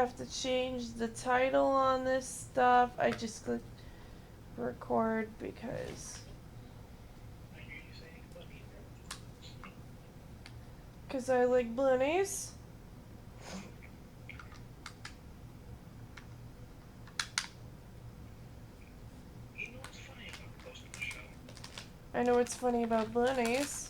have to change the title on this stuff. I just clicked record because I like bunnies. I know what's funny about bunnies.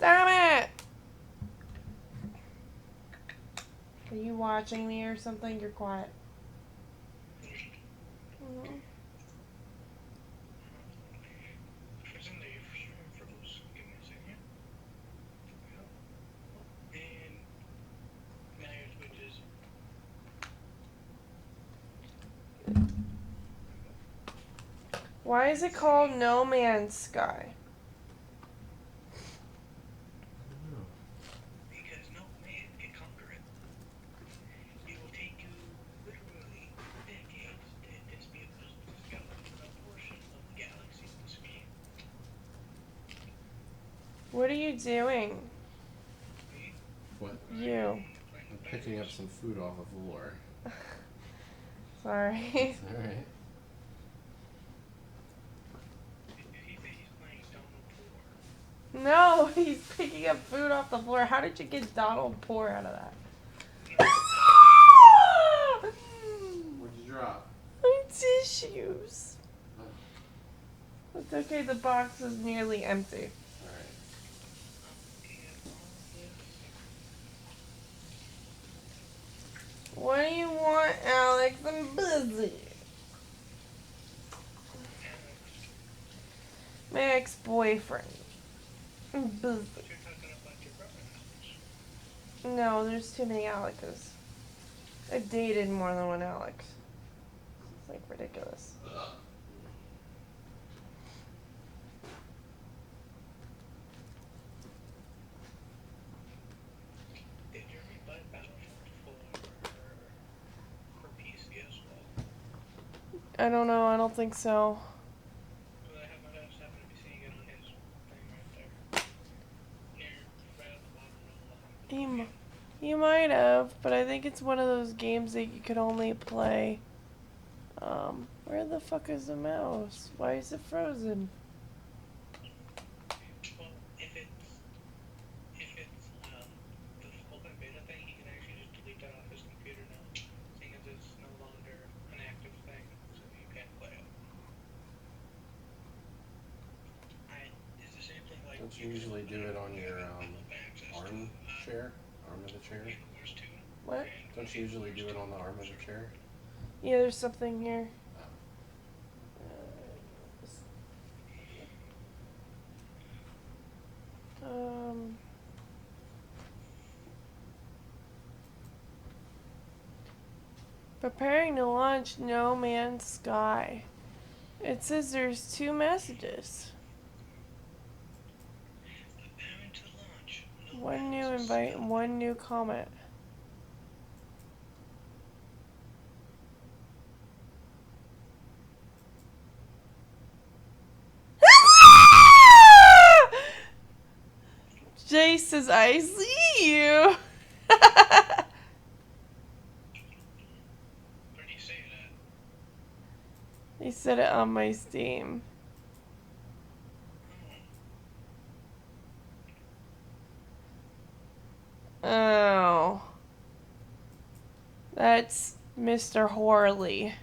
Stop it! Are you watching me or something? You're quiet. Why is it called No Man's Sky? What are you doing? What? You. I'm picking up some food off the floor. Sorry. It's alright. No, he's picking up food off the floor. How did you get Donald Poor out of that? What'd you drop? My tissues. It's okay, the box is nearly empty. Alright. What do you want, Alex? I'm busy. My ex-boyfriend. I'm busy. No, there's too many Alexes. I've dated more than one Alex. It's like ridiculous. I don't know, I don't think so. You might have, but I think it's one of those games that you could only play. Where the fuck is the mouse? Why is it frozen? Don't you usually do it on your arm chair? Arm of the chair? What? Don't you usually do it on the arm of the chair? Yeah, there's something here. Preparing to launch No Man's Sky. It says there's 2 messages. One new invite and one new comment. Jay says, I see you. He said it on my Steam. Oh. That's Mr. Horley.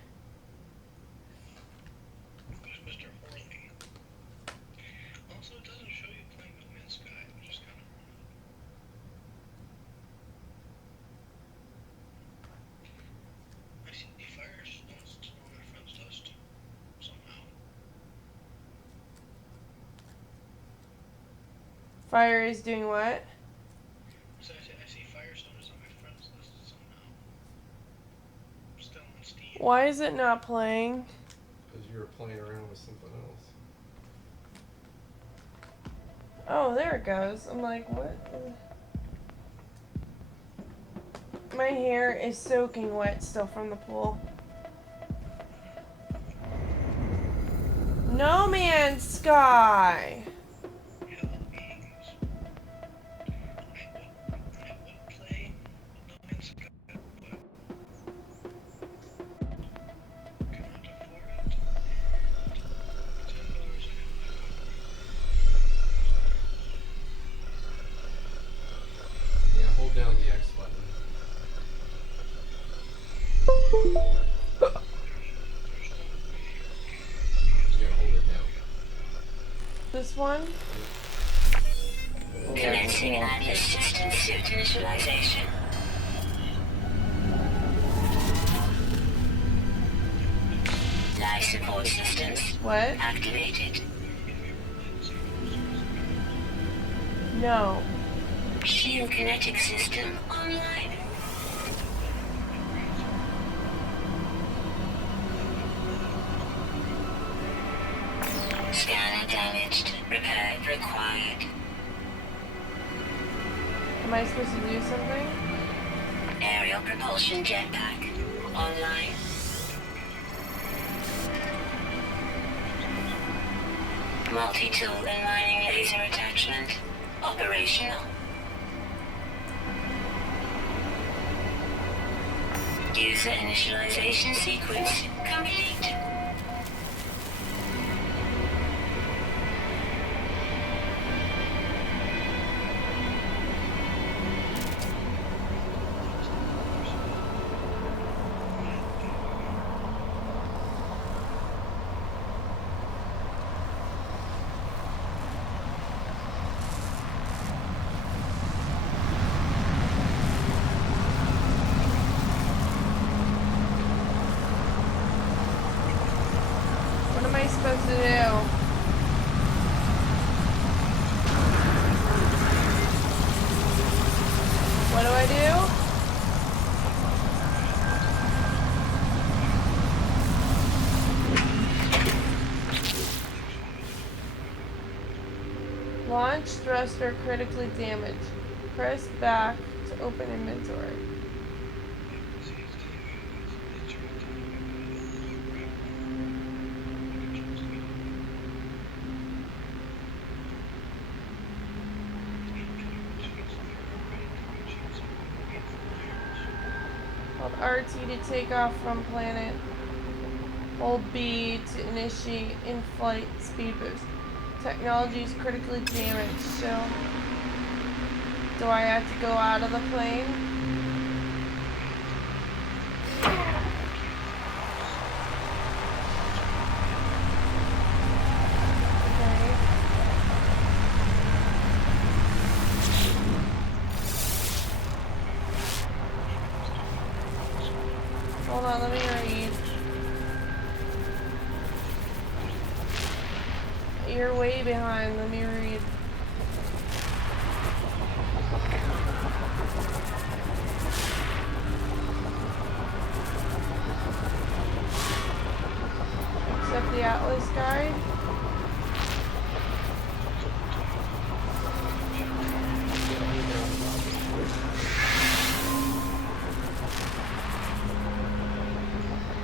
Fire is doing what? So I see Firestone is on my friends list somehow. Still on Steam. Why is it not playing? Because you were playing around with something else. Oh, there it goes. I'm like, what? My hair is soaking wet still from the pool. No Man's Sky! Hell games. I would play No Man's Sky, but cannot afford it. And $10 Yeah, hold down the X button. You gotta hold it down. This one? Commencing Atlas system suit initialization. Life support systems What? activated. No. Shield kinetic system online. Scanner damaged. Repair required. Am I supposed to do something? Aerial propulsion jetpack online. Multi-tool and mining laser attachment operational. User initialization sequence complete. What am I supposed to do? What do I do? Launch thruster critically damaged. Press back to open inventory. Hold RT to take off from planet. Hold B to initiate in-flight speed boost. Technology is critically damaged, so do I have to go out of the plane? Okay. Hold on, let me read. You're way behind, let me read. Accept the Atlas guide.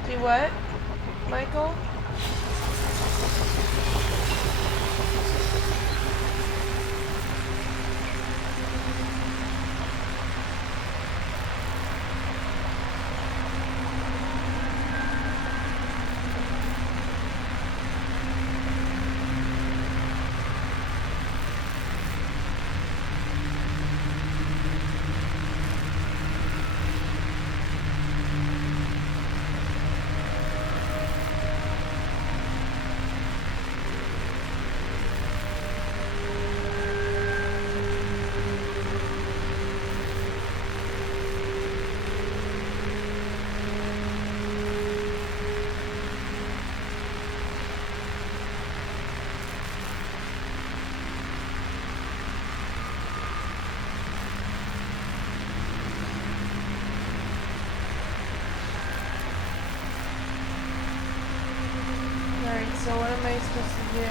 Do what, Michael? I supposed to do?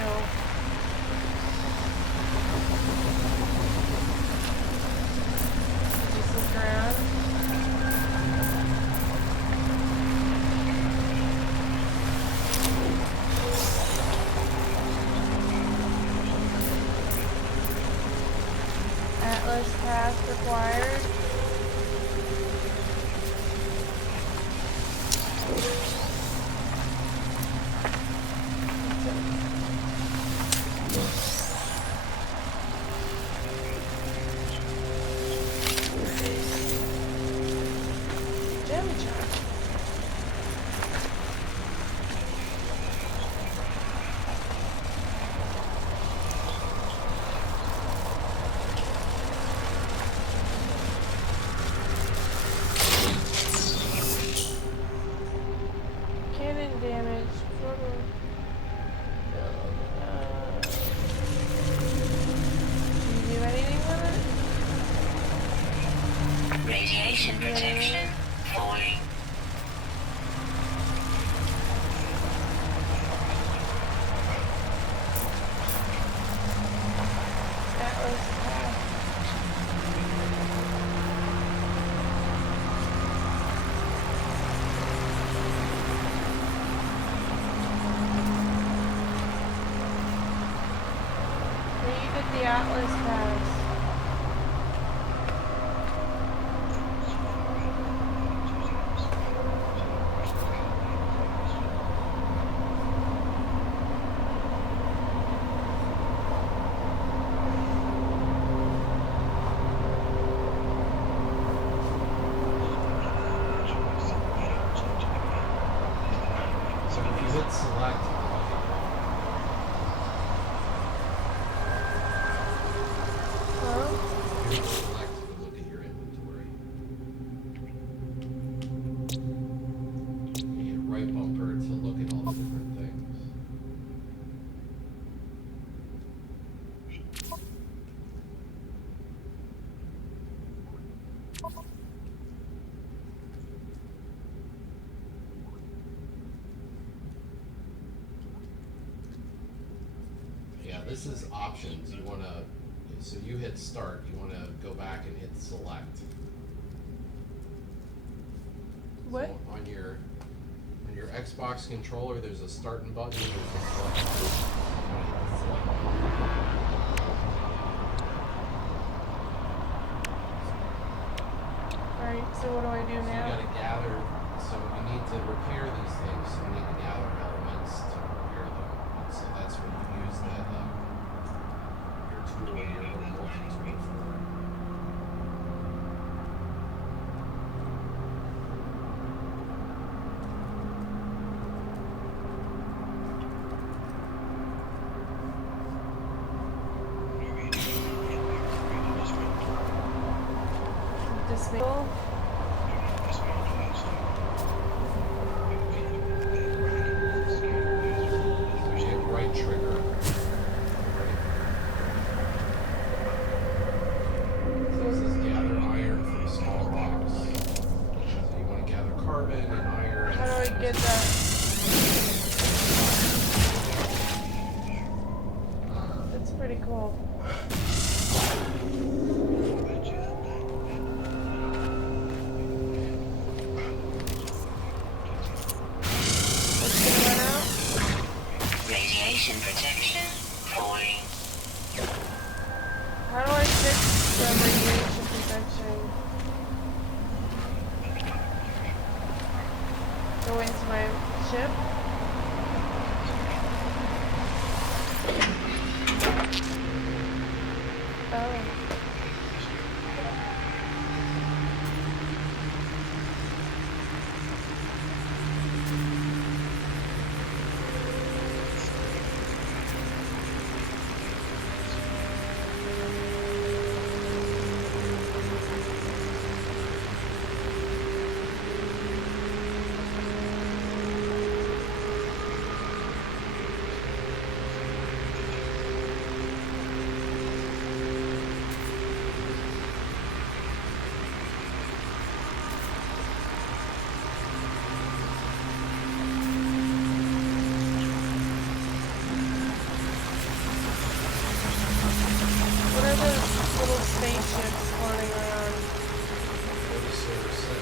Just look around. Atlas pass required. Gem chart. Cannon damage. Can you do anything with it? Radiation protection falling. Atlas pass. Needed the Atlas pass. So if you hit select, Huh? you hit select to look at your inventory. You hit right bumper to look at all the different things. Yeah, this is options. You want to, so you hit start. You want to go back and hit select. What? So on your Xbox controller, there's a starting button. There's a select button. You wanna hit the select button. Alright, so what do I do So you now? gotta gather. So you need to repair these things. So you need to gather elements to repair them. And so that's what you use that your tool, your little multi-tool for. Dismantle. You hit right trigger. So this is gather iron from small rocks. So you want to gather carbon and iron. How do I get that? That's pretty cool. What's gonna run out? Radiation protection falling. How do I fix the radiation protection? Go into my ship? Oh. running around. Go to server 7.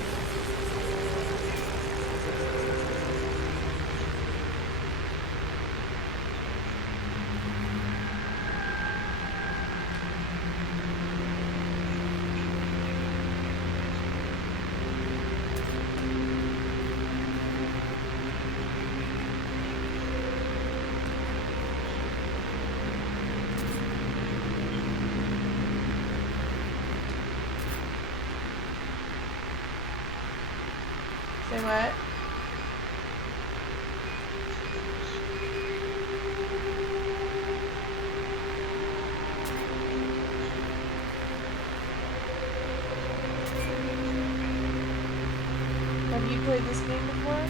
Say what? Have you played this game before?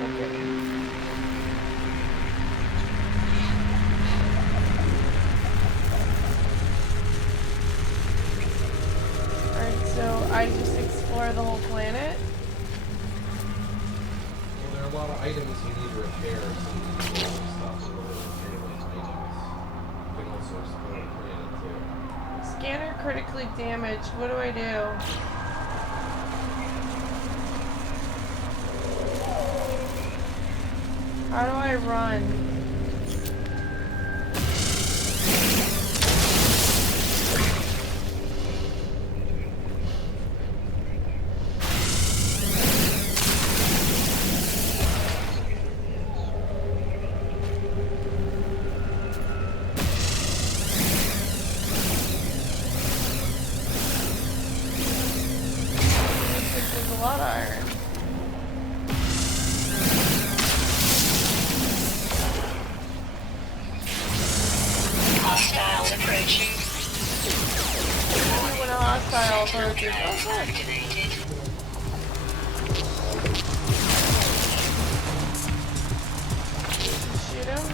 Okay. Alright, so I just explore the whole planet. Well, there are a lot of items you need to repair, so you need to get some stuff in order to repair those items. You can also explore the planet too. Scanner critically damaged. What do I do? How do I run? There's a lot of iron. Hostiles approaching. When a hostile approaches. Controls activated. Shoot him.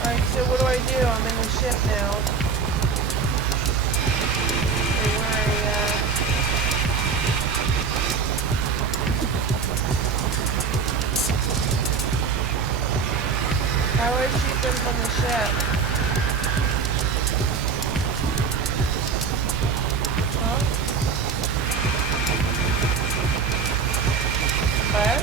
Alright, so what do I do? I'm in the ship now. Okay, where are you at? How do I shoot them from the ship? Huh? What?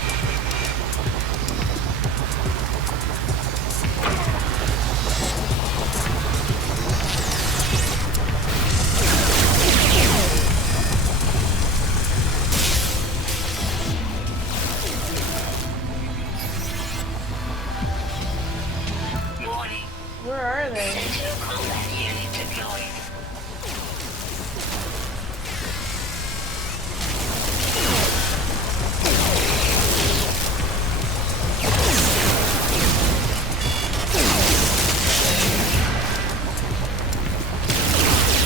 Warning. Where are they? Sentinel combat unit deployed.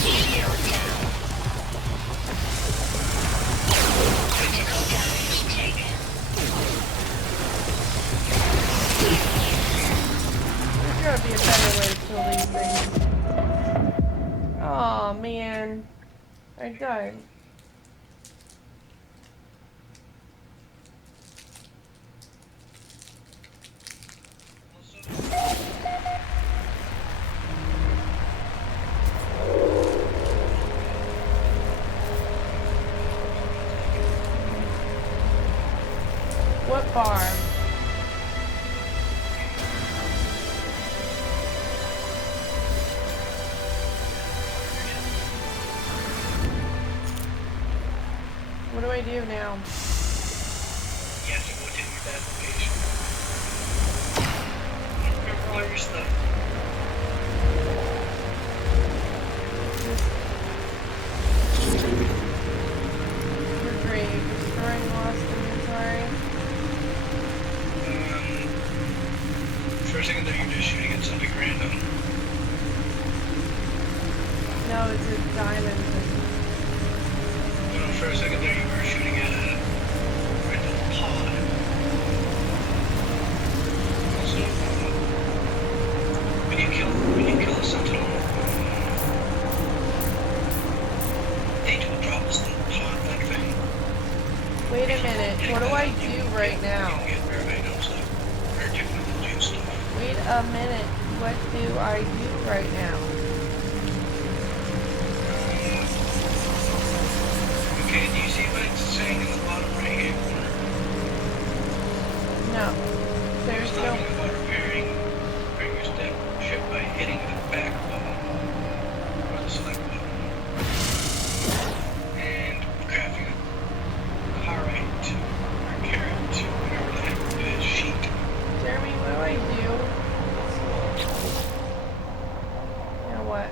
Shield down. Critical damage taken. There's gotta be a better way to kill these things. Oh man. I died. What bar? What do I do now? You have to go to that location. Grab all your stuff. Your grave. Destroying lost inventory. For a second there, you're just shooting at something random. No, it's a diamond. No, for a second there, you were shooting at Wait a minute. What do I do right now? You can get rare items like rare technology and stuff. Wait a minute. What do I do right now? Okay, do you see what it's saying in the bottom right hand corner? No. It's There's no. talking about repairing your ship by hitting the back button or the select button and crafting a carrot or carrot to whatever the heck it is, sheet. Jeremy, what do I do? Now what?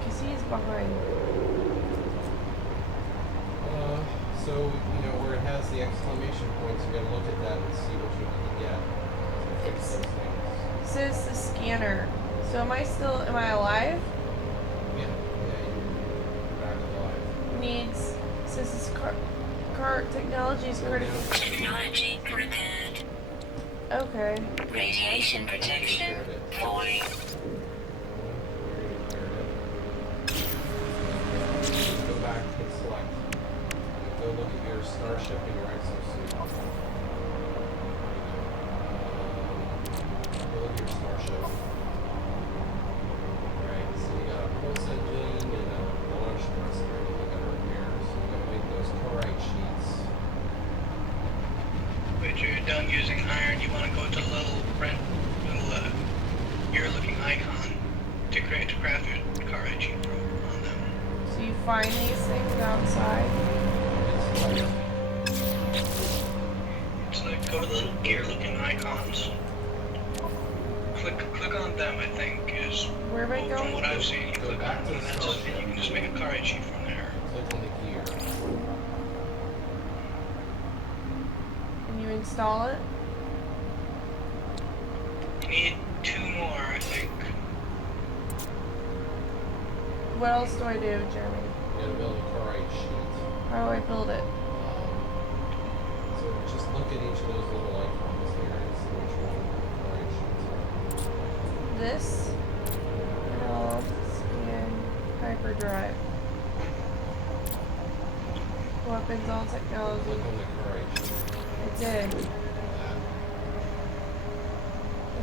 Because he's behind. So, you know, where it has the exclamation points, you gotta look at that and see what you need to get. So fix those things. It says the scanner. So am I alive? Yeah, you're back alive. Needs, says this car technology is critical. Technology repaired. Okay. Radiation protection falling. Go back, hit select. Go look at your starship and your exosuit. Go look at your starship. Alright, so you got a pulse engine and a launch thruster that you gotta repair. So you gotta make those chloride sheets. But you're done using iron, you want to go to the little gear-looking icon to craft your carrot sheet on them. So you find these things outside? It's like go to the little gear-looking icons. Click on them. I think is Where am I from going? what I've seen. You Go click back on to them, the and starship. you can just make a carrot sheet from there. Click on the gear. And you install it? You need 2 more, I think. What else do I do, Jeremy? You gotta build a chloride sheet. How do I build it? So just look at each of those little icons here and see which one the chloride sheets are. This? Health, scan, hyperdrive. Weapons, all technology. Click on the chloride sheet. I did. That.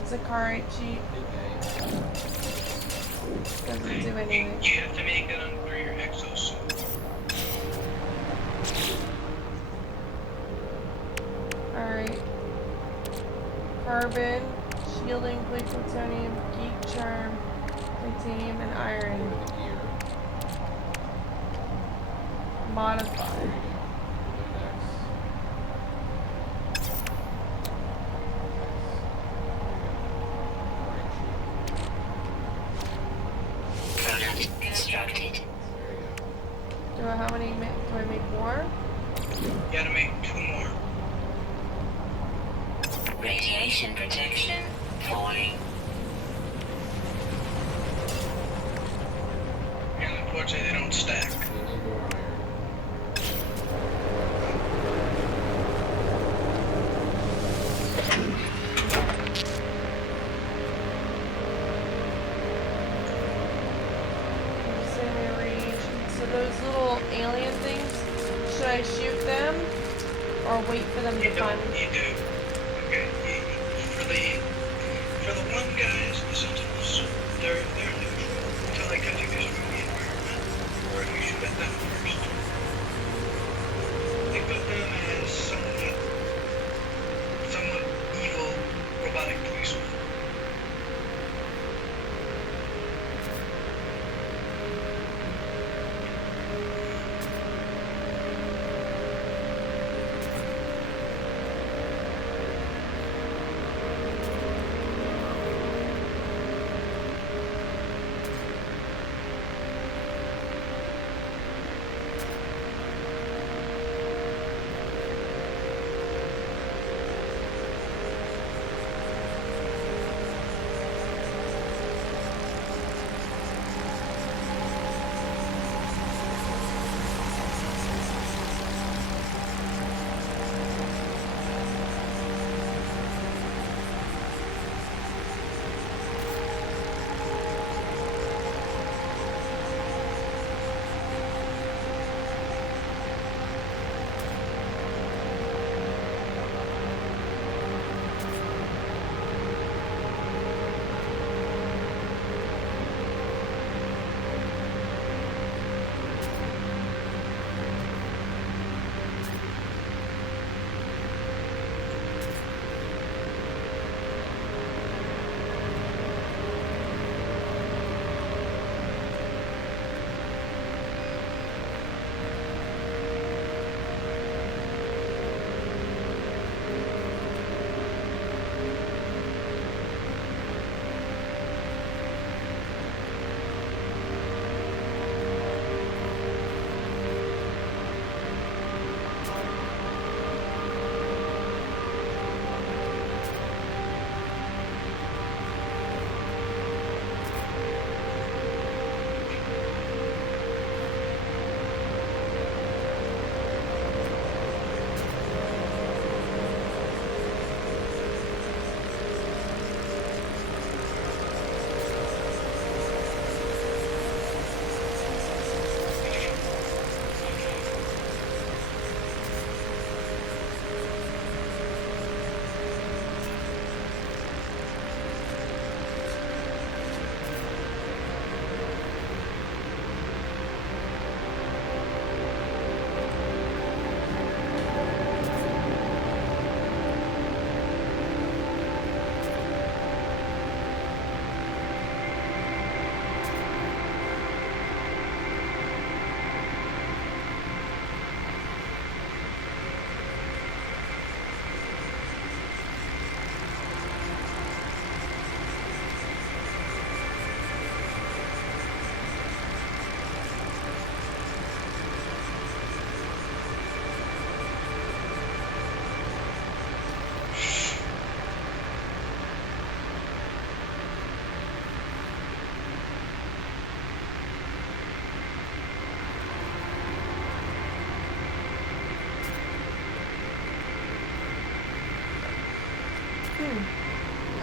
It's a carrot sheet. Hit A. Doesn't do You anything. have to make it under your exosuit. Alright. Carbon, shielding, plate, plutonium, geek charm, titanium, and Go iron. to the gear. Modify. There you go. Go next. Product constructed. There you go. How many do I make more? You gotta make 2 more. Radiation protection falling. And unfortunately, they don't stack. You need more iron. So those little alien things, should I shoot them or wait for them to You find don't. me? You do. Okay. For the one guys, the Sentinels, they're neutral until they come to vision from the environment, or if you shoot at them first. Think of them as somewhat evil robotic policemen.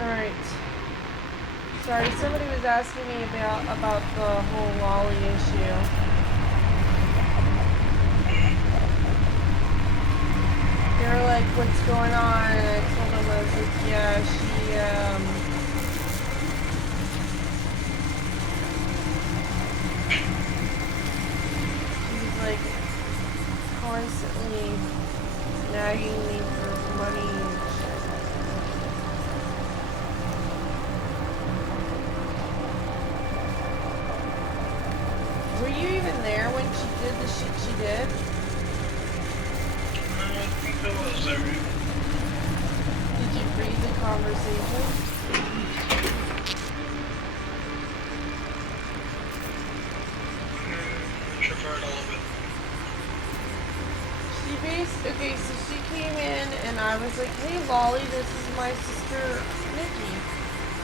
Alright. Sorry, somebody was asking me about the whole Wally issue. They were like, what's going on? And I told them, I was like, yeah, she's like constantly nagging me for money and shit. Were you even there when she did the shit she did? I think I was there. Did you read the conversation? Not sure if I heard all of it. Okay, so she came in and I was like, hey Lolly, this is my sister Nikki.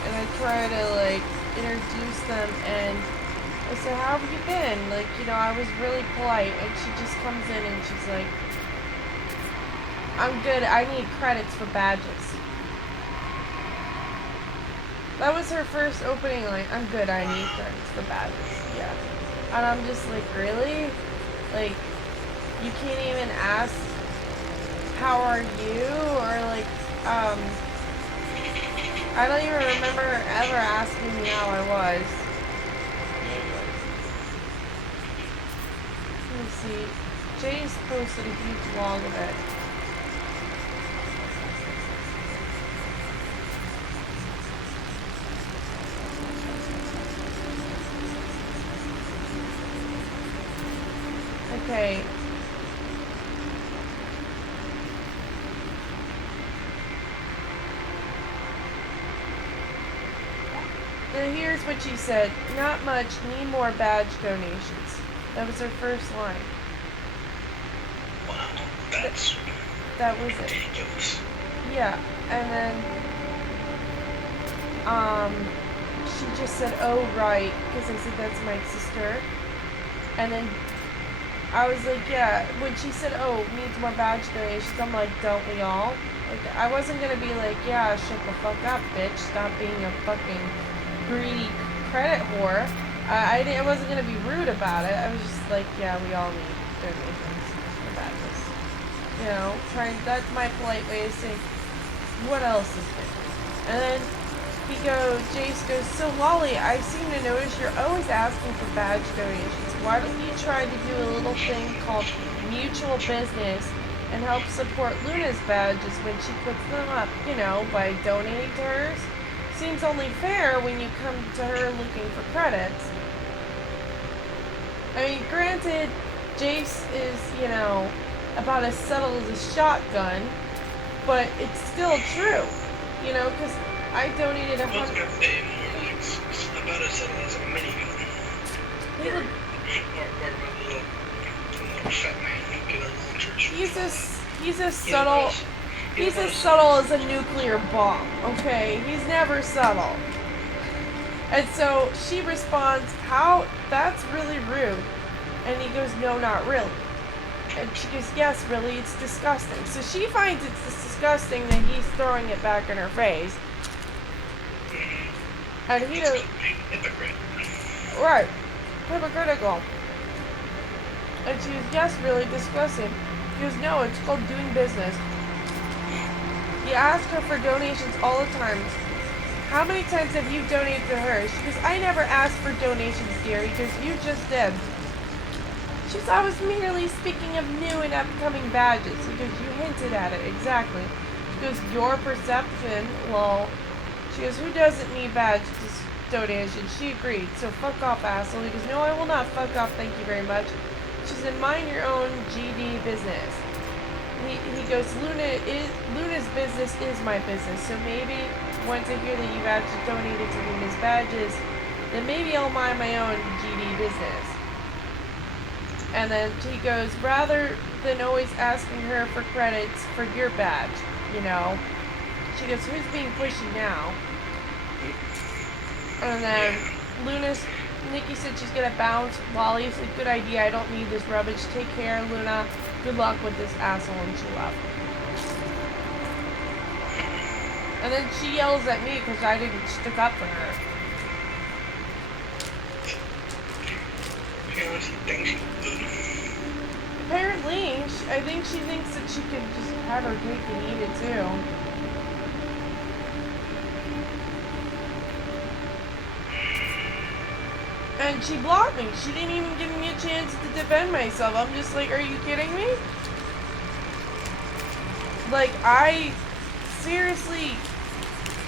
And I try to like introduce them and I said, how have you been? Like, you know, I was really polite and she just comes in and she's like, I'm good, I need credits for badges. That was her first opening line. I'm good, I need credits for badges. Yeah. And I'm just like, really? Like, you can't even ask, how are you? Or like, I don't even remember ever asking me how I was. Let me see. Jay's posted a huge log of it. Okay. Now here's what she said. Not much, need more badge donations. That was her first line. Wow, that's That was it. ridiculous. Yeah, and then, she just said, oh, right, because I said, that's my sister. And then I was like, yeah, when she said, oh, needs more badge donations, I'm like, don't we all? Like, I wasn't gonna be like, yeah, shut the fuck up, bitch, stop being a fucking greedy credit whore. I wasn't gonna be rude about it. I was just like, yeah, we all need donations for badges. You know, that's my polite way of saying, what else is there? And then Jace goes, so Wally, I seem to notice you're always asking for badge donations. Why don't you try to do a little thing called mutual business and help support Luna's badges when she puts them up, you know, by donating to hers? Seems only fair when you come to her looking for credits. I mean, granted, Jace is, you know, about as subtle as a shotgun, but it's still true, you know, because I donated I was 100. gonna say more like about as subtle as a minigun. He's a, Or a little fat man nuclear launchers. he's as subtle. He's as subtle as a nuclear bomb. Okay, he's never subtle. And so she responds, "How? That's really rude." And he goes, "No, not really." And she goes, "Yes, really, it's disgusting." So she finds it's disgusting that he's throwing it back in her face. And he does. Hypocrite. Right. Hypocritical. And she goes, "Yes, really disgusting." He goes, "No, it's called doing business." He asks her for donations all the time. How many times have you donated to her? She goes, "I never asked for donations, dear." He goes, "You just did." She goes, "I was merely speaking of new and upcoming badges." He goes, "You hinted at it, exactly." She goes, "Your perception, lol." She goes, "Who doesn't need badge donations?" She agreed. "So fuck off, asshole." He goes, "No, I will not fuck off, thank you very much." She said, "Mind your own GD business." He goes, Luna's business is my business, so maybe once I hear that you've actually donated to Luna's badges, then maybe I'll mind my own GD business. And then he goes, rather than always asking her for credits for your badge, you know. She goes, "Who's being pushy now?" And then Nikki said she's gonna bounce. Wally said, "Good idea, I don't need this rubbish. Take care, Luna. Good luck with this asshole," and she left. And then she yells at me because I didn't stick up for her. She honestly thinks she would. Apparently, I think she thinks that she could just have her cake and eat it too. And she blocked me. She didn't even give me a chance to defend myself. I'm just like, are you kidding me? Like, I seriously,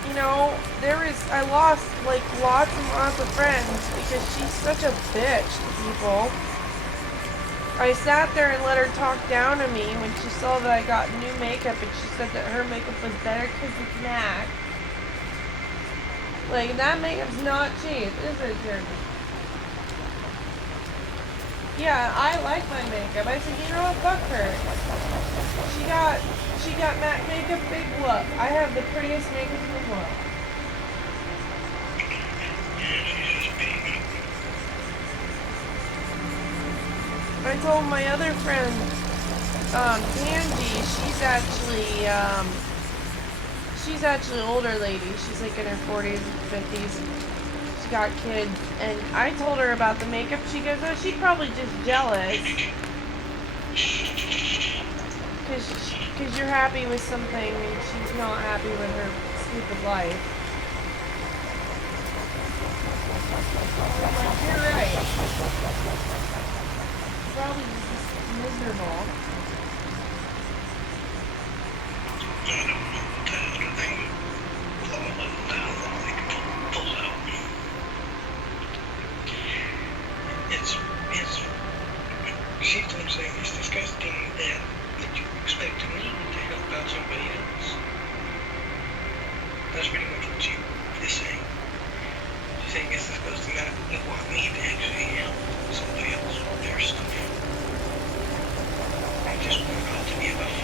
you know, I lost like lots and lots of friends because she's such a bitch to people. I sat there and let her talk down to me when she saw that I got new makeup and she said that her makeup was better because it's MAC. Like, that makeup's not cheap, is it, Jeremy? Yeah, I like my makeup. I said, you know what, fuck her. She got MAC makeup, big whoop. I have the prettiest makeup in the world. Yeah, she's just being. I told my other friend, Tangi, she's actually an older lady. She's like in her 40s and 50s. She got kids, and I told her about the makeup. She goes, oh, she's probably just jealous. Because you're happy with something and she's not happy with her stupid life. I'm like, you're right. Probably just miserable. I don't know what that other thing pulls out. She's the one saying it's disgusting that you expect me to help out somebody else. That's pretty much what she is saying. She's saying it's disgusting that you want me to actually help somebody else with their stuff. I just want it all to be about me.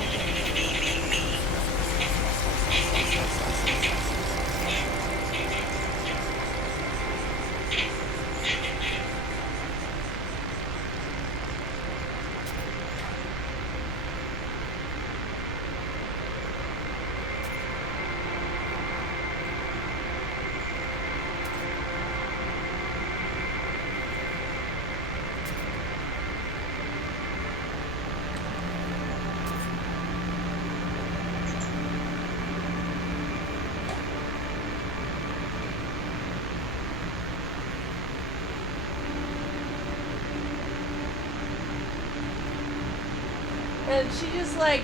And she just like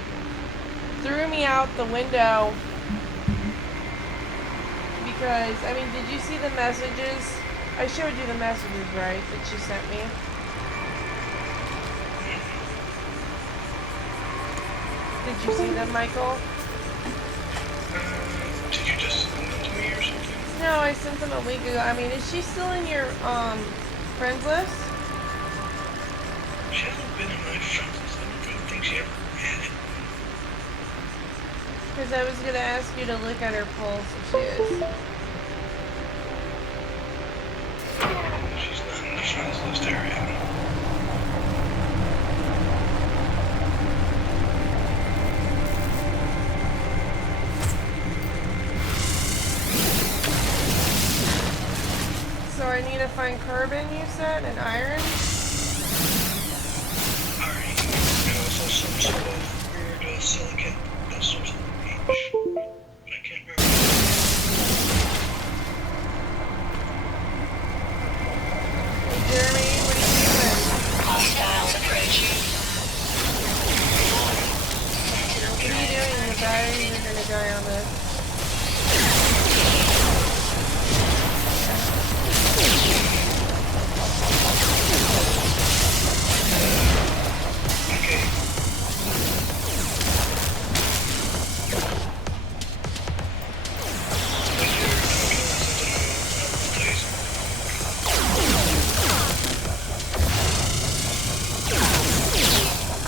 threw me out the window because, I mean, did you see the messages? I showed you the messages, right, that she sent me? Did you see them, Michael? Did you just send them to me or something? No, I sent them a week ago. I mean, is she still in your friends list? She hasn't been in my friends list. I don't even think she ever had it. Because I was going to ask you to look at her pulse if she is. She's not in the friends list area. So I need to find carbon, you said, and iron? Iron, and also some sort of weird silicate that starts with H. But I can't remember. Hey, Jeremy, what are you doing? Hostiles approaching. What are you doing? The batteries are going to die on this. Okay.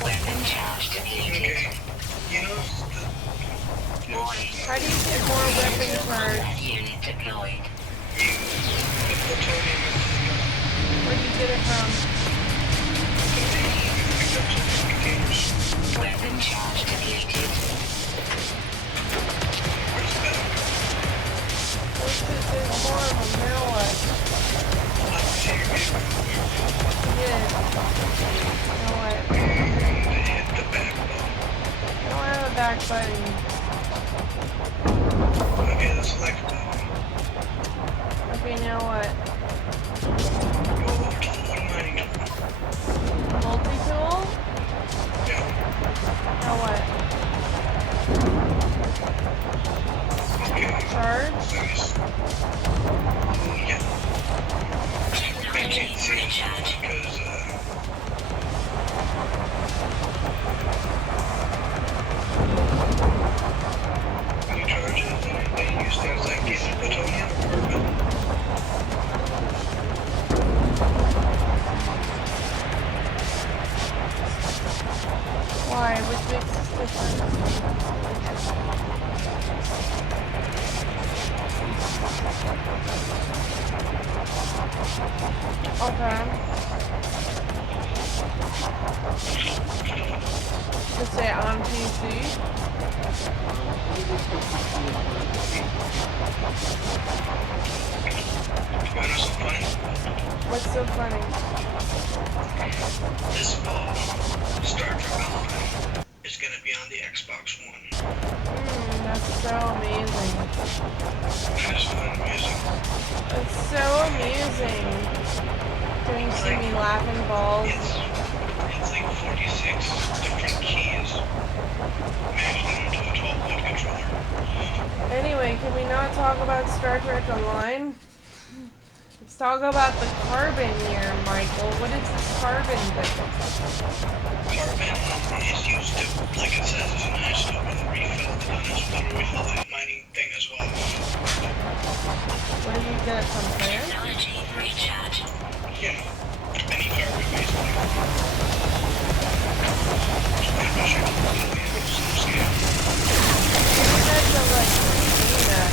Weapon charge depleted. Okay. You know How do you get more weapon charge? Combat unit deployed. you put plutonium in Where do you get it from? picked up some containers. Weapon charge depleted. Where's that? black button. Okay, the select button. Okay, now what? Go over to the one mining tool. Multi-tool? Yeah. Now what? Okay. Charge? Nice. Yeah. I can't see it because, when you charge it, they use things like diesel plutonium or carbon. Why? Which makes this difference? Okay. Just say on PC. You wanna know something funny? What's so funny? This fall, Star Trek Online is gonna be on the Xbox One. That's so amazing. That is fun music. It's so amusing. Don't you see me laughing balls? It's like 46 different keys mashed into a 12-volt controller. Anyway, can we not talk about Star Trek Online? Let's talk about the carbon here, Michael. What is this carbon thing? Carbon is used to, like it says, as an isotope and refilled on this little refill mining thing as well. Where do you get it from, there? Technology recharge. Yeah, any carbon basically. I'm not sure if you can do some scale. You guys are like reading that.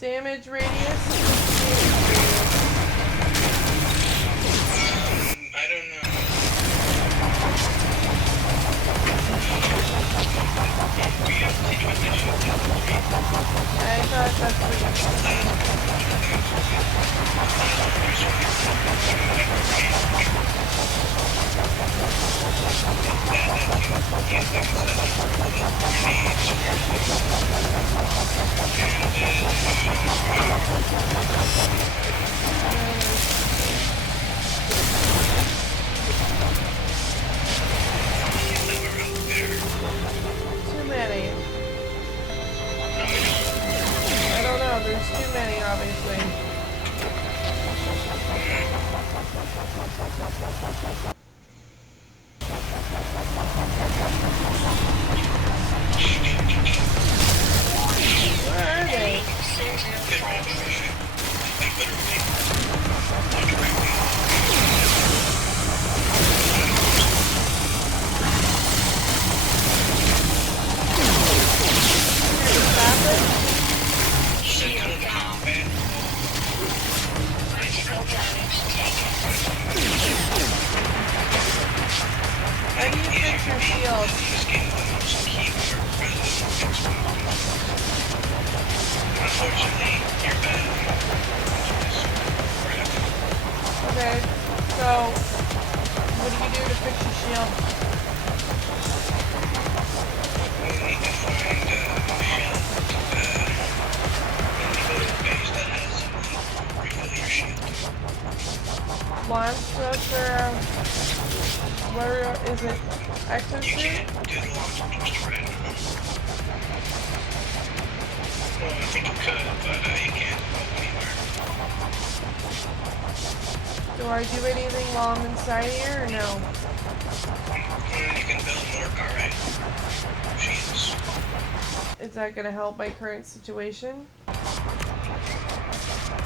Damage radius? I don't know. We have to take what they should do. I thought that's what you said. Too many. I don't know, there's too many, obviously. Where are they? Critical damage taken. How do you fix your shield? Unfortunately, you're bad. Okay, so what do you do to fix your shield? We need to find a shield and go to a base that has refill your shield. Launch thruster, where is it? You Exosuit? can't do the launch thruster right now. Well, I think you could, but you can't go anywhere. Do I do anything while I'm inside here or no? You can build more RA shields. Is that gonna help my current situation?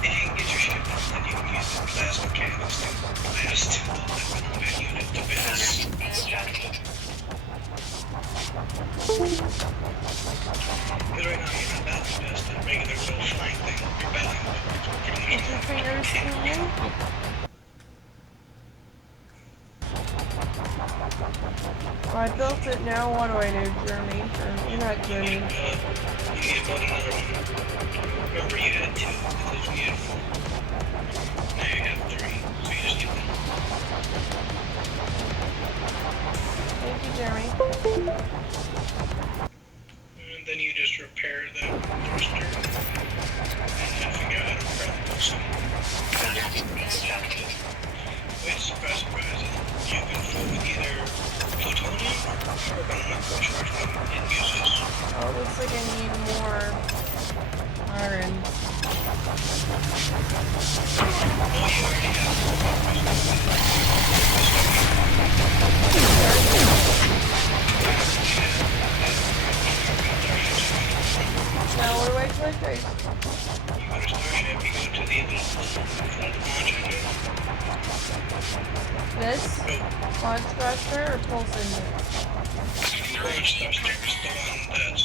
And get your ship up, then you can use the plasma cannons to blast the combat unit to bits. Instructed. Because right now you're not battling just a regular little flying thing. You're battling pretty Did much your fingers tingling? I built it now. What do I do, Jeremy? Or you're not Jeremy. You need to build another one. Remember you had 2, because we had 4. Now you have 3, so you just need 1. Thank you, Jeremy. And then you just repair the thruster. And then figure out how to repair the piston. Product constructed. Wait, surprise, surprise. You can fill with either plutonium or carbon. I'm not quite sure which one it uses. Oh, looks like I need more iron. Oh, you already have Now, what do I click? You go to Starship, you go to the little front launch engine. This? Launch thruster or pulse engine? Launch thruster is the one that's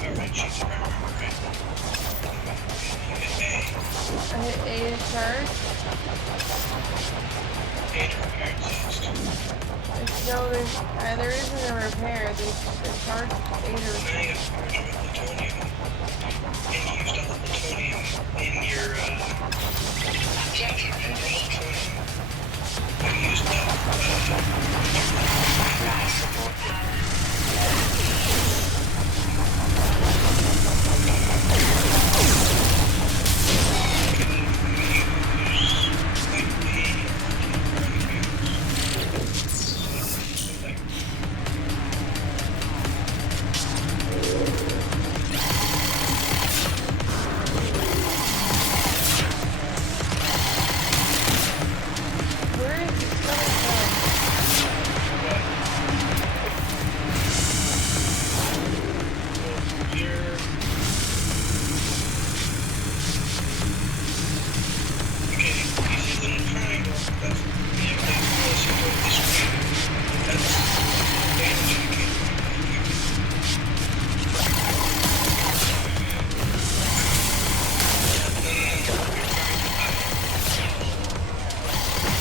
the red sheets, if I remember right. You hit I hit A to charge. A to repair exhaust. No, there isn't a repair. There's a charge A to Now you have to purge with plutonium. And you used all the plutonium in your, Objective complete. you used that, Rise support power. Where is this coming from?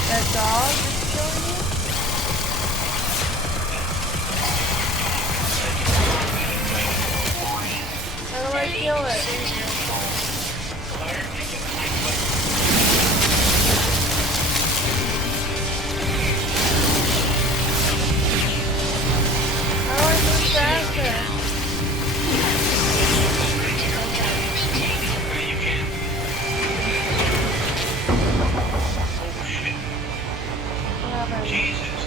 That dog is killing you? How do I kill it? How do I move faster? Critical damage taken. What happened? Jesus,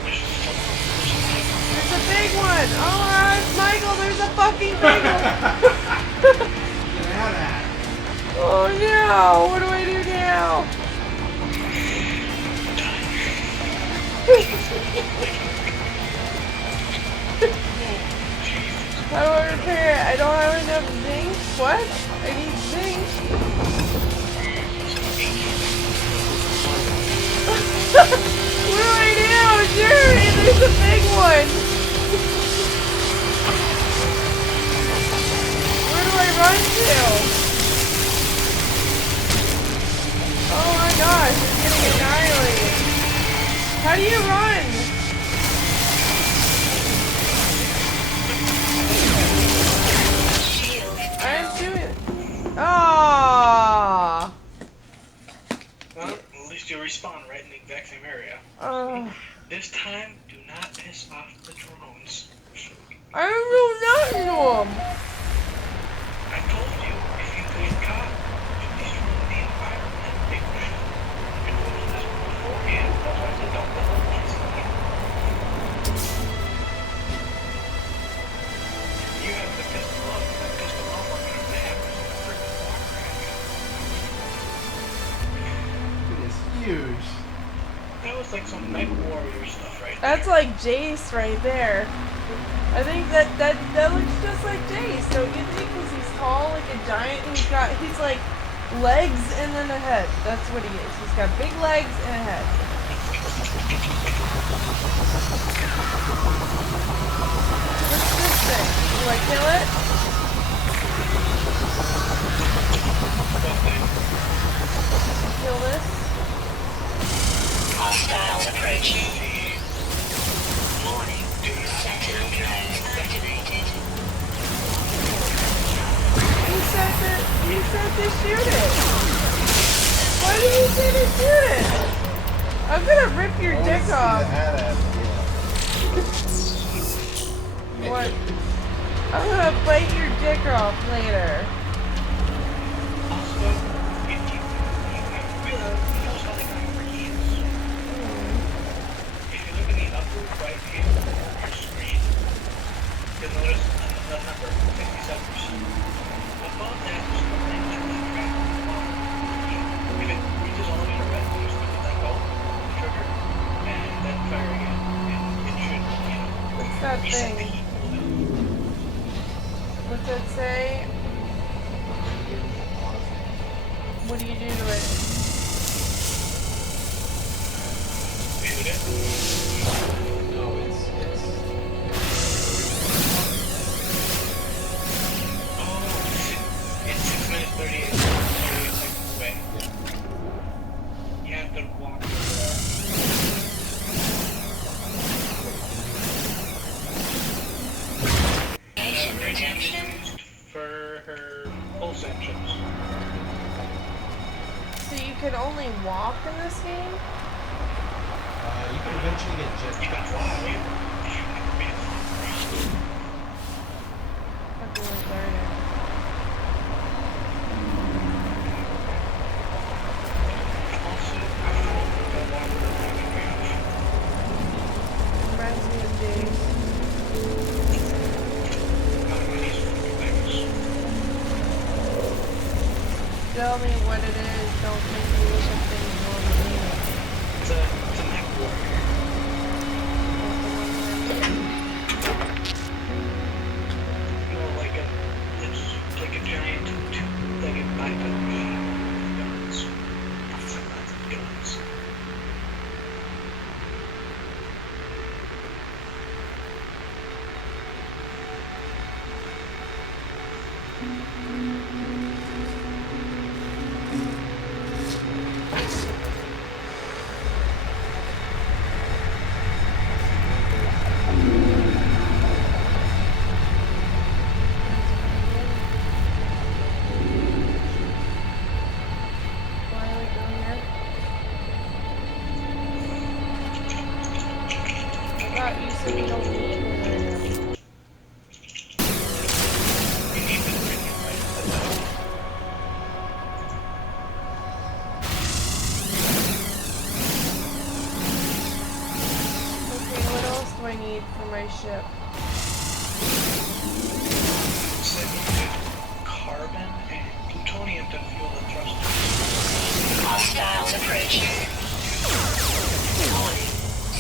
There's a big one! Oh, it's Michael! There's a fucking big one! Get out of that. Oh no! What do I do now? How do I repair it? I don't have enough zinc. What? I need zinc. What do I do? Jerry, there's a big one. Where do I run to? Oh my gosh, it's getting annihilated. How do you run? Shield. I'm doing it. Ah. well, at least you'll respawn right in the exact same area. This time, do not piss off the drones. I don't know nothing to them. I told you, if you get caught, you destroy the environment. Big shit. I told you this beforehand. That's why I said don't let them chase you. You have the pistol up. That pistol up, we're gonna have this freaking walker at you. It is huge. That was like some Night Warrior stuff right That's like Jace right there. I think that looks just like Jace. Don't you think? Because he's tall like a giant. And he's like legs and then a head. That's what he is. He's got big legs and a head. What's this thing? Do I kill it? Kill this? Hostiles approaching. Warning. Do You said to shoot it. Why did you say to shoot it? I'm gonna rip your dick off. What? I'm gonna bite your dick off later. Also, if you realize, he knows how the guy really is. If you look in the upper right hand corner of your screen, you'll notice the number 57%. Above that is the thing that the track is on. If it reaches all the way to red, you just need to let go, trigger, and then fire again. And it should, What's that reset the thing? heat level. What's that say? What do you do to it? Shoot it. No, it's Oh, it's 6 minutes 38 seconds away. You have to walk Station protection. used for her pulse actions. So you can only walk in this game? you can eventually get You jet can fly. You can be a I've really learned it. Also, I found the water Reminds me of days. Tell me what it is. Don't make me wish of things more than you. It's a neck warrior. It's like a giant two-legged biped being with guns. Lots of guns. Why are we going here? I thought you said you don't need me right now. You need to bring it right to the top. Okay, what else do I need for my ship? So you need carbon and plutonium to fuel the thrusters. Hostiles approaching. Warning.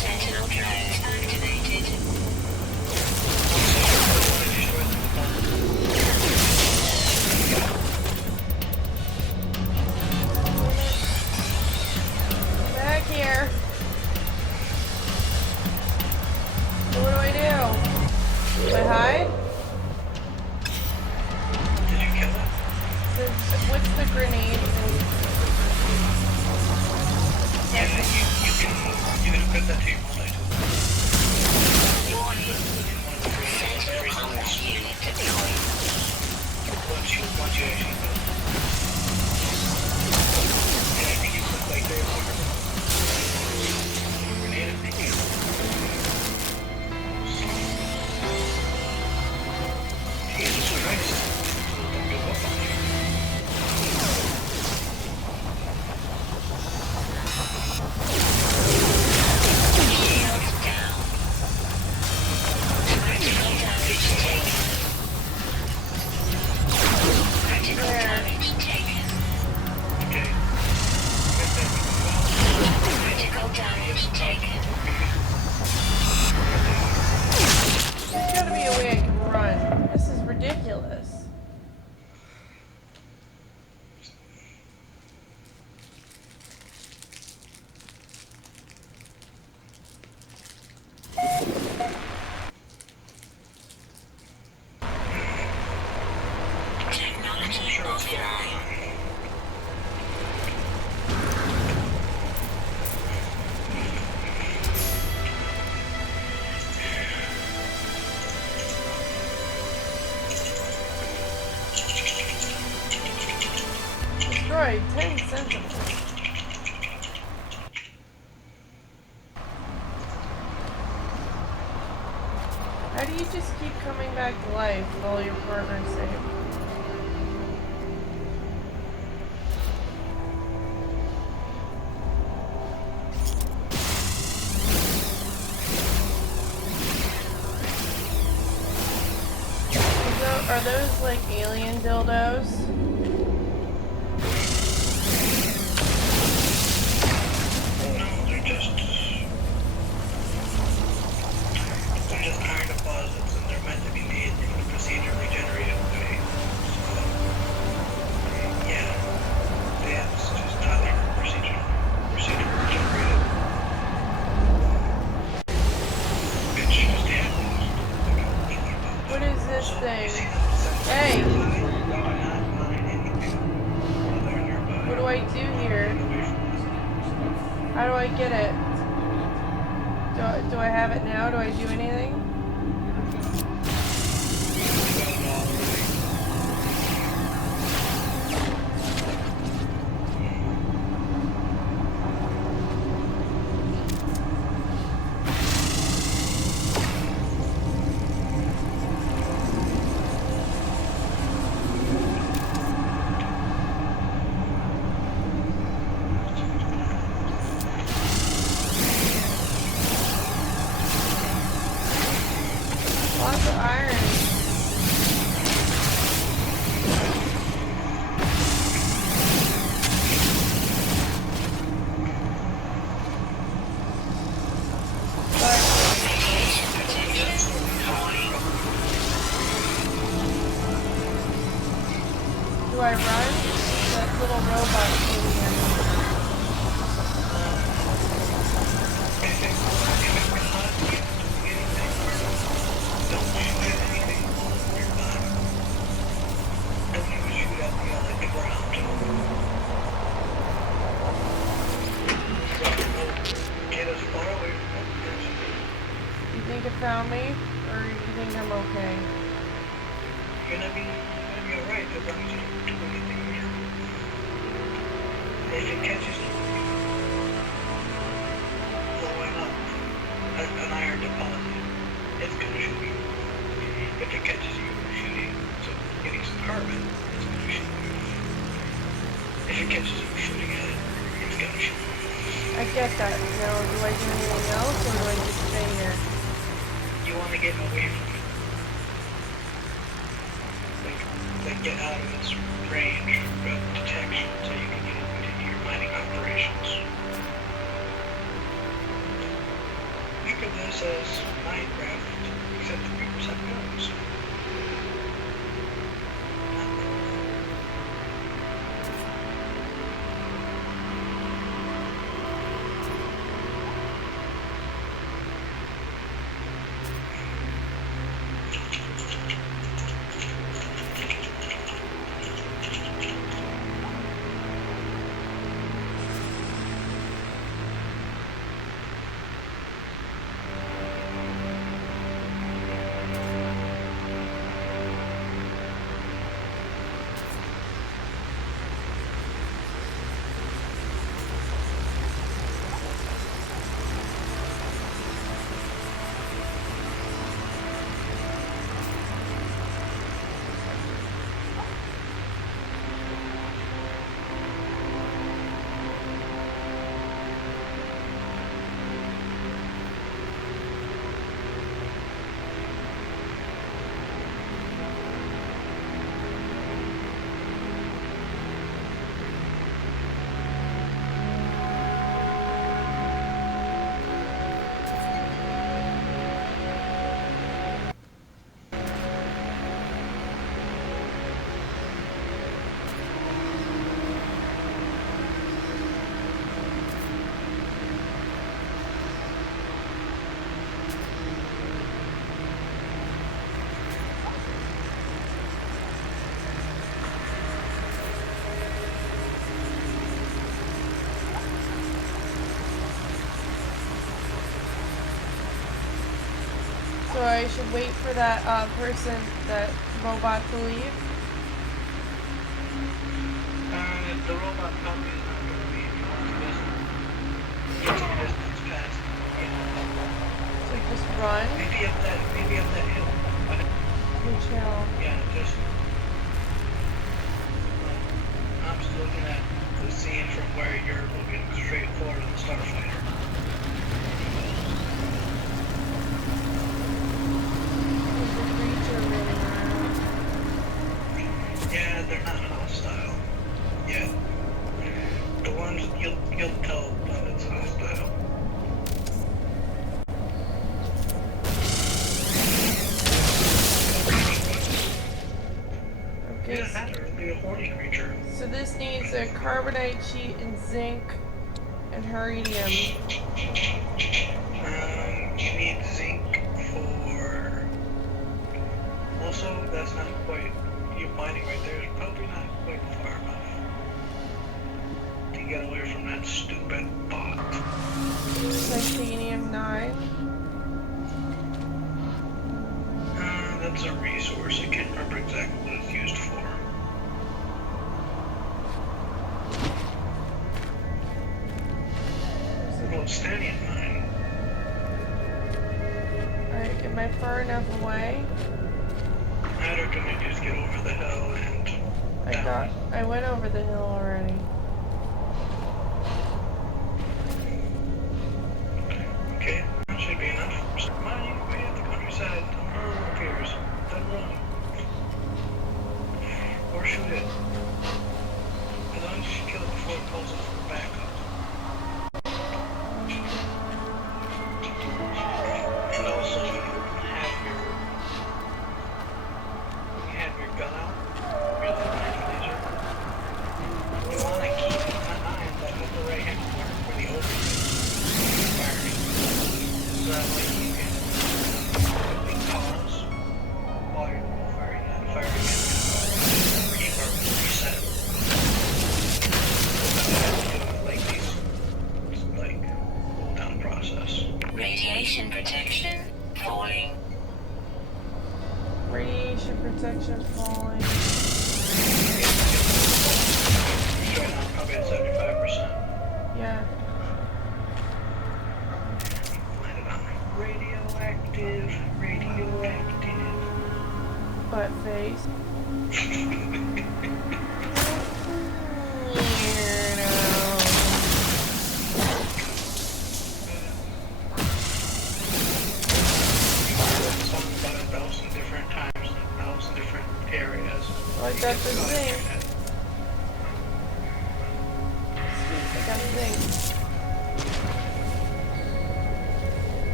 Sentinel drones activated. Back here. So what do I do? Do I hide? Did you kill it? What's the grenade thing? Yeah, you can equip that to your multi-tool. Warning. In one of the Sentinel combat free unit deployed. once you actually go. And I think you look like they're grenade, I think. Jesus Christ. Don't give up on you. Shield down. Critical damage taken. Critical Where? destroyed. 10 cents a point. How do you just keep coming back to life with all your partners safe? Are those like alien dildos? No, they're just iron deposits, and they're meant to be made in a procedurally generated way. So, yeah, it's just not like procedurally generated. Bitch just happened. What is this So, thing? you see them Hey! not mine anything. They're nearby. What do I do here? How do I get it? Do I have it now? Do I do anything? Lots of iron. Do I run? That little robot over here. You think it found me? Or you think I'm okay? You're gonna be alright as long as you don't do anything weird. If it catches you blowing up an iron deposit, it's gonna shoot you. If it catches you shooting, so getting some carbon, it's gonna shoot you. If it catches you shooting at it, it's gonna shoot you. I get that. Now, do I do anything else or do I just stay here? You wanna get away from it. Like get out of its range of detection so you can continue your mining operations. Think of this as Minecraft, except 3% guns. So I should wait for that that robot to leave? the robot probably is not going to be long distance past. So just run. Maybe up that hill. Which hill? Yeah, just. I'm just looking at the scene from where you're looking straight forward in the Starfighter. There's a creature running around. Yeah, they're not hostile yet. The ones you'll tell when it's hostile. Okay, Yeah, it'll be a horny creature. so this needs a carbonite sheet and zinc and heridium. You need zinc for. Also, that's not quite. Your mining right there is probably not quite far enough to get away from that stupid bot. Titanium 9. That's a resource. I can't remember exactly what it's used for. Well, it's standing at 9. Alright, am I far enough away? I reckon we just get over the hill and down. I went over the hill already. Okay, that should be enough. Mining way at the countryside. The moon appears. Then run. Or shoot it. As long as you kill it before it calls it for backup. And also, you have your gun out. Really nice laser. You want to keep an eye on that upper right hand corner where the opening is firing. So that way you can quickly pause while you're firing and fire again. Or reset. Like these, like, cooldown process. Radiation protection falling. Radiation protection falling. Right now, probably at 75%. Yeah. Landed on radioactive. Butt face. Song about 1,000 different times in 1,000 different areas. I got the zinc. I got the zinc.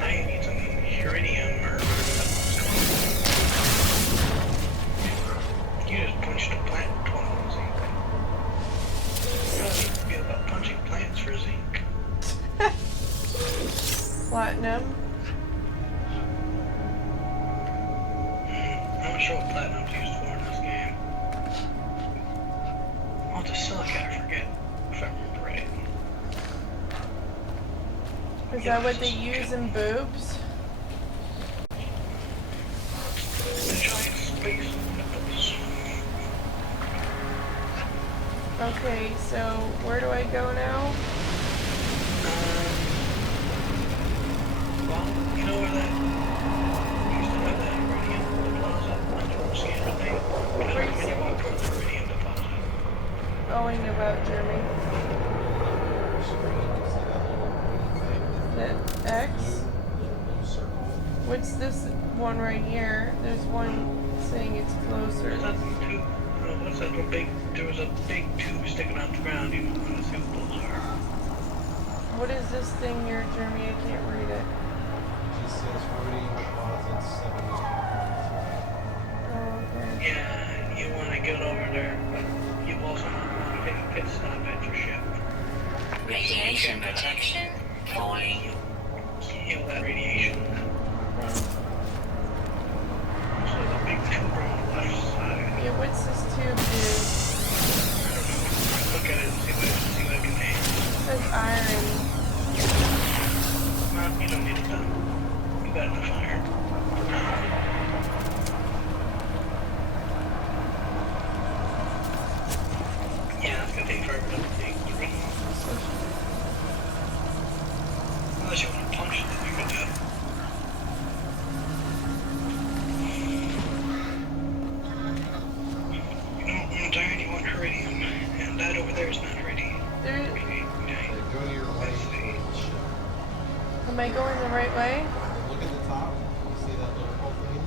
Now you need some uranium or you just punched a plant with 12 zinc. You don't need to be about punching plants for zinc. Platinum. I'm not sure what platinum's used for in this game. Oh, the silica, I forget if I remember right. Is that what they use in boobs? The giant space nipples. Okay, so where do I go now? Well, you know where that used to have that iridium deposit under the scanner thing? When you walk towards the iridium deposit. Oh, I know about Jeremy. Screen, you see that little green thing? The X? Blue circle. What's this one right here? There's one saying it's closer. There's that tube, what's that little big, there was a big tube sticking out the ground, you want to see what those are. What is this thing here, Jeremy? I can't read it. Just says rhodium deposits 70. Oh, okay. Yeah, you want to get over there, but you also want to take a pit stop at your ship. Radiation protection falling. Heal that radiation. So the big tube on the left side. Yeah, what's this tube do? Look at it and see what it contains. It says iron. No, you don't need it done. You got enough iron. Am I going the right way? Look at the top. You see that little hole thing?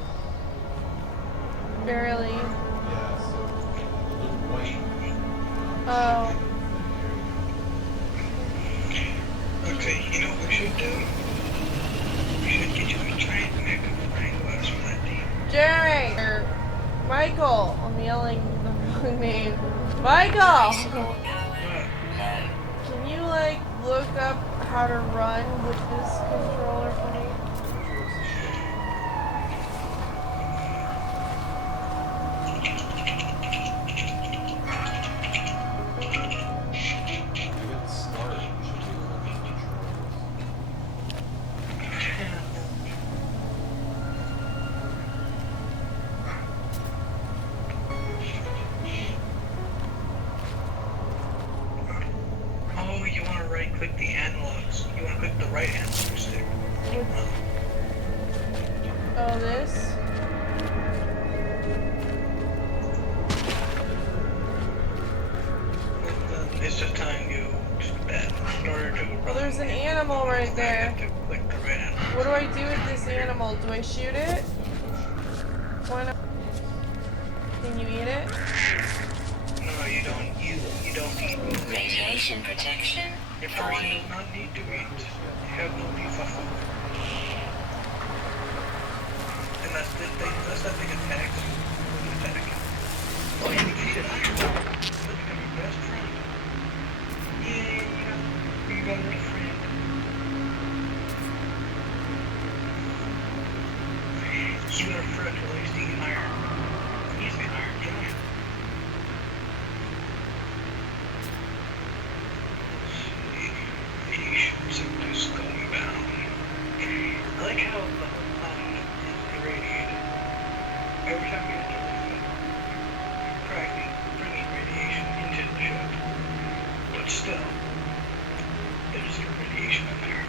Barely. Yeah, so the little white. Oh. Okay, you know what we should do? We should get you a train back to Frank West from that team. Jeremy! Or Michael! I'm yelling the wrong name. Michael! Can you, like, look up how to run with this controller for me? Even start, you should be able to controls. Oh, you want to right click the analogs. You want to click the right analog stick. Oh, this? It's just telling you that in order to Well, there's an animal right you there. have to click the right analog. What do I do with this animal? Do I shoot it? Why not? Can you eat it? No, you don't. You don't need. Radiation protection. Your person does not need to eat. You have no need for food. And that's the thing. That's that thing attacks. Attack. Oh, you defeated Iron Man. Look at your best friend. Yay! You got a new friend. You got a friend who likes to eat iron. He's the Iron Giant. Something's going down. I like how the whole planet is irradiated. Every time we enter the ship, you're practically bringing radiation into the ship. But still, there's still radiation in there.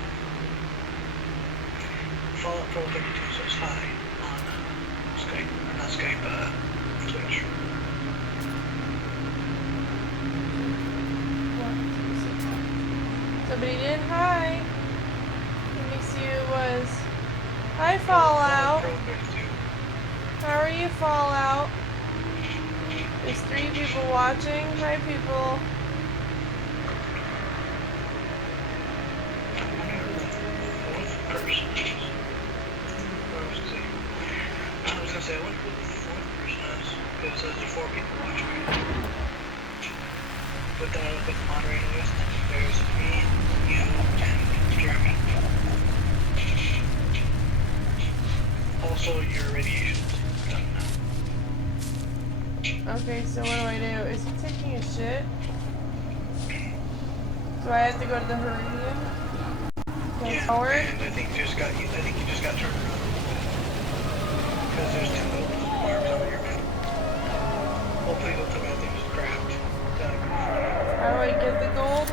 Fallout Pro 32 says hi on Skype, or not Skype, Twitch. Somebody did hi. Let me see who it was. Hi, Fallout. Pro 32. How are you, Fallout? There's 3 people watching. Hi, people. Fourth person. I was gonna say, I wonder who the fourth person is, because it says there's 4 people watching right now. But then I look at the moderator list, there's me, you, and Jeremy. Also, your radiation is done now. Okay, so what do I do? Is he taking a shit? Do I have to go to the Hurricane? Yeah, Forward? and I think you just got turned around. Because there's 2 little marks on your map. Hopefully they'll tell me that thing just cracked. How do I get the gold?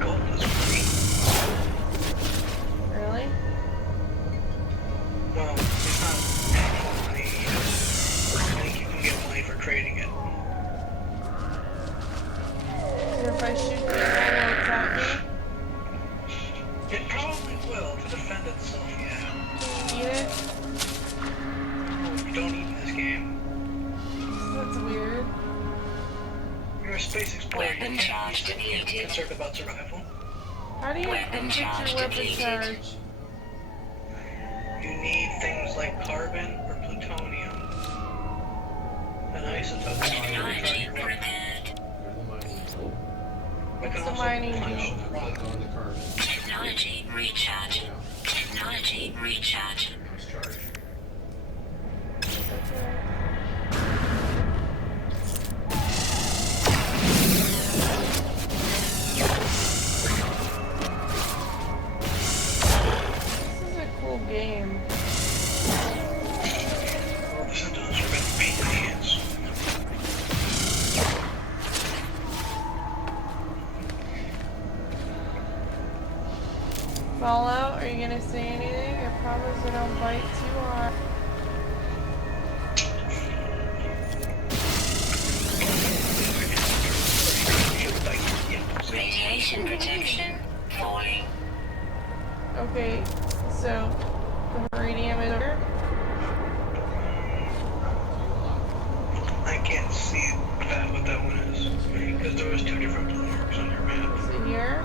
Gold is free. Really? Well, it's not actual money. I think you can get money for trading it. So if I shoot the animal, will attack me? It probably will to defend itself, yeah. Can you eat it? Oh, you don't eat in this game. That's weird. You're a space explorer. You Weapon can't charge be depleted. concerned about survival. How do you Weapon fix charge your weapon depleted. charge? You need things like carbon or plutonium. An isotope. Technology prepared. There's the mining tool. We can What's the also mining punch tool? the rock. Click on the carbon. Technology recharge. Yeah, Technology recharge. nice charge. Okay. This is a cool game. All the symptoms are about to pain in the hands. Fallout, are you gonna say anything? I promise I don't bite too hard. Radiation protection falling. Okay, so the Meridium is over. I can't see what that one is because there was 2 different marks on your map. Is it here?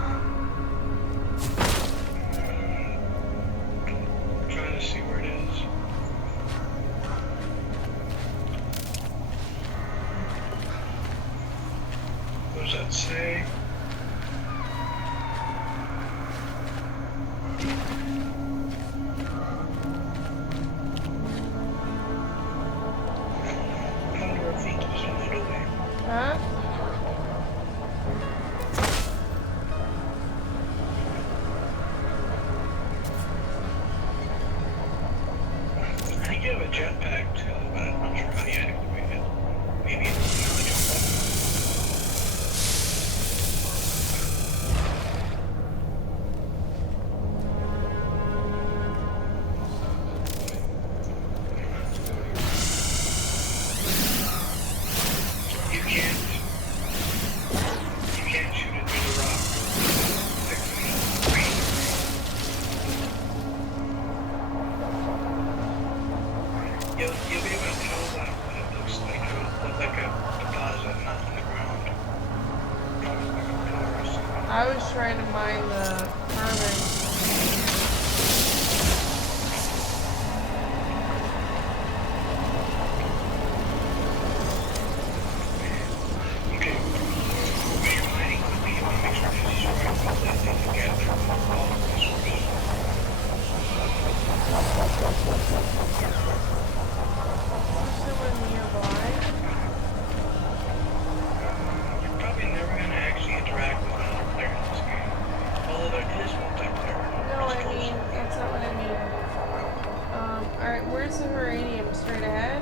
I'm trying to see where it is. What does that say? Huh? I think you have a jetpack too, but I'm not sure how you activate it. Maybe it's another jump button. You can't shoot it through the rock. You'll be able to tell that when it looks like a deposit, not in the ground. Probably like a pillar or something. I was trying to mine the carbon. Okay. When you're mining quickly, you want to make sure you destroy all that thing together. All the resources. Somewhere nearby. You're probably never going to actually interact with another player in this game. Although there is multiplayer. No, I mean, that's not what I mean. Alright, where's the Meridium? Straight ahead?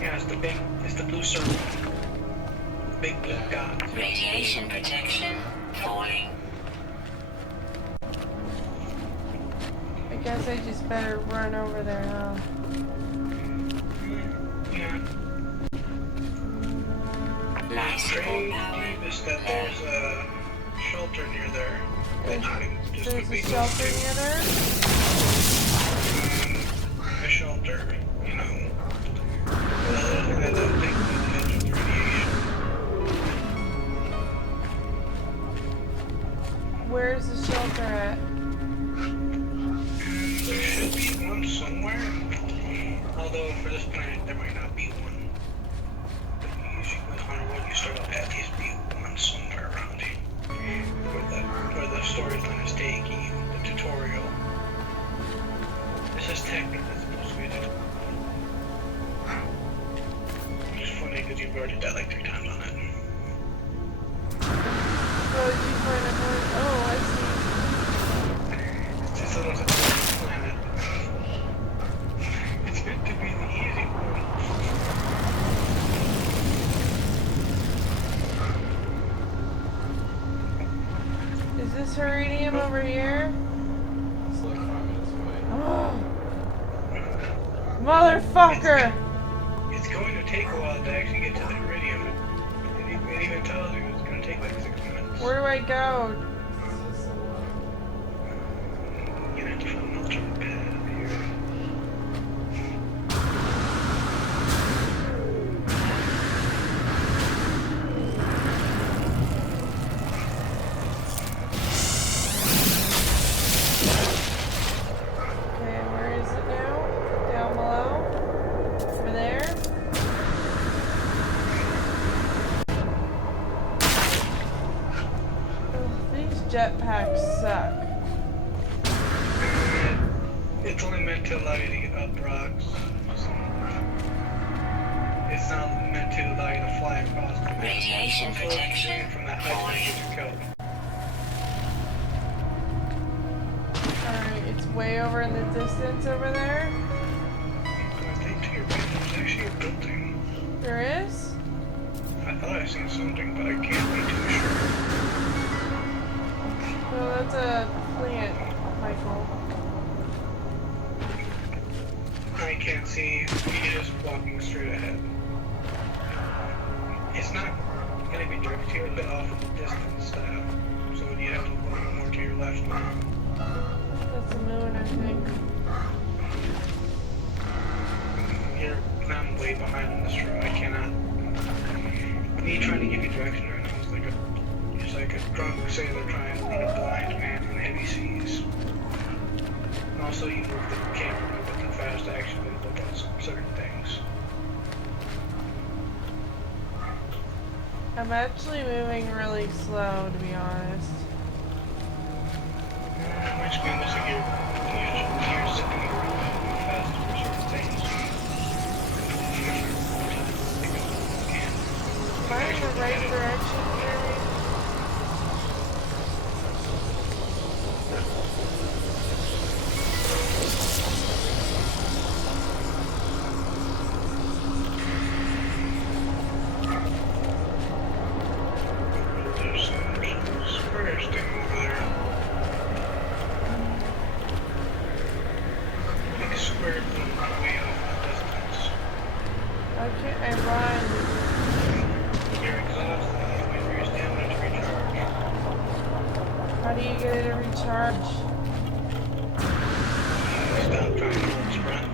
Yeah, it's the blue circle. The big blue dot. Radiation protection falling. I guess I just better run over there, huh? Yeah. Nice Trade power. is that there's a shelter near there. That you can just There's a quickly go shelter to. near there? A shelter, you know. That thing with radiation. Where's the shelter at? There should be one somewhere. Although for this planet there might not be one. But usually on what you start off at least be one somewhere around here. Where the storyline is taking you, the tutorial. This is technically supposed to be a tutorial. Which is funny because you've already died like 3 times on it. Oh, did you find a bird? Oh, I see. It's just a little tutorial planet. It's meant to be the easy one. Is this Meridium over here? It's like 5 minutes away. Oh, motherfucker! It's going to take a while to actually get to the iridium. It even tells you it's going to take like 6 minutes. Where do I go? This is You have to find an alternate path here. Okay, where is it now? Down below? Over there? Ugh, these jetpacks suck. It's only meant to allow you to get up rocks. It's not meant to allow you to fly across the map. Radiation So protection from that height falling. you get your killed. Alright, it's way over in the distance over there. I think to your right there's actually a building. There is? I thought I seen something, but I can't be too sure. No, that's a plant. My you can't see. You're just walking straight ahead. It's not going to be direct to you, but off in the distance. So you have to look a little more to your left. That's a moon, I think. I'm way behind on this road. I cannot. Me trying to give you direction right now is like a drunk sailor trying to lead a blind man in the heavy seas. And also, you move the camera a little bit too fast to actually look at some certain things. I'm actually moving really slow, to be honest. My screen looks like you're zipping around fast for certain things. Am I in the right direction, Jeremy? There's some squares thing over there. Big square thing way off in the distance. Why can't I run? You're exhausted and you wait for your stamina to recharge. How do you get it to recharge? Stop trying to sprint.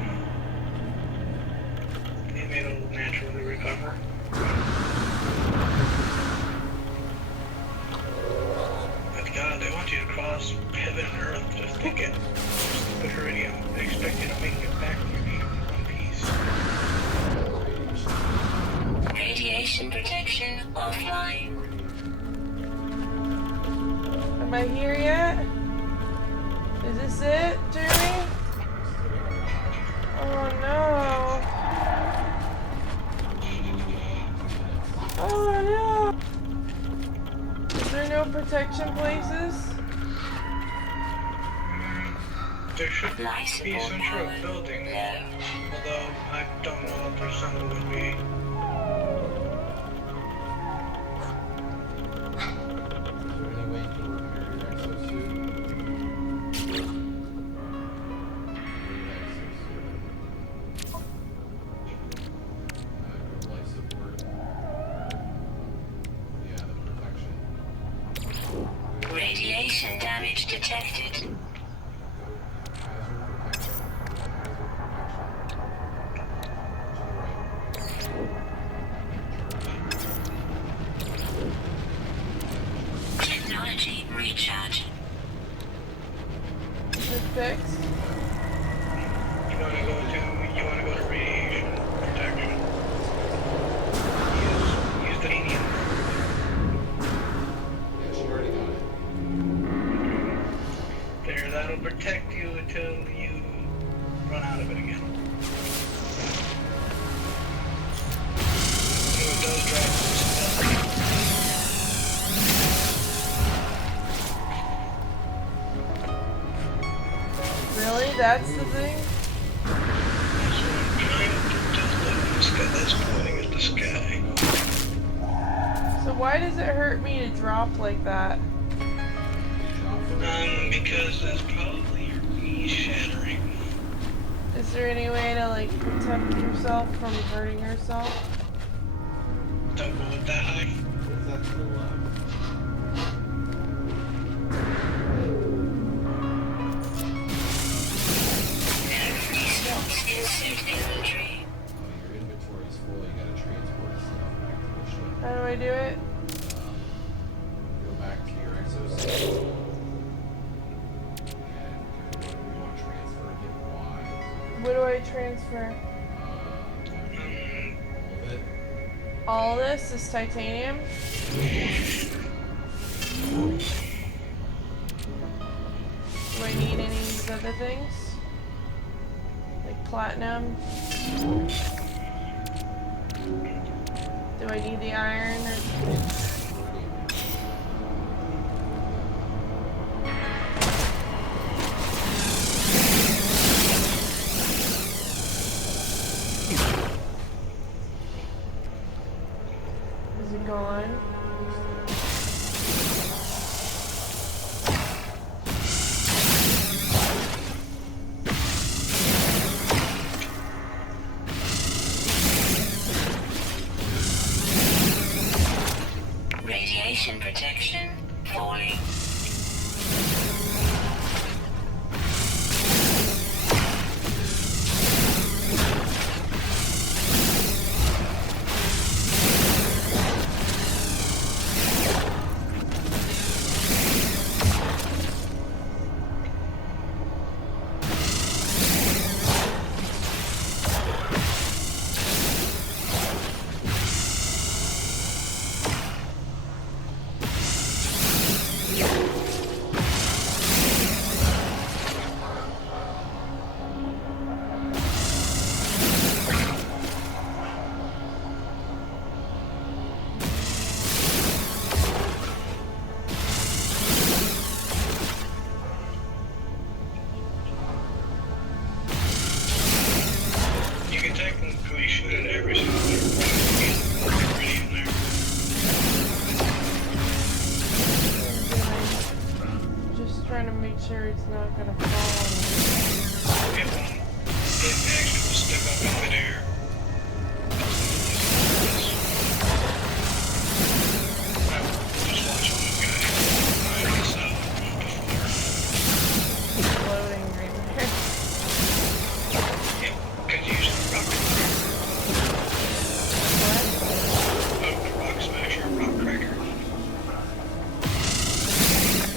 It made it naturally recover. But God, they want you to cross heaven and earth just to get the Peridium. They expect you to make it back to your game in one piece. Radiation protection offline. Am I here yet? Is this it, Jeremy? Oh no. Oh no. Is there no protection places? There should be License some sort of building, although I don't know if there's some that would be. Is there any way you can repair your exosuit? Life support. Yeah, the protection. Radiation damage detected. Hazard protection. Technology recharge. Is it fixed? You want to go to radiation protection. Use titanium. Yeah, she already got it. There, that'll protect you until you run out of it again. So it does drop some stuff. Really? That's the thing? That's what I'm trying to just look at the sky. That's pointing at the sky. So why does it hurt me to drop like that? Because that's probably your knee shattering. Is there any way to like protect yourself from hurting yourself? Don't go up that high. What is that to the left? Stops in suit inventory. Oh, your inventory is full. You gotta transport stuff back to the ship. How do I do it? Go back to your exosuit. And you want to transfer, hit Y. What do I transfer? All of it. All this is titanium? Do I need any of these other things? Like platinum? Do I need the iron or... Is it gone? Radiation protection falling. You can technically shoot at every single thing already in there. Just trying to make sure it's not gonna fall It won't. It actually will stick up in midair. Just watch on the guy. Right, so, before. on me. It's floating right there. It could use the rock. What? Oh, the rock smasher, rock cracker.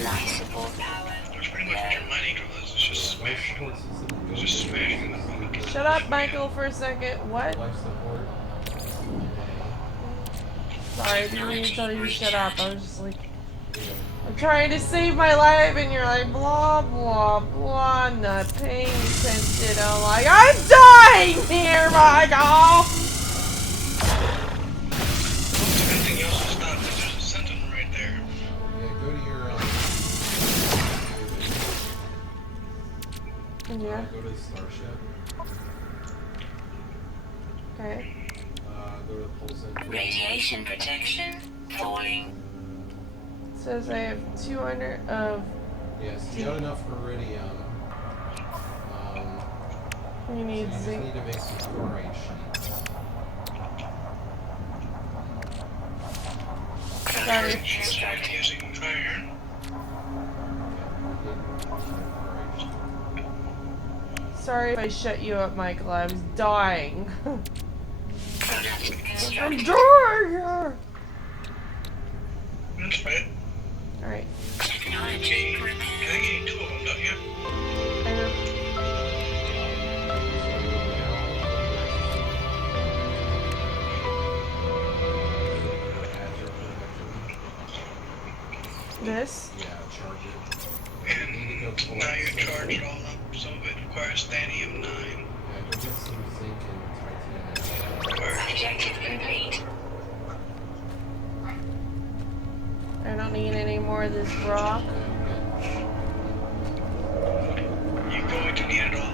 Life support power. That's pretty much what your mining drill is. It's just Life smashing. support system. It's just smashing the rock. Shut up, Michael, for a second. What? Life support. Sorry, I didn't mean to tell you to shut up. I was just like, I'm trying to save my life, and you're like, blah, blah, blah, not paying attention. I'm like, I'm dying here, Michael! Everything else is not, because there's a sentinel right there. Yeah, go to your Yeah, go to the starship. okay. Go to the pulse. Radiation protection falling. It says I have 200 of, Yes, you got enough iridium. you So need you just zinc. need to make some chloride sheets. Sorry. She's started using iron. Sorry if I shut you up, Michael. I was dying. Product I'm constructed. dying here! That's right. Alright. Technology I prepared. think you need two of them, don't you? I have this. Yeah, charge it. And now you're charged all up, so it requires Thanium 9. Yeah, go get some zinc and titanium. Objective complete. I don't need any more of this rock. You're going to need it all.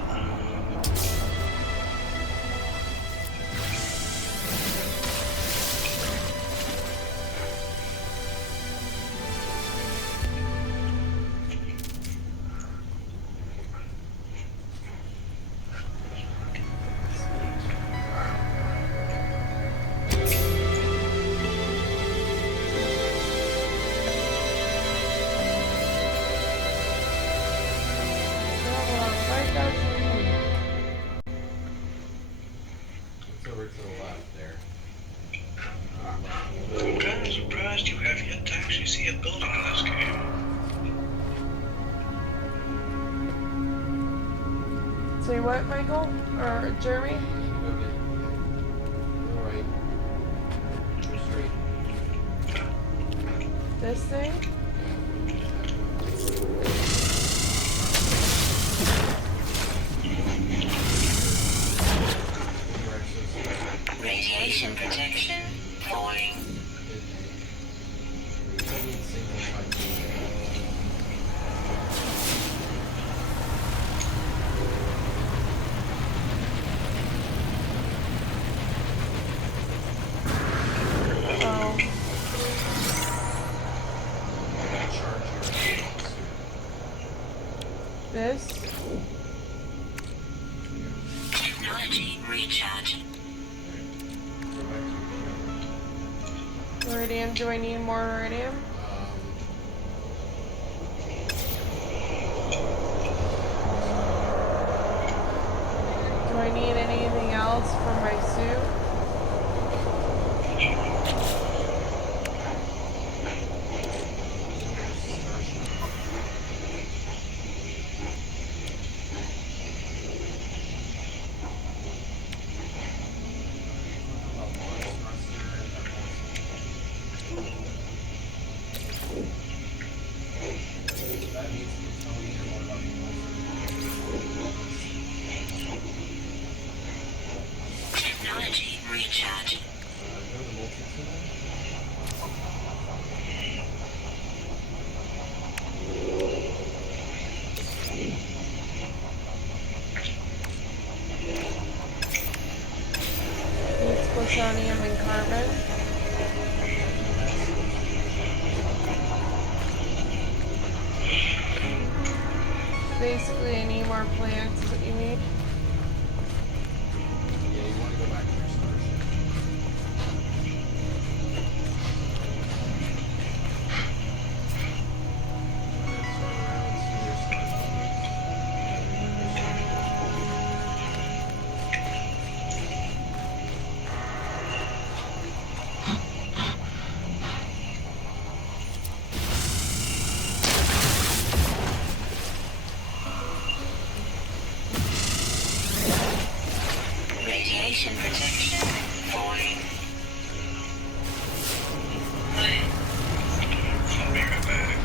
It's over to the left there. I'm kind of surprised you have yet to actually see a building in this game. Say what, Michael? Or Jeremy? Go get. Go right. Go straight. This thing? Radiation protection falling. Oh. This? Technology recharge. Iridium. Do I need more iridium? need anything else for my suit? That needs plutonium or about Technology recharge. go to the multi-tool. Needs plutonium and carbon. Basically, I need more plants. What you need? Yeah, you want to go back to your starship. Turn around and see your Radiation protection. Void. I'll be right back.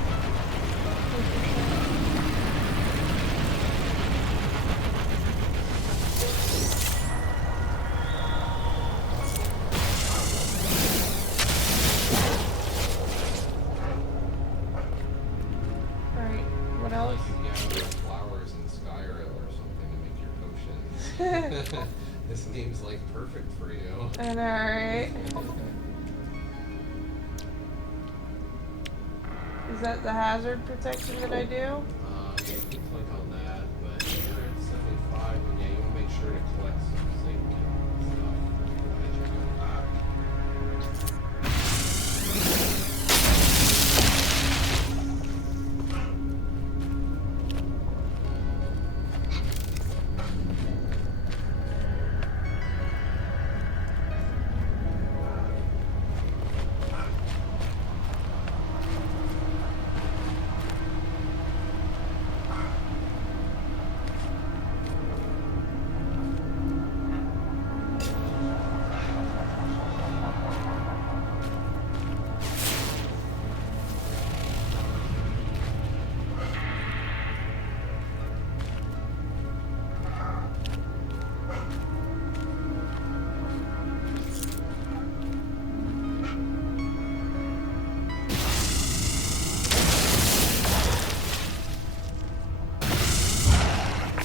Alright, what else? You gather flowers in Skyrim or something to make your potions. This game's like perfect for you. And alright. Is that the hazard protection that I do? Yeah, you can click on that, but you're at 75, and yeah, you want to make sure to collect some zinc and stuff as you're going back.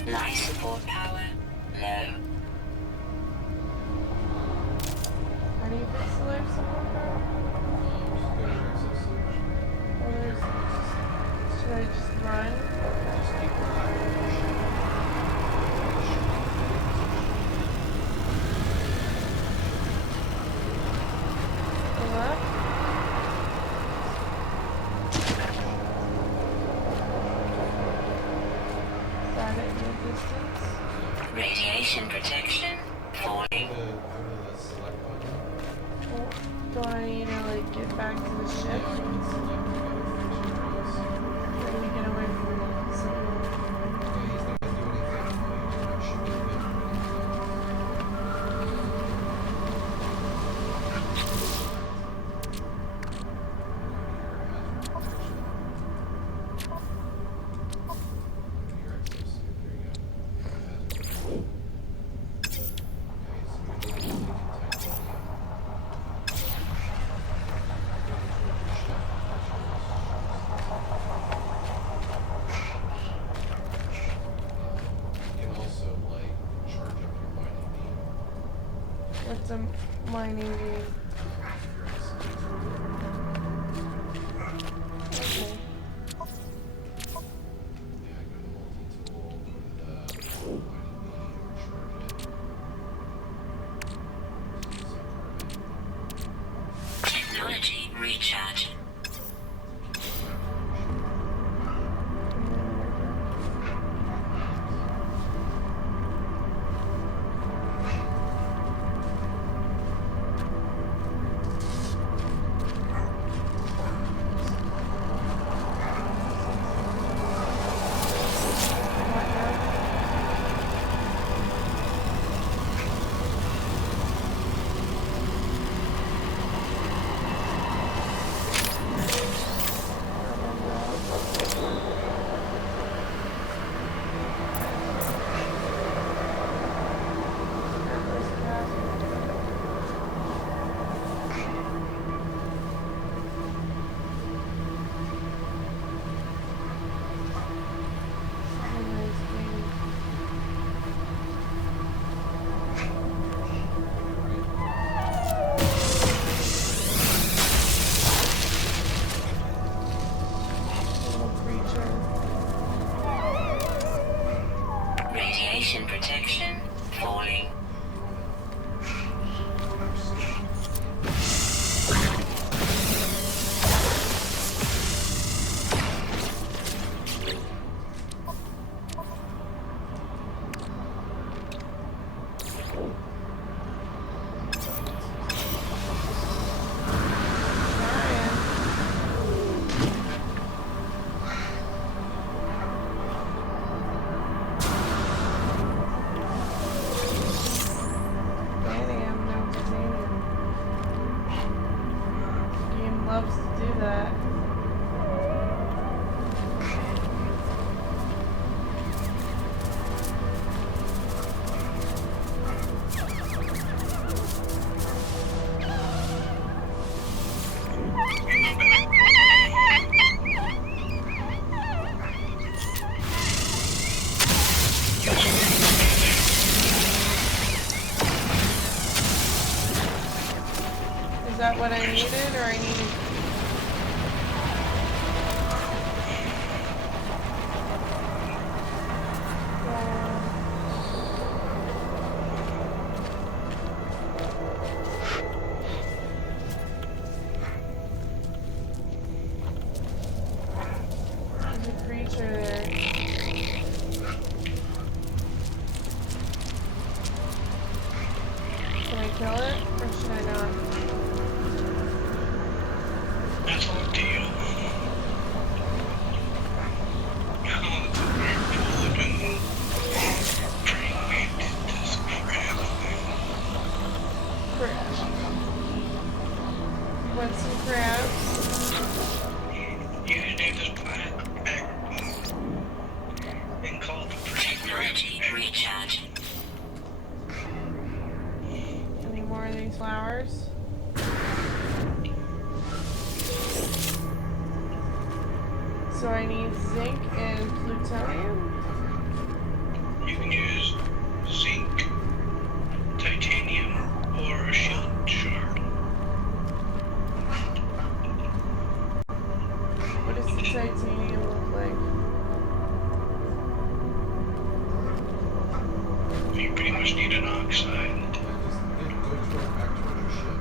Life support power. Low. How do you fix the life support power? Just go to your exosuit. Or should I just run? Just keep relying. Go left? Is that it in the distance? Radiation protection. Void. Go to the select button. Well, don't I need to like get back to the Yeah, ship? you can select the other features. How do we get away from the signal? Yeah, he's not gonna do anything. It should be good for your exosuit. There you go. Okay, so we need to take titanium. Going towards your ship. You can also like charge up your mining beam. What's a mining beam? Your exosuit. Okay. Yeah, go to multi-tool, go to the mining beam, recharge it. Use some carbon. Technology recharge. Radiation protection falling. Loves to do that. Is that what I needed, or I needed? There's a creature there. Can I kill it, or should I not? That's all up to you. Crab. You want some crabs? You can do this planet and call it the Technology recharge. Any more of these flowers? So I need zinc and plutonium? You can use zinc, titanium, or a shield shard. What does the titanium look like? You pretty much need an oxide. Just go back towards your ship.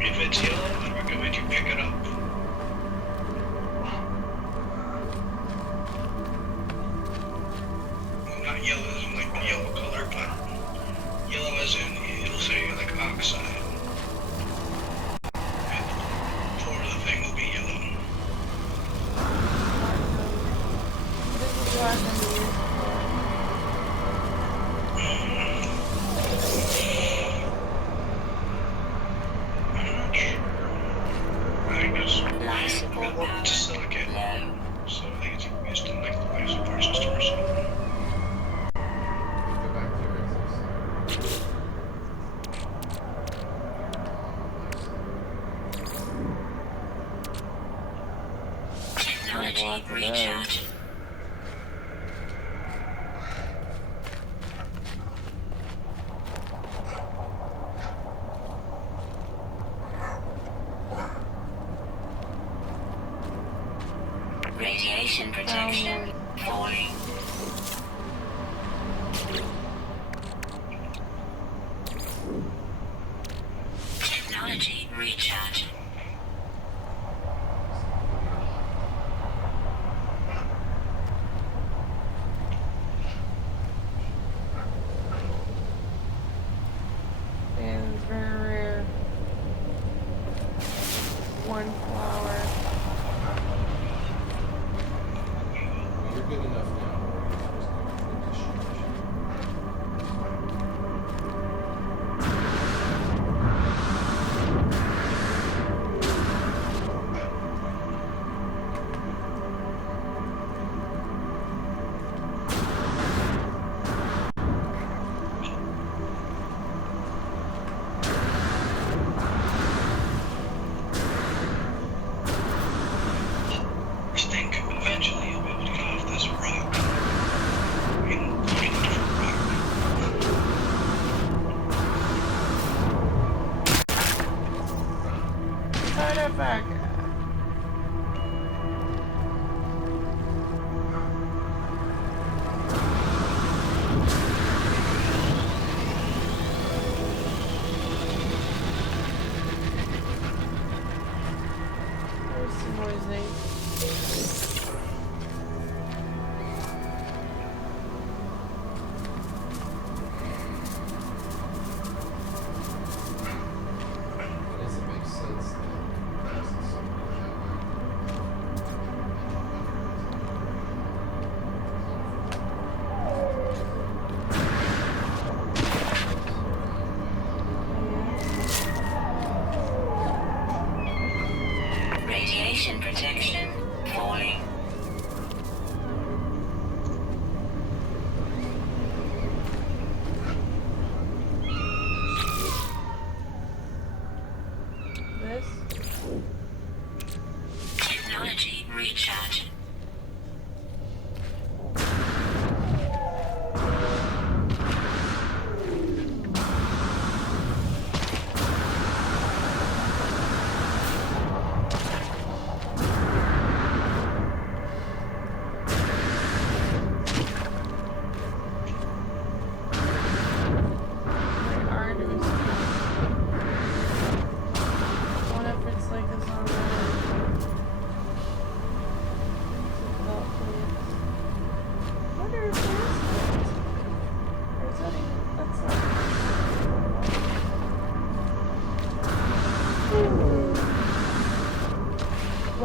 If it's yellow, I recommend you pick it up. Not yellow as in like the yellow color, but yellow as in it'll say like oxide. And for the thing will be yellow. What is the black one used I'm not sure. I think it's Life support it's power silicon. low. So I think it's used in like the life support system or something. Go back to your exos. Technology recharge. Radiation protection falling. Technology recharge. and it's very rare. One flower. Well, you're good enough now. Just go for the distribution.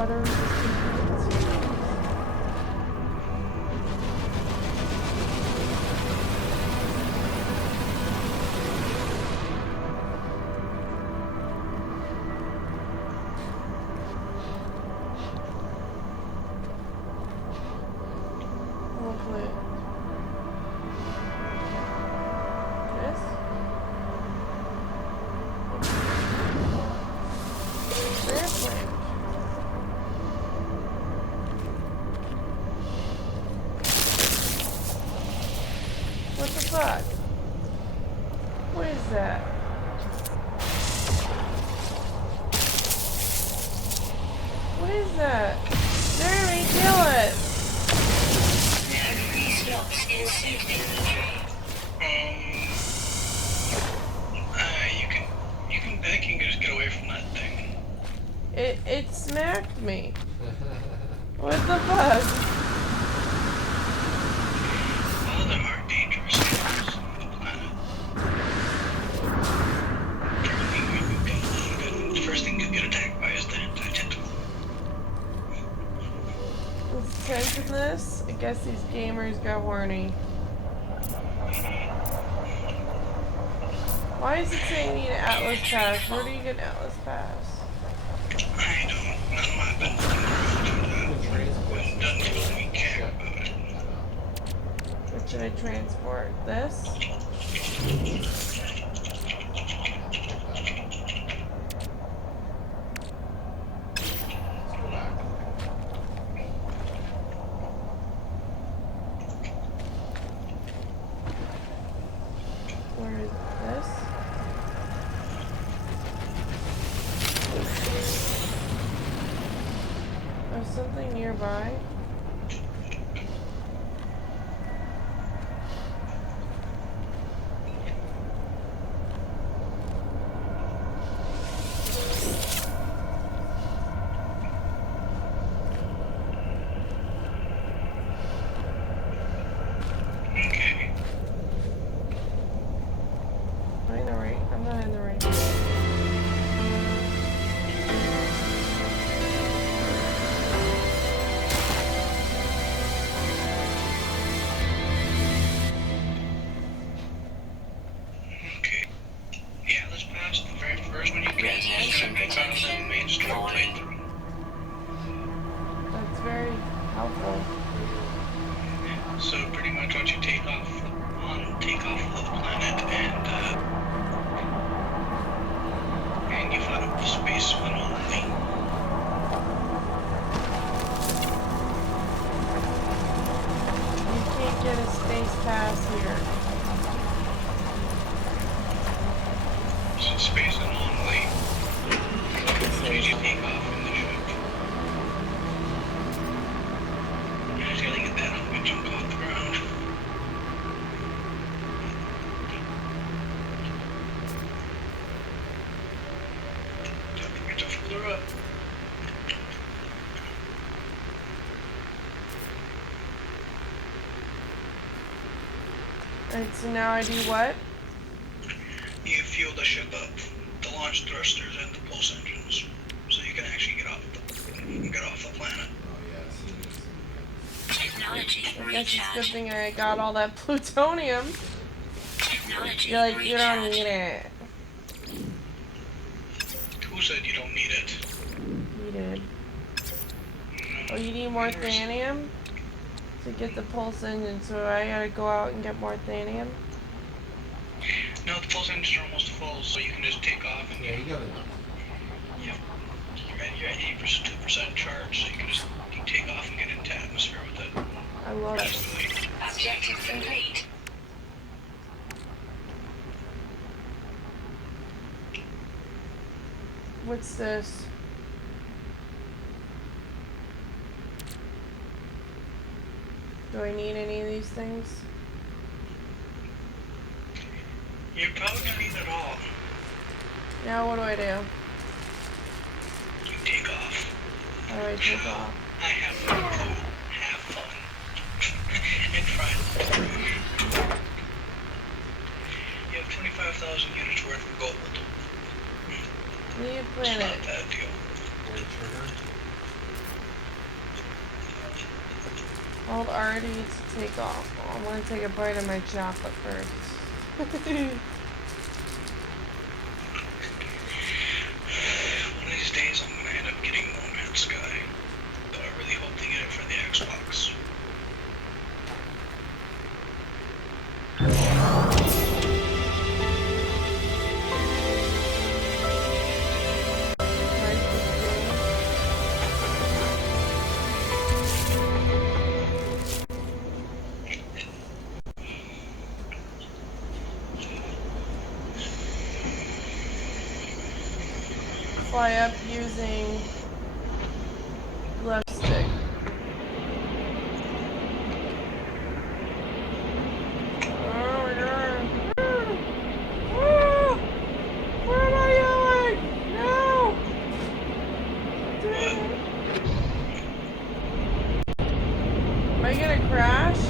Water resistant plants. We'll put this. Rare plant. What the fuck? What is that? What is that? Jeremy, kill it! Stocks in safe inventory. I can just get away from that thing. It smacked me. What the fuck? All there are dangerous animals on the planet. The first thing you get attacked by is the tentacle. Let's attention this. I guess these gamers got horny. Why is it saying you need an Atlas Pass? Where do you get an Atlas Pass? I don't know. I've been looking around for that. Doesn't feel like we care about it. What should I transport? This? Where is this? There's something nearby. Okay. Am I in the right? I'm not in the right. Okay. Yeah, let's pass the very first one you get. Radiation It's gonna be the main story protection playthrough. That's very helpful. So pretty much once you take off of the planet and you find a space anomaly. You can't get a space pass here. So space anomaly. As soon as you take off from the ship. I just gotta get that up and jump off the ground. Don't forget to fill her up. Alright, so now I do what? You fuel the ship up, the launch thrusters and the pulse engines, so you can actually get off the planet. Oh yeah, see, Technology I guess it's a good recharge. thing I got all that plutonium. Technology You're like, you don't recharge. need it. Who said you don't need it? You did. No. Oh, you need more thanium? To get the pulse engine, so I gotta go out and get more thanium? No, the pulse engines are almost full, so you can just take off and yeah, you got enough. you're at 82% charge, so you can just take off and get into atmosphere with it. I love it. Easily. Objective complete. What's this? Do I need any of these things? You probably don't need it all. Now what do I do? You take off. How do I take off? I have no clue. Have fun. And try to learn. You have 25,000 units worth of gold. Leave It's planet. not that deal. Or the trigger. Hold RD to take off. Oh, I'm gonna take a bite of my chocolate first. One of these days, I'm gonna end up getting No Man's Sky. So I really hope they get it for the Xbox. Fly up using left stick. Oh my god. Ah! Where am I going? No! Am I gonna crash?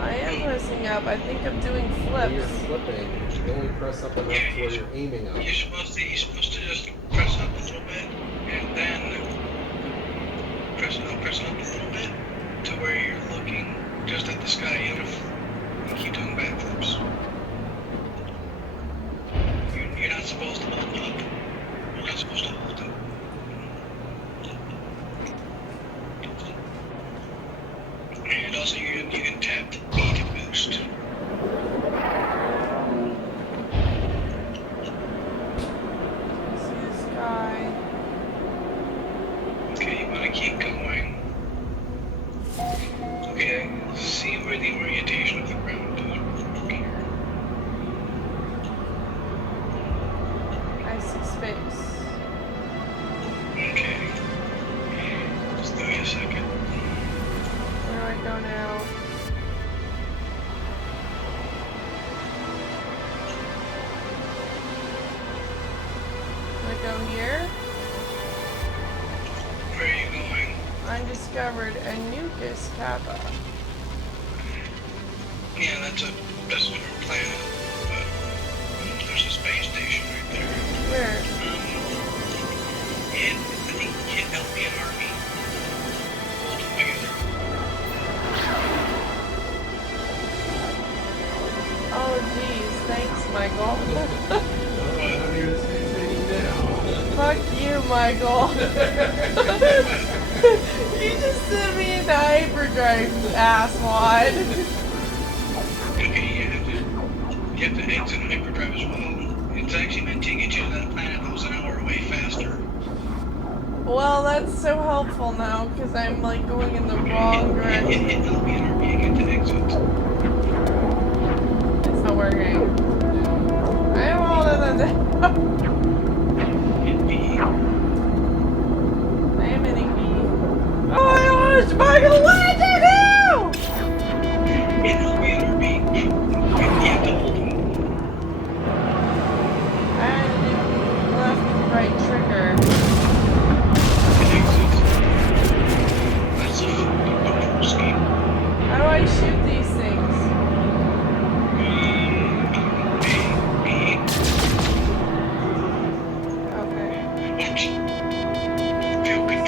I am pressing up. I think I'm doing When you're flips. flipping, you only press up enough to where you're aiming up. You're supposed to just press up a little bit, and then press up a little bit to where you're looking just at the sky, even if you keep doing backflips. You're not supposed to hold up. You're not supposed to hold it. And also, you can tap the B to boost. See the sky. Okay, you want to keep going. Okay, see where the orientation of the ground is from here. I see space. Okay. Just give me a second. Where do I go now? Do I go here? Where are you going? Undiscovered Anukis Kappa. Yeah, that's a different planet, but there's a space station right there. Where? I think hit Albion Army. Hold them together. Oh geez, thanks Michael. I'm here to space station now. Fuck you, Michael. You just sent me into hyperdrive, asswad. Okay, you have to exit hyperdrive as well. It's actually meant to get you to that planet that was an hour away faster. Well, that's so helpful now, because I'm like going in the wrong direction. Hit Albion Army again to exit. It's not working. I am older than that. Hit B. I am hitting B. Oh my gosh, Michael, what did you do? Hit Albion Army. You have to hold them. I had to do left, right trigger. That's a control scheme. How do I shoot these things? Okay. Feel good,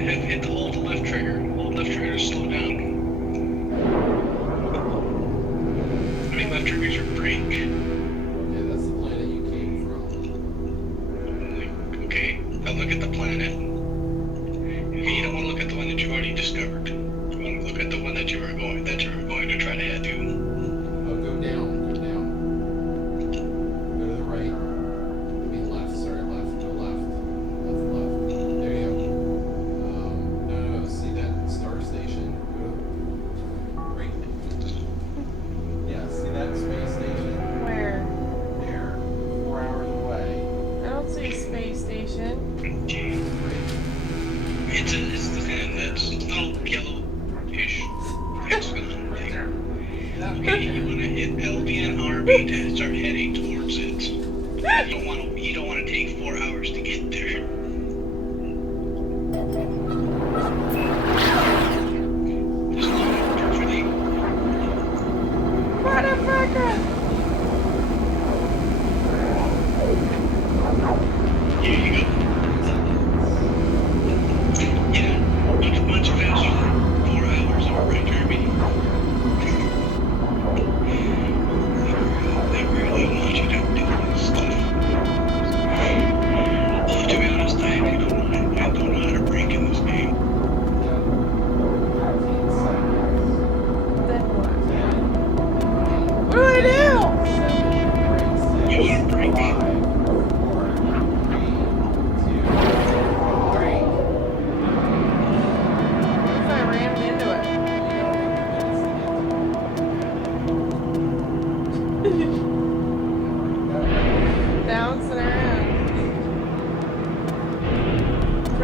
hit the hold the left trigger. Hold left trigger to slow down. I mean, left triggers are brake. Okay, that's the planet you came from. Okay, now look at the planet. Okay, you don't want to look at the one that you already discovered. You want to look at the one that you were going to try to head to. Oh, go down, go down. Go to the right. I mean left, sorry, left. Go left. Left. There you go. No, see that star station? Go right. Yeah, see that space station? Where? There. 4 hours away. I don't see a space station. Okay. It's the thing that's little yellow-ish hexagon thing. Okay, you want to hit LB and RB to start heading towards it. You don't want to take 4 hours to get there. Just line up perfectly. Motherfucker! Here you go.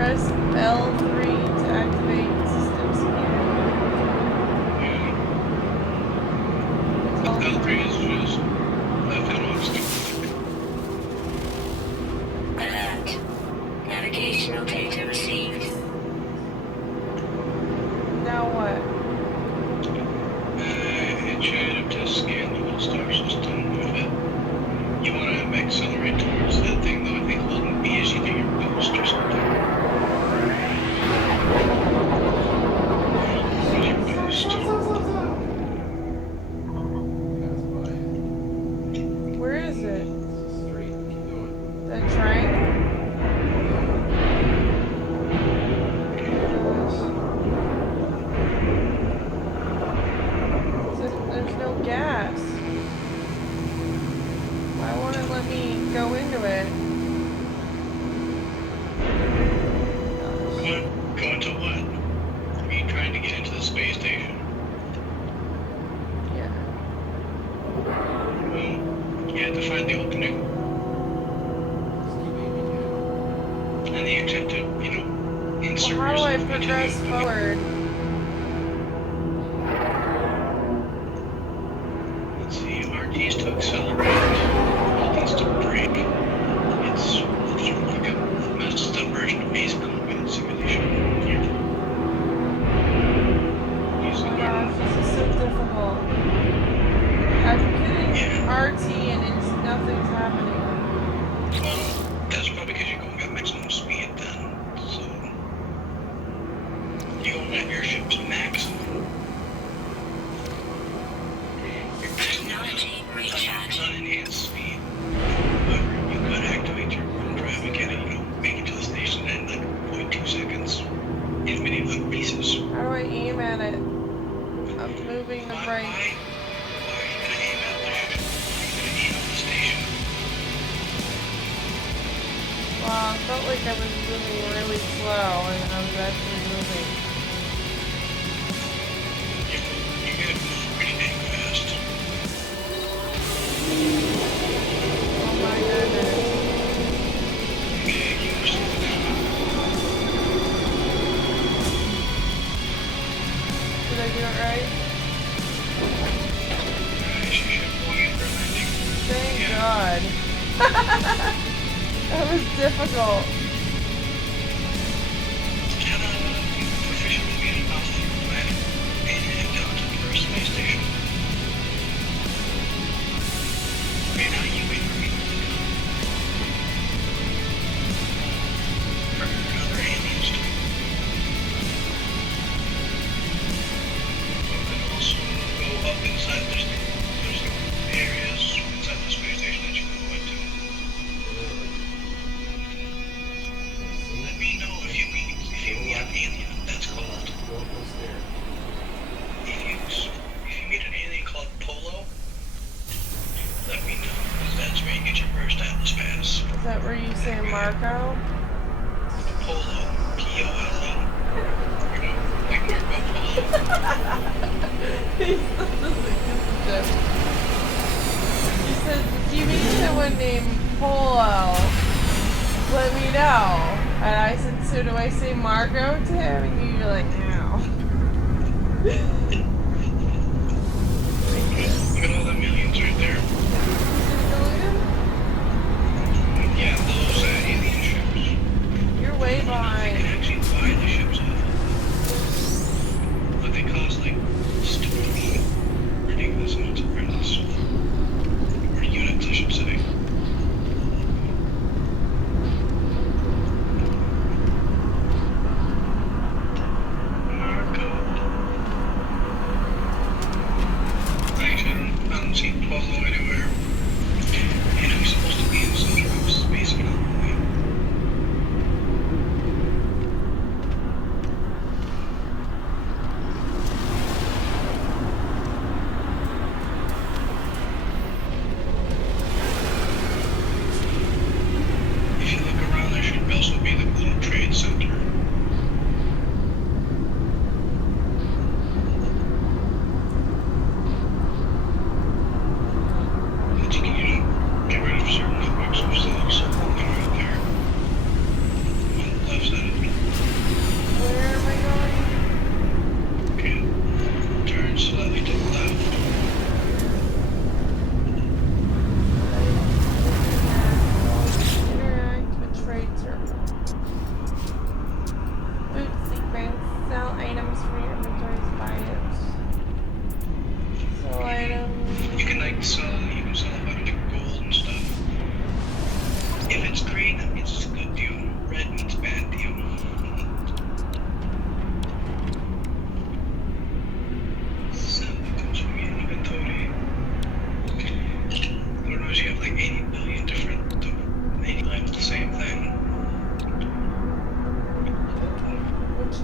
Press L3 to activate system scan. Yeah. L3 is just left analog stick. Alert. Navigational data received. Now what? It should just scan the whole star system with it. You want to accelerate towards that thing, though. I think holding B is you get your boost or something. Use your boost. Pass by. Where is it? It's straight. Keep going. That triangle? There's no gas. Why won't it let me go into it? Go into what? Are you trying to get into the space station? Yeah. Well, you have to find the opening Just keep aiming and the exit to, insert Well, how do I yourself into the progress opening. forward? Let's see, RT's to accelerate, L's to brake. It's sort of like a messed up version of Maze Combat Simulation. Here. Use Oh the my button. gosh, this is so difficult. I'm hitting Yeah. RT and nothing's happening. Well, that's probably because you're going at maximum speed then. So, you're going at airship's maximum. Your maximum Technology is recharge. unenhanced speed. However, you could activate your run drive and get it, make it to the station in like 0.2 seconds in many little pieces. How do I aim at it? I'm moving the Why right. are you gonna aim at the ship? Why are you gonna aim at the station? Wow, I felt like I was moving really slow and I was actually moving. You gotta move pretty dang fast. Oh my goodness. Okay, you must slow down. Did I do it right? Alright, she should going in for a landing. Thank Yeah. God. That was difficult. Ta-da! You've officially made it off your planet and down to the first space station. Okay, now you wait for me to come. For other aliens too. You can also go up inside. There's areas inside the space station that you can go into. Let me know if you meet an alien that's called. Go up those stairs. If you meet an alien called Polo, let me know, because that's where you get your first Atlas pass. Is that where you say Marco? Polo, P-O-L-O. Like Marco Polo. He said, do you meet someone named Polo? Let me know. And I said, so do I say Marco to him? And you're like, no. Look at all the millions right there. Yeah, those alien ships. You're way You can behind. actually buy the ships off. But they cost like stupid, ridiculous amounts of credits. Or units, I should say. Marco.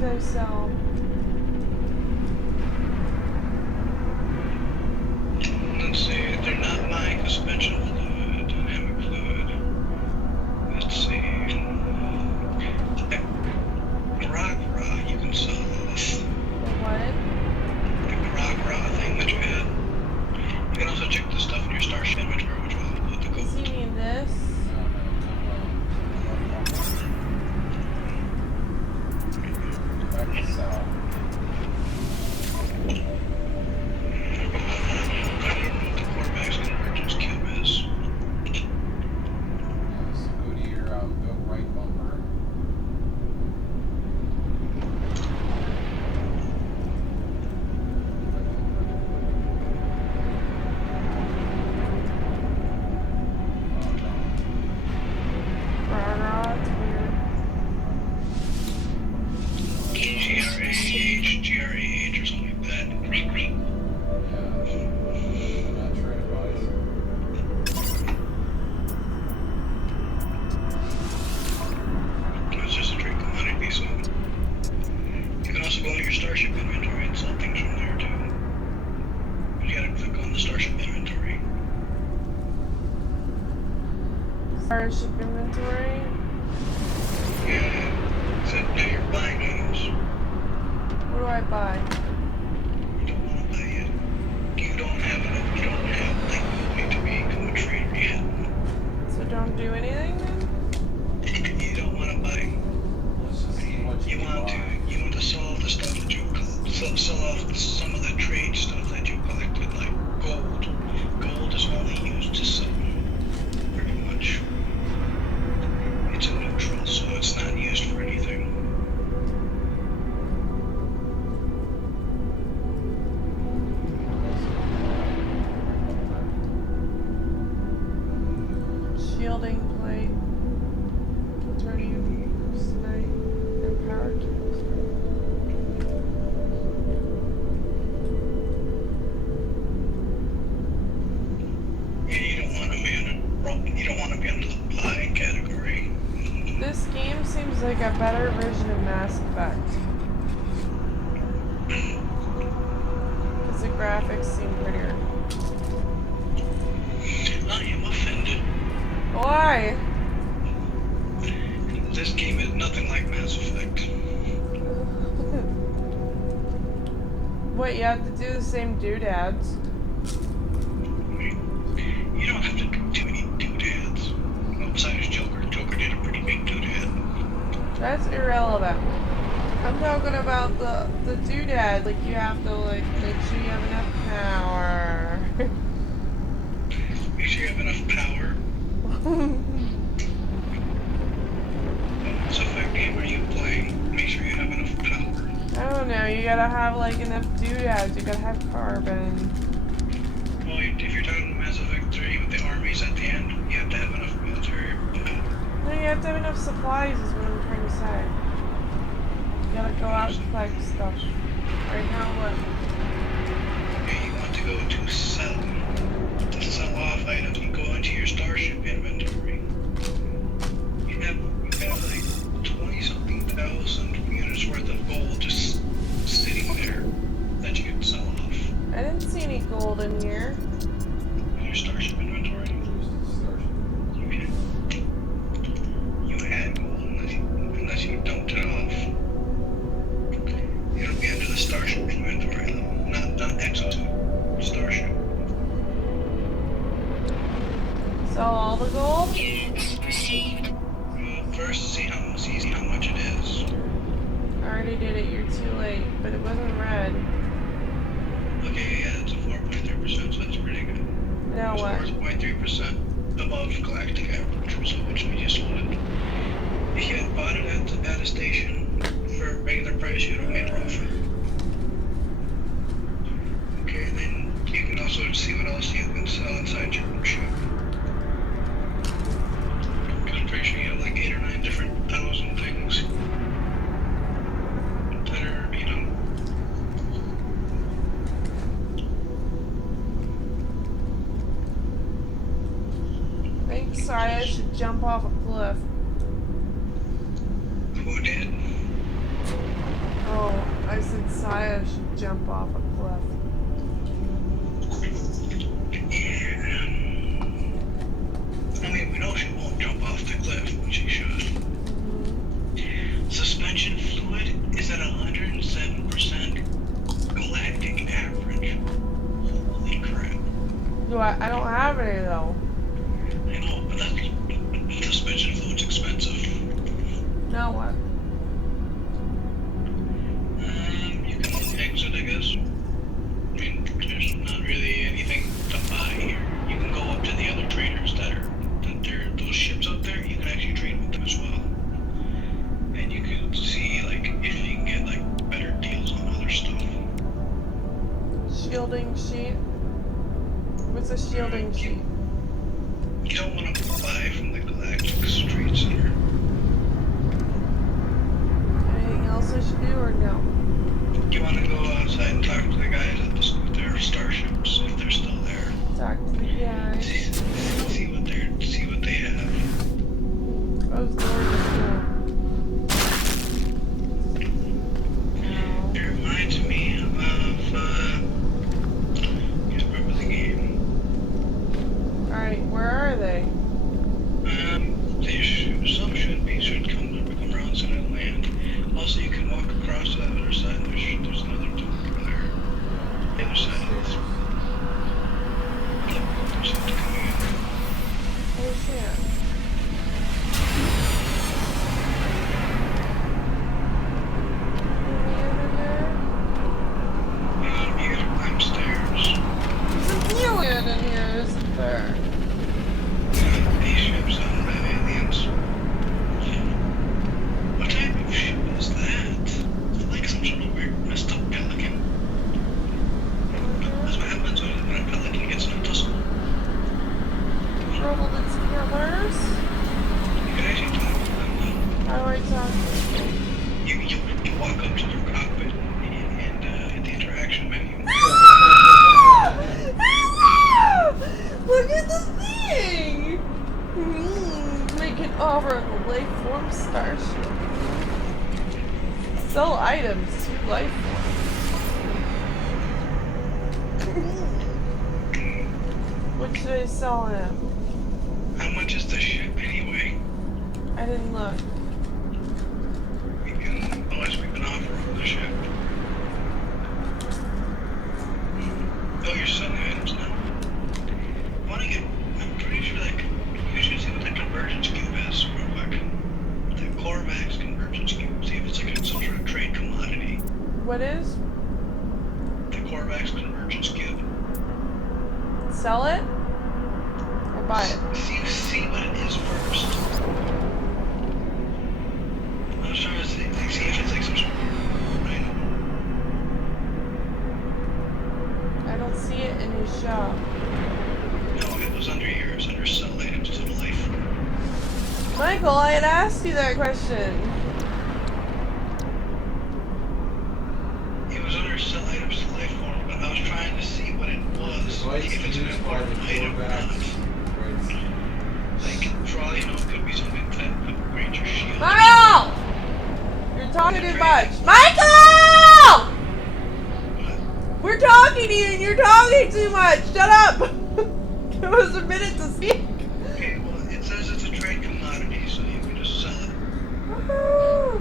should I sell? Let's see, they're not mine. Suspension fluid, dynamic fluid. Let's see. Rock raw, you can sell this. The what? The rock raw thing that you had. You can also check the stuff in your Starship inventory, which will include the Does he gold. need this? Back to south. I don't know what the quarterback's convergence cube is. So go to your go right bumper. Rah, it's weird. GRAH or something like that. Yeah. Not trade advice. It's just a trade commodity, so you can also go into your Starship inventory and sell things from there too. But you gotta click on the Starship inventory. Starship inventory. Yeah. So now you're buying items. What do I buy? You don't want to buy it. You don't have enough. You don't have like movement to become a trader yet. So don't do anything then? You don't want to buy. Let's just see what you You want buy. to sell off the stuff that you sell off some of the trade stuff that you collected, like gold. Gold is only used to sell, pretty much. It's a neutral, so it's not used for anything. Shielding plate. Plutonium cyanide and power cables. Yeah, you don't want to be under the buying category. This game seems like a better version of Mass Effect. Because the graphics seem prettier. I am offended. Why? This game is nothing like Mass Effect. What, you have to do the same doodads? You don't have to do too many doodads. Well, besides Joker. Joker did a pretty big doodad. That's irrelevant. I'm talking about the doodad. Like, you have to, like, make sure you have enough power. Make sure you have enough power. What Mass Effect game are you playing? Make sure you have enough power. I don't know, you gotta have, like, enough doodads. You gotta have carbon. Well, if you're talking Mass Effect 3 with the armies at the end, you have to have enough military power. No, you have to have enough supplies is what I'm trying to say. You gotta go out and collect stuff. Right now, what? Okay, you want to go to sell off items. You go into your Starship inventory. You have like 20-something thousand units worth of gold just sitting there that you can sell off I didn't see any gold in here. in your Starship inventory. You had gold unless you dumped it off. It'll be under the Starship inventory though, not Exosuit. Starship. Sell all the gold? Units received. First, see how much it is. I already did it, you're too late. But it wasn't red. Okay, yeah, it's a 4.3%, so that's pretty good. Now It's what? 4.3% above galactic average, so which means you sold it. If you had bought it at a station for a regular price, you'd have made profit. Okay, then you can also see what else you can sell inside your ship. Because I'm pretty sure you have like 8 or 9 different thousand things that are, I think Saya should jump off a cliff. who did. Messiah should jump off a cliff. Yeah. I mean, we know she won't jump off the cliff, but she should. Suspension fluid is at 107% galactic average. Holy crap. I don't have any though. I know, but that's suspension fluid's expensive. Now what? You can exit, I guess. I mean, there's not really anything to buy here. You can go up to the other traders that are those ships up there. You can actually trade with them as well, and you can see like if you can get like better deals on other stuff. Shielding sheet. What's a shielding sheet? You don't want to buy from the Galactic Trade Center. Anything else I should do or no? You want to go outside and talk to the guys at their starships if they're still there. Talk to the guy. See what they have. Close the door. No. It reminds me of can't remember the game. Alright, where are they? Some should come around soon and land. Also, you can walk across to the other side. There's another door over there. The other side. There's something coming in. Oh shit. You gotta climb stairs. There's an alien in here, isn't there? These ships on red aliens. What type of ship is that? It's like some sort of weird messed up pelican. That's what happens when a pelican gets in a tussle. Troubled its killers? You can actually talk to them though. How do I talk to them? You walk up to their cockpit and hit the interaction menu. Look at the thing! Make an offer of a life form starship. Sell items to life forms. What should I sell him? How much is the ship anyway? I didn't look. We can always make an offer on the ship. Oh, you're selling items now? I'm pretty sure that you should see what the convergence cube is real quick. The Corvax convergence cube. See if it's like some sort of trade commodity. What is? The Corvax convergence cube. Sell it? Or buy it? See what it is first. I was trying to see if it's like some sort of item. I don't see it in his shop. No, it was under here. It's under sell items to the life. Michael, I had asked you that question. It was under sell items to life form, but I was trying to see what it was. Device If it's an used by the important item or Corvax. not. Like, for all you know, it could be something that could upgrade your shield. Michael! You're talking too much. Michael! We're talking to you and you're talking too much. Shut up! Give us a minute to speak. Okay, well, it says it's a trade commodity, so you can just sell it. Woohoo!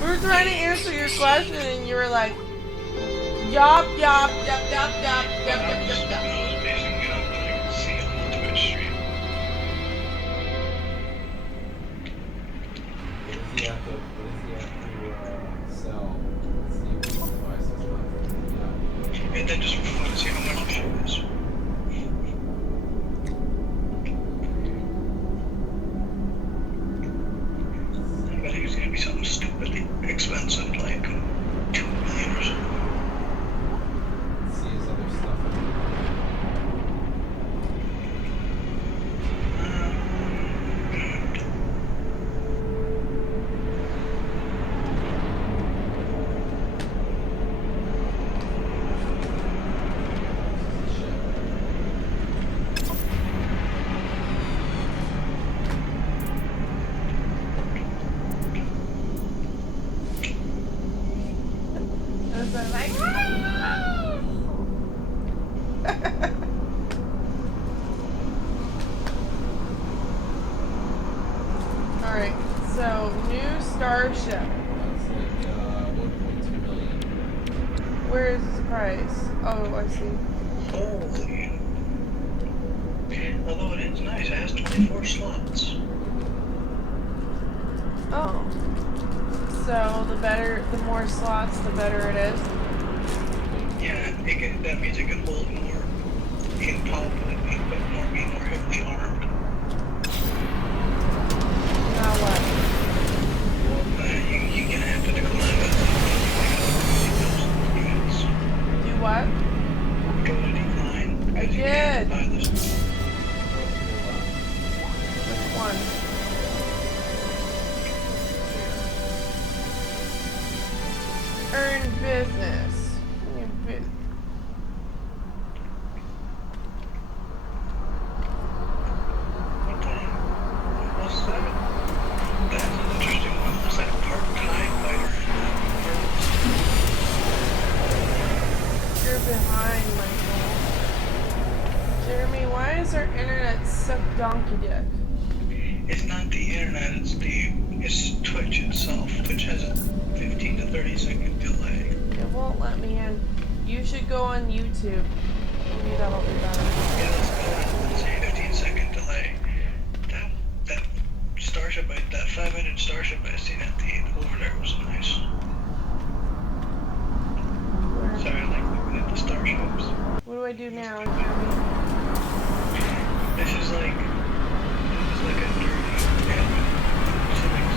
We were trying to answer your question and you were like, yup, yup, yup, yup, yup, yup, yup, yup, yup. I was basing it on what I could see on the Twitch stream. What does he have to sell? Let's see what device has left. Yeah. And then just want to see how much the ship is. I bet it's gonna be something stupidly expensive, like 2 million or something. Let's see his other stuff. Alright, so new starship. That's like 1.2 million. Where is this price? Oh, I see. Holy. Although it is nice, it has 24 slots. Oh. So the more slots, the better it is. Yeah, that means it can hold more in pulp, but be more heavily armed. Now what? You're gonna have to decline those units. Do what? Go to decline. I because you did. can't buy this. Which one? Earn business. What the heck? What's that? That's an interesting one. Looks like a part-time fighter. You're behind, Michael. Jeremy, why is our internet suck donkey dick? It's not the internet, it's Twitch itself. Twitch has a 15 to 30 second delay. It won't let me in. You should go on YouTube. Maybe that'll be better. Yeah, let's go on. Let's say 15-second delay. That starship, that 500 starship I seen at the over there was nice. Sorry, I like looking at the starships. What do I do now, Jeremy? This is like a dirty admin.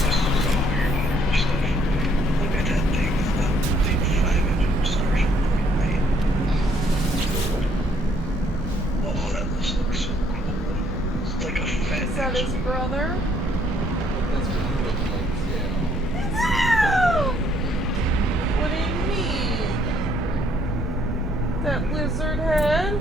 Just some weird stuff. Look at that thing, the big 500 starship made. Oh, that looks so cool. It's like a fat Is that his brother? That's what you look like, yeah. No! What do you mean? That lizard head?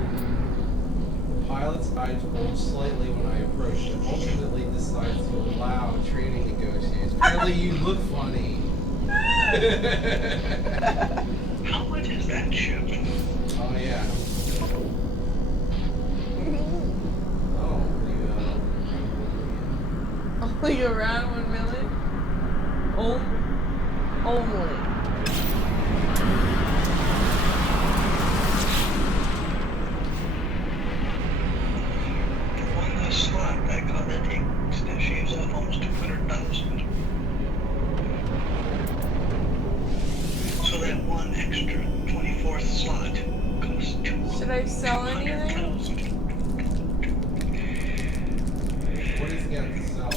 The pilot's eyes bulge slightly when I approach him, ultimately decides to allow training negotiations. Apparently you look funny. How much is that ship? Oh yeah. Oh, Only around 1 million? Only. One slot that shaves off almost 200,000. So that one extra 24th slot costs 200,000. Should I sell anything? what does he have to sell?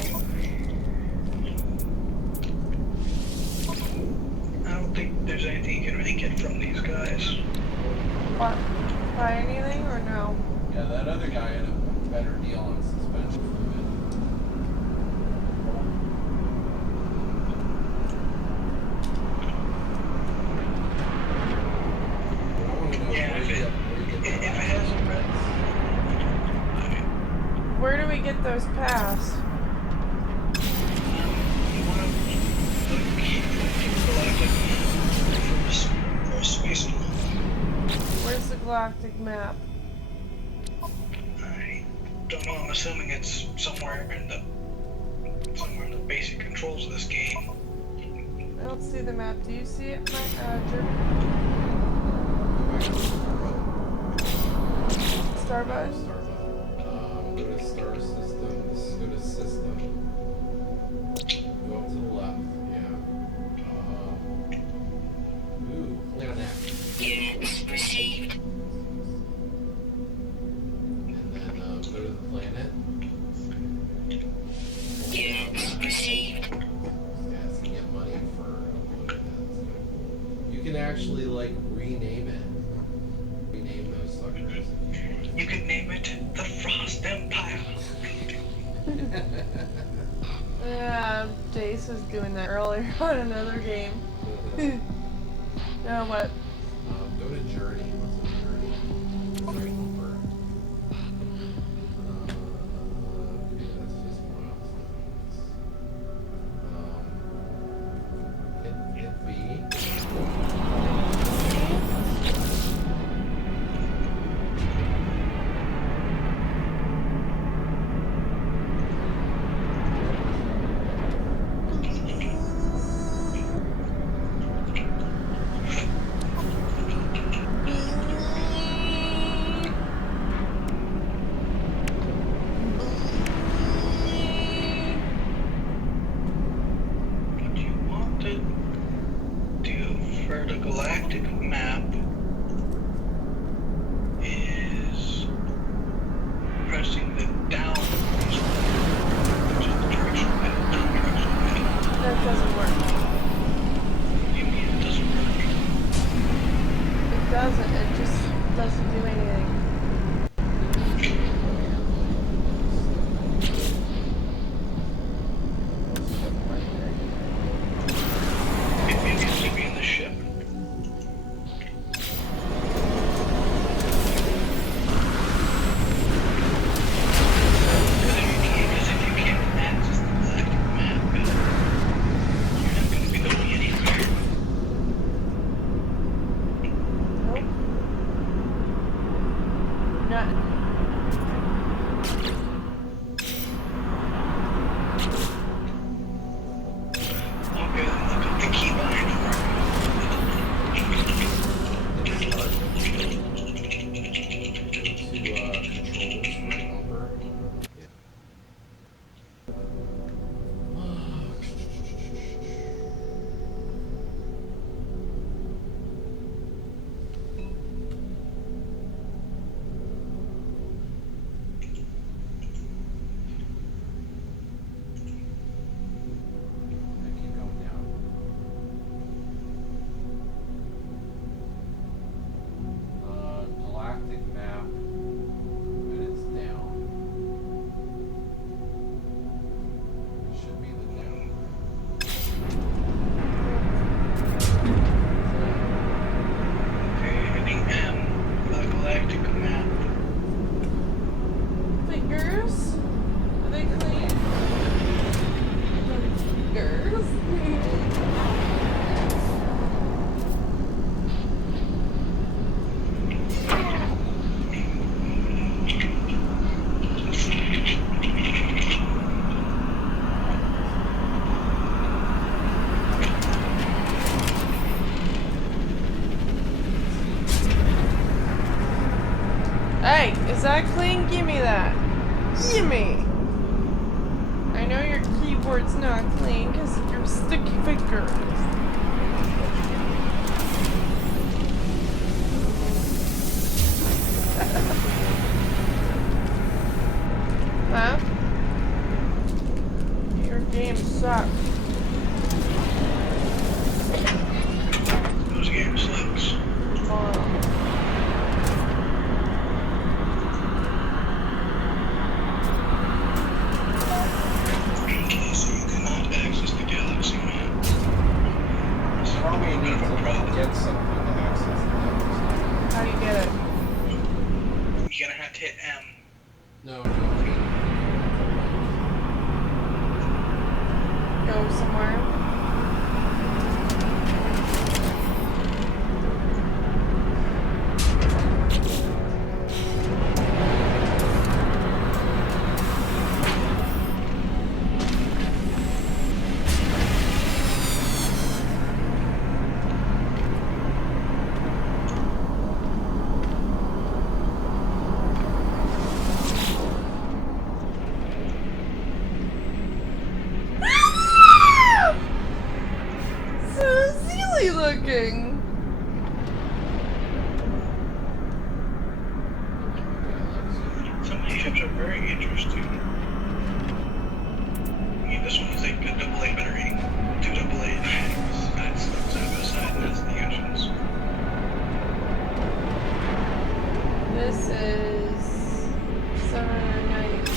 I don't think there's anything you can really get from these guys. What? Buy anything or no? Yeah, that other guy had a better deal on suspension fluid. What I want to know is Yeah, where if you it- get, where you get If the it has a red... Where do we get those pass? You want to keep galactic for a space alone. Where's the galactic map? I don't know. I'm assuming it's somewhere in the basic controls of this game. I don't see the map. Do you see it, Jeremy? Go back to Starbucks. Starbucks? Go to Star Systems. Go to System. Go up to the left. Yeah. Ooh, click on that. Units received. And then go to the planet. Units received. Yeah, it's gonna get money for wood. That's kinda cool. You can actually like rename it. Rename those suckers if you want. You could name it the Frost Empire. Yeah, Jace was doing that earlier on another game. Now what? Go to Journey. What's a Journey? Right over. Okay, that's just milestones. Hit B. doesn't work. You mean it doesn't work? It doesn't. It just doesn't do anything. It needs to be in the ship. Because if you can't access the exact map, you're not going to be going anywhere. Nope. Not. Okay, then look at the key behind Keep going down. Galactic map. And it's down. It should be the down. Okay, hitting M for the galactic map. Fingers? Are they clean? Fingers? Hey, is that clean? Give me that. Gimme! I know your keyboard's not clean because of your sticky fingers. Huh? Your game sucks. Those game sucks. Okay, so you cannot access the galaxy map. This is Probably a bit need of a to problem. get something to access the How do you get it? You're gonna have to hit M. No, Go somewhere. So silly looking. Some of these ships are very interesting. I mean, this one is like a AA battery, two AA ships. That's side by side, and that's the engines. This is 790.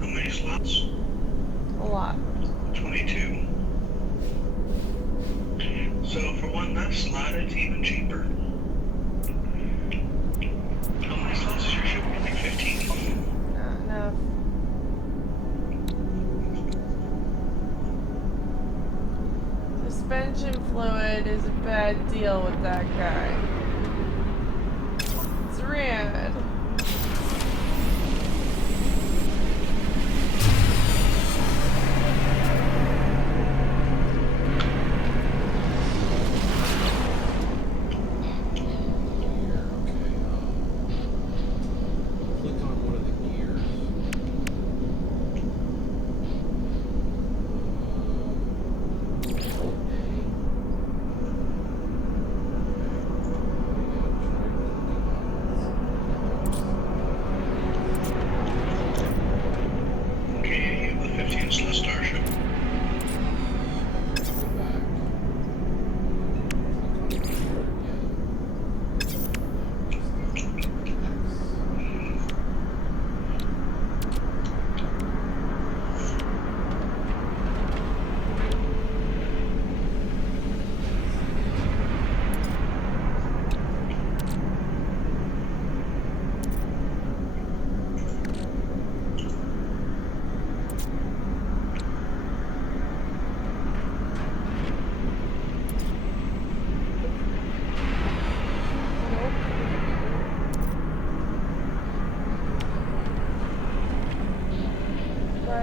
How many slots? A lot. 22. So for one less slot, it's even cheaper. How many slots is your ship? Like 15? Not enough. Suspension fluid is a bad deal with that guy. It's rad. click on one of the gears.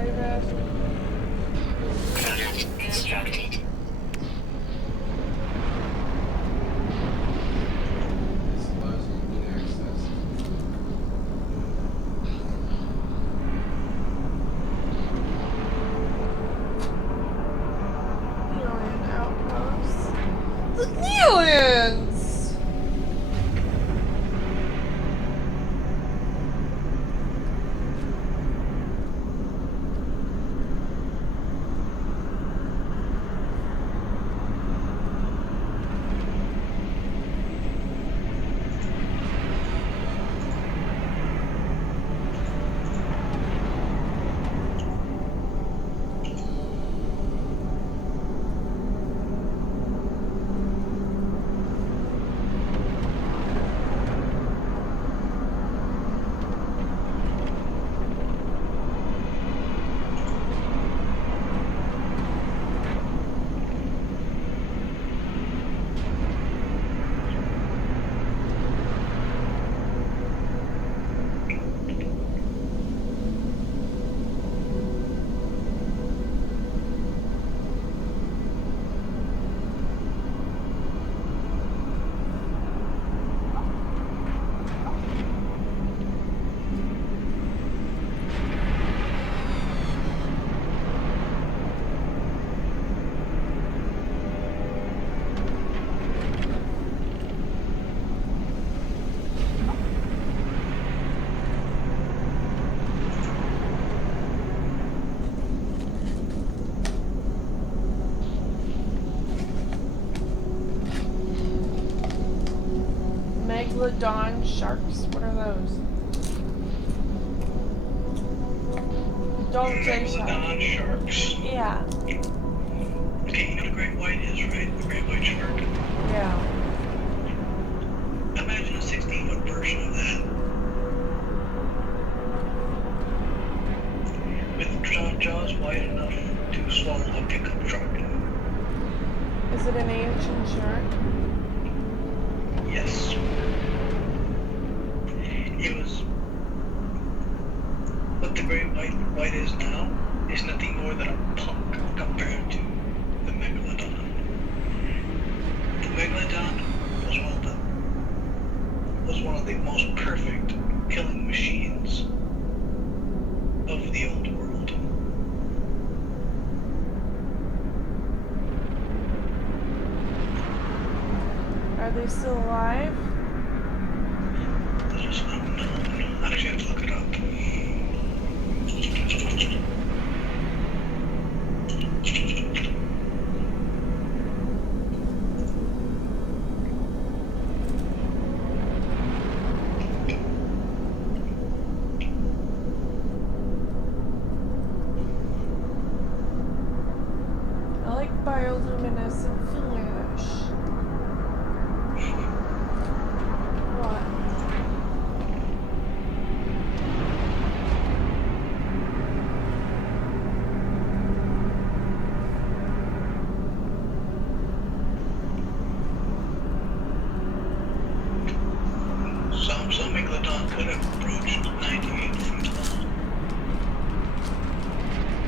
Best. Product instructed. This allows you to get access. Alien outposts. The aliens! Megalodon sharks. What are those? Don't say sharks. Megalodon sharks. Yeah. Okay, you know what a great white is, right? The great white shark. Yeah. Imagine a 16-foot version of that. With jaws wide enough to swallow a pickup truck. Is it an ancient shark? Yes. It was. What the great white is now is nothing more than a punk compared to the megalodon. The megalodon was one of the most perfect killing machines of the old world. Are they still alive? That is unknown. I actually have to look it up. I like bioluminescent fish. What? Some megalodon could have approached 98 feet long.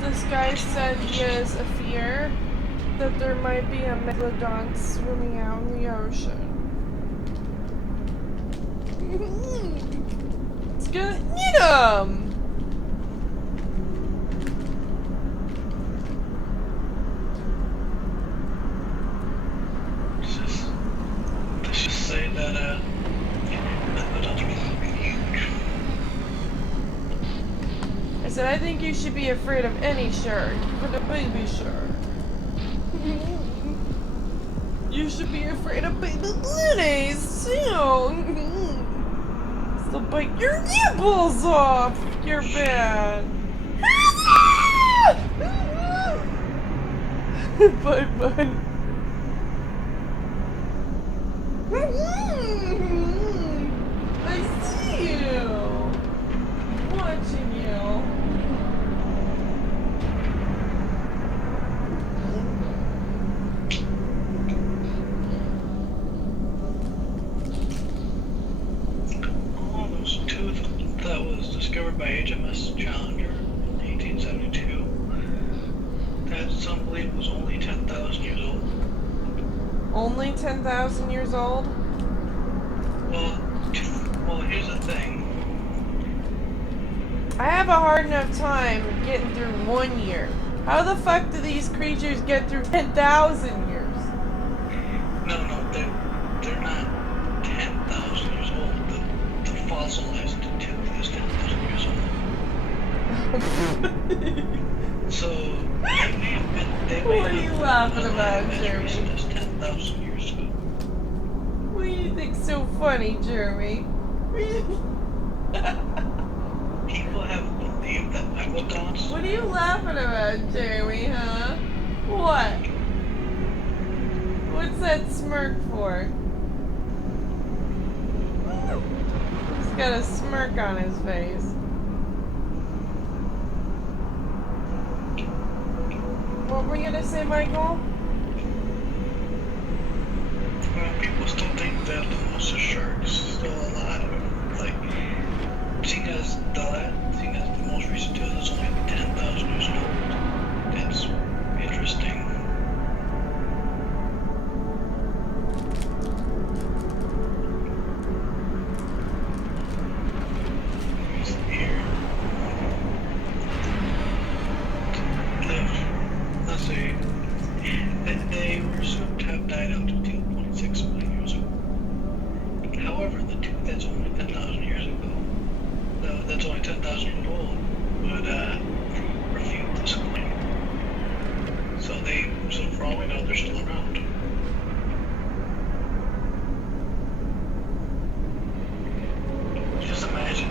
This guy said he has a fear that there might be a megalodon swimming out in the ocean. It's gonna eat him! Let's just say that megalodons are fucking huge. I said, I think you should be afraid of any shark, even a baby shark. You should be afraid of baby bluties too. They'll bite your nipples off. You're bad. Bye bye. I see you. Watching you. Oh, those two that was discovered by HMS Challenger in 1772. That some believe was only 10,000 years old. Only 10,000 years old? Well, here's the thing. I have a hard enough time getting through 1 year. How the fuck do these creatures get through 10,000 years? No, they're not 10,000 years old. The fossilized tooth is 10,000 years old. So they may have been. What are you laughing about, Jeremy? As 10,000 years ago. What do you think's so funny, Jeremy? People have believed that megalodons. What are you laughing about, Jeremy, huh? What? What's that smirk for? He's got a smirk on his face. What were you gonna say, Michael? Well, people still think that the most of sharks still alive. Like, seeing as the most recent tooth is only 10,000 years old, that's interesting. Here. Let's see. They were assumed to have died out to 2.6 million years ago. However, the tooth that's only 10,000 years ago, that's only 10,000 years old, would refute this claim. So for all we know, they're still around. Just imagine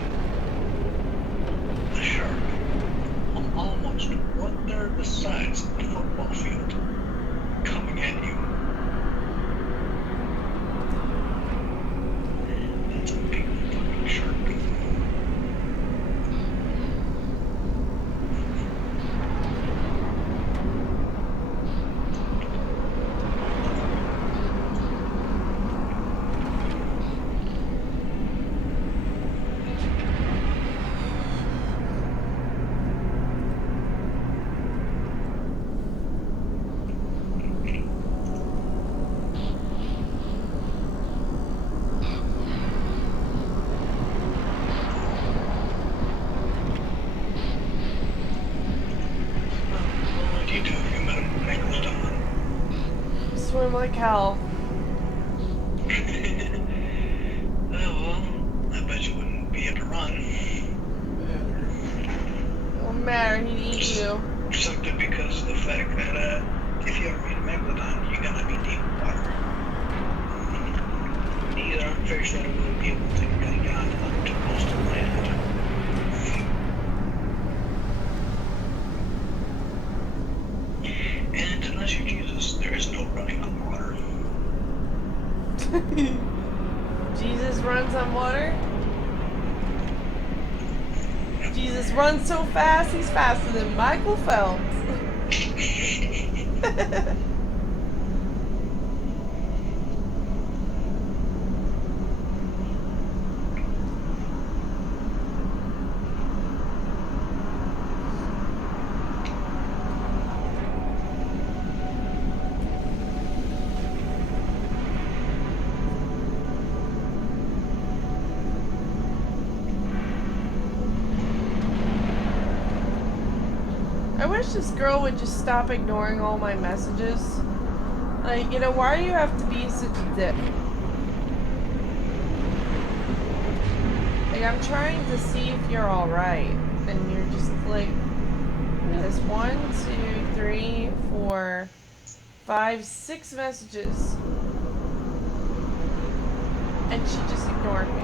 a shark almost 1/3 the size of a football field coming at you. That's a big fucking shark. What would you do if you met a megalodon? Swim like hell. Oh, well, I bet you wouldn't be able to run. No matter, he'd eat you. Simply because of the fact that if you ever meet a megalodon, you're gonna be deep water. These aren't fish that will be able to really get onto to most of the land. And unless you're Jesus, there is no running on water. Jesus runs on water? Jesus runs so fast, he's faster than Michael Phelps. I wish this girl would just stop ignoring all my messages. Like, you know, why do you have to be such a dick? Like, I'm trying to see if you're alright. And you're just like, there's 1, 2, 3, 4, 5, 6 messages. And she just ignored me.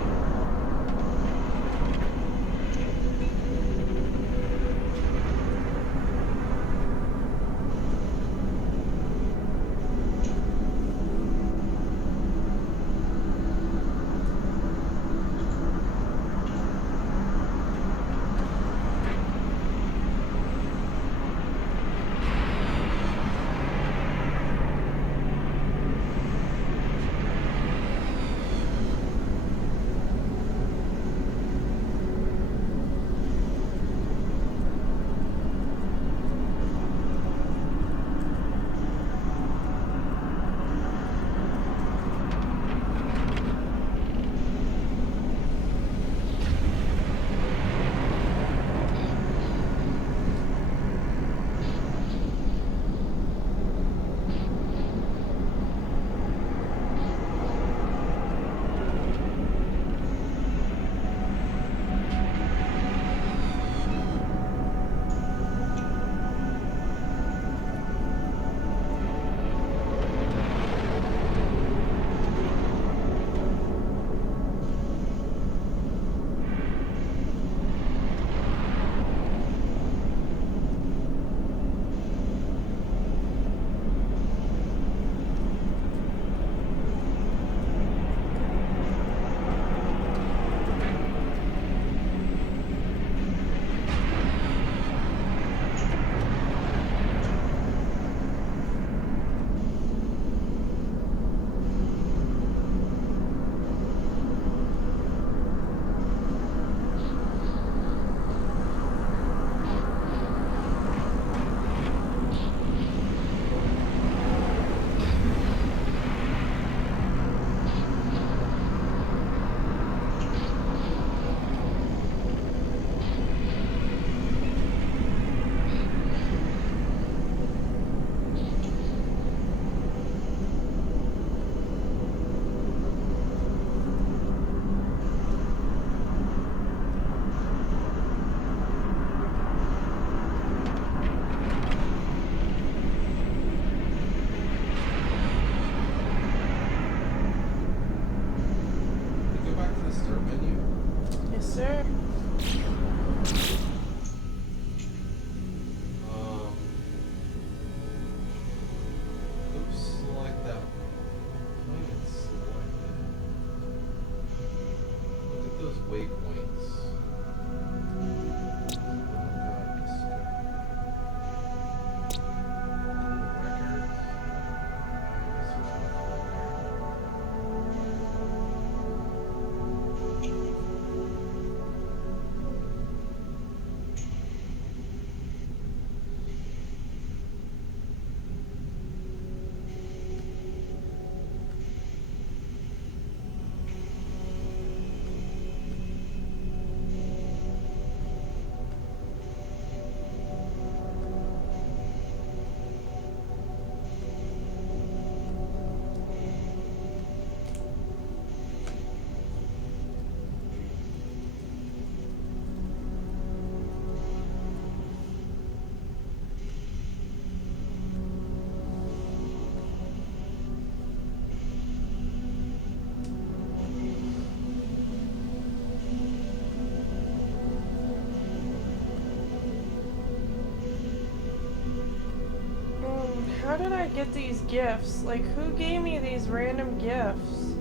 did I get these gifts? Like, who gave me these random gifts?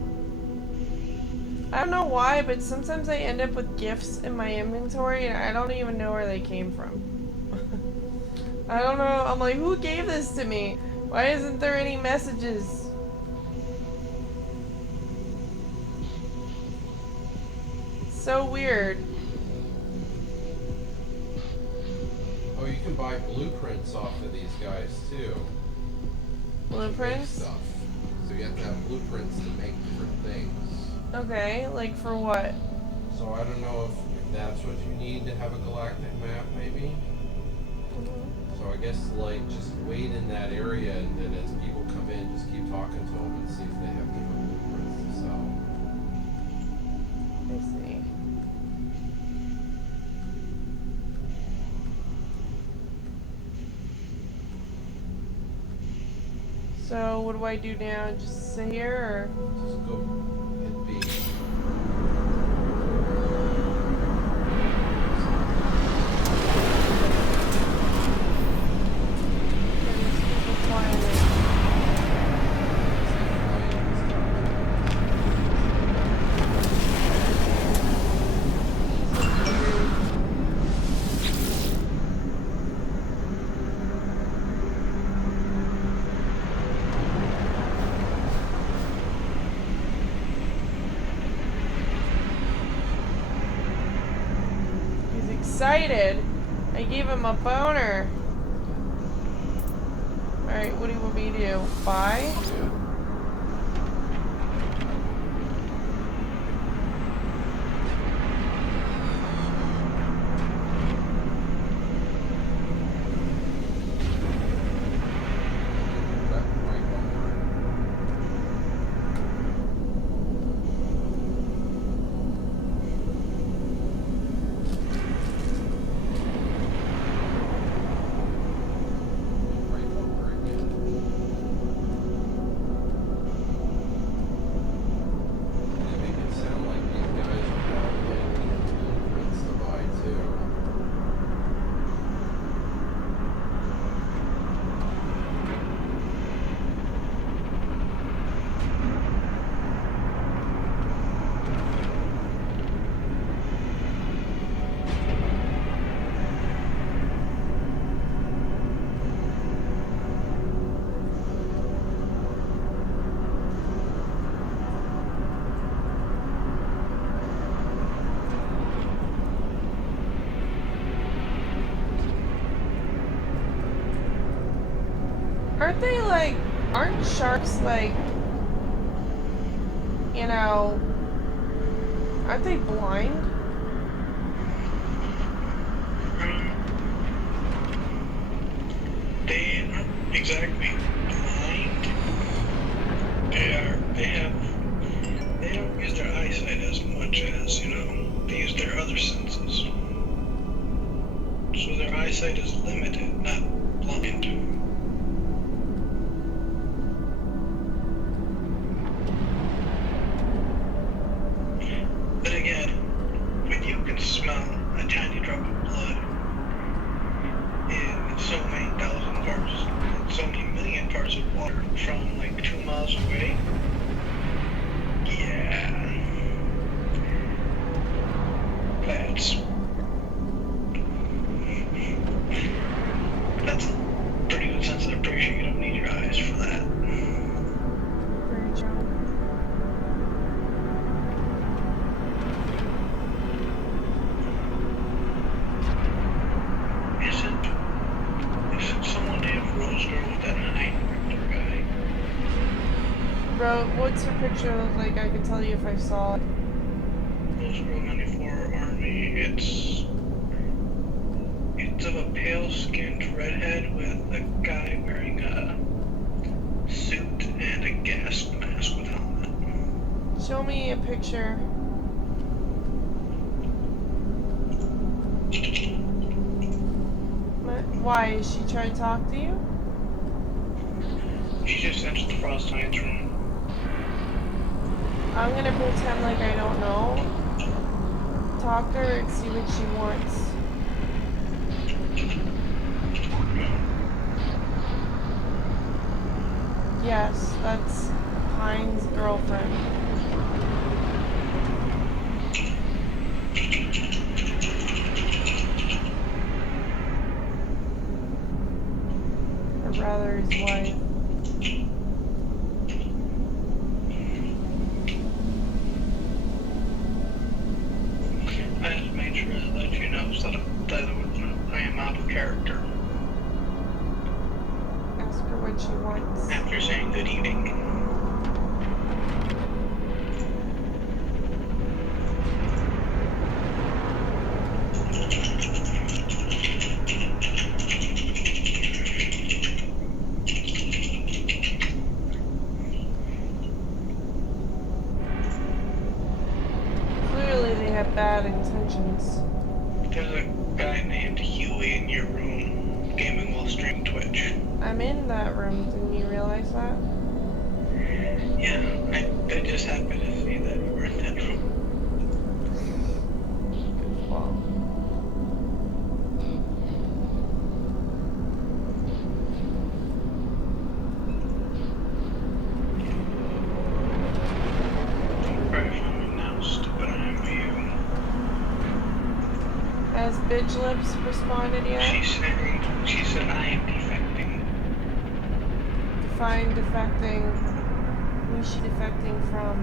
I don't know why, but sometimes I end up with gifts in my inventory and I don't even know where they came from. I don't know. I'm like, who gave this to me? Why isn't there any messages? So weird. Oh, you can buy blueprints off of these guys too. To make Blueprints? stuff. So you have to have blueprints to make different things. Okay, like for what? So I don't know if that's what you need to have a galactic map, maybe. So I guess like just wait in that area, and then as people come in, just keep talking to them and see if they have different blueprints to sell. I see. So what do I do now? Just sit here, or? Just go hit B. There's people flying in. He's excited. I gave him a boner. Alright, what do you want me to do? Buy? Left, right, one more. Right over again. They make it sound like these guys are all like blueprints to buy too. Aren't they like, aren't sharks like, you know, aren't they blind? They aren't exactly blind. They don't use their eyesight as much as, they use their other senses. So their eyesight is limited, not blind. Then again, when you can smell a tiny drop of blood in so many thousand parts, so many million parts of water from like 2 miles away, yeah, that's a pretty good sense. I'm pretty sure you don't need your eyes for that. Very true. Isn't someone named Rose Girl with that eye? Poor guy. Bro, what's her picture look like? I can tell you if I saw it. Rose Girl 94 Army. It's of a pale-skinned redhead with a guy wearing a suit and a gas mask with helmet. Show me a picture. Why? Is she trying to talk to you? She just entered the Frost Science room. I'm gonna pretend like I don't know. Talk to her and see what she wants. Yes, that's Pine's girlfriend. Or rather, his wife. I just made sure to let you know so that I am out of character Ask her what she wants. after saying good evening. Clearly, they have bad intentions. There's a guy named Huey in your room gaming while streaming Twitch. I'm in that room. Didn't you realize that? Yeah, I just happened to see that you were in that room. Well, Right from me now, stupid I am you. has Bitch Lips responded yet? She said I am defecting. Define defecting. Who's she defecting from?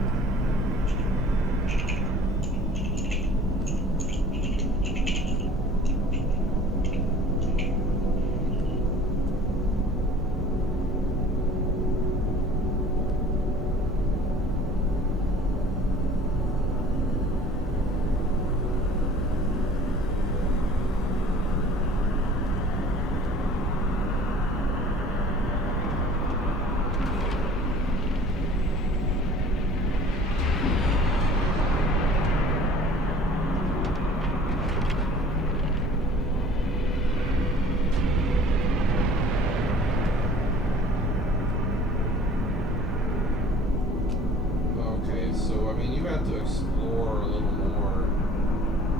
Okay, so I mean, you have to explore a little more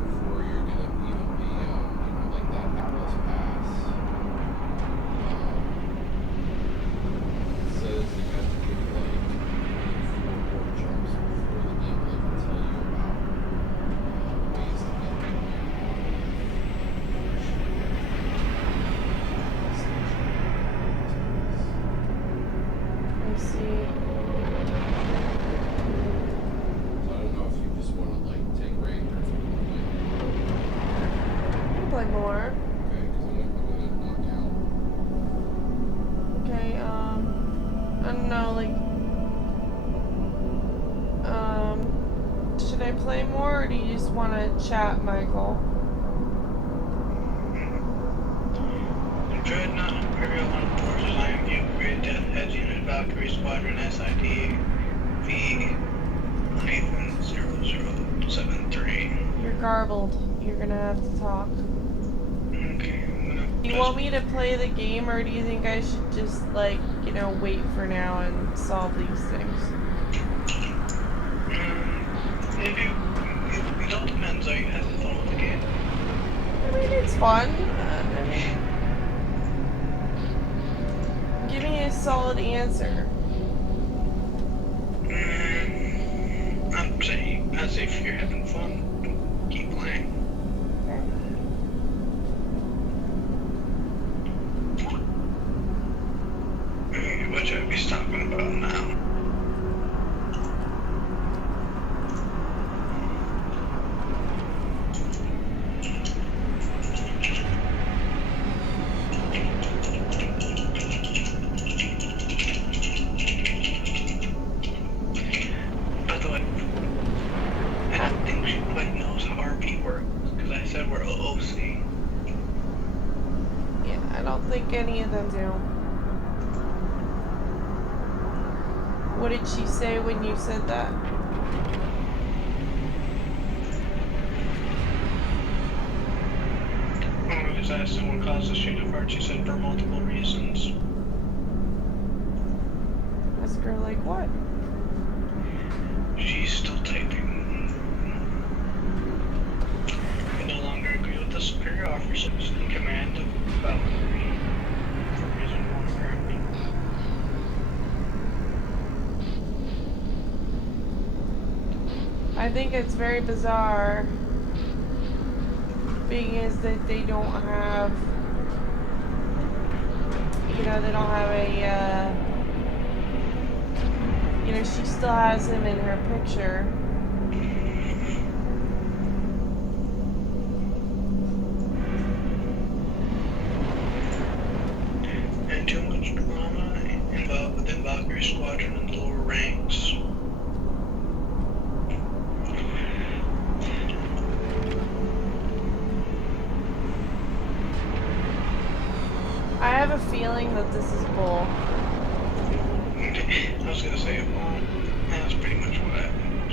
before you're gonna even be, like that Atlas Pass. It says you have to do like 4 more jumps before the game will even tell you about ways to get there. I see. So I don't know if you just want to like take rank or if you want to Play more. okay, because I'm gonna knock out. Okay, I don't know, like, should I play more or do you just want to chat, Michael? Dreadnought, Imperial Hunt Forces, IMU, Great Death, Heads Unit, Valkyrie Squadron, SID, V, Nathan 0073. You're garbled. You're gonna have to talk. Okay, I'm gonna. Do you want me to play the game or do you think I should just, like, wait for now and solve these things? It all depends. Are you having fun with the game? I mean, it's fun. Give me a solid answer. I'm saying, as if you're having fun, keep playing. What should I be talking about now? By the way, I don't think she quite knows how RP works, because I said we're OOC. Yeah, I don't think any of them do. What did she say when you said that? I was asking what causes she to fart. She said for multiple reasons. Ask her, like, what? She's still typing. I no longer agree with the superior officers in command of Valkyrie. For reason one, apparently. I think it's very bizarre, being is that they don't have, you know, they don't have a, you know, she still has him in her picture. And too much drama involved within Valkyrie Squadron and the lower ranks. I have a feeling that this is bull. I was gonna say, well, that's pretty much what happened.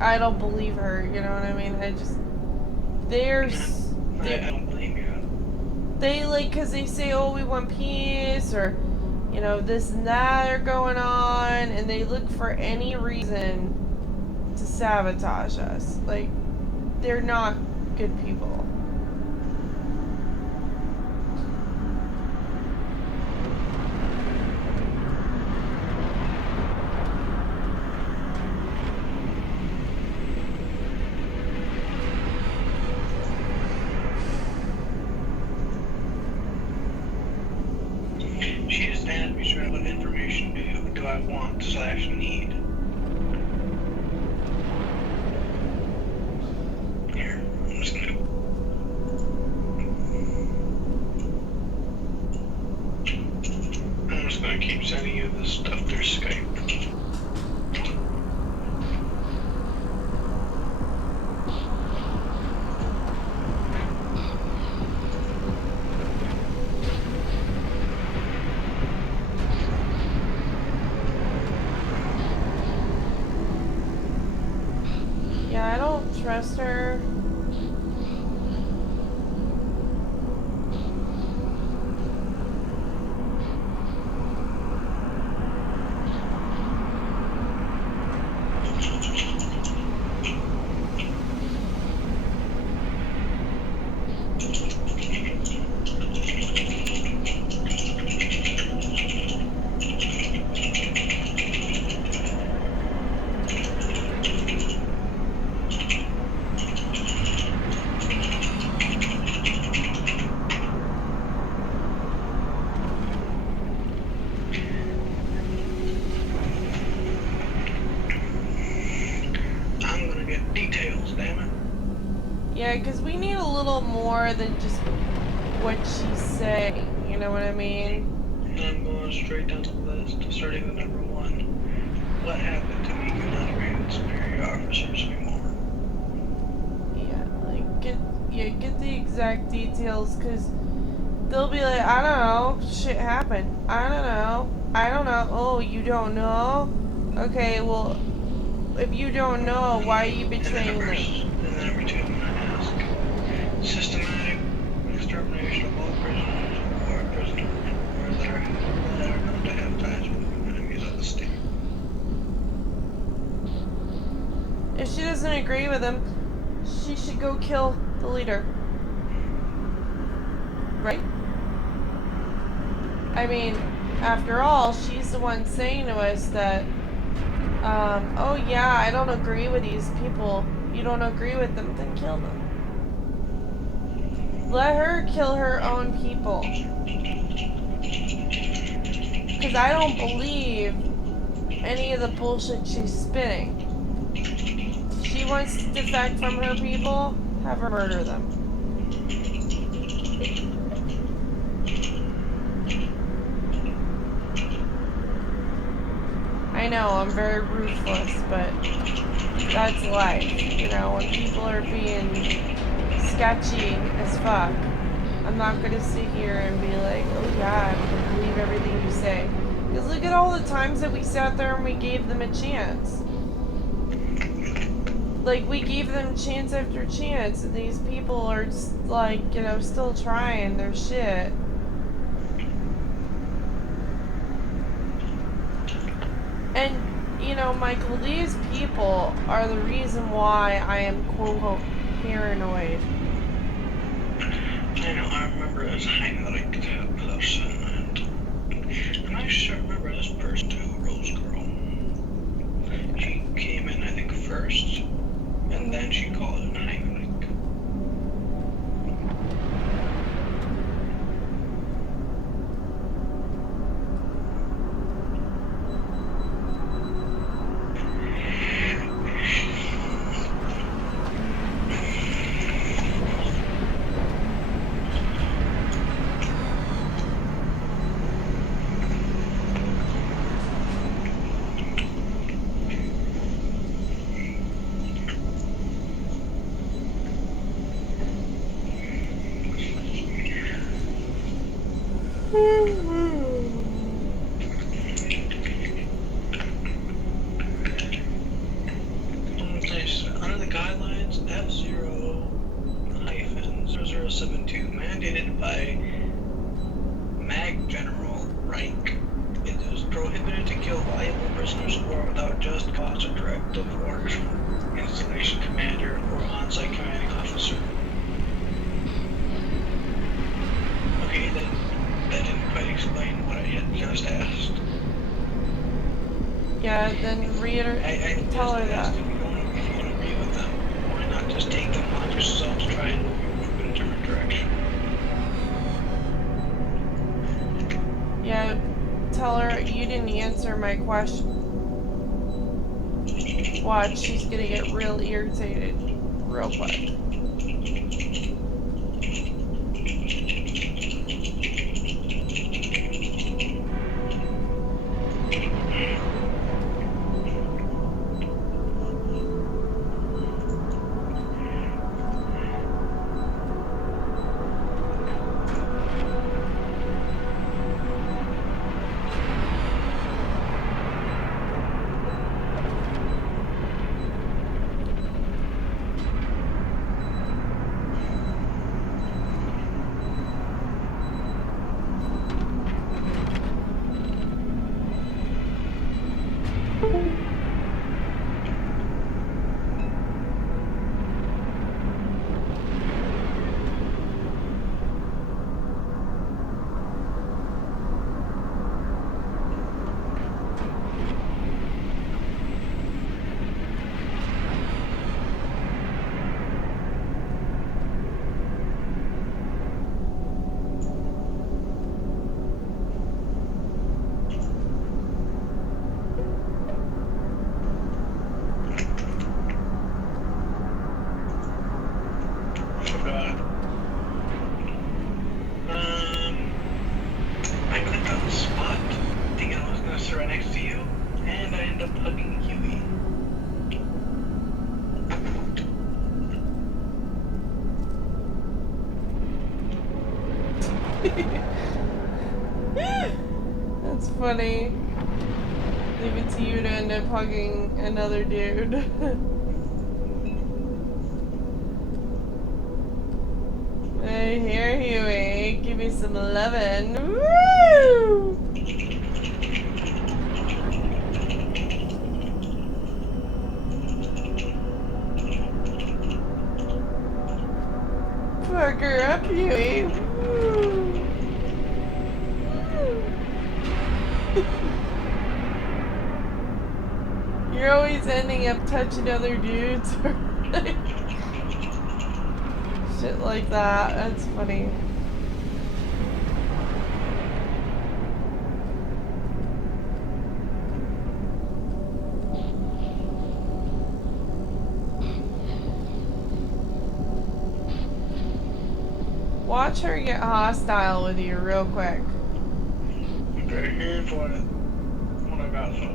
I don't believe her, you know what I mean? I don't blame you. they like, cause they say, oh, we want peace, or, you know, this and that are going on, and they look for any reason to sabotage us. Like, they're not good people. She just asked me straight, what information do I want / need? Here, I'm just gonna. I'm just gonna keep sending you this stuff through Skype. Yeah, I don't trust her. I'm gonna get details, damn it. Yeah, because we need a little more than just what she's saying. You know what I mean? And I'm going straight down the list, starting with number 1. What happened to me not rated superior officers anymore? Yeah, like get the exact details, because they'll be like, I don't know, shit happened. I don't know. Oh, you don't know? Okay, well, if you don't know, why are you betraying them? And then number 2, I'm gonna ask systematic extermination of all prisoners or prisoners or that are known to have ties with enemies of the state. If she doesn't agree with him, she should go kill the leader. Right? I mean, after all, she's the one saying to us that, oh yeah, I don't agree with these people. You don't agree with them, then kill them. Let her kill her own people. Because I don't believe any of the bullshit she's spinning. If she wants to defect from her people, have her murder them. I know, I'm very ruthless, but that's life. You know, when people are being sketchy as fuck, I'm not gonna sit here and be like, oh yeah, I'm gonna believe everything you say. Because look at all the times that we sat there and we gave them a chance. Like, we gave them chance after chance, and these people are just, like, you know, still trying their shit. And, you know, Michael, these people are the reason why I am quote-unquote paranoid. I know, I remember as Heinrich person, and I sure remember this person too, Rose Girl. She came first, and then she called it Heimlich. Okay, so under the guidelines, F0-0072, mandated by Mag General Reich, it is prohibited to kill valuable prisoners of war without just cause or directive orders from installation commander or on-site commanding officer. Okay, that didn't quite explain what I had just asked. Yeah, then tell her that. If you don't agree with them, why not just take them on yourselves, try and move in a different direction? Yeah, tell her you didn't answer my question. Watch, she's gonna get real irritated real quick. I clicked on the spot, thinking I was going to sit right next to you, and I ended up hugging Huey. That's funny. Leave it to you to end up hugging another dude. Hey, here, Huey. Give me some lovin'. Woo! Fuck her up, Huey. Woo! You're always ending up touching other dudes. Shit like that. That's funny. Watch her get hostile with you real quick. Okay, here's what I got so far.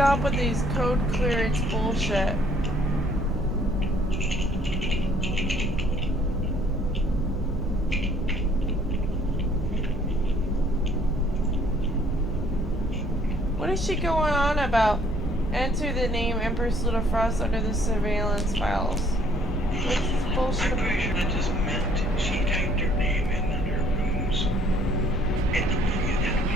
stop with these code clearance bullshit. What is she going on about? Enter the name Empress Little Frost under the surveillance files. What's this bullshit I'm about? pretty sure that just meant she typed her name in under rooms. And free enemy.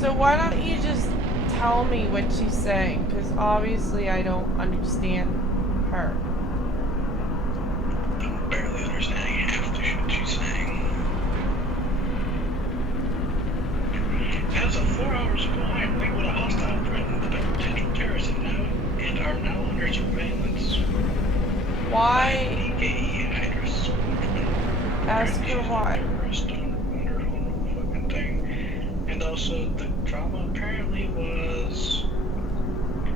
So why don't you just tell me what she's saying? Because obviously I don't understand her. I'm barely understanding half the shit she's saying. As of 4 hours ago, I am linked with a hostile threat that a potential terrorist and are now under surveillance. Why? DKE address. Ask her why. Terrorist on her own fucking thing. And also, the drama apparently was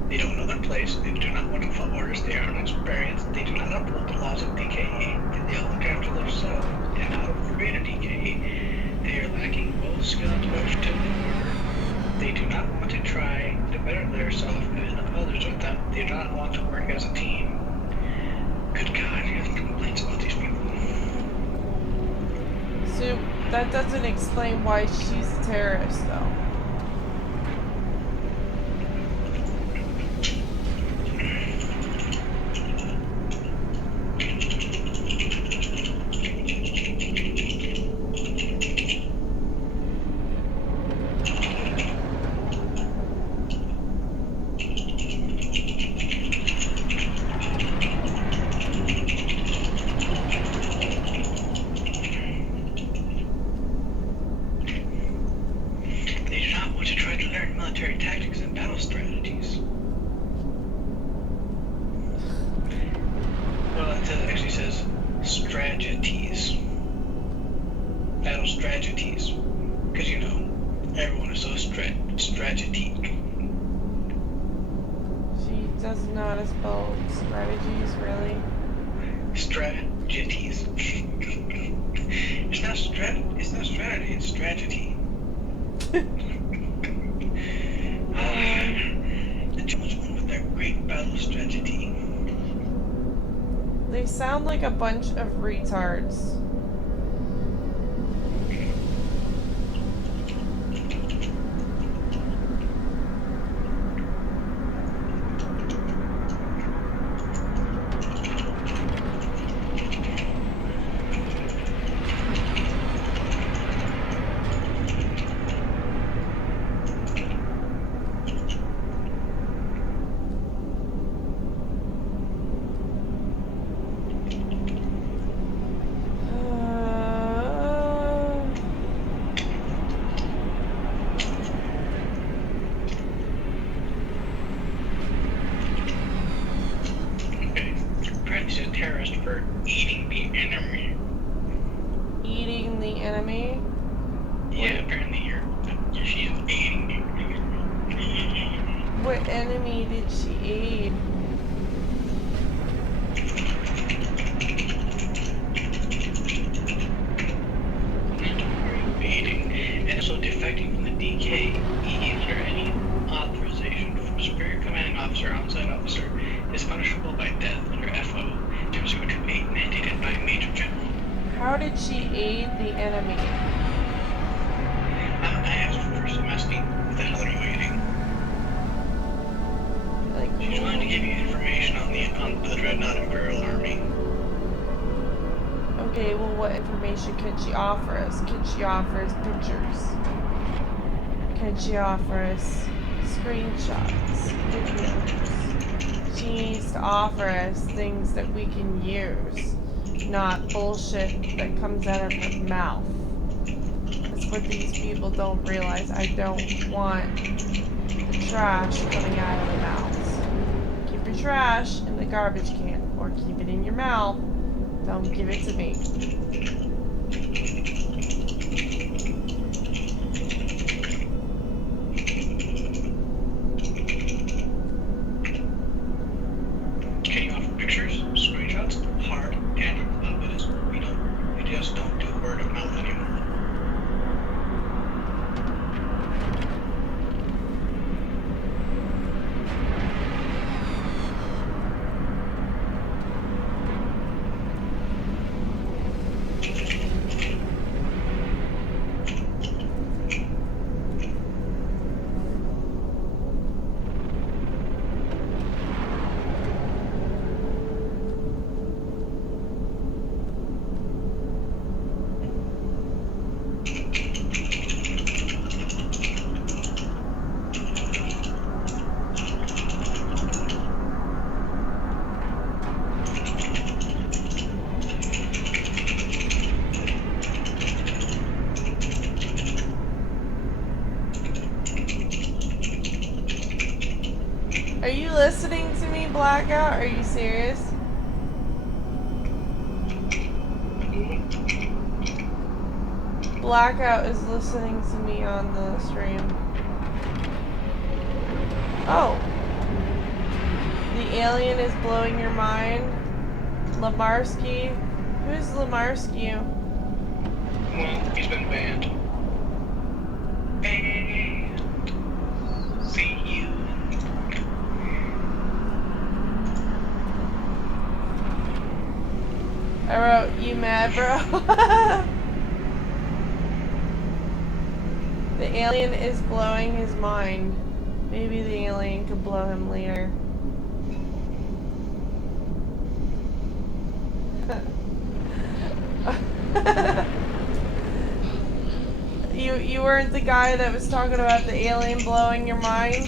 they don't know their place, they do not want to follow orders, they are inexperienced, they do not uphold the laws of DKE, and they all look after themselves. And out of the rate of DKE, they are lacking both skill and devotion to the order. They do not want to try to better themselves and others with them. They do not want to work as a team. Good God, you have complaints about these people. So that doesn't explain why she's a terrorist, though. They do not want to try to learn military tactics and battle strategies. Well, it actually says strategies. Battle strategies. Because, you know, everyone is so strategic. She doesn't know how to spell strategies, really. Strategies. It's not strategy, it's strategy. The Germans won with their great battle strategy. They sound like a bunch of retards. Okay. Apparently she's a terrorist for eating the enemy. Eating the enemy? Yeah, apparently she is eating the enemy. What enemy did she aid? Evading and also defecting from the DKE under any authorization from superior commanding officer, outside officer is punishable by death under FO 2028 mandated by Major General. How did she aid the enemy? I asked her first, I'm asking, what the hell are you eating? Like, She's trying to give you information on the Dreadnought Imperial Army. okay, well, what information can she offer us? Can she offer us pictures? Can she offer us screenshots, videos? She needs to offer us things that we can use, not bullshit that comes out of her mouth. That's what these people don't realize. I don't want the trash coming out of their mouths. Keep your trash in the garbage can, or keep it in your mouth. Don't give it to me. Can you offer pictures, screenshots, hard, tangible evidence? We just don't do word of mouth anymore. Are you listening to me, Blackout? Are you serious? Blackout is listening to me on the stream. Oh. The alien is blowing your mind. Lamarsky. Who's Lamarsky? Well, he's been banned. And see you. I wrote, you mad, bro? The alien is blowing his mind. Maybe the alien could blow him later. You weren't the guy that was talking about the alien blowing your mind?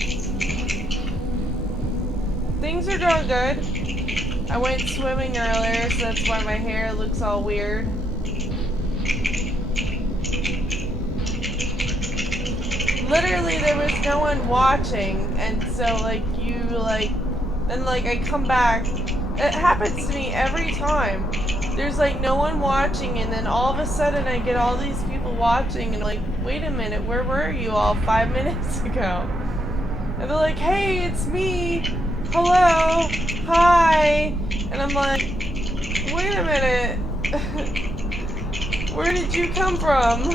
Things are going good. I went swimming earlier, so that's why my hair looks all weird. Literally, there was no one watching, and so, like, then, like, I come back. It happens to me every time. There's, like, no one watching, and then all of a sudden I get all these people watching, and, like, wait a minute, where were you all 5 minutes ago? And they're like, hey, it's me. Hello. Hi. And I'm like, wait a minute. Where did you come from?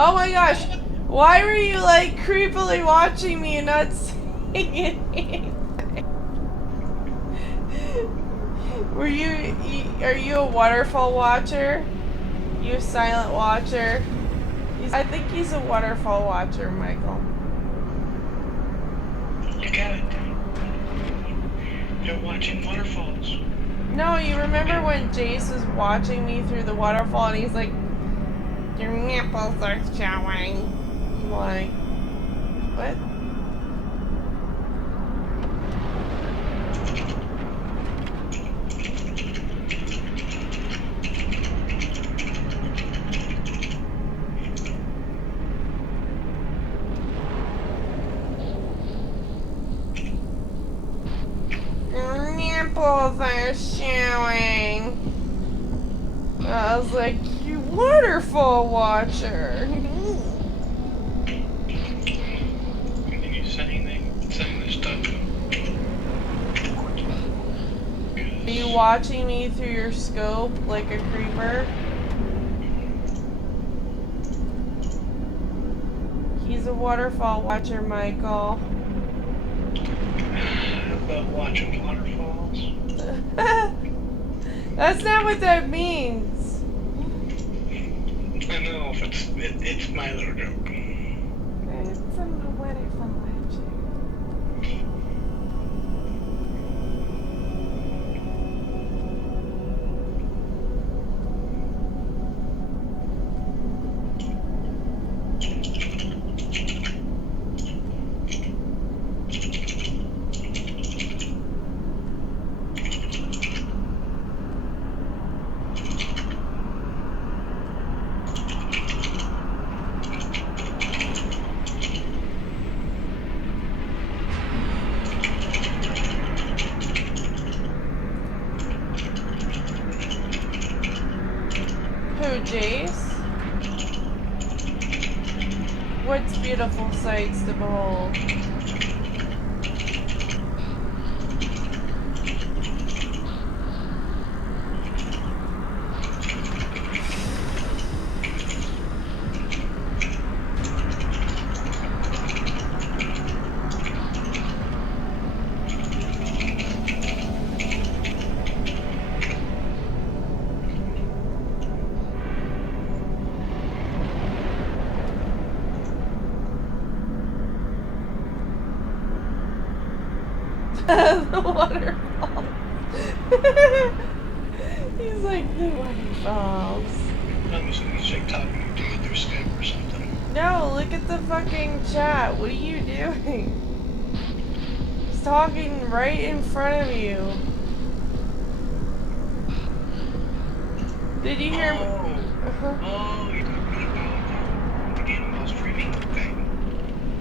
Oh my gosh, why were you like creepily watching me and not saying anything? Are you a waterfall watcher? You a silent watcher? I think he's a waterfall watcher, Michael. You got it. You're watching waterfalls. No, you remember when Jace was watching me through the waterfall and he's like, your nipples are showing. I'm like, what? Your nipples are showing. I was like, you waterfall watcher. Continue saying this stuff. Are you watching me through your scope like a creeper? He's a waterfall watcher, Michael. About watching waterfalls. That's not what that means. I know, it's my little joke. It's a waterfall watcher. Who, Jace? What's beautiful sights to behold? The waterfall. He's like, the waterfalls. I'm assuming he's like talking to you through Skype or something. No, look at the fucking chat. What are you doing? He's talking right in front of you. Did you hear me? Uh-huh. Oh, you're talking about the animal streaming thing.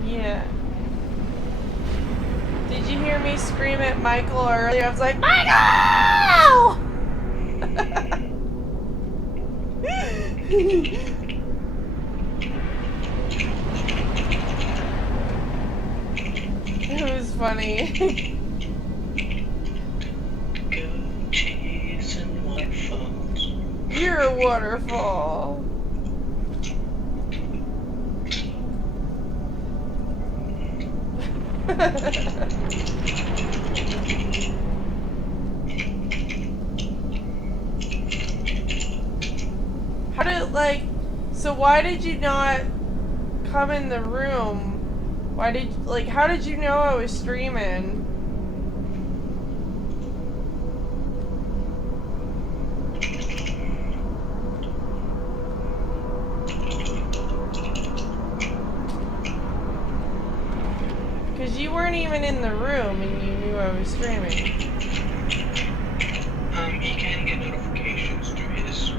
Yeah. Did you hear me scream at Michael earlier? I was like, Michael! It was funny. Go chasing waterfalls. You're a waterfall. How did, like, so why did you not come in the room? Why did, like, how did you know I was streaming? Because you weren't even in the room and you knew I was streaming. He can get notifications through his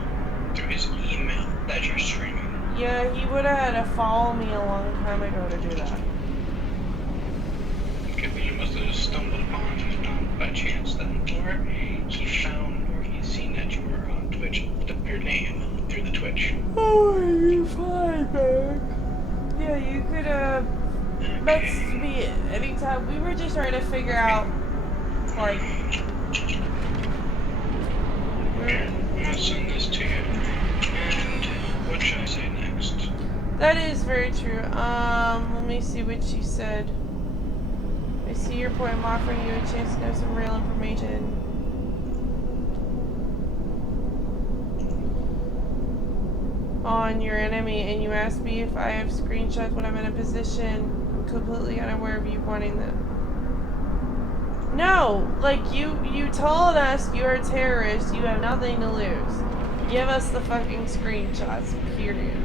email that you're streaming. Yeah, he would have had to follow me a long time ago to do that. Okay, but you must have just stumbled upon it by chance then, or he found or he's seen that you were on Twitch, your name through the Twitch. Oh, you're fine, man. Yeah, you could message me anytime. We were just trying to figure out, like, Here, I'll send this to you. And what should I say next? that is very true. Let me see what she said. I see your point. I'm offering you a chance to know some real information. On your enemy, and you asked me if I have screenshots when I'm in a position completely unaware of you wanting them. No! Like, you told us you're a terrorist, you have nothing to lose. Give us the fucking screenshots, period.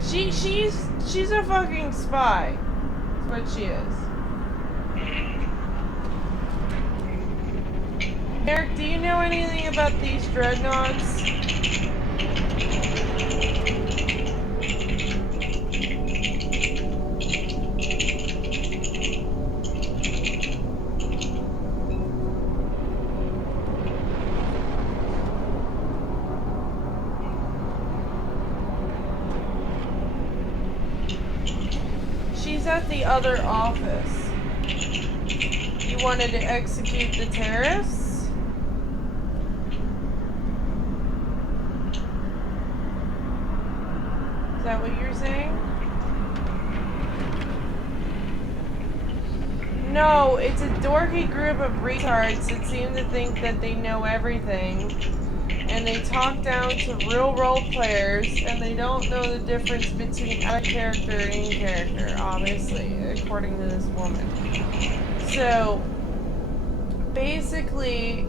She's a fucking spy. That's what she is. Eric, do you know anything about these dreadnoughts? She's at the other office. You wanted to execute the terrorists? Is that what you're saying? No, it's a dorky group of retards that seem to think that they know everything. And they talk down to real role players, and they don't know the difference between out of character and in character, obviously, according to this woman. So, basically,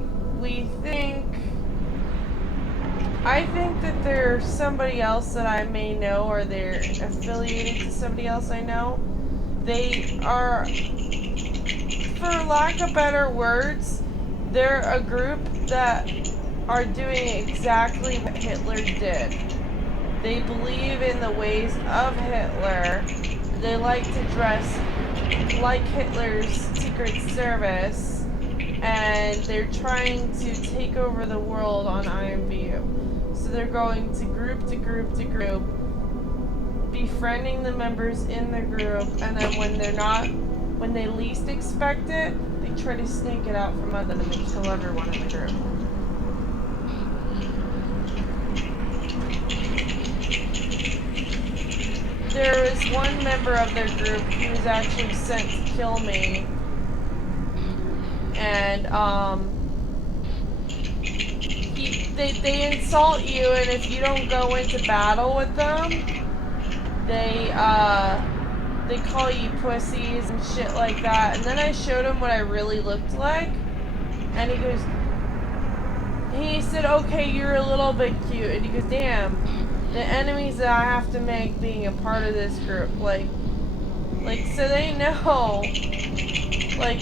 I think that there's somebody else that I may know, or they're affiliated to somebody else I know. They are, for lack of better words, they're a group that are doing exactly what Hitler did. They believe in the ways of Hitler. They like to dress like Hitler's Secret Service, and they're trying to take over the world on IMVU. So they're going to group to group to group, befriending the members in the group, and then when they least expect it, they try to snake it out from under them and kill everyone in the group. There was one member of their group who was actually sent to kill me, and they insult you, and if you don't go into battle with them, they call you pussies and shit like that. And then I showed him what I really looked like, and he said, okay, you're a little bit cute, and he goes, damn, the enemies that I have to make being a part of this group. Like, so they know, like,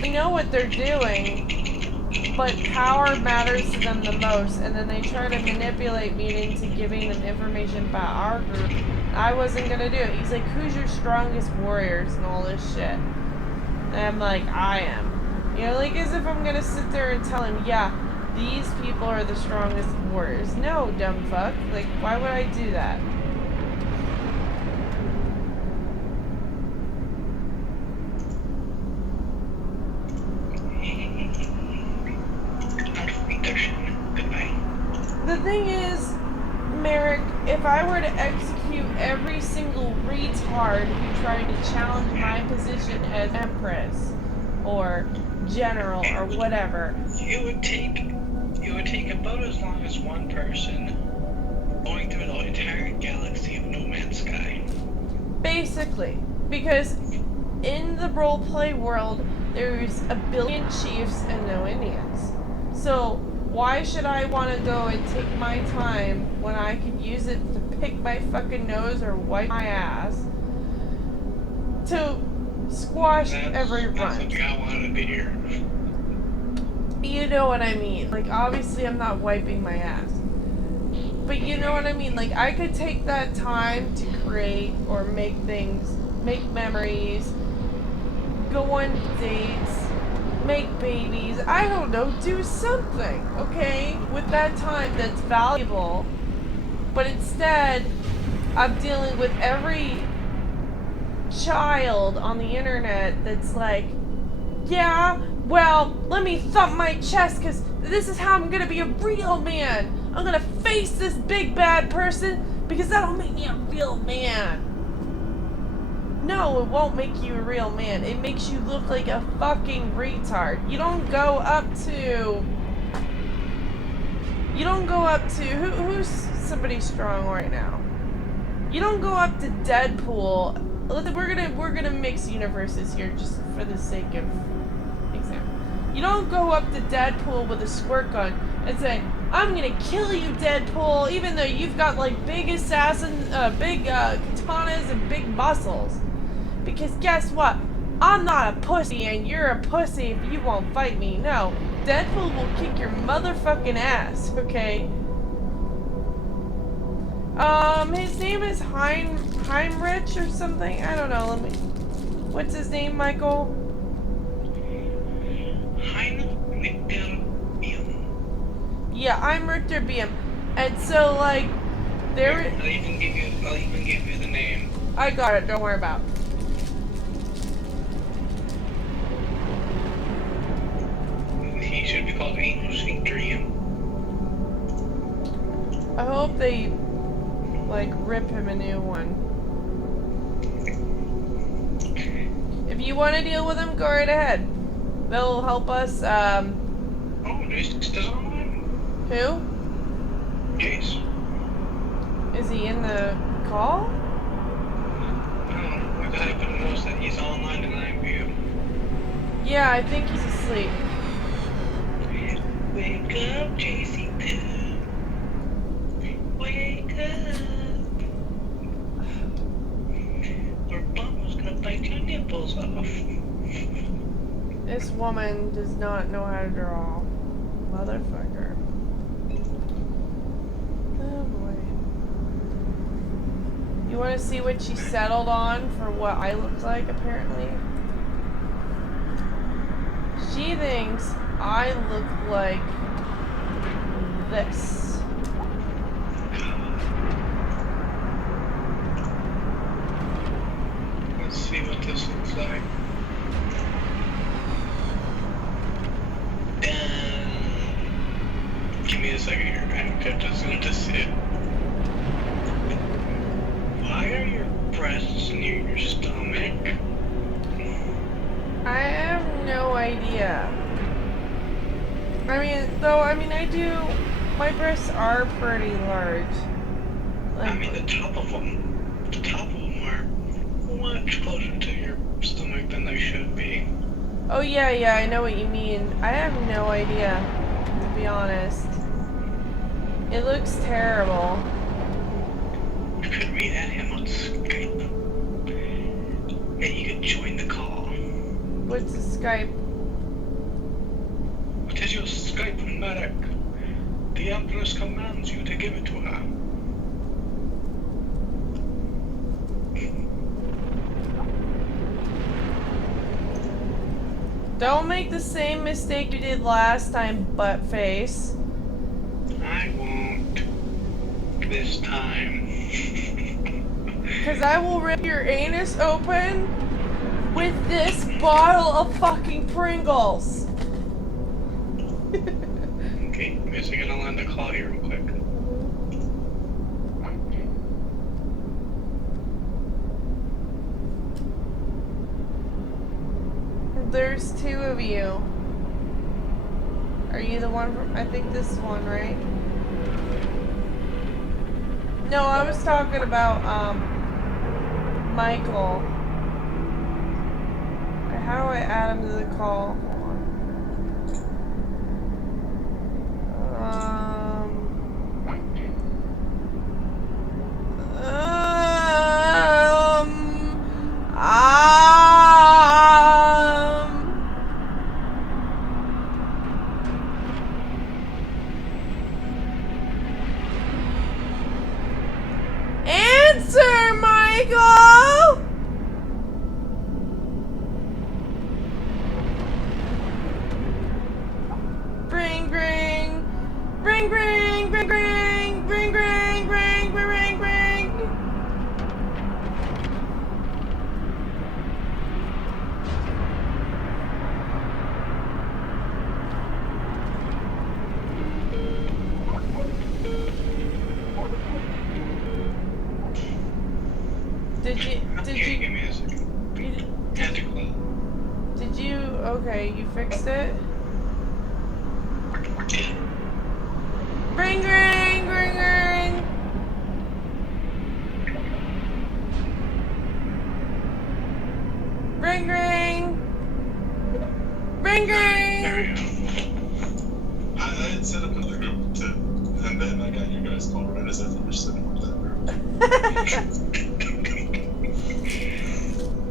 they know what they're doing, but power matters to them the most, and then they try to manipulate me into giving them information about our group. I wasn't gonna do it. He's like, who's your strongest warriors and all this shit? And I'm like, I am. You know, like as if I'm gonna sit there and tell him, yeah, these people are the strongest warriors. No, dumb fuck. Like, why would I do that? The thing is, Merrick, if I were to execute every single retard who tried to challenge my position as Empress or General or whatever, It would take about as long as one person going through the entire galaxy of No Man's Sky. basically, because in the roleplay world, there's a billion chiefs and no Indians. So why should I want to go and take my time when I could use it to pick my fucking nose or wipe my ass to squash every That's run? something I wanted to hear. You know what I mean? Like, obviously I'm not wiping my ass. But you know what I mean? Like, I could take that time to create or make things, make memories, go on dates, make babies, I don't know, do something, okay? With that time that's valuable. But instead, I'm dealing with every child on the internet that's like, yeah, well, let me thump my chest because this is how I'm gonna be a real man. I'm gonna face this big bad person because that'll make me a real man. No, it won't make you a real man. It makes you look like a fucking retard. You don't go up to... Who's somebody strong right now? You don't go up to Deadpool. We're gonna mix universes here just for the sake of example. You don't go up to Deadpool with a squirt gun and say, I'm gonna kill you, Deadpool, even though you've got like big katanas and big muscles. Because guess what? I'm not a pussy and you're a pussy if you won't fight me. No, Deadpool will kick your motherfucking ass, okay? His name is Heinrich or something? I don't know, what's his name, Michael? Heinrich Beam. Yeah, I'm Richter Beam. And so, like, I'll even give you the name. I got it, don't worry about it. He should be called Angel Dream. I hope they, like, rip him a new one. If you want to deal with him, go right ahead. They'll help us, Oh, Jace still online? Who? Jace. Is he in the call? I happen to notice that he's online in IMView. Yeah, I think he's asleep. Wake up, JC2. Wake up. Or Bum's gonna bite your nipples off. This woman does not know how to draw. Motherfucker. Oh boy. You want to see what she settled on for what I look like, apparently? She thinks I look like this. Let's see what this looks like. Give me a second here. I'm just going to see it. Why are your breasts near your stomach? I have no idea. I do. My breasts are pretty large. Like, I mean, the top of them are much closer to your stomach than they should be. oh yeah, I know what you mean. I have no idea, to be honest. It looks terrible. could read at him on Skype. And you could join the call. What's the Skype? What is your Skype, Marek? The Empress commands you to give it to her. Don't make the same mistake you did last time, buttface. I won't. This time. Cause I will rip your anus open with this bottle of fucking Pringles. Okay, I'm just gonna land the call here real quick. There's two of you. Are you the one from, I think this one, right? No, I was talking about, Michael. How do I add him to the call? Hold on. Answer, Michael! Bring, bring, bring, bring, bring, bring, bring, bring, bring, bring, bring. Give me a second. Did you, okay, you fixed it? Ring, ring, ring, ring. Ring, ring. Ring, ring. There we go. I had set up another group to, and then I got you guys called right as I finished setting up that group.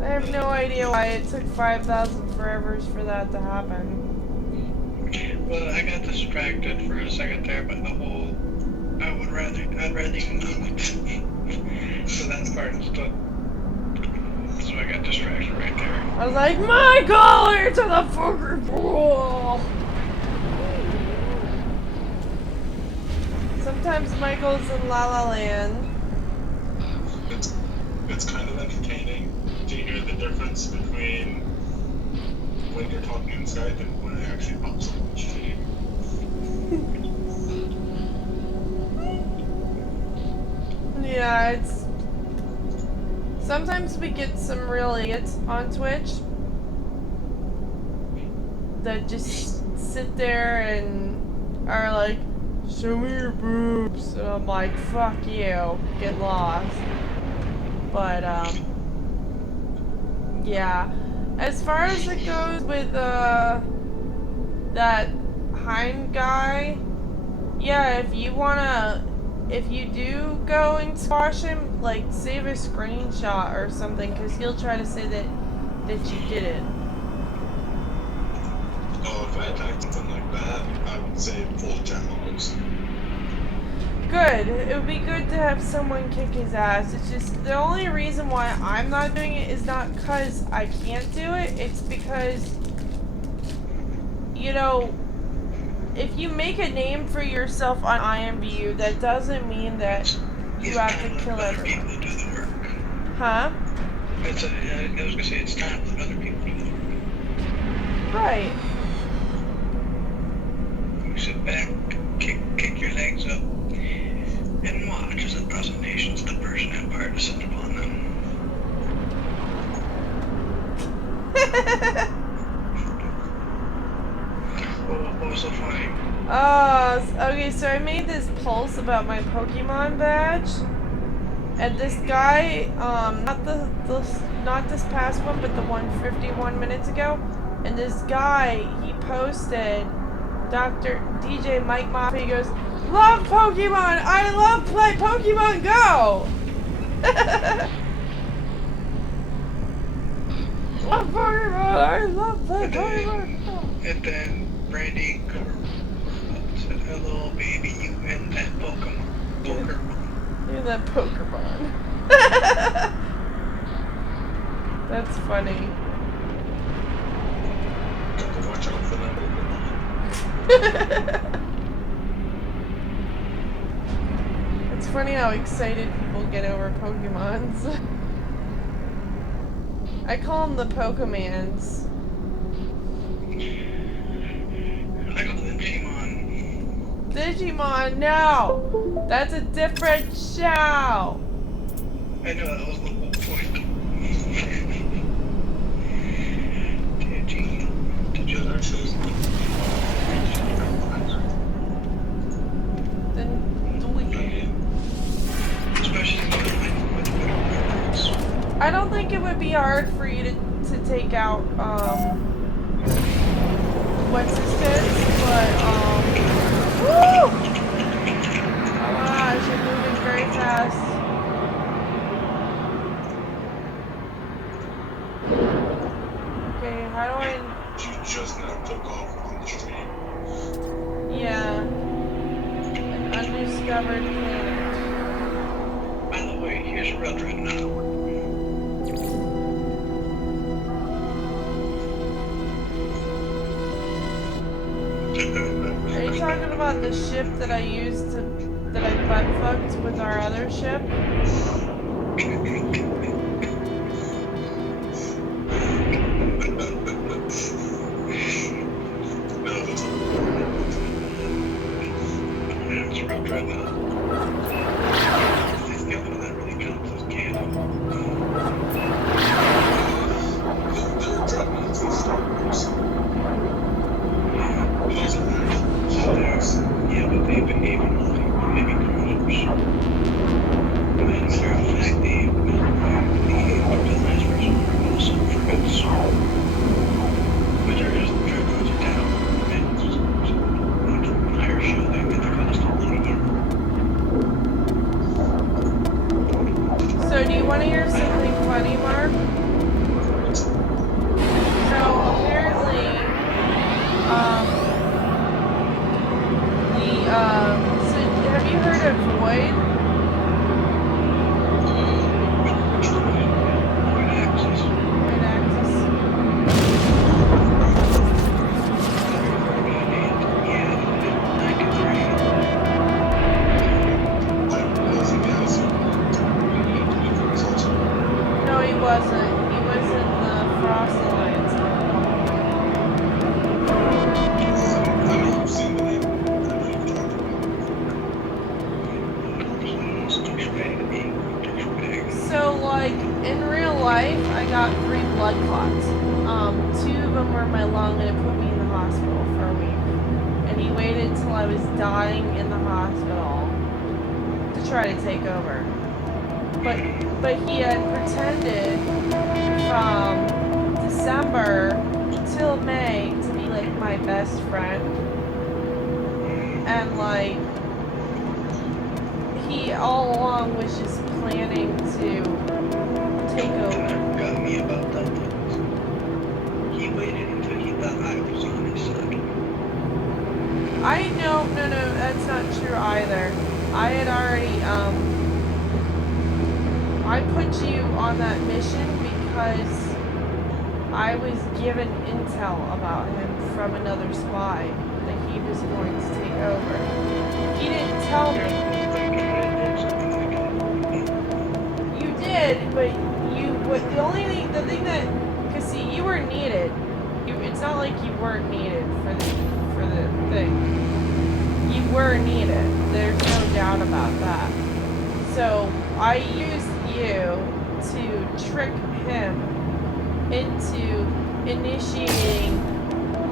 I have no idea why it took 5,000 forevers for that to happen. Well, I got distracted for a second there by the whole I'd rather you not. So that part is done. So I got distracted right there. I was like, Michael, answer the fucking call! Sometimes Michael's in La La Land. It's kind of entertaining to hear the difference between when you're talking in Skype and when it actually pops up on the stream. Yeah, it's... Sometimes we get some real idiots on Twitch that just sit there and are like, show me your boobs, and I'm like, fuck you, get lost. But, yeah. As far as it goes with, that Heim guy, yeah, if you do go and squash him, like, save a screenshot or something, because he'll try to say that you did it. Oh, if I attacked something like that, I would say full channels. Good. It would be good to have someone kick his ass. It's just, the only reason why I'm not doing it is not because I can't do it, it's because, you know, if you make a name for yourself on IMVU, that doesn't mean that you have to kill everyone. People do the work. Huh? I was gonna say it's time to let other people do the work. Right. You sit back, kick your legs up, and watch as the present nations of the Persian Empire descend upon them. What was so funny? Okay, so I made this pulse about my Pokemon badge, and this guy, not this past one, but the one 51 minutes ago, and this guy, he posted, Dr. DJ Mike Mafia, he goes, love Pokemon! I love play Pokemon Go! Love Pokemon! I love playing Pokemon! And then Brandy said, hello, baby, you and that Pokemon. You're that Pokemon. That's funny. Got to watch out for that Pokemon. It's funny how excited people get over Pokemons. I call them the Pokemans. I call them Digimon. Digimon, no! That's a different show! I know, that was the whole point. Digimon. That actually is good. Then we... Especially with cards. I don't think it would be hard for you to take out, what's his face, but, woo! Oh my gosh, you're moving very fast. Okay, how do I... She just now took off on the street. Yeah. An undiscovered planet. By the way, here's Rudred now. Are you talking about the ship that I used to... that I butt-fucked with our other ship? It's Rudred now. It's the only one that really counts as canon. They're Dreadnoughts and Star Wars. Yeah, Those are actual yeah, but they behave like maybe criminals. And then matter of fact, the last person were also frigates. Which are just Dreadnoughts down. And just much higher shielding at the cost of money. So do you want to hear something funny, Mark? So apparently, so have you heard of Void? Void Axis. Void Axis? No, he wasn't. He was in the Frost Alliance. I know I've seen the name. I know you've talked about it. So, like, in real life, I got 3 blood clots. 2 of them were in my lung, and it put me in the hospital for a week. And he waited till I was dying in the hospital to try to take over. But he had pretended from December till May to be, like, my best friend. And, like, he all along was just planning to take over. Got me about that. He waited until he thought I was on his side. No, that's not true either. I had already, I put you on that mission because I was given intel about him from another spy that he was going to take over. He didn't tell me. You did, but the thing that, cause see, you were needed. It's not like you weren't needed for the thing. You were needed. There's no doubt about that. So I used you to trick him into initiating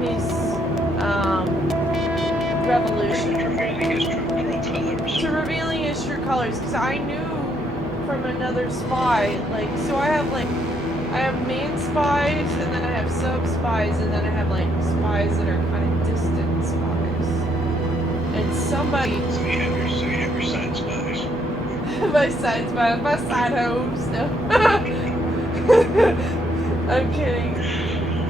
his revolution. To revealing his true colors, because I knew from another spy, like, so I have main spies, and then I have sub spies, and then I have like spies that are kind of distant spies. And somebody So you have your side spies. My side spot, my side hose. No. I'm kidding.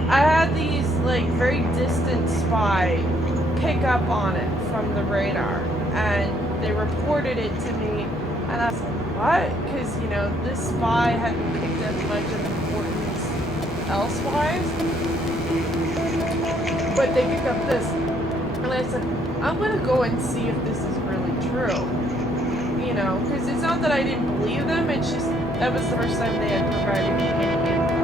I had these like very distant spy pick up on it from the radar, and they reported it to me, and I was like, what? Because, you know, this spy hadn't picked up much of importance elsewise, but they picked up this, and I said, I'm gonna go and see if this is really true, you know, because it's not that I didn't believe them, it's just, that was the first time they had provided me any info.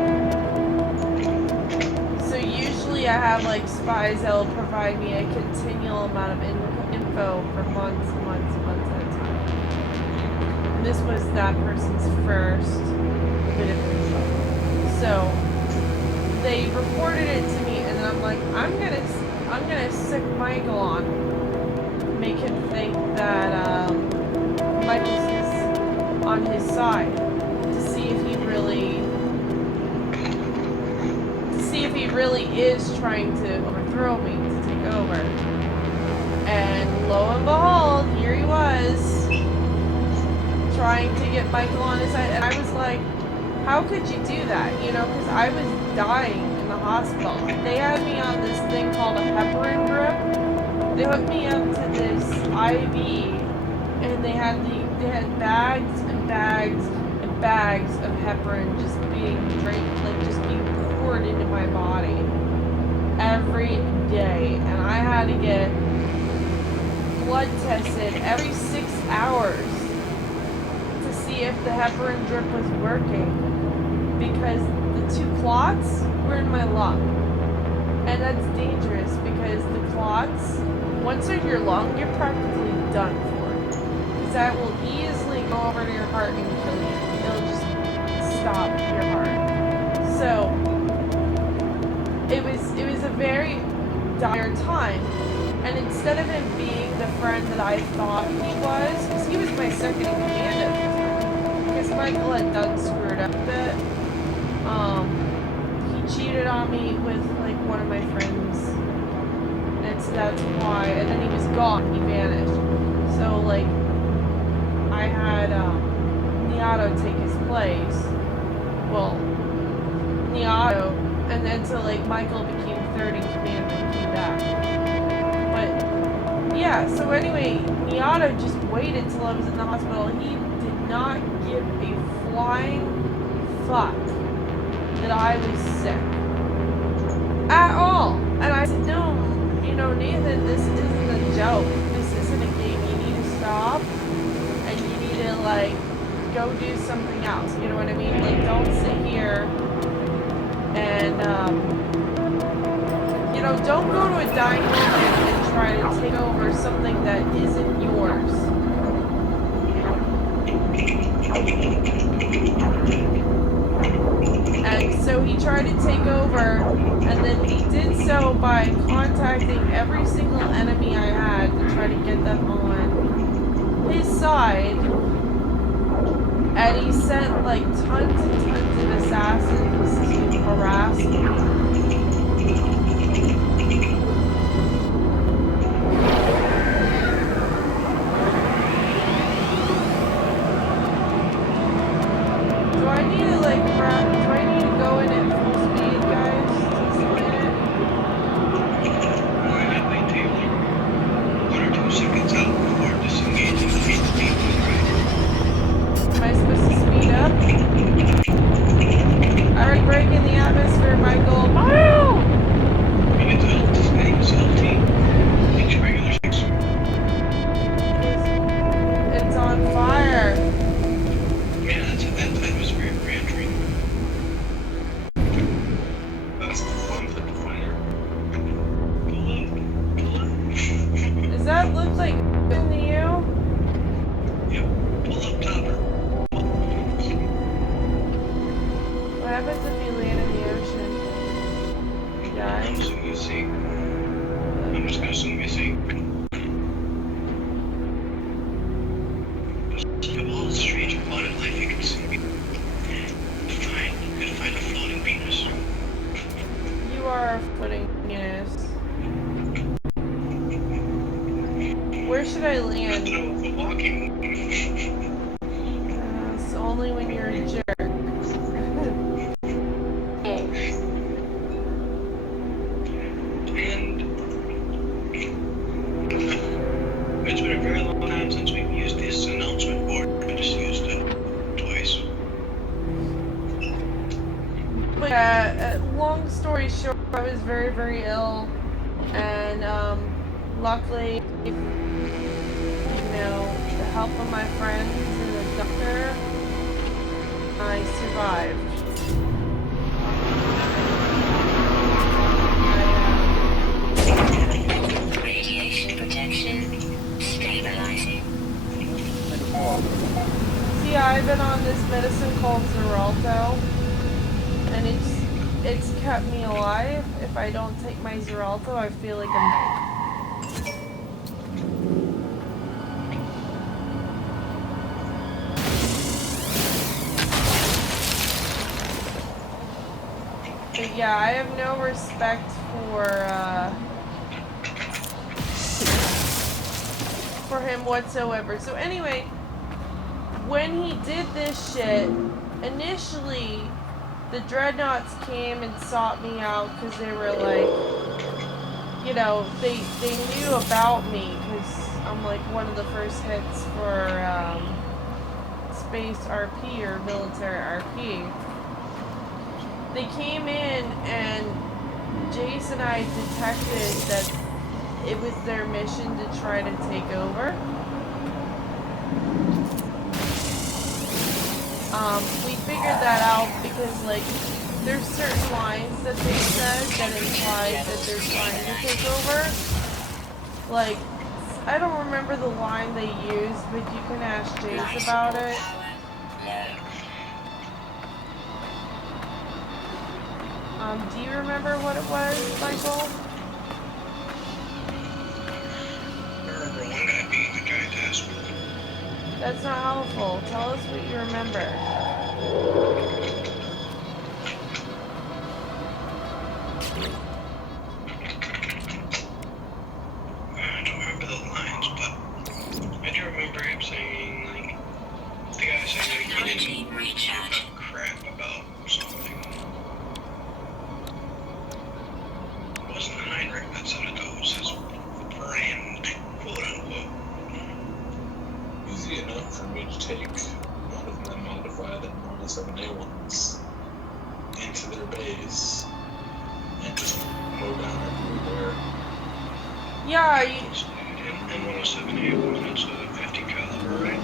So usually I have, like, spies that will provide me a continual amount of info for months and months and months at a time. And this was that person's first bit of info. So they reported it to me, and then I'm like, I'm gonna sick Michael on, make him think that Michael's on his side, to see if he really is trying to overthrow me, to take over. And lo and behold, here he was, trying to get Michael on his side, and I was like, how could you do that? You know, because I was dying in the hospital. They had me on this thing called a heparin drip. They hooked me up to this IV, and they had bags and bags and bags of heparin just being poured into my body every day, and I had to get blood tested every 6 hours to see if the heparin drip was working, because the 2 clots were in my lung, and that's dangerous because the clots, once they're in your lung, you're practically done for, because that will easily go over to your heart and kill you. It'll just stop your heart. So it was a very dire time, and instead of him being the friend that I thought he was, because he was my second in command at the time, because Michael had done screwed up a bit. He cheated on me with like one of my friends, and so that's why. And then he was gone. He vanished. So like, I had Niato take his place. Well, Niato, and then so like Michael became third in command and came back. But yeah. So anyway, Niato just waited till I was in the hospital. He did not give a flying fuck that I was sick at all. And I said, no, you know, Nathan, this isn't a joke. This isn't a game. You need to stop, and you need to like go do something else. You know what I mean? Like, don't sit here and you know, don't go to a dying moment and try to take over something that isn't yours. And so he tried to take over, and then he did so by contacting every single enemy I had to try to get them on his side. And he sent like tons and tons of assassins to harass me. Do I need to like go in at full speed, guys, to explain it? I might take 1 or 2 seconds out before disengaging the speed, right? Am I supposed to speed up? Alright, break in the atmosphere, Michael. Oh! You get the LT. Get your regular 6. It's on fire. Yeah, that's atmosphere re-entry. That's the fun for the fire. Pull up. Does that look like to you? Yep, pull up topper. What happens if you land in the ocean? You I'm die? assuming you see. I'm just gonna assume you see. Of all the strange aquatic life you can see, you could find a floating penis. You are a floating penis. Where should I land? A walking. But long story short, I was very, very ill, and luckily, you know, with the help of my friends and the doctor, I survived. Radiation protection stabilizing. See, I've been on this medicine called Xarelto, and it's kept me alive. If I don't take my Xarelto, I feel like I'm dead. But yeah, I have no respect for him whatsoever. So anyway, when he did this shit, initially the Dreadnoughts came and sought me out because they were like, you know, they knew about me because I'm like one of the first hits for space RP or military RP. They came in and Jace and I detected that it was their mission to try to take over. We figured that out because, like, there's certain lines that they said that imply that they're trying to take over. Like, I don't remember the line they used, but you can ask Jace about it. Do you remember what it was, Michael? I remember one guy being the guy to ask me. That's not helpful. Tell us what you remember. I don't remember the lines, but I do remember him saying, like, the guy saying, like, he didn't give a crap about something. It wasn't the Heinrich that said it, though. It was his brand, quote unquote. Easy enough for me to take one of my modified and 107A1s into their base and just mow down everywhere. Yeah, And 107A1 is a 50 caliber, right?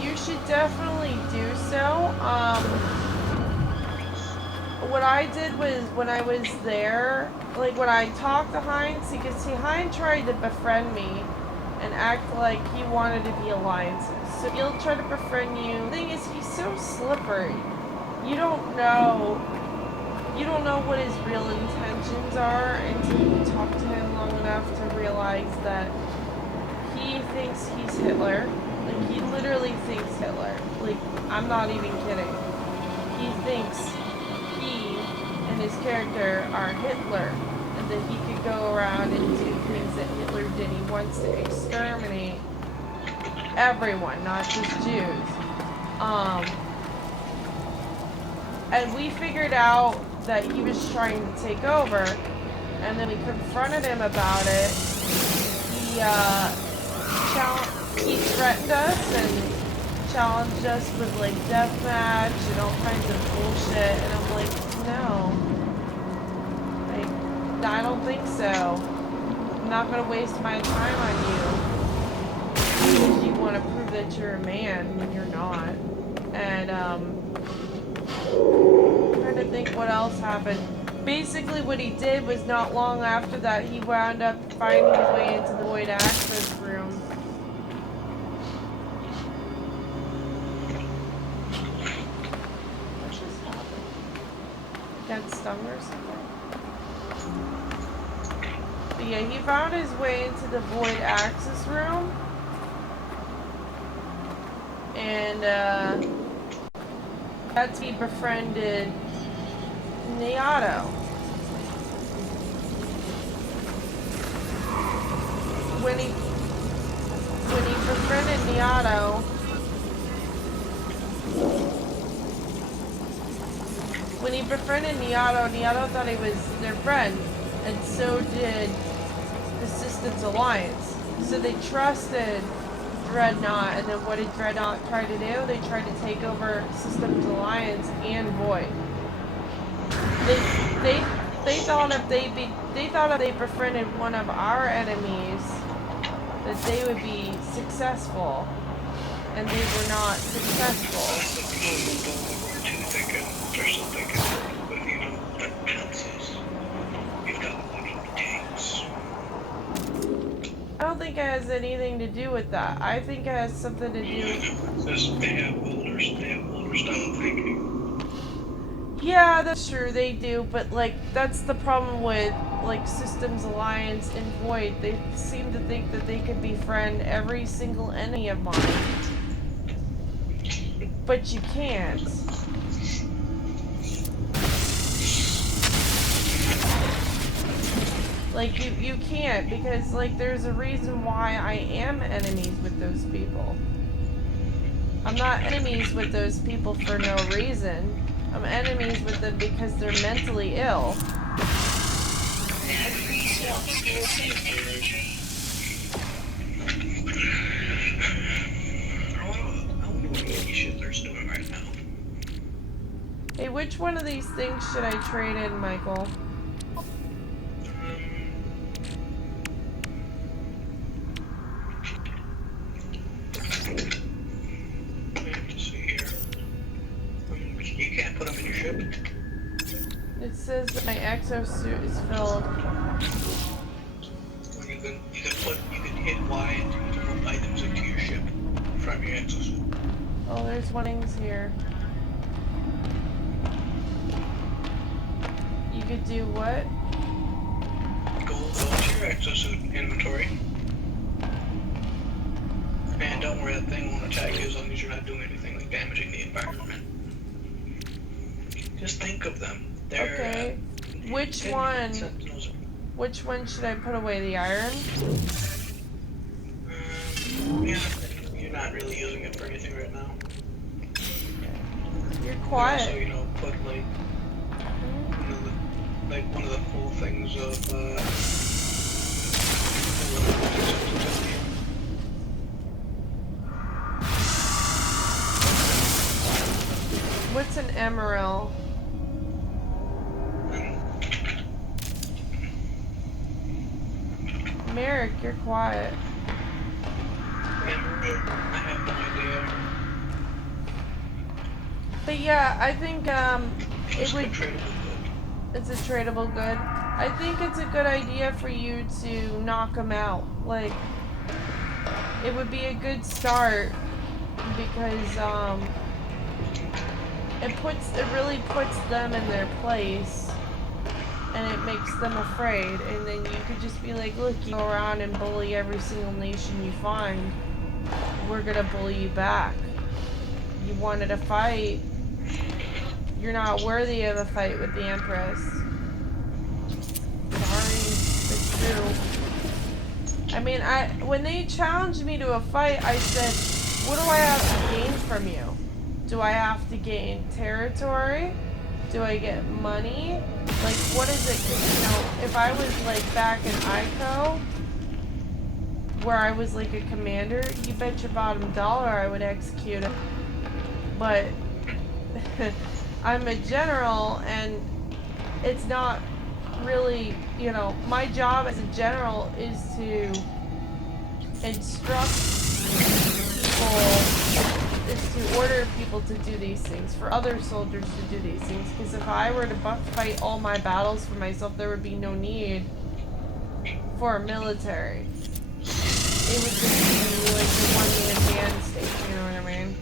you should definitely do so. What I did was, when I was there, like when I talked to Heinz, you could see Heinz tried to befriend me and act like he wanted to be alliances. So he'll try to befriend you. The thing is, he's so slippery. You don't know what his real intentions are until you talk to him long enough to realize that he thinks he's Hitler. Like, he literally thinks Hitler. Like, I'm not even kidding. He thinks he and his character are Hitler, and that he could go around and do things that Hitler did. He wants to exterminate everyone, not just Jews. And we figured out that he was trying to take over, and then we confronted him about it. He threatened us and challenged us with, like, deathmatch and all kinds of bullshit, and I'm like, no. Like, I don't think so. I'm not gonna waste my time on you because you want to prove that you're a man when you're not. And, I'm trying to think what else happened. Basically, what he did was, not long after that, he wound up finding his way into the Void Access room. What just happened? Got stung or something? But yeah, he found his way into the Void Access room. And, that's he befriended Niato. When he befriended Niato, Niato thought he was their friend, and so did the Systems Alliance. So they trusted Dreadnought, and then what did Dreadnought try to do? They tried to take over Systems Alliance and Void. They thought if they befriended one of our enemies, that they would be successful, and they were not successful. That's what people in World War II thinking. They're still thinking, but you know, the penalties. We've got a bunch of tanks. I don't think it has anything to do with that. I think it has something to do with... They have older style thinking. Yeah, that's true, they do, but like, that's the problem with like Systems Alliance and Void. They seem to think that they could befriend every single enemy of mine. But you can't. Like, you can't, because like there's a reason why I am enemies with those people. I'm not enemies with those people for no reason. I'm enemies with them because they're mentally ill. Hey, which one of these things should I trade in, Michael? You can't put them in your ship. It says that my exosuit is filled. You can hit Y and move items into your ship from your exosuit. Oh, there's one things here. You could do what? Go to your exosuit inventory. And don't worry, that thing won't attack you as long as you're not doing anything like damaging the environment. Just think of them. They're, Okay. Which one? Which one should I put away? The iron? Yeah, you're not really using it for anything right now. You're Also, quiet. you know, put like one of the cool things of What's an emerald? Merrick, you're quiet. I have no idea. But yeah, I think it It's would. tradable good. It's a tradable good. I think it's a good idea for you to knock them out. Like, it would be a good start because it really puts them in their place, and it makes them afraid. And then you could just be like, look, you go around and bully every single nation you find. We're gonna bully you back. You wanted a fight. You're not worthy of a fight with the Empress. Sorry, it's true. I mean, when they challenged me to a fight, I said, what do I have to gain from you? Do I have to gain territory? Do I get money? Like, what is it? 'Cause, you know, if I was, like, back in Ico, where I was, like, a commander, you bet your bottom dollar I would execute it. But I'm a general, and it's not really, you know, my job as a general is to instruct people, is to order people to do these things, for other soldiers to do these things, because if I were to fight all my battles for myself, there would be no need for a military. It would just be like the one-man band state, you know what I mean?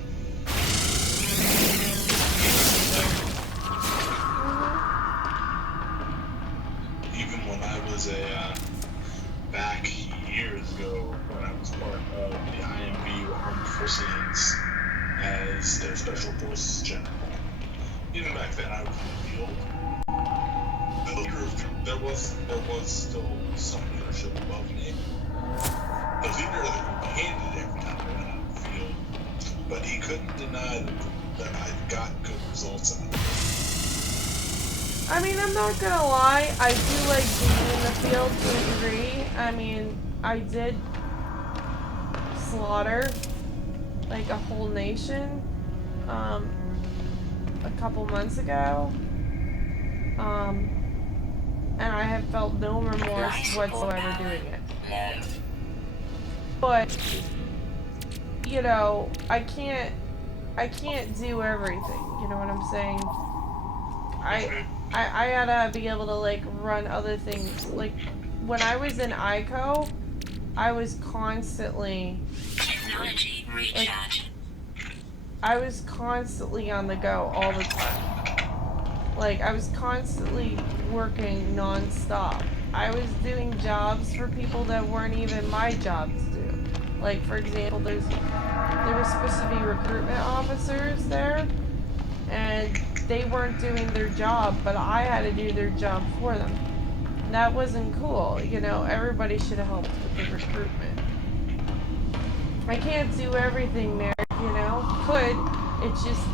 Even when I was back years ago, when I was part of the IMB Armed Forces as their Special Forces General, even back then I was in the field. There was still some leadership above me. The leader that we handed every time I went out in the field, but he couldn't deny that I got good results out of it. I mean, I'm not gonna lie, I do like being in the field to a degree. I mean, I did slaughter, like, a whole nation, a couple months ago. And I have felt no remorse whatsoever doing it. No. But, you know, I can't do everything, you know what I'm saying? I gotta be able to, like, run other things. Like, when I was in ICO, I was constantly, Technology recharge. I was constantly on the go all the time. Like, I was constantly working non-stop. I was doing jobs for people that weren't even my job to do. Like, for example, there were supposed to be recruitment officers there, and they weren't doing their job, but I had to do their job for them. And that wasn't cool, you know, everybody should have helped with the recruitment. I can't do everything there, you know, could,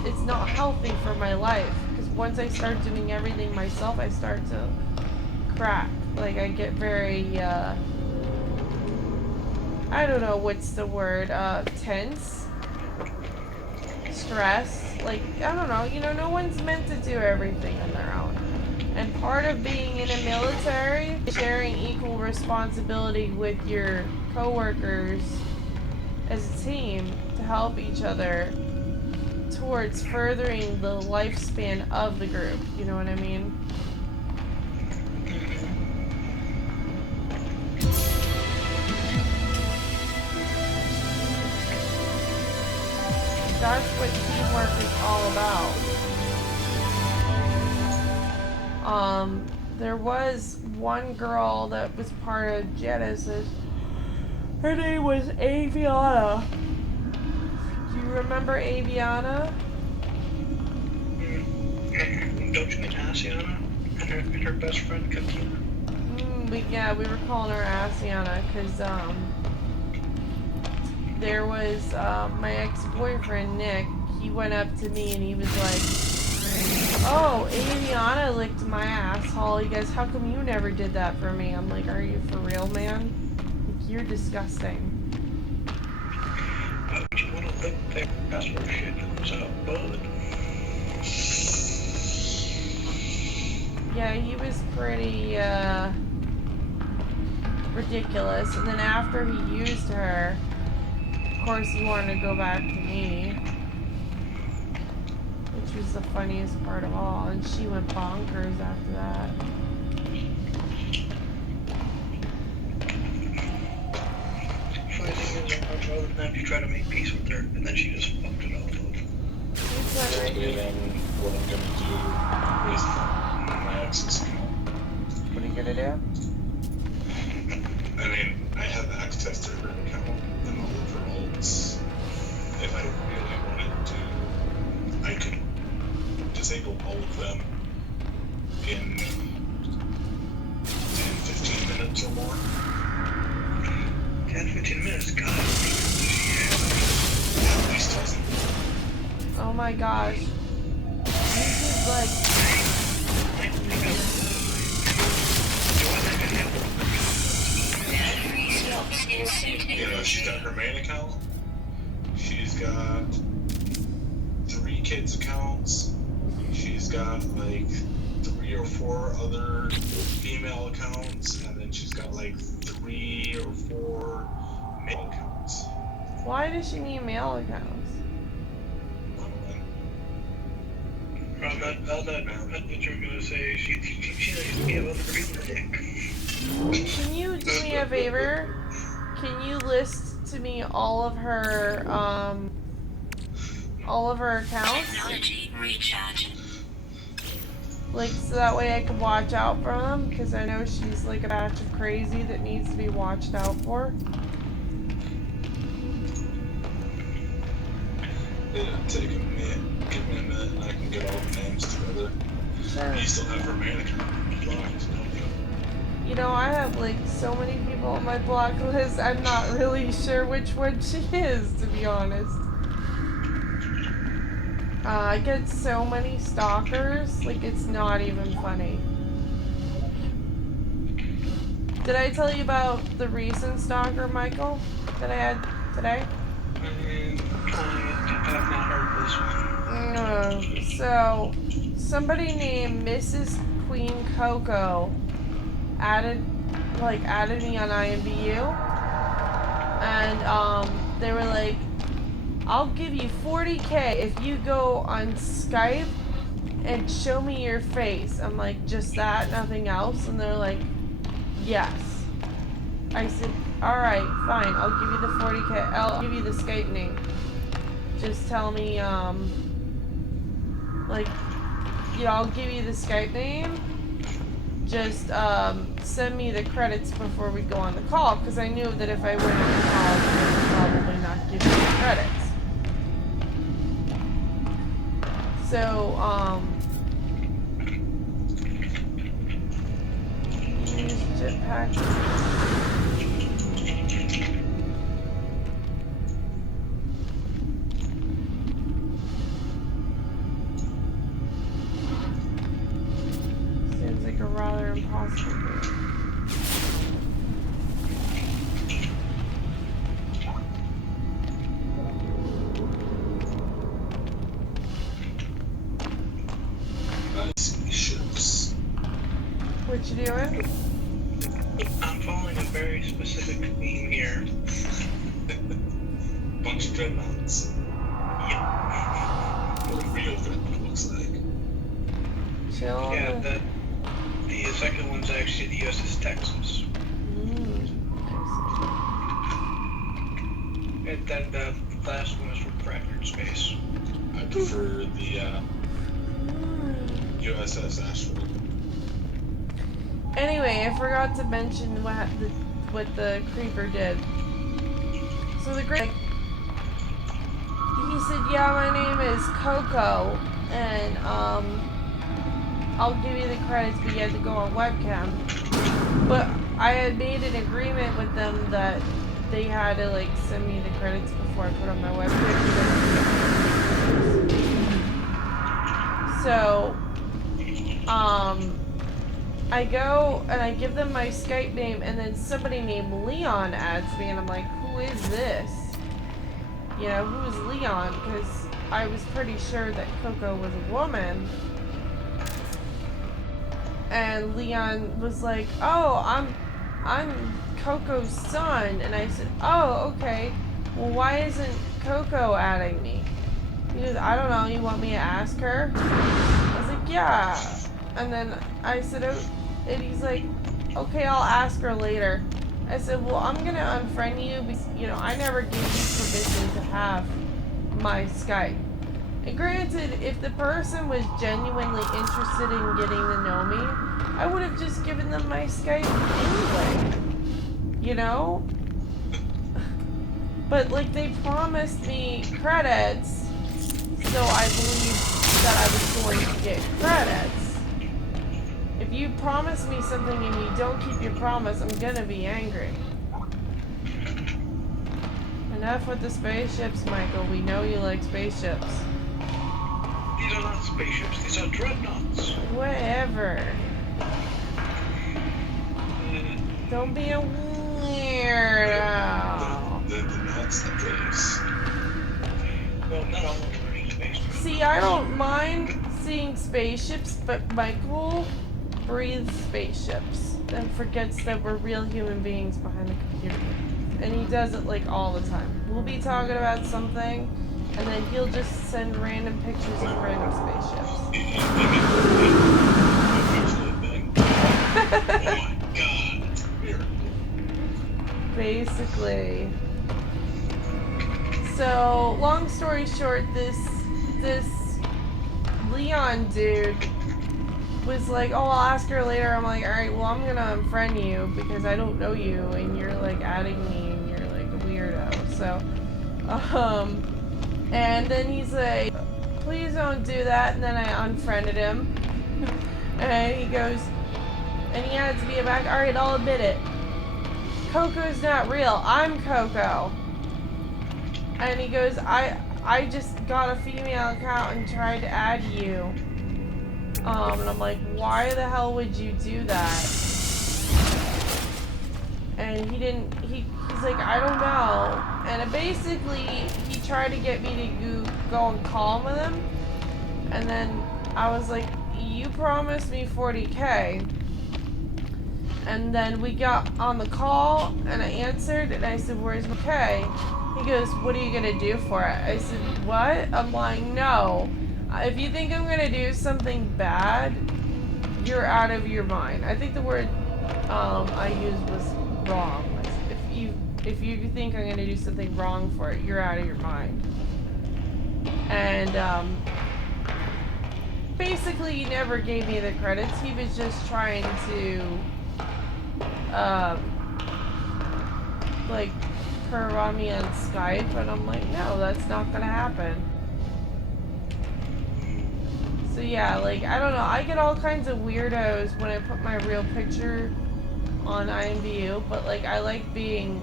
it's not healthy for my life, because once I start doing everything myself, I start to crack, like, I get very, I don't know what's the word, tense, stress, like, I don't know, you know, no one's meant to do everything on their own. And part of being in a military is sharing equal responsibility with your coworkers as a team to help each other towards furthering the lifespan of the group, you know what I mean? That's what teamwork is all about. There was one girl that was part of Genesis. Her name was Aviana. Do you remember Aviana? Don't you mean Asiana? And her best friend Katina? We were calling her Asiana because, there was, my ex-boyfriend, Nick, he went up to me and he was like, oh, Aviana licked my asshole. He goes, how come you never did that for me? I'm like, are you for real, man? Like, you're disgusting. Why would you want to lick their asshole shit that comes out bud? Yeah, he was pretty, ridiculous. And then after he used her, of course he wanted to go back to me, which was the funniest part of all, and she went bonkers after that. Funny thing is, I'd rather than have you try to make peace with her, and then she just fucked it all up. Activating what I'm gonna do with my ex's account. What are you gonna do? I mean, I have access to her account and all of her holds. If I really wanted to, I could disable all of them in 10-15 minutes or more. 10-15 minutes, God. At least doesn't. Oh my gosh. This is like, You know, she's got her main account. She's got 3 kids' accounts. She's got like 3 or 4 other female accounts, and then she's got like 3 or 4 male accounts. why does she need male accounts? I thought you were gonna say she likes to be able to read the dick. Can you do me a favor? Can you list to me all of her accounts? Technology recharge. Like, so that way I can watch out for them, because I know she's like a batch of crazy that needs to be watched out for. It'll take a minute. Give me a minute and I can get all the names together. Sure. You still have her main account blocked, don't you? You know, I have like so many people on my block list, I'm not really sure which one she is, to be honest. I get so many stalkers, like it's not even funny. Did I tell you about the recent stalker, Michael, that I had today? I have not heard this one. So, somebody named Mrs. Queen Coco added me on IMVU, and they were like, I'll give you 40K if you go on Skype and show me your face. I'm like, just that, nothing else? And they're like, yes. I said, alright, fine, I'll give you the 40K, I'll give you the Skype name. Just tell me, like, you know, I'll give you the Skype name. Just, send me the credits before we go on the call, because I knew that if I went on the call, they would probably not give me the credits. So, use jetpack. Seems like a rather impossible game. Ships. What you doing? I'm following a very specific theme here. Bunch of dreadnoughts. Yep. Or a real dreadnought looks like. Chill. Yeah, the second one's actually the USS Texas. And then the last one is from Bradford Space. I prefer the USS Ashford. Anyway, I forgot to mention what the creeper did. So the creeper, he said, yeah, my name is Coco, and I'll give you the credits, but you have to go on webcam. But I had made an agreement with them that they had to like send me the credits before I put on my webcam. So I go and I give them my Skype name, and then somebody named Leon adds me, and I'm like, who is this? You know, who is Leon? Because I was pretty sure that Coco was a woman. And Leon was like, oh, I'm Coco's son. And I said, oh, okay. Well, why isn't Coco adding me? He goes, I don't know, you want me to ask her? I was like, yeah. And then I said, oh, and he's like, okay, I'll ask her later. I said, well, I'm gonna unfriend you because, you know, I never gave you permission to have my Skype. And granted, if the person was genuinely interested in getting to know me, I would have just given them my Skype anyway. You know? But, like, they promised me credits, so I believed that I was going to get credits. If you promise me something and you don't keep your promise, I'm gonna be angry. Enough with the spaceships, Michael. We know you like spaceships. These are not spaceships, these are dreadnoughts. Whatever. Don't be a weirdo. The nuts that face. Well, not all of them are spaceships. See, I don't mind seeing spaceships, but Michael breathes spaceships and forgets that we're real human beings behind the computer. And he does it like all the time. We'll be talking about something, and then he'll just send random pictures of random spaceships. Oh my god. Weird. Basically. So, long story short, this Leon dude was like, oh, I'll ask her later. I'm like, alright, well, I'm gonna unfriend you because I don't know you, and you're like adding me, and you're like a weirdo. So, and then he's like, please don't do that. And then I unfriended him, and he goes, and he adds me back. Alright, I'll admit it. Coco's not real. I'm Coco. And he goes, I just got a female account and tried to add you. And I'm like, why the hell would you do that? And he's like, I don't know. And basically, he tried to get me to go and call him with him. And then I was like, you promised me 40K. And then we got on the call, and I answered, and I said, where's my K? He goes, what are you going to do for it? I said, what? I'm like, no. If you think I'm going to do something bad, you're out of your mind. I think the word I used was wrong. If you think I'm going to do something wrong for it, you're out of your mind. And basically, he never gave me the credits. He was just trying to like curve on me on Skype, and I'm like, no, that's not gonna happen. So yeah, like, I don't know, I get all kinds of weirdos when I put my real picture on IMVU, but like, I like being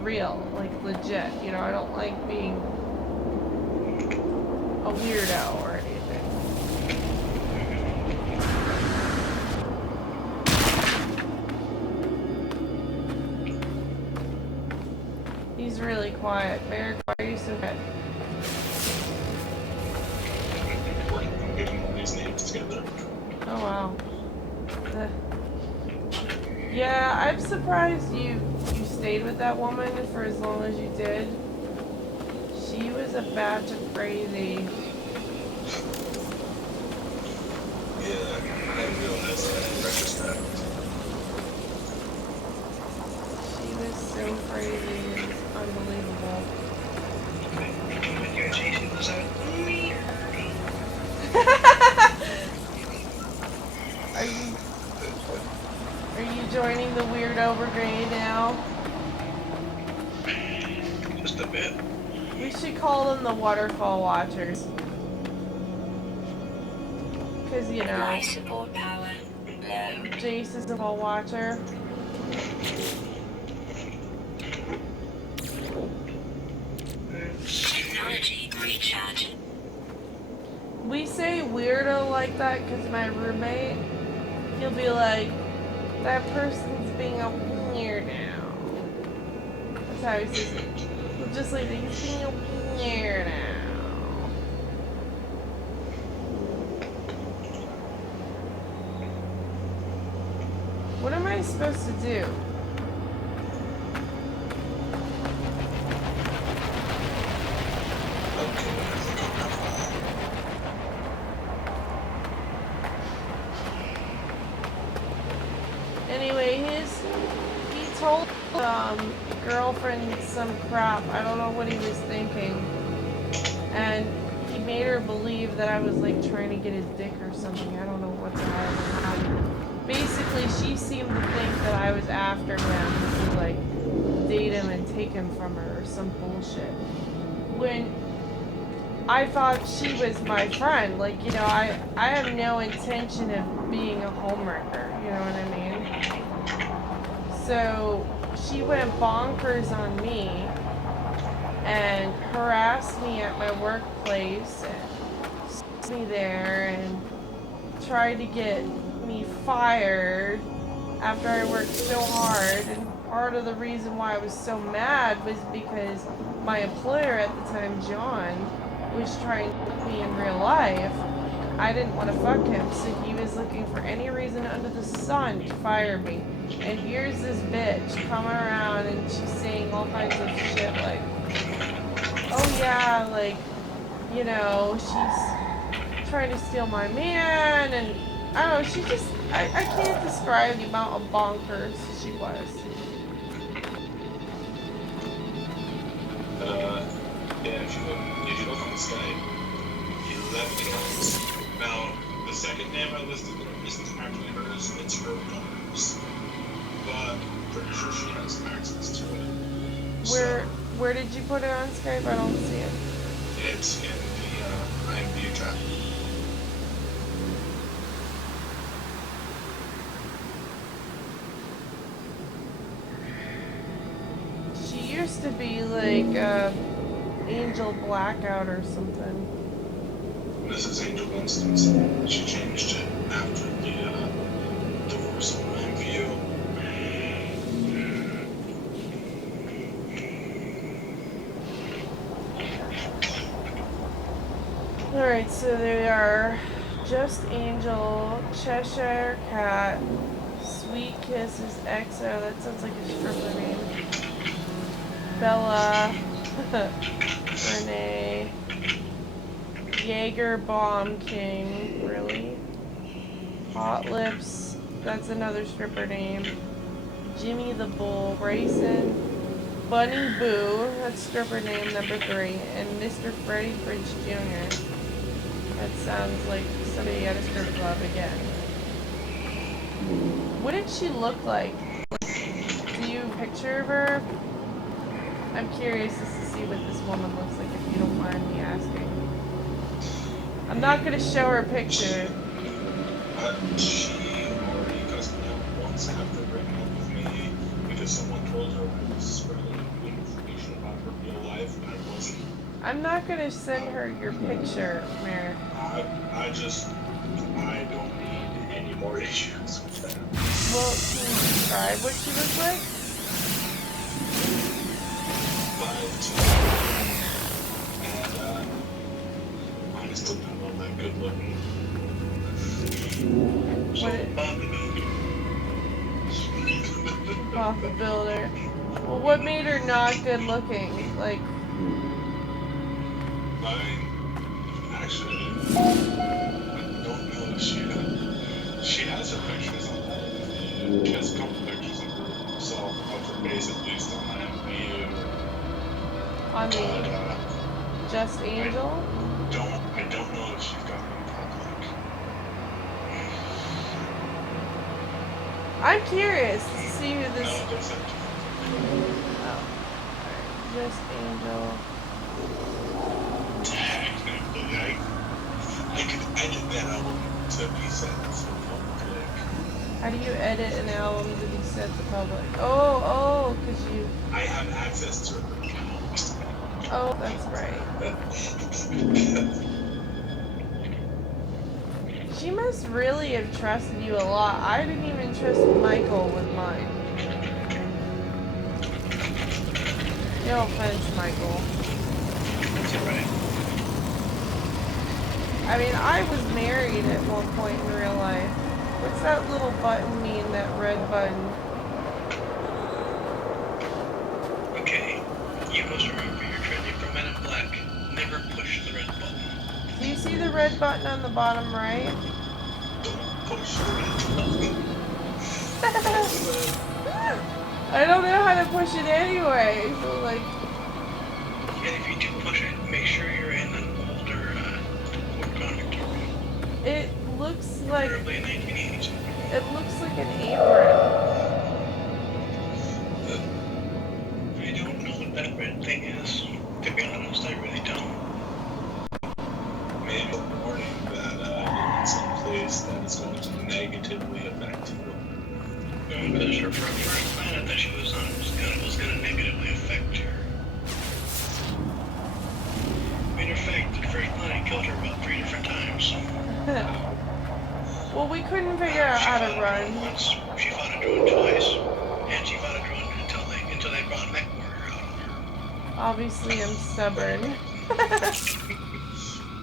real, like legit, you know, I don't like being a weirdo or anything. He's really quiet. Merrick, why are you so quiet? I'm getting all these names together. Oh wow. Yeah, I'm surprised you stayed with that woman for as long as you did. She was a batch of crazy. Yeah, I didn't realize that in retrospect. She was so crazy. It's unbelievable. When you're chasing those out, Are you joining the weirdo brigade now? just a bit. We should call them the waterfall watchers. Cause you know, Life support power low. Jace is a wall watcher. Technology recharge. We say weirdo like that because my roommate, he'll be like, that person's being a weirdo. That's how he says it. He'll just like, he's being a weirdo. What am I supposed to do? Anyway, he told girlfriend some crap. I don't know what he was thinking. And he made her believe that I was like trying to get his dick or something. I don't know what the hell. Basically, she seemed to think that I was after him to like date him and take him from her or some bullshit. When I thought she was my friend, like, you know, I have no intention of being a homewrecker, you know what I mean? So she went bonkers on me and harassed me at my workplace and sent me there and tried to get me fired after I worked so hard. And part of the reason why I was so mad was because my employer at the time, John, was trying to fuck me in real life. I didn't want to fuck him, so he was looking for any reason under the sun to fire me. And here's this bitch coming around and she's saying all kinds of shit like, oh yeah, like, you know, she's trying to steal my man, and I don't know, she just, I can't describe the amount of bonkers she was. Yeah, if you look on Skype, you left it on. Now, the second name I listed isn't actually hers, it's her daughter's. But I'm pretty sure she has access to it. Where did you put it on Skype? I don't see it. It's in the IMVU chat. She used to be like Angel Blackout or something. This is Angel Winston's. She changed it after the divorce on IMVU. Alright, so they are Just Angel, Cheshire Cat, Sweet Kisses, EXO, that sounds like a stripper name. Bella, Renee, Jaeger Bomb King, really? Hot Lips, that's another stripper name. Jimmy the Bull, Grayson, Bunny Boo, that's stripper name number 3, and Mr. Freddie Prinze Jr. That sounds like somebody at a strip club again. What did she look like? Do you have a picture of her? I'm curious as to see what this woman looks like, if you don't mind me asking. I'm not gonna show her a picture. She already cussed me out once after breaking up with me because someone told her I was spreading information about her real life and I wasn't. I'm not gonna send her your picture, Merrick. I don't need any more issues with that. Well, can you describe what she looks like? And I'm still not all that good looking. What it, Bob the Builder. Well, what made her not good looking? Like, Actually, I don't know if she has her pictures on that. She has a couple pictures of herself, of her face at least on IMVU. on the Just Angel? I don't know if she's got it in public. I'm curious to see who this. No, there's a Oh, alright. Just Angel. technically, I could edit that album to be sent to the public. How do you edit an album to be sent to public? Oh, cause you. I have access to her account. Oh, that's right. She must really have trusted you a lot. I didn't even trust Michael with mine. No offense, Michael. That's alright. I mean, I was married at one point in real life. What's that little button mean, that red button? Okay, you must remember you're trending for Men in Black. Never push the red button. Do you see the red button on the bottom right? Don't push the red button. I don't know how to push it anyway, so like... And if you do push it, make sure you're in an older Warcon Victoria. It looks like... Preferably in 1980s. It looks like an apron. I don't know what that red thing is. To be honest, I really don't. Maybe a warning that you're in some place that is going to negatively affect you. Because her first planet that she was on was gonna negatively affect her. Matter of fact, the first planet killed her about 3 different times. Well, we couldn't figure out how to run. Once, she fought a drone twice, and she fought a drone until they brought mech warrior out of her. Obviously, I'm stubborn.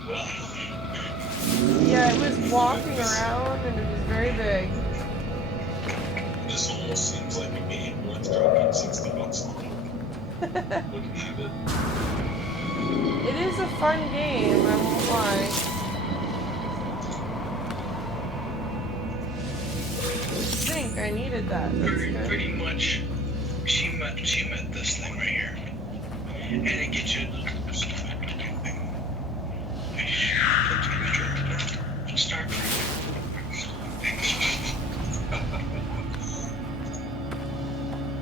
Well, Yeah, it was walking around and it was very big. this almost seems like a game worth dropping $60 on. Looking at it. It is a fun game, I won't lie. I think I needed that. That's good. Pretty much, she met this thing right here, and it gets you. Start.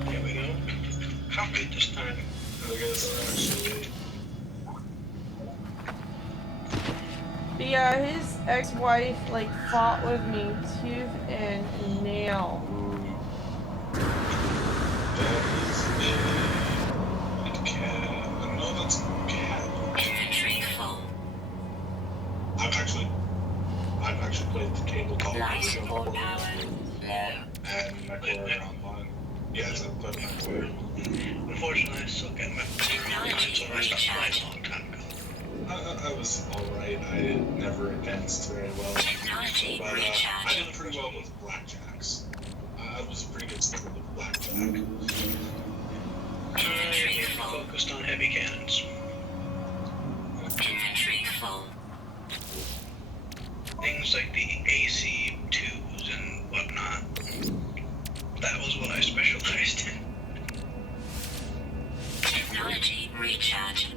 There we go. Copy it this time. I guess actually. But yeah, his ex-wife like fought with me tooth and nail. That is a cat. No, that's a cat. Inventory full. I've actually played the tabletop Life version support of power low. and MechWarrior online. Yes, I've played MechWarrior. Unfortunately, I still got my material, so I stopped playing a long time ago. I was alright. I never advanced very well. Technology But I recharge. did pretty well with blackjacks. I was pretty good still with blackjack. Inventory I'm full. focused on heavy cannons. Inventory full. Things like the AC-2s and whatnot. That was what I specialized in. Technology recharge.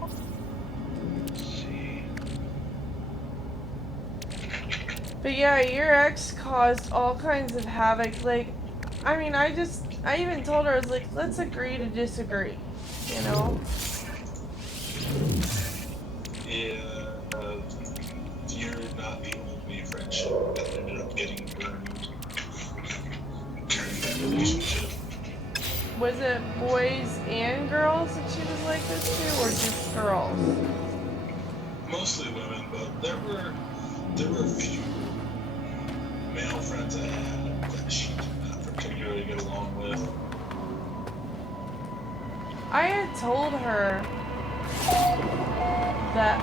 Let's see. But yeah, your ex caused all kinds of havoc. Like, I mean, I even told her, I was like, let's agree to disagree. You know? Yeah, you're not the only friendship that ended up getting burned during that relationship. Was it boys and girls that she was like this to, or just girls? Mostly women, but there were a few male friends I had that she did not particularly get along with. I had told her that,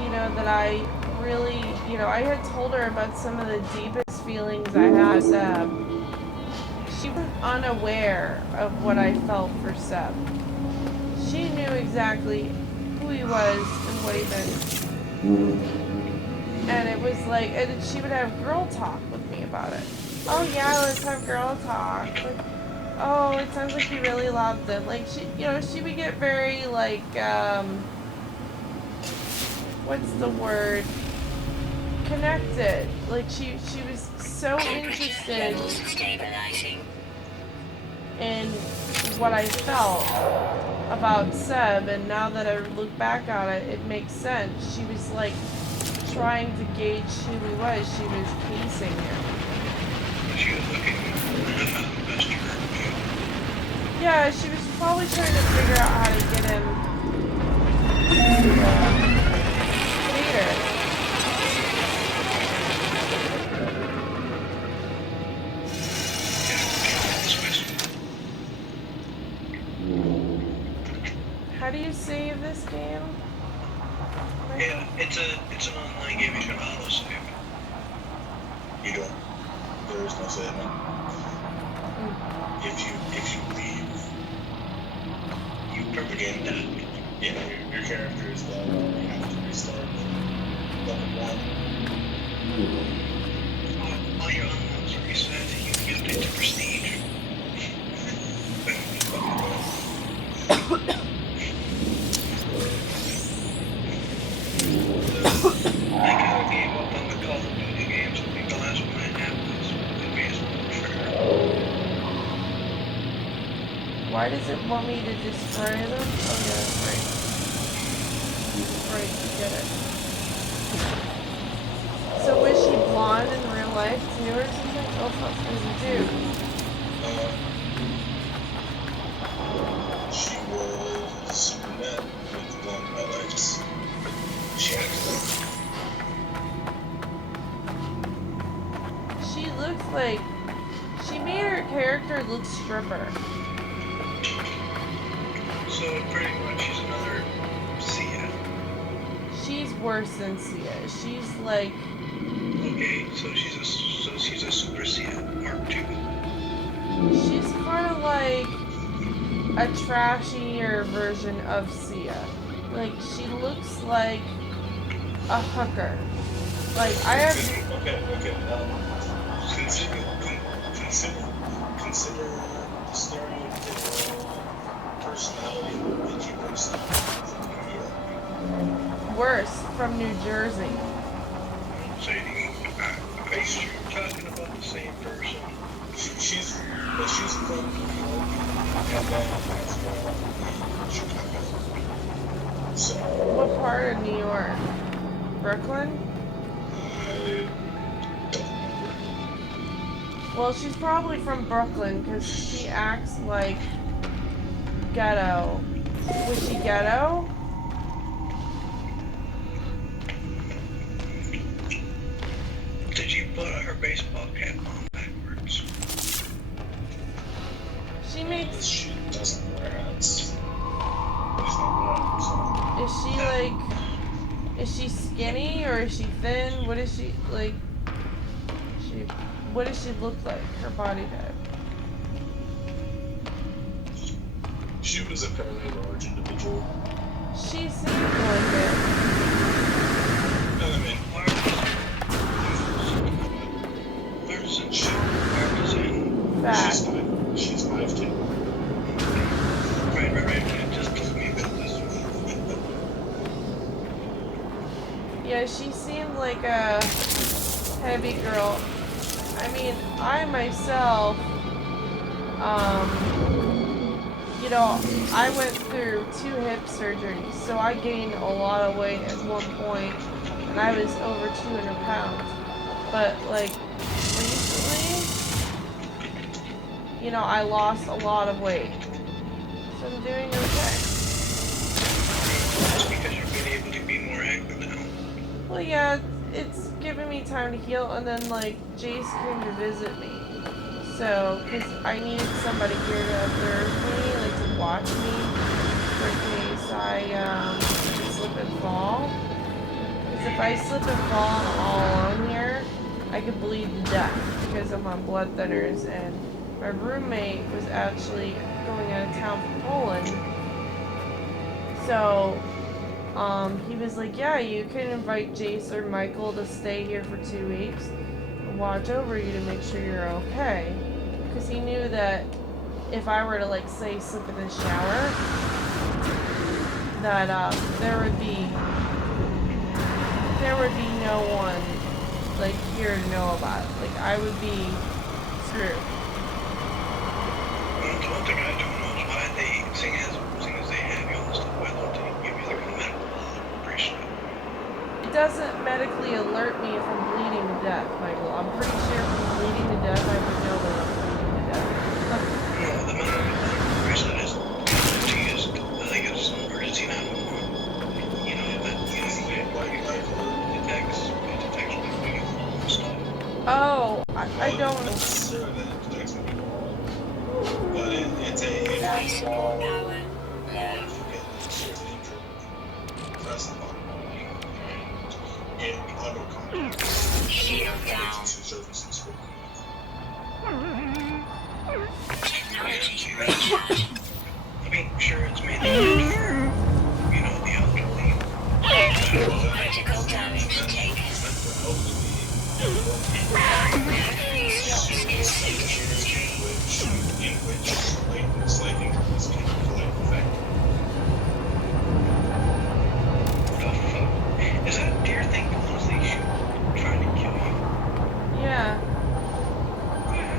you know, that I really, you know, I had told her about some of the deepest feelings I had for Seb. She was unaware of what I felt for Seb. She knew exactly who he was and what he meant. And it was like, and she would have girl talk with me about it. Oh yeah, let's have girl talk. Like, oh, it sounds like you really loved him. Like, she, you know, she would get very, like, what's the word? Connected. Like, she was so interested Levels stabilizing. in what I felt about Seb, and now that I look back on it, it makes sense. She was, like, trying to gauge who he was. She was casing him. She was looking at the best you could do. Yeah, she was probably trying to figure out how to get him to date her. How do you save this game? Yeah, it's an online game. You should auto save. You don't. There is no saving. If you leave, the game dead. Yeah, your character is dead. You have to restart level 1. All your unknowns are reset. You can update to prestige. I kind of gave up on the Call of Duty games. I think the last one I had was Advanced Warfare. Why does it want me to destroy them? Oh yeah, that's right. Right, you get it. So was she blonde in real life too or something? Oh fuck, there's a dude. She was brunette with blonde highlights. She acted She looks like, she made her character look stripper. So pretty much she's another Sia. She's worse than Sia. She's like, Okay, so she's a Super Sia Mark II. she's kind of like a trashier version of Sia. Like, she looks like a hooker. Like, I have... Okay. Consider the stereotypical personality of a witchy person from New York. worse from New Jersey. So are you sure you're talking about the same person? She's from New York and then as well in Chicago. So What part of New York? Brooklyn? I don't remember. Well, she's probably from Brooklyn because she acts like ghetto. Was she ghetto? Did you put her baseball cap on backwards? Is she like? Is she skinny or is she thin? What is she like? She. What does she look like? Her body type. She was a fairly large individual. She seemed like it. And I mean, Where's the show? Where was in? Fat. she's 5'2". Right. Just told me about this. Yeah, she seemed like a heavy girl. I mean, I myself, you know, I went through 2 hip surgeries, so I gained a lot of weight at one point, and I was over 200 pounds. But, like, recently, you know, I lost a lot of weight. So I'm doing okay. That's because you're being able to be more active now. Well, yeah, it's giving me time to heal, and then, like, Jace came to visit me. So, because I needed somebody here to observe me, like, to watch me, in case I, slip and fall. Because if I slip and fall and I'm all alone here, I could bleed to death because I'm on blood thinners, and my roommate was actually going out of town from Poland. So, he was like, yeah, you can invite Jace or Michael to stay here for 2 weeks and watch over you to make sure you're okay. Because he knew that if I were to, like, say, slip in the shower, that, there would be no one, like, here to know about it. Like, I would be screwed. Well, the one thing I don't know is why they, seeing as they have you on this stuff, why don't they give you the medical bracelet? It doesn't medically alert me if I'm bleeding to death, Michael. I'm pretty sure if I'm bleeding to death, I would know that I'm bleeding to death. No, the medical bracelet is to use, I think it's an emergency 911. You know, that, you know, it detects when you fall and stuff. Oh, I don't. Not necessarily that it detects when you fall, but it's a Life support power low. if you get seriously injured, press the button and it auto contacts Shield down. emergency services for Technology recharge. I mean, sure, it's made for, you know, the elderly. Critical damage taken. Nerve slots in situ. in which slight injuries can collect effect. What the fuck? Is that a deer thing honestly trying to kill you? Yeah. Deer.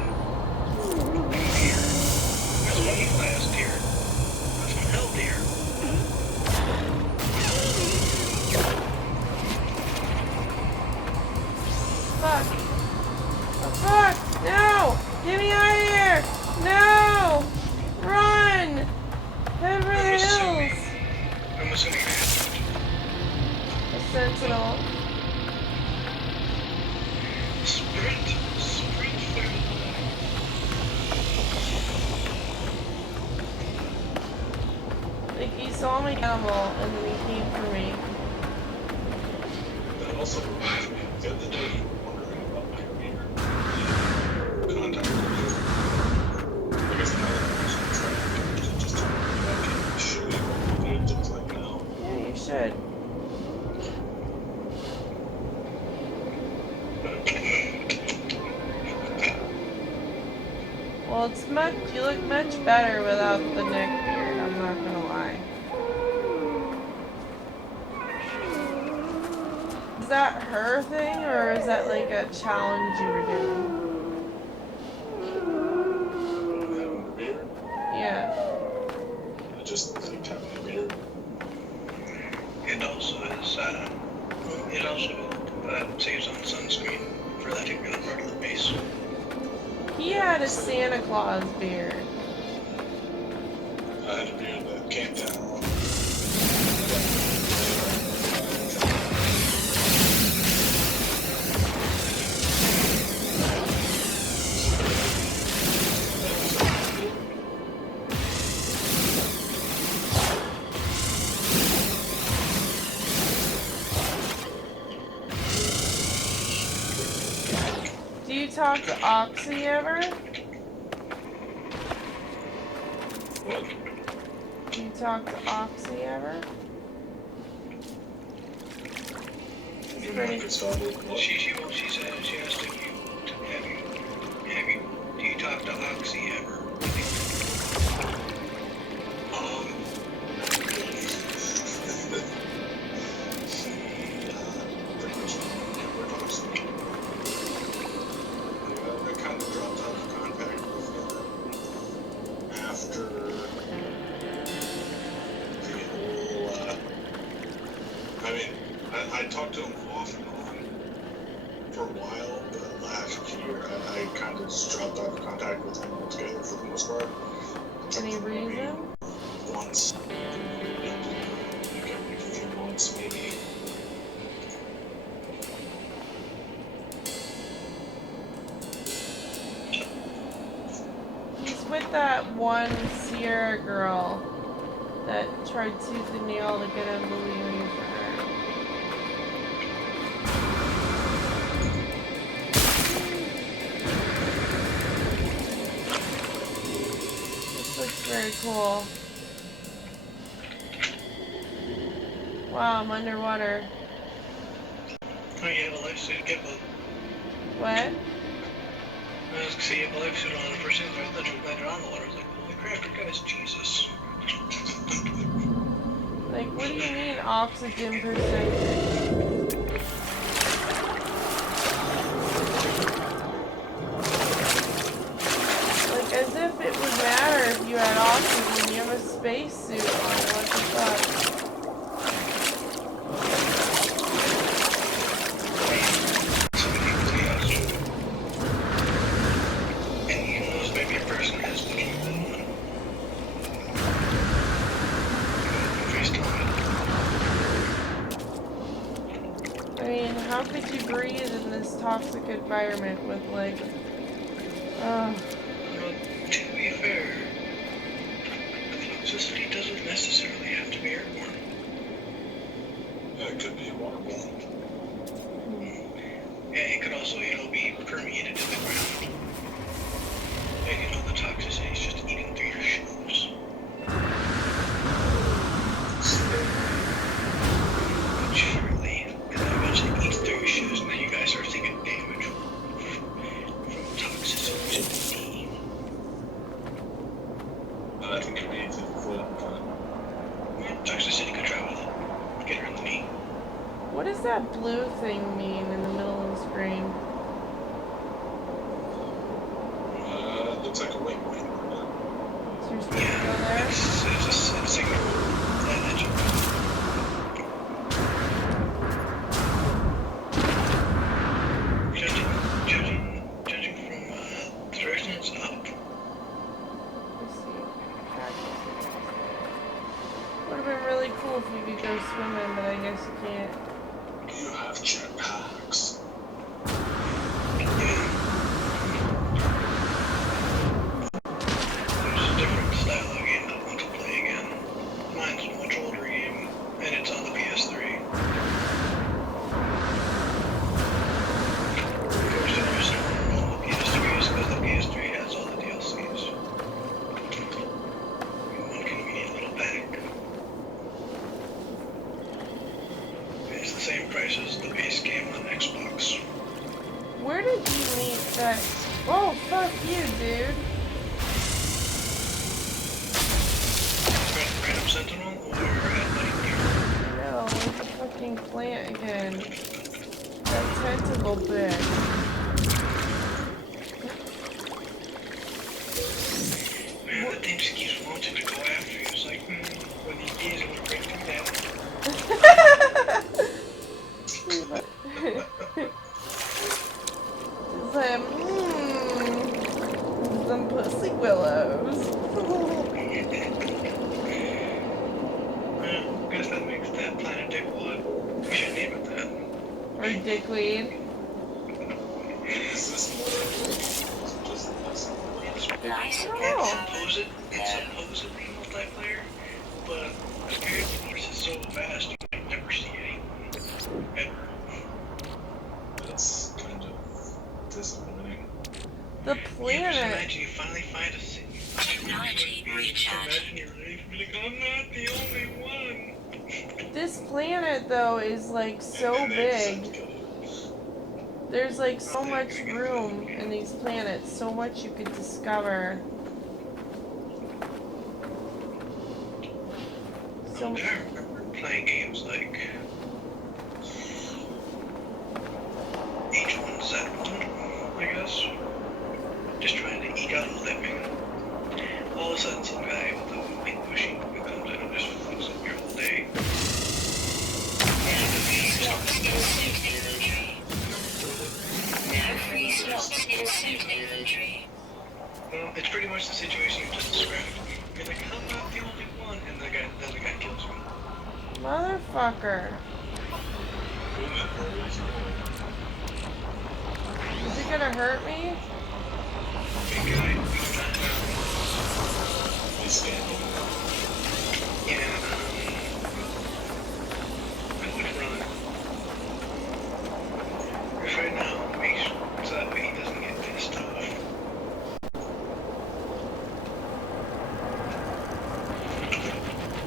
That's one class deer. That's one hell deer. Fuck. Oh, fuck. No. Get me out of here. No. Run. Head for the hills. I'm assuming you're answering. A sentinel. Sprint through Like, he saw my animal and then he came for me. That also reminds me, the other day you were wondering about my reader. Contact me. I guess another person is like, to just tell me about it, show you what it looks like now. Yeah, you should. Well, it's much. You look much better without the neck beard. I'm not gonna lie. Is that her thing, or is that like a challenge you were doing? Having a beard, Yeah. I just like having a beard. It also is, it also saves on sunscreen for that particular part of the base. He had a Santa Claus beard. I had a beard that came down. talk to Oxy ever? What? Do you talk to Oxy ever? It's Even pretty. after started, what? She said she asked if you do you talk to Oxy ever? Pretty much never talks to me. I kind of dropped out of contact with him after the whole, I mean, I talked to him off and on for a while, but last year I kind of just dropped out of contact with him altogether for the most part. Any reason? Once, like every few months maybe. He's with that one Sierra girl that tried tooth and nail to get him to leave for her. This looks very cool. Wow, I'm underwater. Oh, you have a life suit. Get one. What? I was gonna say you have a life suit on the first thing. I thought you were glad you're on the water. I was like, holy crap, you guys, Jesus. Like, what do you mean oxygen percentage? Like, as if it would matter if you had oxygen. You have a spacesuit on. What the fuck? Some people say oxygen. And even though maybe a person has looking at them. I mean, how could you breathe in this toxic environment with, like, Well, to be fair, toxicity doesn't necessarily have to be airborne. Yeah, it could be waterborne. Yeah, it could also, be permeated in the ground. And, the toxicity is just eating through your shoes. Surely, and then eventually it eats through your shoes, and then you guys start taking damage from toxicity to the knee. I think it'd be easy to flip, but Toxicity could travel it. Get her in the knee. what does that blue thing mean in the middle of the screen? looks like a waypoint. Is your supposed to go there? It's a signal. That Judging from the direction it's up, Let's see. Would have been really cool if you could go swimming, but I guess you can't. You have jetpacks. there's a different style of game I want to play again. Mine's a much older game, and it's on the PS3. Of course, the reason we're on the PS3 is because the PS3 has all the DLCs. In one convenient little bag. It's the same price as the base game on Xbox. Where did you meet that? Oh, fuck you, dude. Random Sentinel or Lightyear? No, it's a fucking plant again. That tentacle bit. Man, that thing just keeps wanting to go after you. It's like, when you gaze, I'm gonna break through that. It's like, some pussy willows. Guess that makes that planet Dickwood. We should name it that. Or dickweed. Is this more just less? Nice. Oh. It's supposedly multiplayer, but apparently the universe is so vast you might never see anyone. Ever. That's kind of disappointing. This planet, though, is like so And they decided to big. kill you. There's like so much room in these planets, so much you could discover. So I remember playing games like H1Z1, I guess. Just trying to eke out a living. All of a sudden, some guy with a white machine gun comes in and just fucks up your whole day. Now free slots in suit inventory. Now free slots in suit inventory. Well, it's pretty much the situation you just described. You're like, I'm not the only one, and then the guy kills me. Motherfucker. Is it gonna hurt me? Big guy, They stand over yeah, I would run. Because right now, make sure so that way he doesn't get pissed off.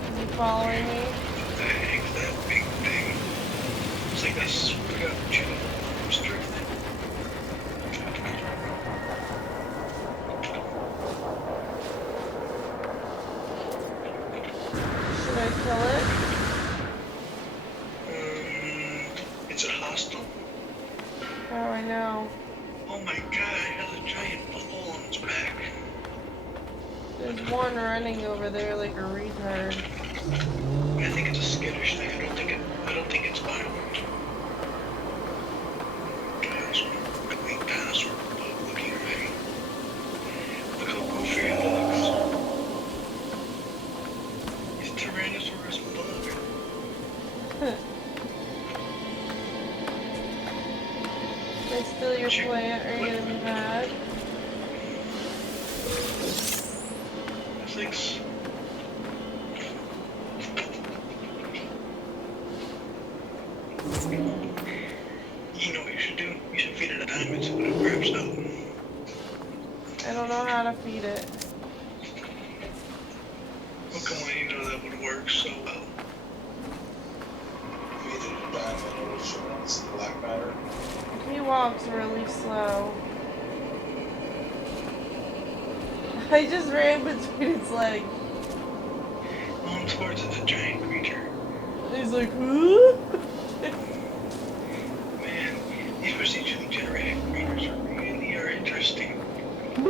Is he following me? The heck's that big thing? It's like this super chicken strip thing. Should I kill it? It's a hostile. How do I know? Oh my god, it has a giant hole on its back. There's one running over there like a retard. I think it's a skittish thing. I don't think it's violent. Complete password looking thing. Look how goofy it looks. It's Tyrannosaurus bug. If I steal your plant, are you gonna be mad? Thanks. You know what you should do? You should feed it a diamond so it grabs out. I don't know how to feed it. Well, come on, you know that would work so well. Feed it a diamond or she wants black matter. He walks really slow. I just ran between its legs. On towards it's a giant creature. He's like, huh? Man, these procedurally generated creatures really are interesting. But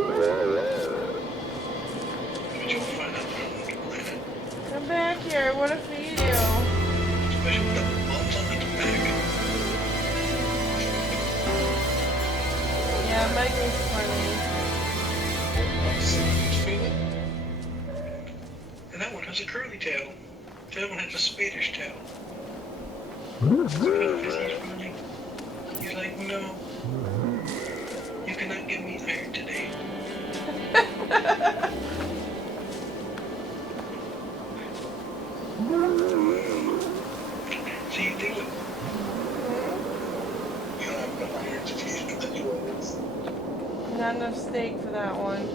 you'll find out when I'm on the planet. Come back here, I wanna feed you. Especially with the bumps on the back. Yeah, Michael's funny. And that one has a curly tail. The other one has a spadish tail. He's like, no. You cannot give me iron today. So you think You don't have enough iron to feed it anyways. Not enough steak for that one.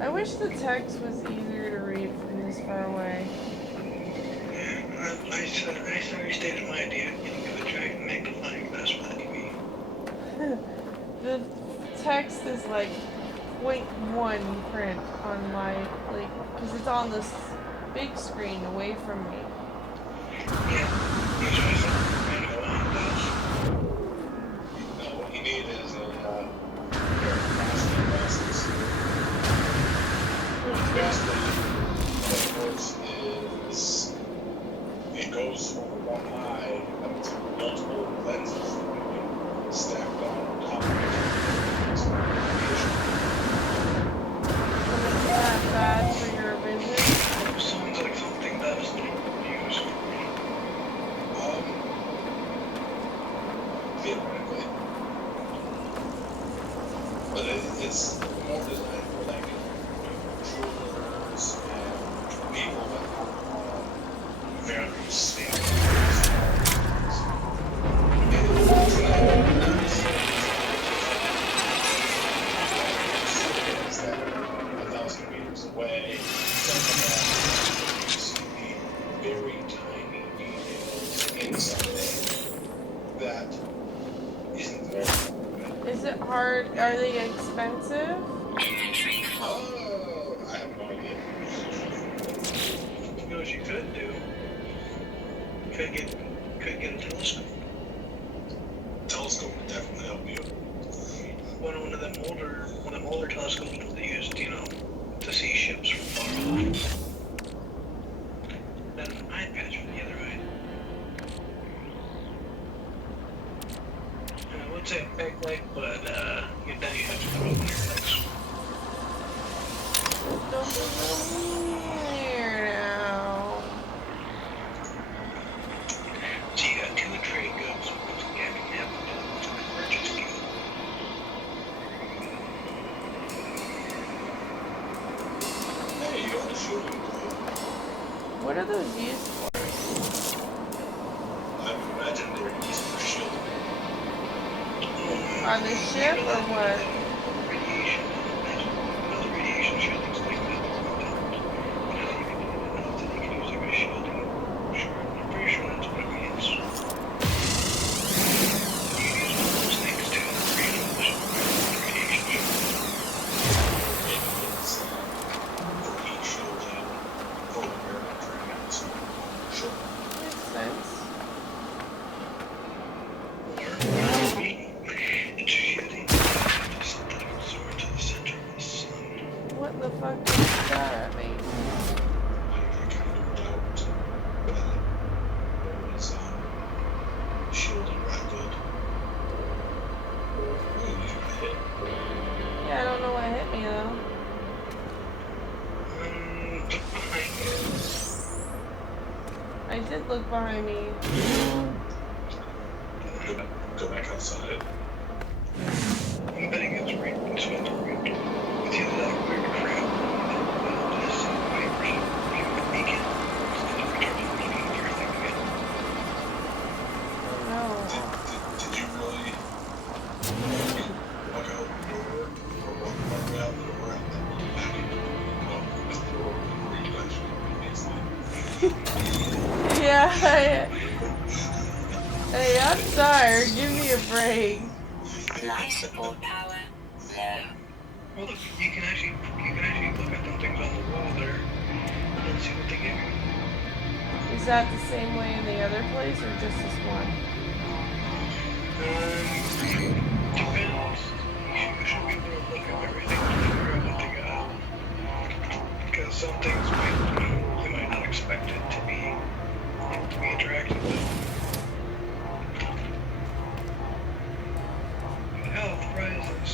I wish the text was easier to read from this far away. I sorry stated my idea. You know, give a giant magnifying glass for the TV. The text is like 0.1 print on my, like, because it's on this big screen away from me. Yeah, he's right. Magnifying glass. No, what you need is a pair of plastic glasses. Basically, what it works is it goes from one eye up to multiple lenses stacked on top of each other. And it's not bad for your vision. Sounds like something that is not used. Theoretically. But it's more designed for like jewelers and people that have very stable yards away. Some of that you see the very tiny details inside that isn't there. Is it hard? Are they expensive? Oh, I have no idea. You know what you could do? Could get a telescope. Telescope would definitely help you. One of them older telescopes that they used, you know, to see ships from far off. Then an eye patch for the other eye. And I would say a peg leg, but then you have to put it on your legs. Don't be so weird now. So you got two trade goods. You have to purchase good. Hey, you got a shielding glove. What are those used for? I would imagine they're used for shielding. On the ship or what? Radiation. Another radiation shielding's like that. You can use like a shielding. Sure, I'm pretty sure that's what it means. You can use one of those things to create a radiation shield. Maybe it's for heat shielding for American dragons. Sure. Makes sense. It's shooting a synthetic sword to the center of the sun. What the fuck does that mean? I kind of doubt that it was shielding that good. Ooh, you got hit. Yeah, I don't know what hit me though. Look behind you. I did look behind me. Go back outside. I'm betting it's right inside the room. It's either that or weird crap. This vibration, beacon. Instead of returning looking at everything again. Oh no. Did you really walk out the door or walk out the door and then look back into the door where you guys were previously? Yeah. Hey, I'm tired. Give me a break. Life support power low. Well, look, you can actually look at them things on the wall there and see what they give you. Is that the same way in the other place or just this one? Depends. You should be able to look at everything to figure out what they got. Because some things you might not expect it to be interactive with. Health rises.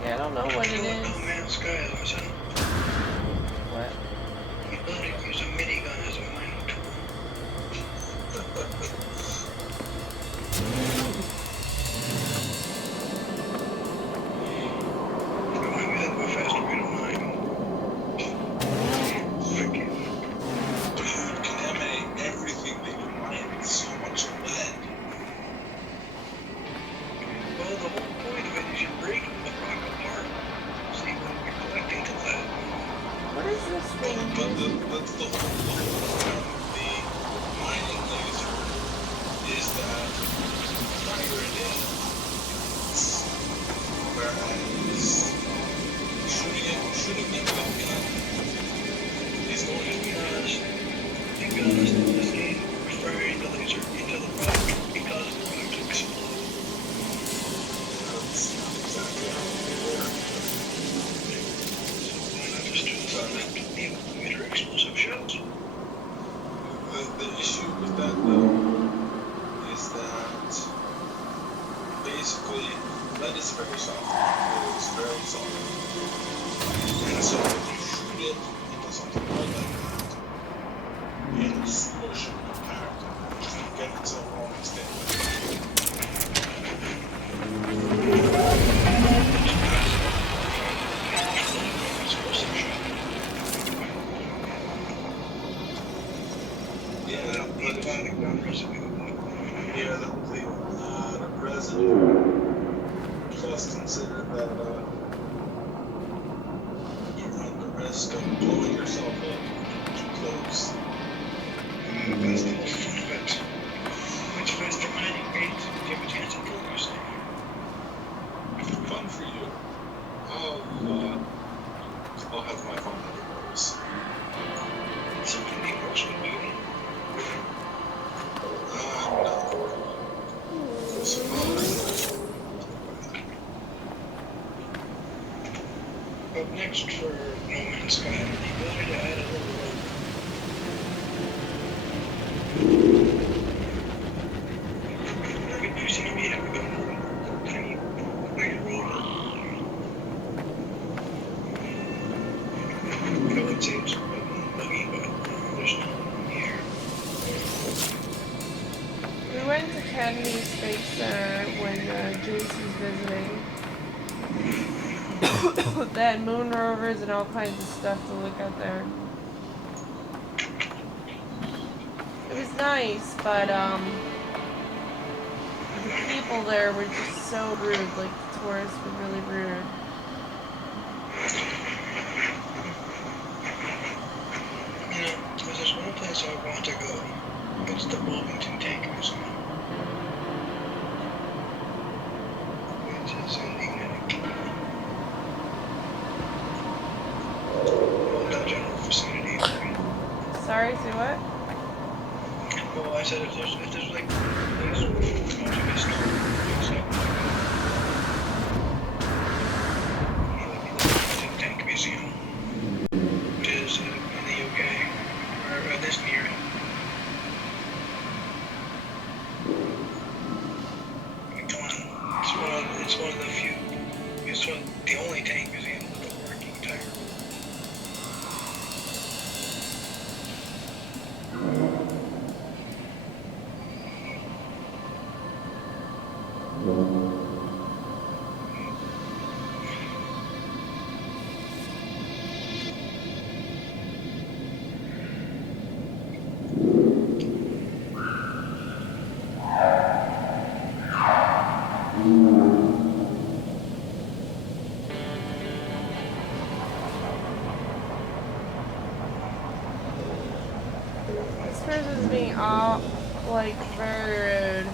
Yeah, I don't know what it No is. Man's Sky, listen. What? You better use a minigun as a mining tool. I might be at a faster rate of mine. Freaking. Dude, contaminate everything that you mine with so much lead. Well, the whole point of it is you're breaking the rock apart. So you're collecting the lead. What is this thing? That's the whole point of the mining laser is that fire it in. Whereas shooting it with a pin is going to be honest. To be honest, in this game, we're firing the laser into the rock because it's going to explode. That's not exactly how they work. So why not just do this on that nuclear explosive shells? smush and compact. Just to get itself on its day. Yeah, Well, he's but finally gone recipe. yeah, the president plus considered that you run the risk of blowing yourself up too close. That's the most fun of it. Which faster mining rates do you have a chance to kill yourself? Fun for you. I'll have my fun other ways. It's something the horse would do. I'm not for survive. Up next for No Man's Sky, the ability to add a little rope. You seem to be having a tiny bigger rope. I would say it's a buggy, but there's no one here. We went to Kennedy Space Center when JC's visiting. They had moon rovers and all kinds of stuff to look at there. It was nice, but the people there were just so rude. Like the tourists were really rude. You know, there's one place I want to go. It's the Wilmington Tank Museum. Which is in the well, not general vicinity. Sorry, say what? Well, I said if there's like a place where you want to be stopped, it's like the Wilmington Tank Museum, which is in the UK, or this near it. It's one of the few, it's one of the only tank museum with a working tire. This person's being all like very rude.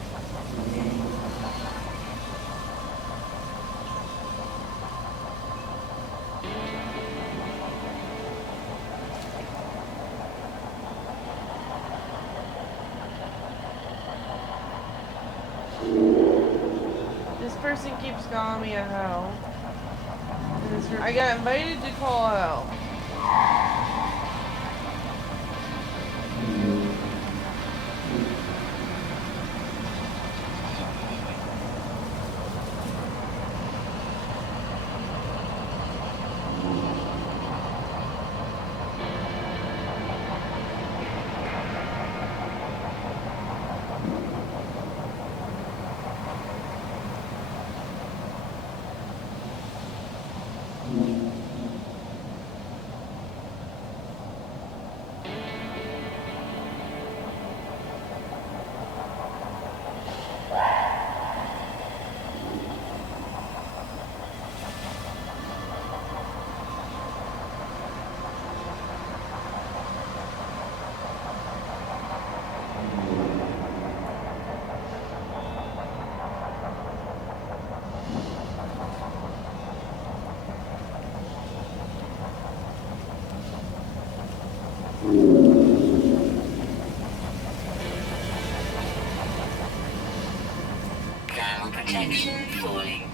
This person keeps calling me a hoe. I got invited to call out. Thermal protection falling.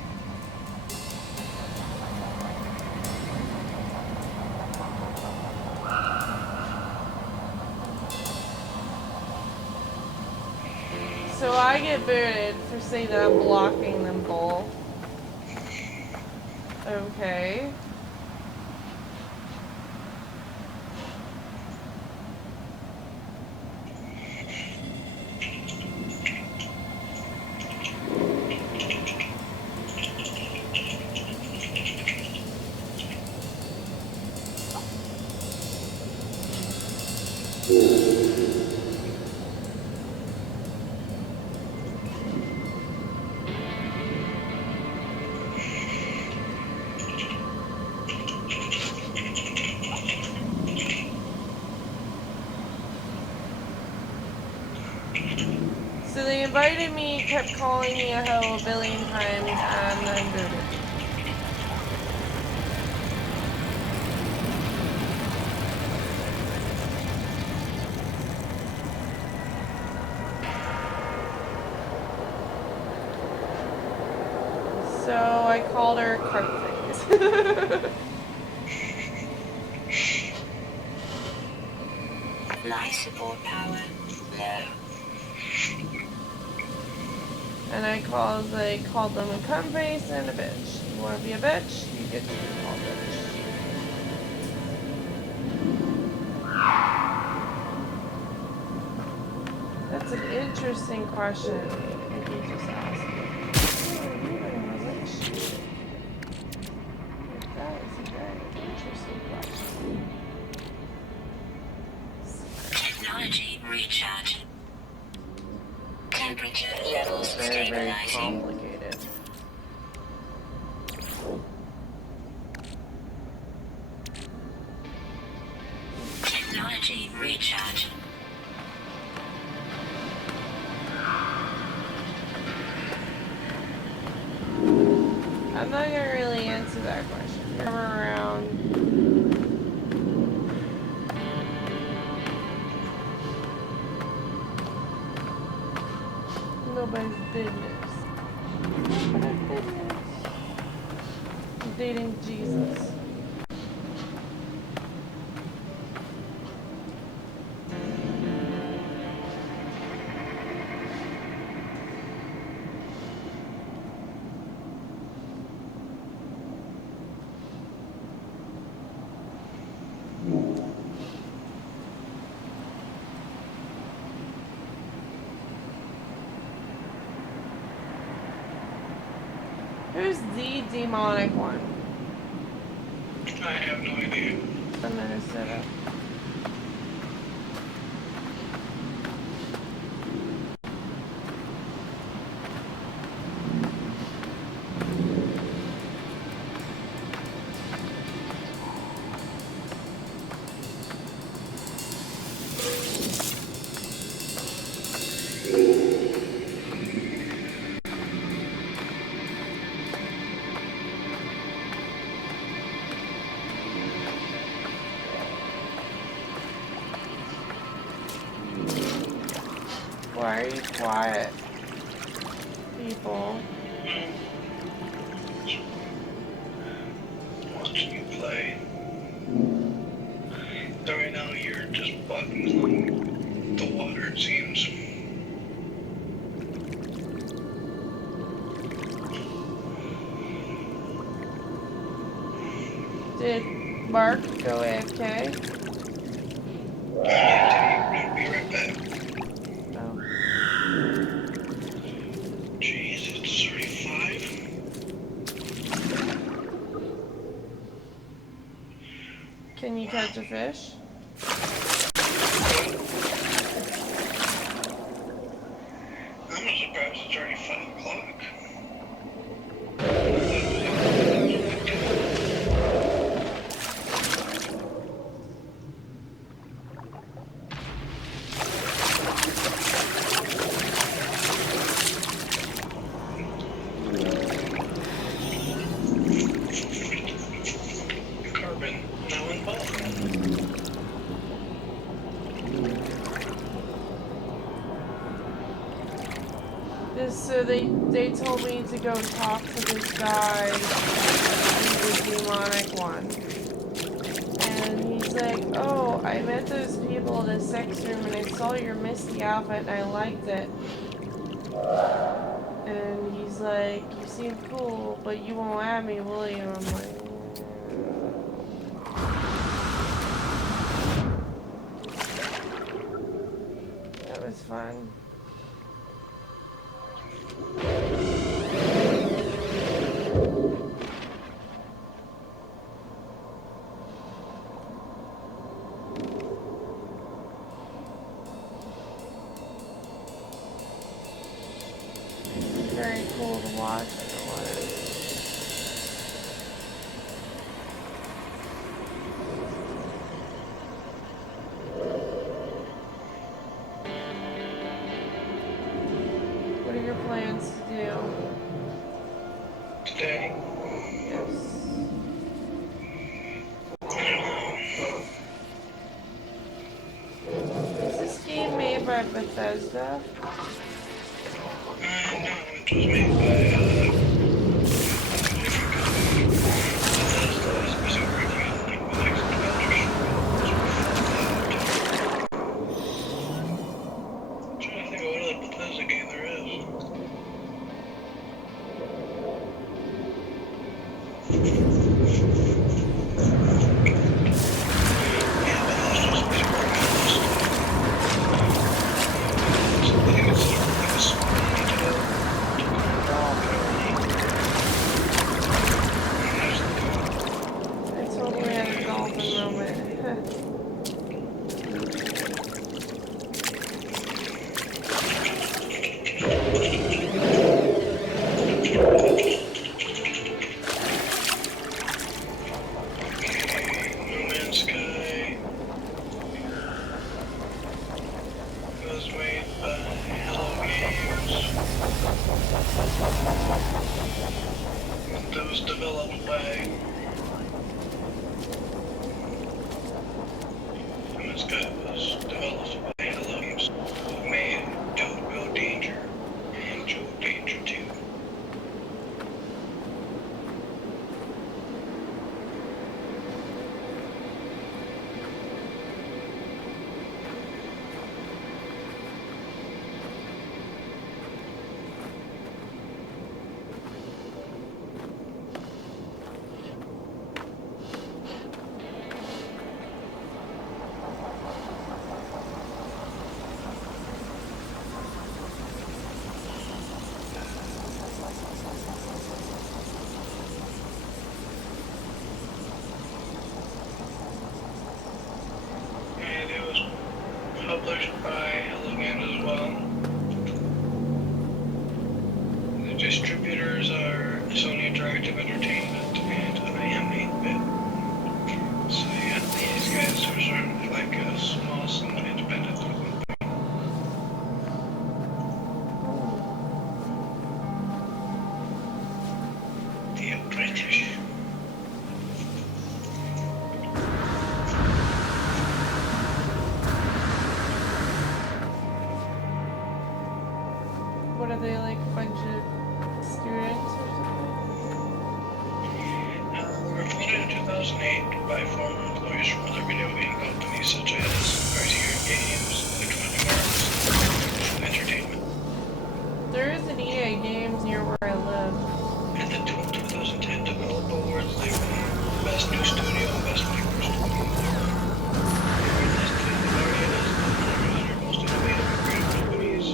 So I get booted for saying that I'm blocking them both. Okay. So they invited me, kept calling me a hoe a billion times, and then booted me. So I called her Cartface. Life support power low. And I called them a cumface and a bitch. You wanna be a bitch? You get to be called bitch. That's an interesting question. Like you just asked. Oh, are you in a relationship? Like, that is a very interesting question. Technology recharge. Temperature levels Very, very stabilizing. complicated. Technology recharge. I'm not gonna really answer that question. Come around. Nobody's business. Nobody's business. I'm dating Jesus. Who's the demonic one? I have no idea. From Minnesota. Why are you quiet? People. Watching you play. So right now you're just bugging the water, it seems. Did Mark go AFK? Be right back. Oh. Jeez, it's 35. Can you catch a fish? I'm not surprised it's already 5 o'clock. Carbon now involved. So they told me to go talk to this guy, who's the demonic one. And he's like, oh, I met those people in the sex room and I saw your Misty outfit and I liked it. And he's like, you seem cool, but you won't have me, will you? I'm like, that was fun. Very cool to watch. I don't want it. things to do. Today. Yes. Is this game made by Bethesda? No, it was made by a different company. Bethesda is busy working on like the next Elder Scrolls. I'm trying to think of what other Bethesda game there is. Yeah, Bethesda's busy working on this stuff. I think it's like a small detail. I totally had a dolphin moment. No Man's Sky was made by Hello Games. That was developed by No Man's Sky was developed by Hello Games. Who made Go Danger and Joe Danger 2. And it was published by Hello Games as well. The distributors are Sony Interactive Entertainment and IM 8-Bit. So yeah, these guys are sort of like a small, somewhat independent company. The British. What are they, like a bunch of students or something? Were founded in 2008 by former employees from other video game companies such as RTR Games, Electronic Arts, and Entertainment. There is an EA Games near where I live. At the 2010 Developer Awards, they won Best New Studio and Best Micro Studio. They were listed in the Guardian as the 100 most innovative and creative companies.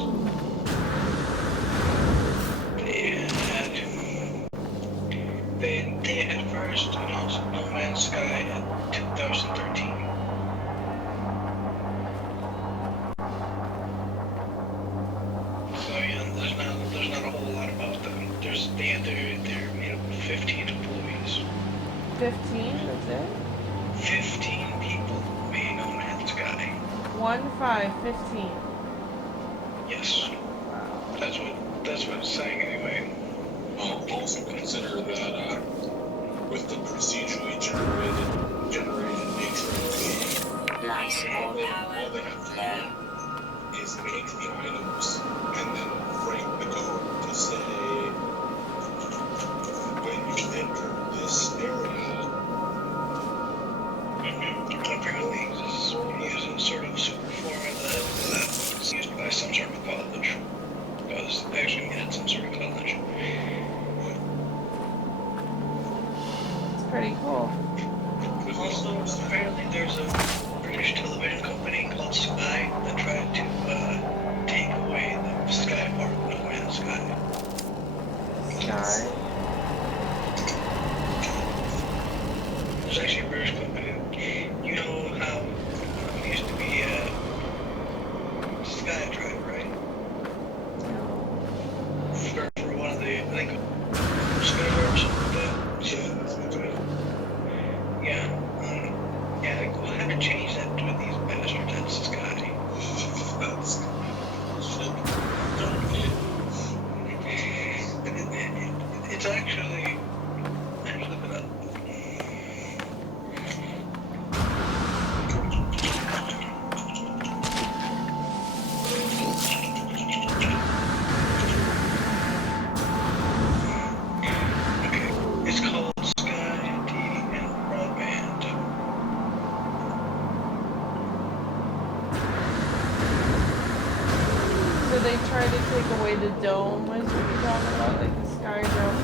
They at first announced No Man's Sky in 2013. So yeah, there's not a whole lot about them. They're made up of 15 employees. 15, that's it? 15 people made No Man's Sky. 15. Yes. Wow. That's what it's saying anyway. Also consider that with the procedurally generated nature of the game, all they have to do is make the items and then write the code to say when you enter this area. Apparently, this is a sort of super formula that was used by some sort of college. Because they actually needed some sort of college. It's pretty cool. Also, apparently there's a British television company called Sky they tried to take away the dome, was what you're talking about, like the sky dome.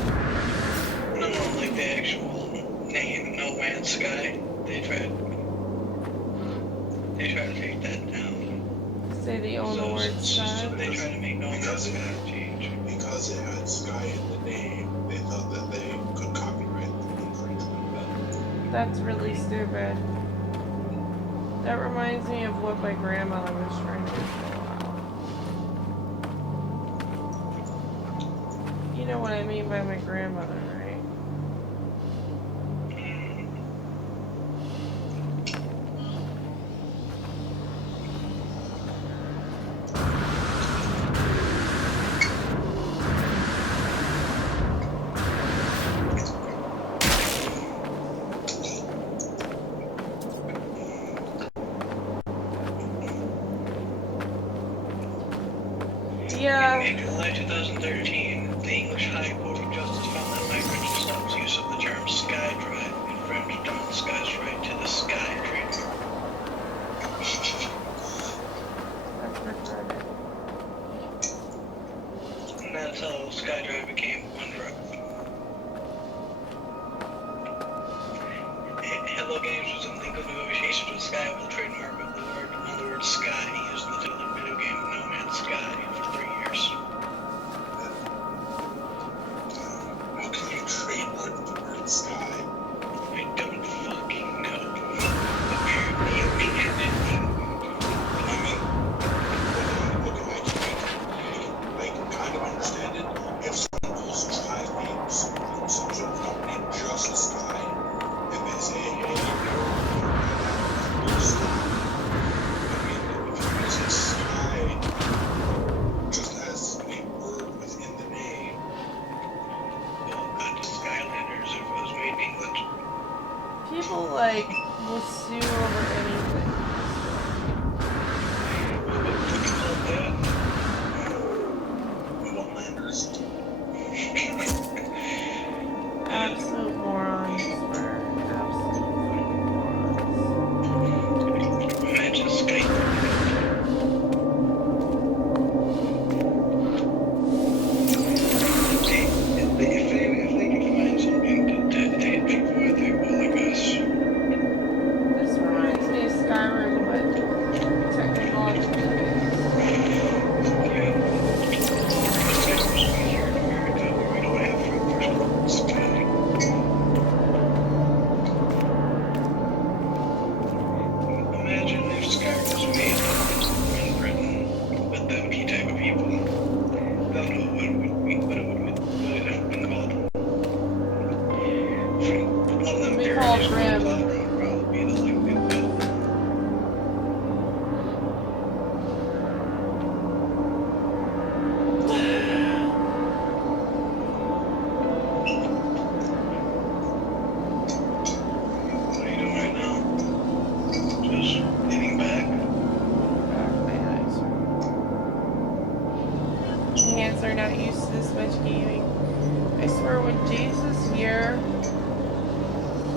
No, like the actual name, No Man's Sky. They tried to take that down. Say they own the word So sky. they tried to make No Man's Because it Sky had, change. because it had Sky in the name, they thought that they could copyright the infringement. That's really stupid. That reminds me of what my grandmother was trying to do for a while. You know what I mean by my grandmother, right? Yeah. In July 2013, the English High Court of Justice found that Microsoft's use of the term SkyDrive infringed on Sky's right to the Sky trademark. That's retarded. And that's how SkyDrive became OneDrive. Hello Games was in legal negotiations with Sky over the trademark of the word Sky used in the video game No Man's Sky for 3 years. How can you trademark the word Sky? I don't fucking know. Apparently you can. I mean, okay, I can kind of understand it. If someone pulls Drive names from some sort of company, just the Sky, and they say, hey, you're Sky. I mean, if you're using Sky just as a word within the name, Well, not to Skylanders if it was made in England. People like will sue over anything. One-landers. Absolute morons for absolute morons. Imagine Skype. See, if they can find something to hit people with, they will, I guess. This reminds me of Skyrim, but technologically based. Yeah. Skype was here in America where we don't have first Sky. Imagine if Skyrim was made in Britain with them key type of people. I don't know what it would have been called. One of them It'd be called parodies Rim. would probably be the like What are you doing right now? Just getting back. Hands are not used to this much gaming. I swear when James was here,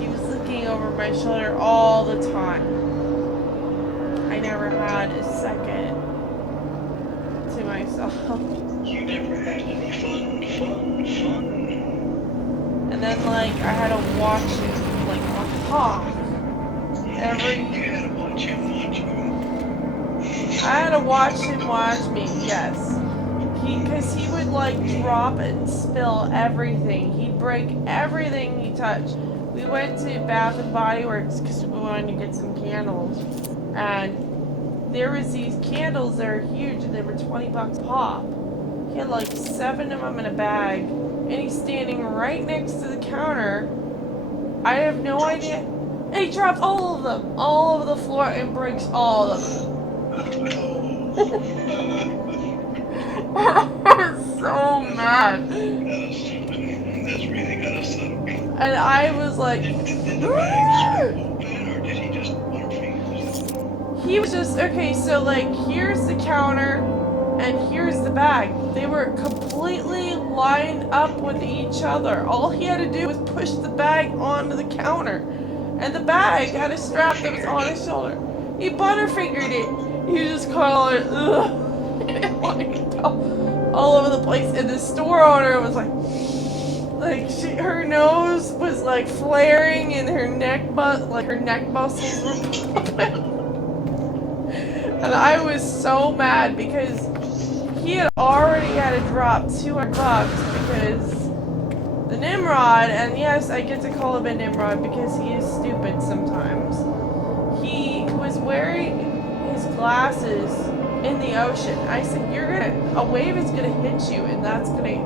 he was looking over my shoulder all the time. I never had a second to myself. You never had any fun. And then like I had to watch it like on top. You had to watch him watch you. I had to watch him watch me, yes. Because he would like drop and spill everything. He'd break everything he touched. We went to Bath and Body Works because we wanted to get some candles. And there was these candles that are huge and they were $20 pop. He had like 7 of them in a bag. And he's standing right next to the counter. I have no idea. And he drops all of them all over the floor and breaks all of them. I was so mad. That's really gotta suck. And I was like, Did the bag open or did he just butterfingers? he was just, okay, so like, here's the counter and here's the bag. They were completely lined up with each other. All he had to do was push the bag onto the counter. And the bag had a strap that was on his shoulder. He butterfingered it. He just called it, ugh. flying all over the place, and the store owner was like her nose was like flaring, and her neck muscles were popping. And I was so mad because he had already had to drop $200 because the Nimrod, and yes, I get to call him a Nimrod because he is stupid sometimes. He was wearing his glasses in the ocean. I said, a wave is gonna hit you, and that's gonna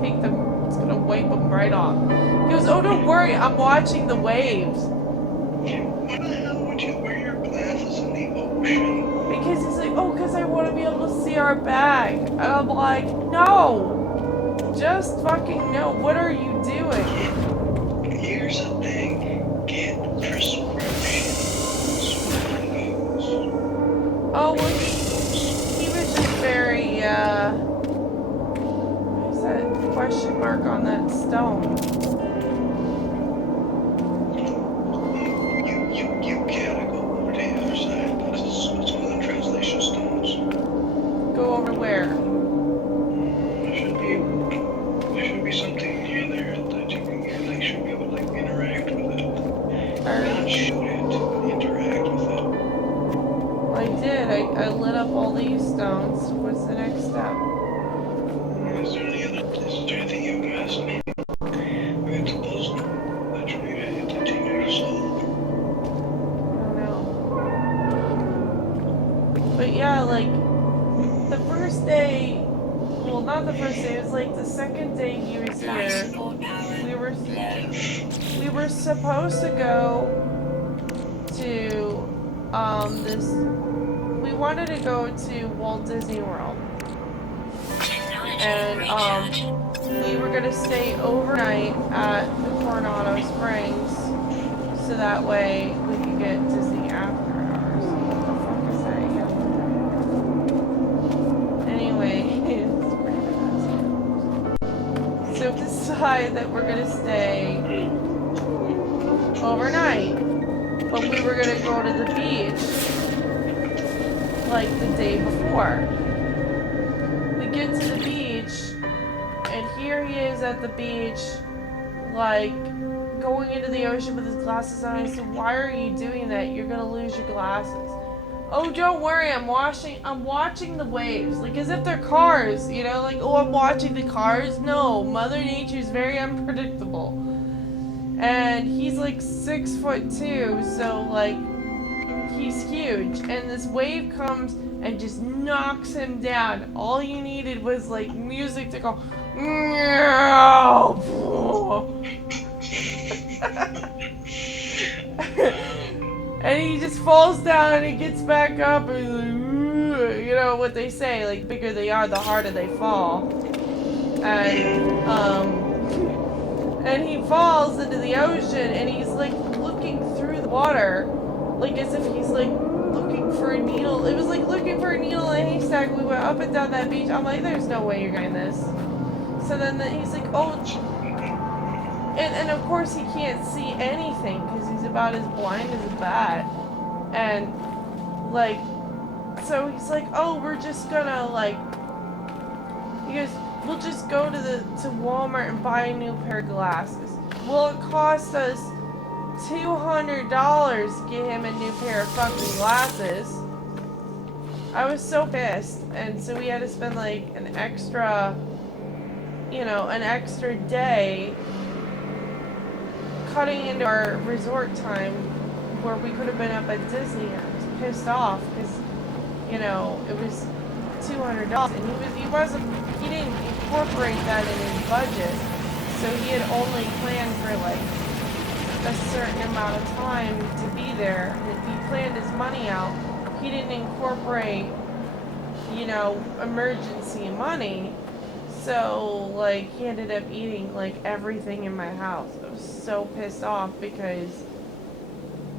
take them, it's gonna wipe them right off. He goes, oh, don't worry, I'm watching the waves. Why the hell would you wear your glasses in the ocean? Because he's like, oh, because I want to be able to see our bag. And I'm like, no! Just fucking no. What are you doing? Here's the thing. Get prescription swallowers. Oh, well, he was just very, what is that question mark on that stone? You gotta go over to the other side. It's one of the translation stones. Go over where? There should be something near there that you can get. They should be able to like interact with it. Or, Not shoot it, but interact with it. I did. I lit up all these stones. What's the next step? Is there anything you've missed? We have to puzzle that you need to continue to solve. I don't know. But yeah, like, the first day, well, not the first day, it was like the second day he was Life here. support power low. We were supposed to go to, we wanted to go to Walt Disney World. Technology And, recharge. we were gonna stay overnight at the Coronado Springs, so that way we could get Disney after hours. What the fuck is that? Anyway, it's pretty fast. So we decided that we're gonna stay overnight, but we were gonna go to the beach like the day before. We get to the beach, and here he is at the beach, like, going into the ocean with his glasses on. I said, why are you doing that? You're gonna lose your glasses. Oh, don't worry, I'm watching the waves. Like, as if they're cars, you know? Like, oh, I'm watching the cars. No, Mother Nature's very unpredictable. And he's like 6'2", so, like, he's huge. And this wave comes and just knocks him down. All you needed was, like, music to go, and he just falls down and he gets back up and he's like, you know what they say, like, bigger they are, the harder they fall. And he falls into the ocean and he's like looking through the water, like as if he's like looking for a needle. It was like looking for a needle in a haystack. We went up and down that beach. I'm like, there's no way you're getting this. So then he's like, oh, and of course he can't see anything because he's about as blind as a bat. And like, so he's like, oh, we're just gonna like, he goes, we'll just go to Walmart and buy a new pair of glasses. Well, it cost us $200 to get him a new pair of fucking glasses. I was so pissed, and so we had to spend like an extra day cutting into our resort time where we could have been up at Disney. I was pissed off because, you know, it was $200, and he didn't incorporate that in his budget, so he had only planned for like a certain amount of time to be there. He planned his money out. He didn't incorporate, you know, emergency money. So, like, he ended up eating, like, everything in my house. I was so pissed off because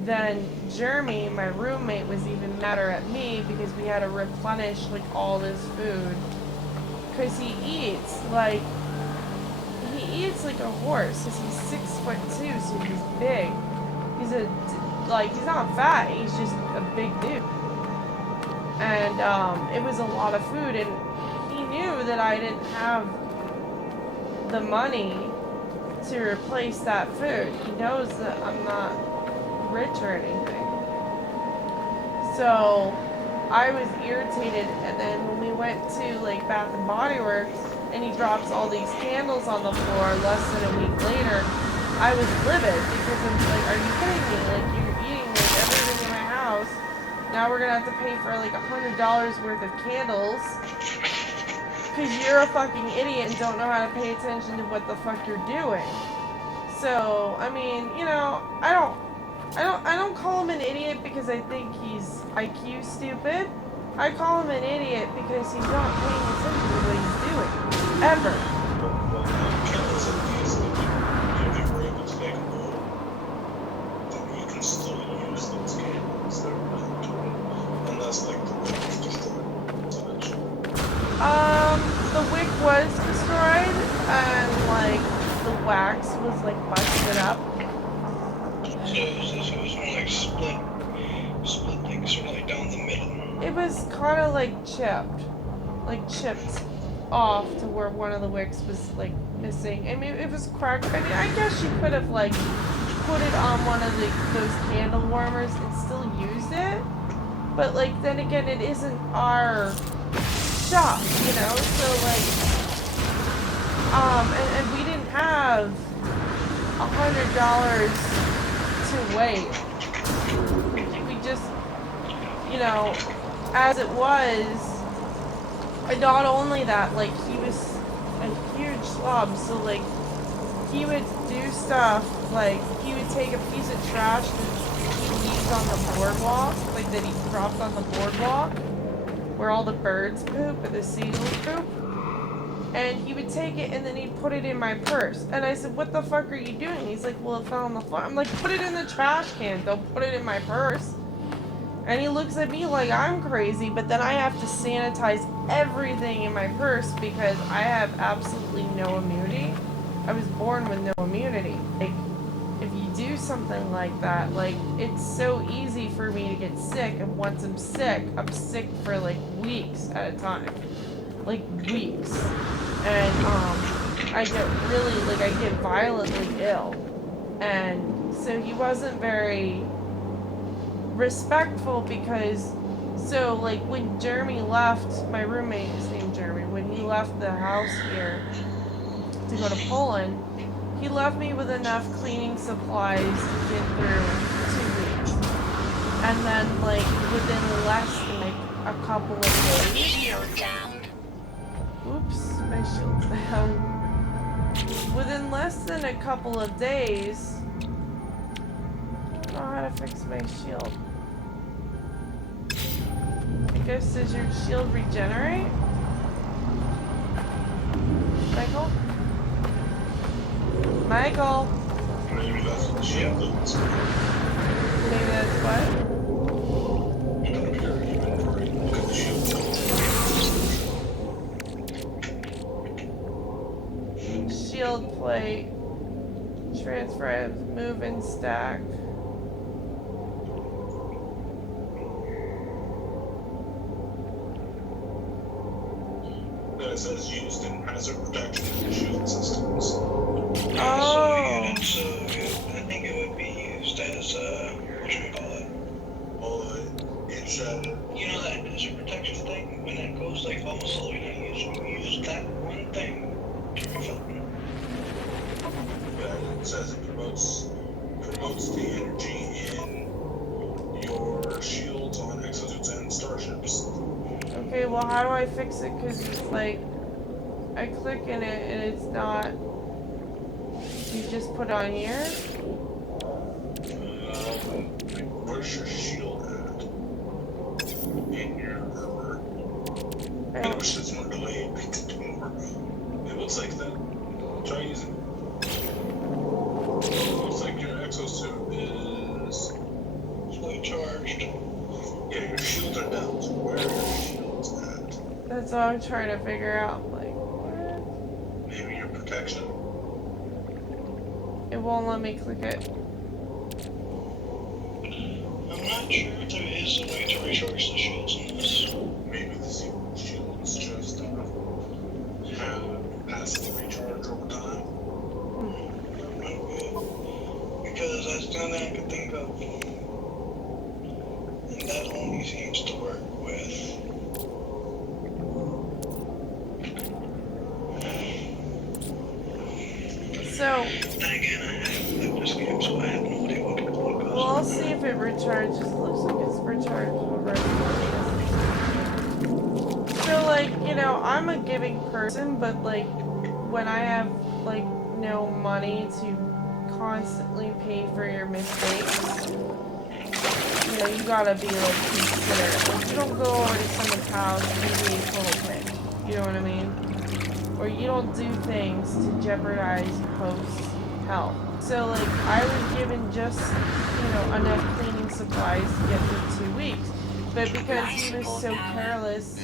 then Jeremy, my roommate, was even madder at me because we had to replenish, like, all this food. Because he eats like a horse. Because he's 6'2", so he's big. He's not fat, he's just a big dude. And, it was a lot of food, and knew that I didn't have the money to replace that food. He knows that I'm not rich or anything. So I was irritated, and then when we went to like Bath and Body Works and he drops all these candles on the floor less than a week later, I was livid because I'm like, are you kidding me? Like, you're eating like everything in my house. Now we're gonna have to pay for like $100 worth of candles because you're a fucking idiot and don't know how to pay attention to what the fuck you're doing. So, I mean, you know, I don't call him an idiot because I think he's IQ stupid. I call him an idiot because he's not paying attention to what he's doing. Ever. Well, candles at least, if you were able to make a bowl, then you can still use those candles. They're really good. Unless, like, the wick was destroyed. The wick was destroyed and, like, the wax was, like, busted up. So it was more like split like sort of like down the middle. It was kind of like chipped off to where one of the wicks was like missing. I mean, it was cracked. I mean, I guess she could have like put it on one of those candle warmers and still used it. But like then again, it isn't our shop, you know. So like, and we didn't have $100 to wait. We just, you know, as it was, and not only that, like, he was a huge slob, so, like, he would do stuff, like, he would take a piece of trash that he leaves on the boardwalk, like, that he dropped on the boardwalk, where all the birds poop, or the seagulls poop, and he would take it, and then he'd put it in my purse, and I said, what the fuck are you doing? He's like, well, it fell on the floor. I'm like, put it in the trash can, don't put it in my purse. And he looks at me like I'm crazy, but then I have to sanitize everything in my purse because I have absolutely no immunity. I was born with no immunity. Like, if you do something like that, like, it's so easy for me to get sick, and once I'm sick for like weeks at a time. Like, weeks. And, I get really, like, I get violently ill. And so he wasn't very respectful because, so like when Jeremy left, my roommate is named Jeremy, when he left the house here to go to Poland, he left me with enough cleaning supplies to get through 2 weeks. And then like within less than like a couple of days, Shield down. oops, my shield's down. Within less than a couple of days, I don't know how to fix my shield. I guess, does your shield regenerate? Michael? Michael? Maybe that's what the shield looks like. Maybe that's what? Open up your inventory. Look at the shield. Shield plate. Transfer, move and stack. Then it says used in hazard protection and shield systems. So Oh. I think it would be used as whatchamacallit. It should. You know that hazard protection thing? When that goes like almost all the way down, you use that one thing to refill it. Yeah, it says it promotes the energy in your shields on exosuits and starships. Okay, well, how do I fix it? Because it's like, I click in it and it's not. You just put on here? Where's your shield at? In your armor. I wish it's more delayed. We could do more. It looks like that. Try using it. It looks like your exosuit is Fully charged. Yeah, your shields are down. So where are your shields at? That's all I'm trying to figure out. Like, what? Maybe your protection. It won't let me click it. I'm not sure if there is a way to recharge the shields in this. Maybe the shield's just So, Then again, I haven't played this game, so I have no idea what the fuck goes well, I'll on. see if it recharges. It looks like it's recharged already. So, like, you know, I'm a giving person, but, like, when I have, like, no money to constantly pay for your mistakes, you know, you gotta be, like, considerate. Like, you don't go over to someone's house and be a total pig. You know what I mean? Or you don't do things to jeopardize host's health. So, like, I was given just, you know, enough cleaning supplies to get through 2 weeks. But because he was so careless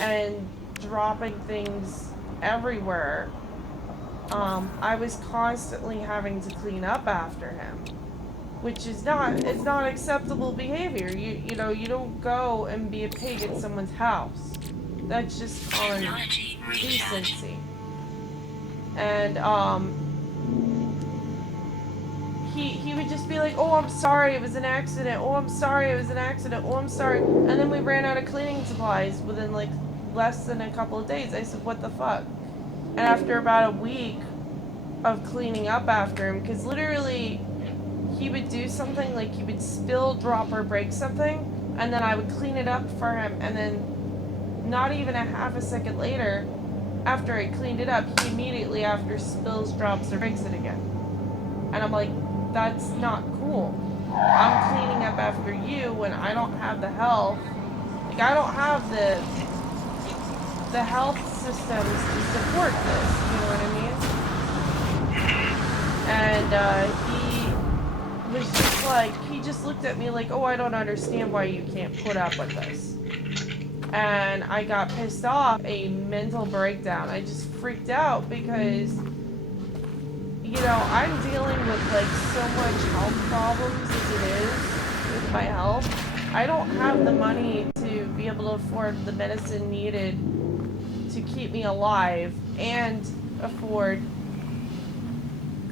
and dropping things everywhere, I was constantly having to clean up after him. Which is it's not acceptable behavior. You know, you don't go and be a pig at someone's house. That's just common decency. And, he would just be like, oh, I'm sorry, it was an accident. Oh, I'm sorry, it was an accident. Oh, I'm sorry. And then we ran out of cleaning supplies within, like, less than a couple of days. I said, what the fuck? And after about a week of cleaning up after him, because literally, he would do something, like he would spill, drop, or break something, and then I would clean it up for him, and then not even a half a second later, after I cleaned it up, he immediately after spills, drops, or breaks it again. And I'm like, that's not cool. I'm cleaning up after you when I don't have the health. Like, I don't have the health systems to support this, you know what I mean? And, he was just like, he just looked at me like, oh, I don't understand why you can't put up with this. And I got pissed off, a mental breakdown. I just freaked out because, you know, I'm dealing with, like, so much health problems as it is with my health. I don't have the money to be able to afford the medicine needed to keep me alive and afford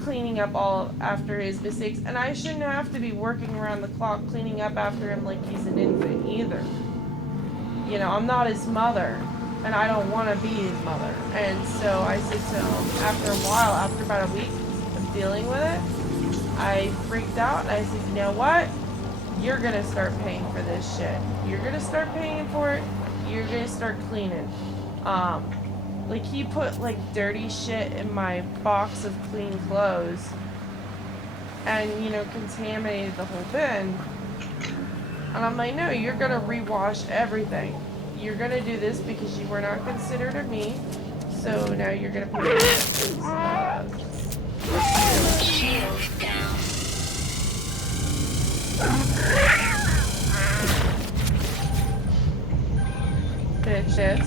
cleaning up all after his mistakes. And I shouldn't have to be working around the clock cleaning up after him like he's an infant either. You know, I'm not his mother, and I don't want to be his mother. And so I said to him, after a while, after about a week of dealing with it, I freaked out, and I said, you know what? You're going to start paying for this shit. You're going to start paying for it. You're going to start cleaning. Like, he put, like, dirty shit in my box of clean clothes and, you know, contaminated the whole bin. And I'm like, no, you're gonna rewash everything. You're gonna do this because you were not considerate of me. So now you're gonna pay for it. Shield down. Bitches.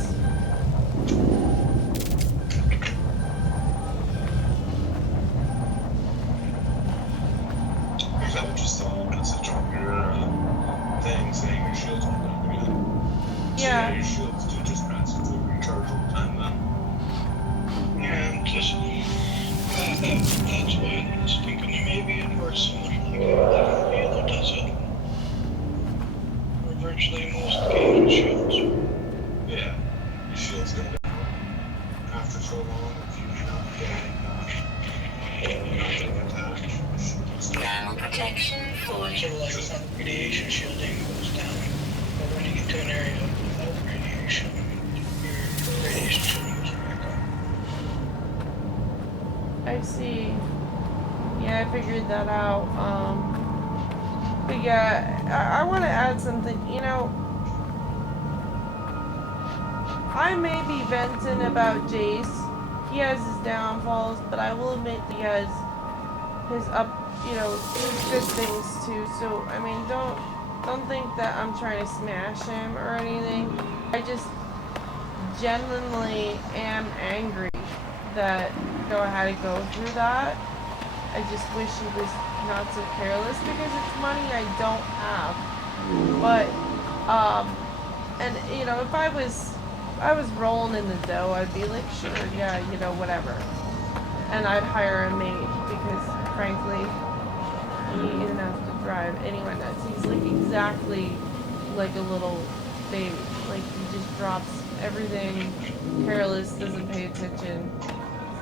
Is that what you saw a message on your thing saying your shield's not going to be good? Yeah. So your shields do just massively recharge all the time then? Yeah, I'm just, that's why I was thinking there may be a person like that does it. For virtually most games shields. Yeah. Your shield's go down after so long if you're not getting attacked. Your shield's down. Now protection fully. Sort of like radiation shielding goes down. But when you get to an area without radiation, your radiation shielding goes back up. I see. Yeah, I figured that out. But yeah, I want to add something. You know, I may be venting about Jace. He has his downfalls, but I will admit he has his his good things too. So I mean, don't think that I'm trying to smash him or anything. I just genuinely am angry that I had to go through that. I just wish he was not so careless because it's money I don't have. But and you know, if I was rolling in the dough, I'd be like, sure, yeah, you know, whatever. And I'd hire a maid because, frankly, he isn't have to drive anyone nuts. He's like exactly like a little baby. Like, he just drops everything, careless, doesn't pay attention.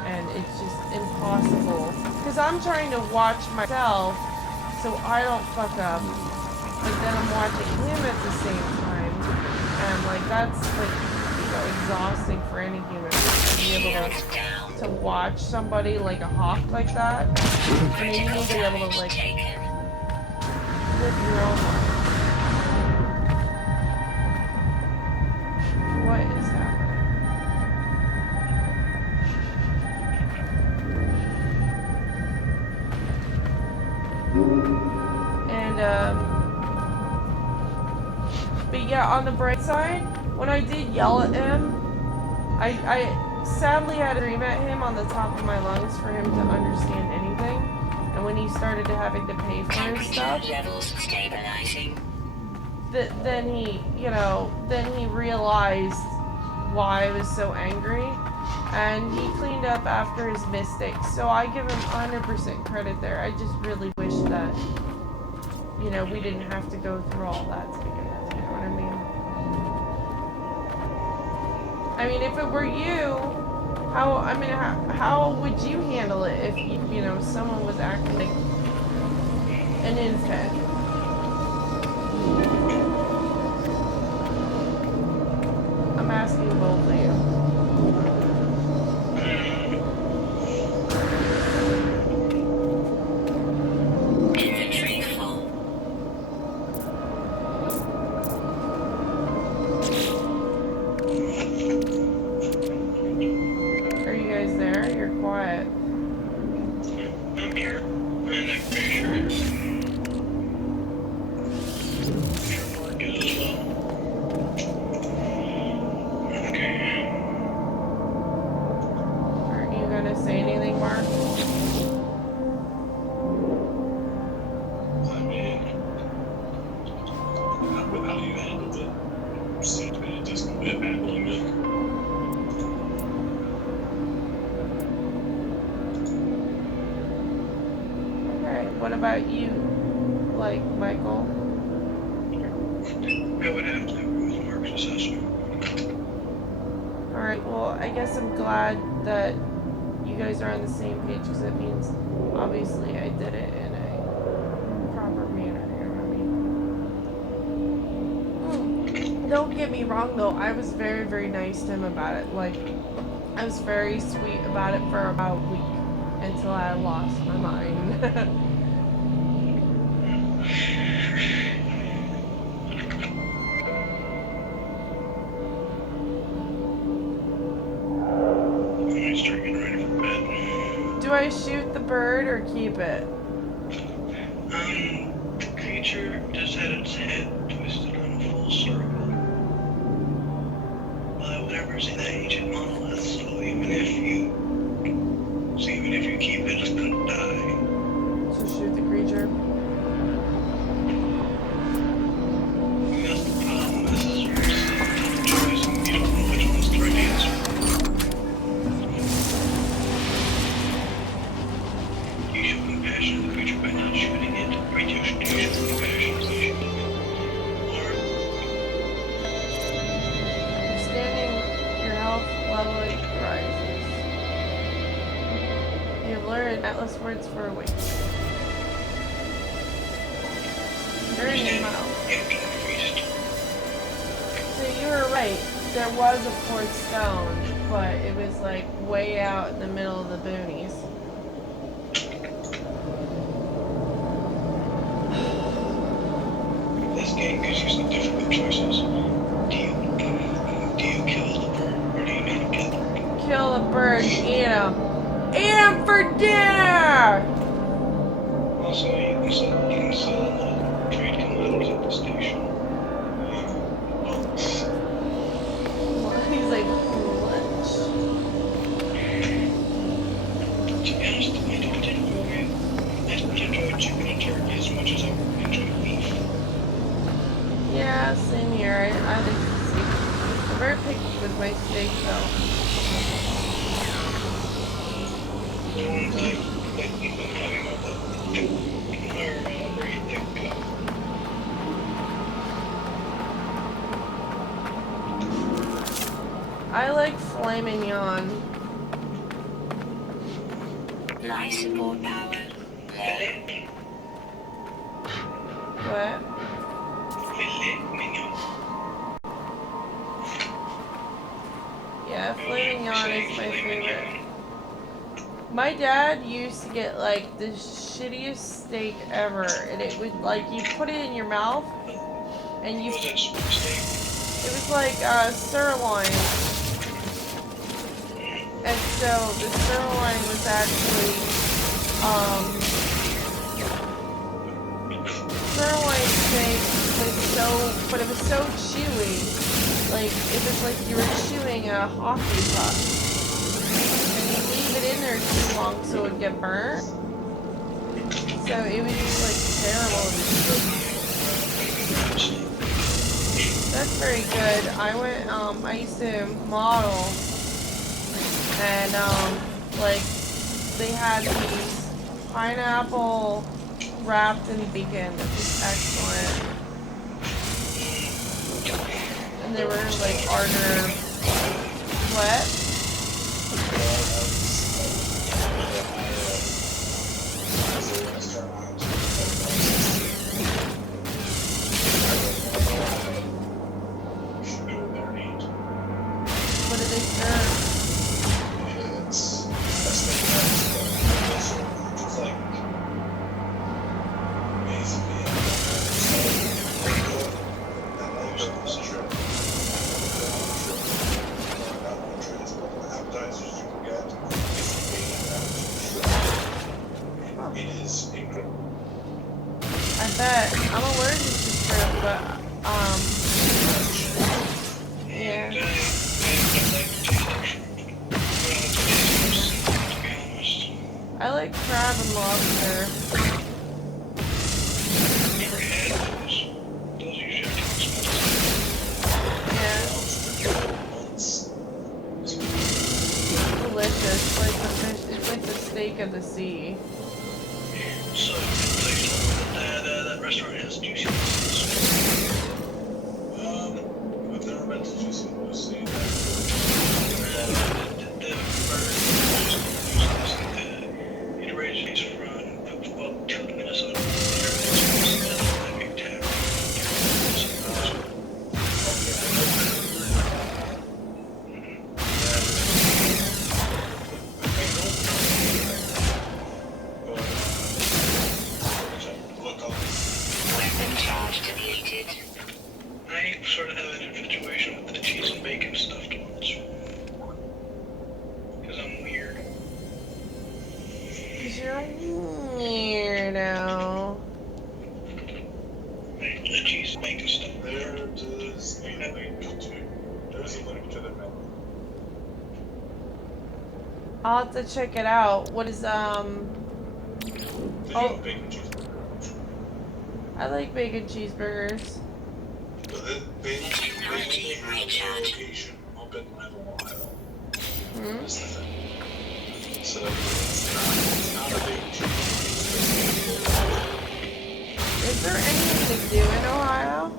and it's just impossible. Because I'm trying to watch myself so I don't fuck up, but then I'm watching him at the same time, and like that's like, you know, exhausting for any human to be able to watch somebody like a hawk like that. I mean, you need to be able to like live your own life. What is happening? And but yeah, on the bright side, when I did yell at him, I sadly had to scream at him on the top of my lungs for him to understand anything. And when he started to having to pay for his stuff, then he, you know, then he realized why I was so angry, and he cleaned up after his mistakes. So I give him 100% credit there. I just really wish that, you know, we didn't have to go through all that to begin with. You know what I mean? I mean, if it were you, how would you handle it if you know, someone was acting like an infant? I'm asking both of you. Are you guys there? You're quiet. I'm here, and I'm pretty sure Mark is as well. Okay. Are you gonna say anything, Mark? I mean, with how you handled it, seems to be a decent way of handling it. Okay. What about you, like Michael? I would have to agree with Mark's assessment. Alright, well, I guess I'm glad that you guys are on the same page, because it means, obviously, I did it in a proper manner, you know what I mean? Don't get me wrong, though, I was very, very nice to him about it. Like, I was very sweet about it for about a week, until I lost my mind. I'm start getting ready for bed. Do I shoot the bird or keep it? The creature just had its head twisted in a full circle by whatever's in that ancient monolith, so even if you keep it, it's gonna die. So shoot the creature. That's the problem. This is where it's a tough choice, and you don't know which one's the right answer. You show compassion to the creature by not shooting it, or you show compassion by shooting it. Or Understanding your health level rises. You've learned Atlas words for a week. Very amount. get increased. So you were right. There was a fourth stone, but it was like way out in the middle of the boonies. This game gives you some difficult choices. Do you kill the bird, or do you not kill the bird? Kill the bird, eat him. Eat him for dinner! Also, you can sell trade commodities at the station. He's like, lunch. To be honest, I don't enjoy chicken and turkey as much as I enjoy beef. Yeah, same here. I like steak. I'm very picky with my steak, though. Ones like beef and having all the thick, or very thick I like filet mignon. Life support power. Filet, What? filet mignon. Yeah, filet mignon is my favorite. My dad used to get like the shittiest steak ever, and it would like you put it in your mouth, and you. Was that smoked steak? It was like sirloin, and so the sirloin was actually sirloin steak was so, but it was so chewy, like it was like you were chewing a hockey puck. Leave it in there too long so it would get burnt. So it was just like terrible. That's very good. I used to model and like they had these pineapple wrapped in bacon. It was excellent. And they were like harder. What? What do they serve? I bet. I'm allergic to shrimp, but yeah. And I don't like the taste of shrimp. To be honest. I like crab and lobster. Never had those. Those usually are too expensive. Yeah, delicious. It's like the fish. It's like the steak of the sea. So, that restaurant has juicy meats. I've never been to Juicy Lucy. It originates from about 2 Minnesota. Weapon charge deleted. I sort of have an infatuation with the cheese and bacon stuffed ones. Because I'm weird. 'Cause you're a weirdo. Like, the cheese and bacon stuff. There is a link to. There's a link to the menu. I'll have to check it out. What is Did you have bacon cheeseburger? I like bacon cheeseburgers. But they have a location up in Lima, Ohio. Hmm? That's the thing. So it's not a bacon cheeseburger. Is there anything to do in Ohio?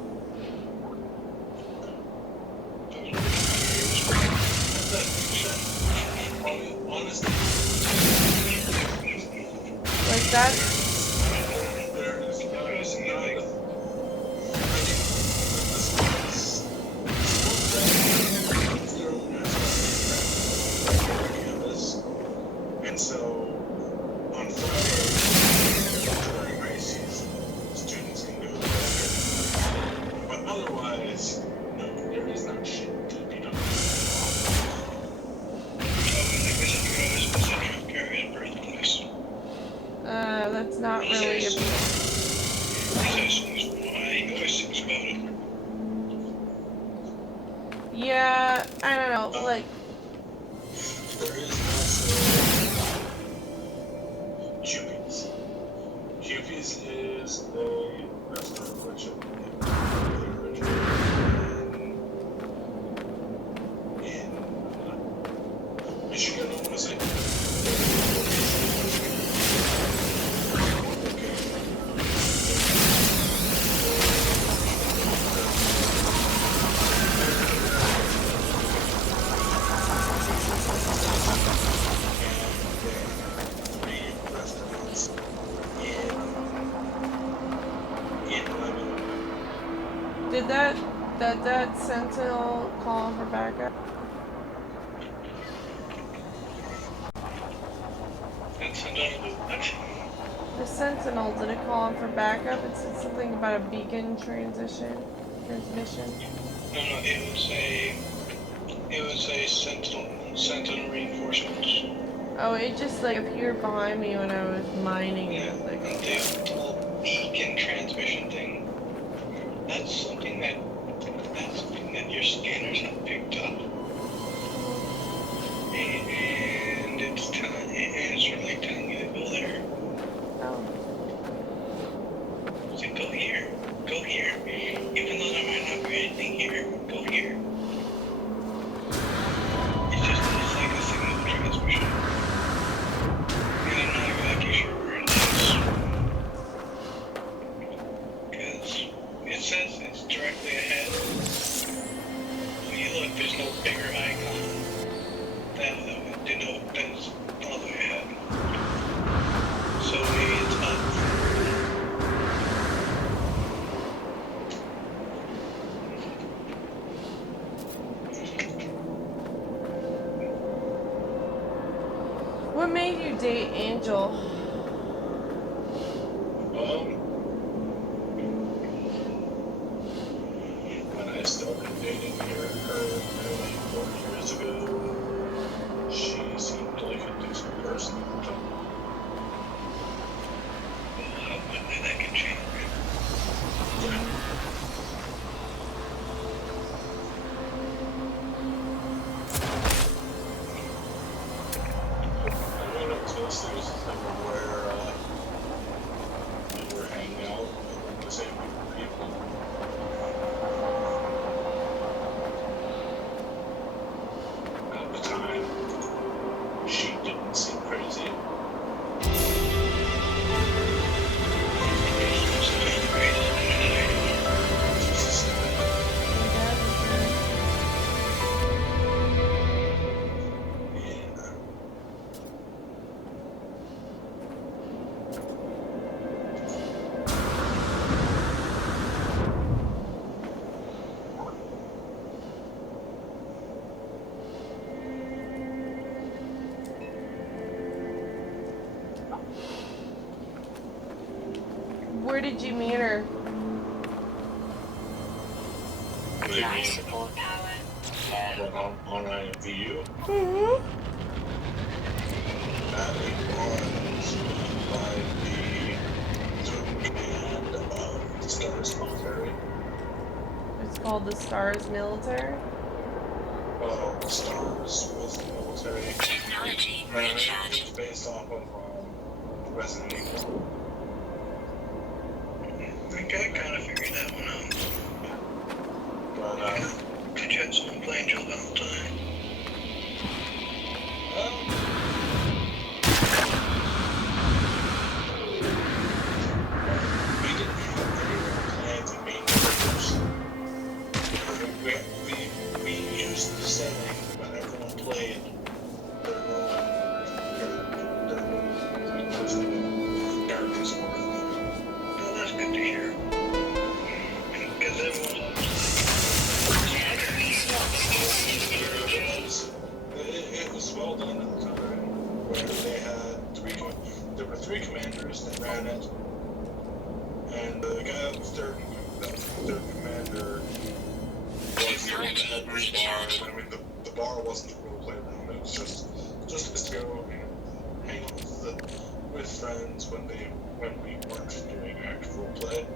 Honestly, Like that? there is not and so on Friday, during ice season, students can go there. But otherwise, no, there is not shit to be done. That's not really a... Yeah, I don't know, like... There is also Cupid's. Cupid's is a restaurant which in Michigan, I want to say. that Sentinel calling for backup? That's another what? The Sentinel, did it call in for backup? It said something about a beacon transmission. No, it was a sentinel reinforcements. Oh, it just like appeared behind me when I was mining Yeah, it. Like, the whole beacon transmission thing. That's something that your scanners have picked up, and it's really telling you to go there. oh. So go here, even though there might not be anything here. Go here. It's like a signal transmission. And I'm not exactly sure where it is. Because it says it's directly ahead. When you look, there's no bigger icon that denote that it's all the way ahead. So maybe it's up. What made you date Angel? When I started dating her nearly 4 years ago, she seemed like a decent person. One day that can change. I mean, it's mostly just a thing where we were hanging out with the same group of people. At the time, she didn't seem crazy. Just a stomach. My dad was there. Yeah. Where did you meet her? Life support power. On IMVU, Mm-hmm. that was by the Zoom command of the Stars military. It's called the Stars Military. Well, the Stars was the military. Technology And it recharge. was based off of Resident Evil. I think I kind of figured that one out. But, Did you have someone playing Jill Valentine? we didn't have any plans of being neighbors. We used the setting when everyone played their own characters for it. Oh, that's good to hear. Because everyone's It was well done at the time, where they had there were 3 commanders that ran it, and the guy that was third commander was the one that had the bar. I mean, the bar wasn't a role play room, it was just to go, hang out with friends when we weren't doing actual role play.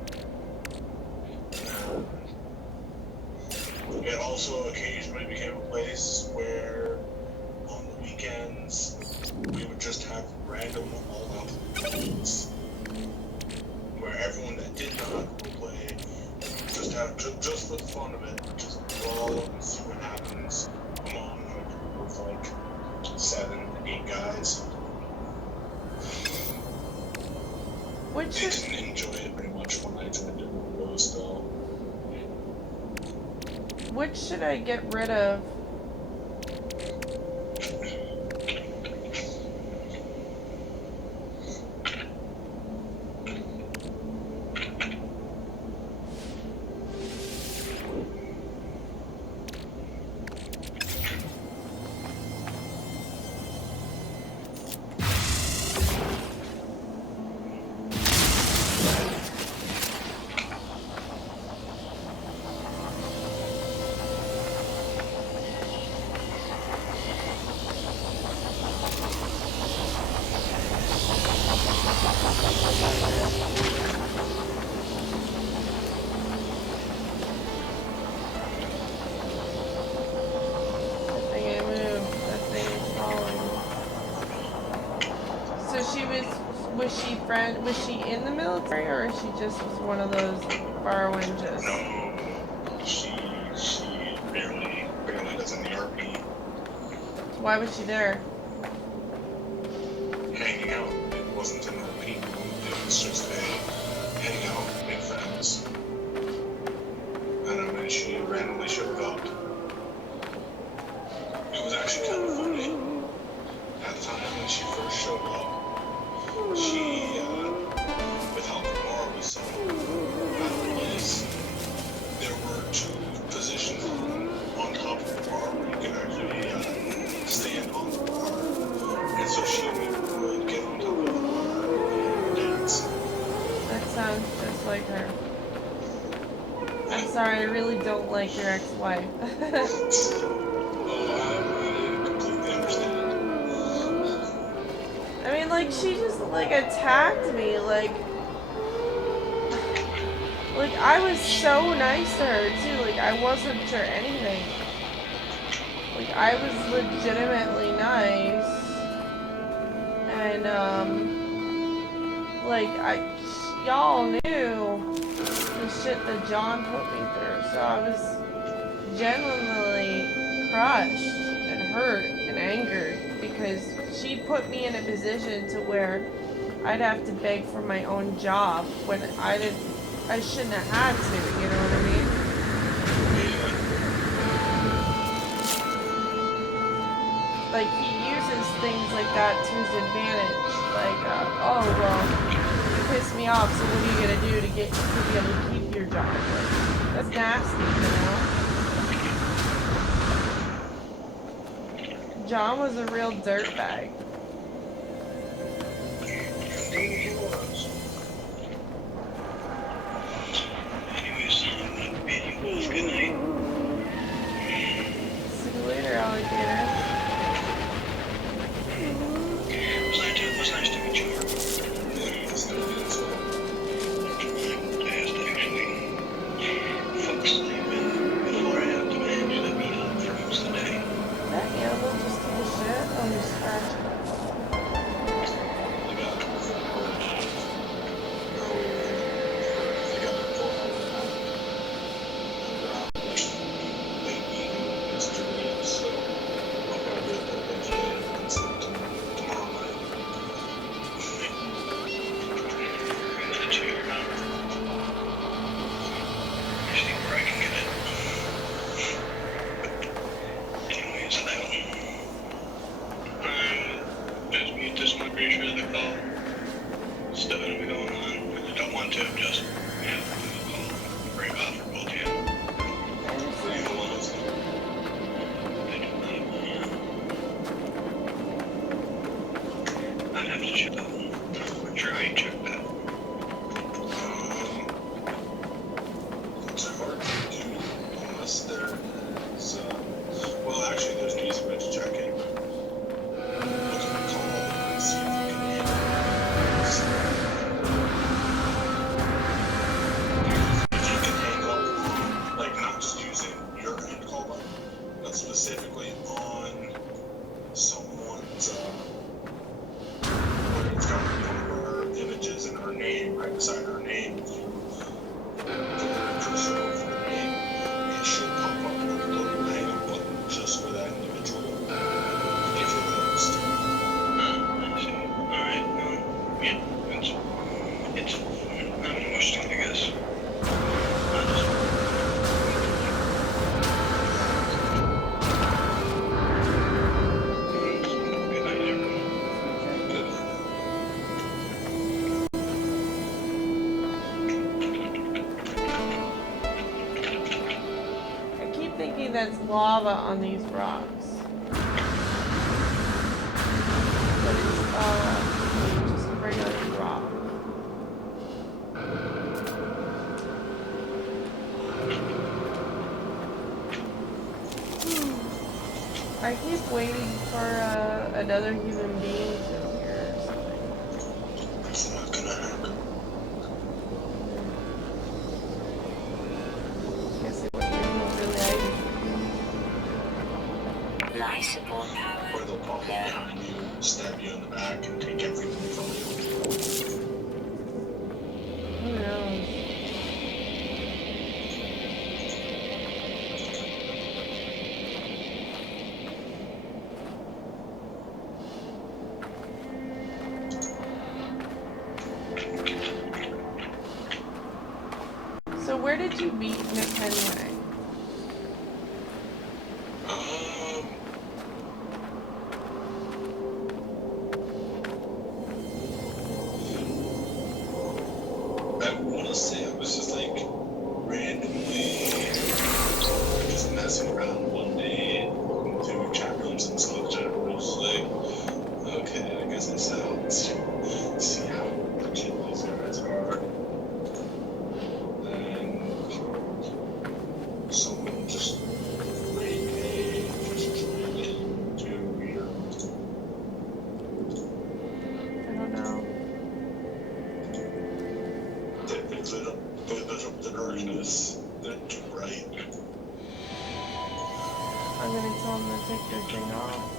It also occasionally became a place where, on the weekends, we would just have random all-out meetings, where everyone that did not roleplay just have just for the fun of it, just brawl and see what happens among a group of like 7, 8 guys. Which I is didn't enjoy it very much when I joined it with Rose, though. which should I get rid of? was she in the military, or is she just was one of those borrowing just? No, she barely was in the army, Why was she there? hanging out. It wasn't in her people. It was just a hang out, make friends. And when she randomly showed up, it was actually kind of funny. At the time when she first showed up, she, with how the bar was set up out of place, there were two positions on top of the bar where you could actually stand on the bar. And so she would get on top of the bar and dance. That sounds just like her. I'm sorry, I really don't like your ex-wife. Oh, I completely understand. I mean, like, she just, like, attacked me, like, I was so nice to her, too, like, I wasn't sure anything. Like, I was legitimately nice, and, like, y'all knew the shit that John put me through, so I was genuinely crushed and hurt and angered, because she put me in a position to where I'd have to beg for my own job when I shouldn't have had to, you know what I mean? Like, he uses things like that to his advantage. Like, oh, well, you pissed me off, so what are you gonna do to be able to keep your job? Like, that's nasty, you know? John was a real dirtbag. Indeed he was. Anyways, bid you both good night. See you later, alligator. It was nice to meet you, Mark. I asked actually, folks leaving before I have to manage the meetup for most of the day. That animal just took a shit on his scratch. That's lava on these rocks. But it's just regular rock. I keep waiting for another human being to appear or something. It's not gonna happen. Guess it wouldn't really Life support power. Or they'll pop up behind you, stab you in the back, and take everything from you. Who knows? So where did you meet Nick anyway? I want to say I was just like randomly just messing around one day, looking through chat rooms and stuff. Chat rooms like, okay, I guess I sound see how legit these guys are. And someone just randomly just joined into weird. I don't know. They lit up the darkness. They're too bright. I'm gonna tell them to take their thing off.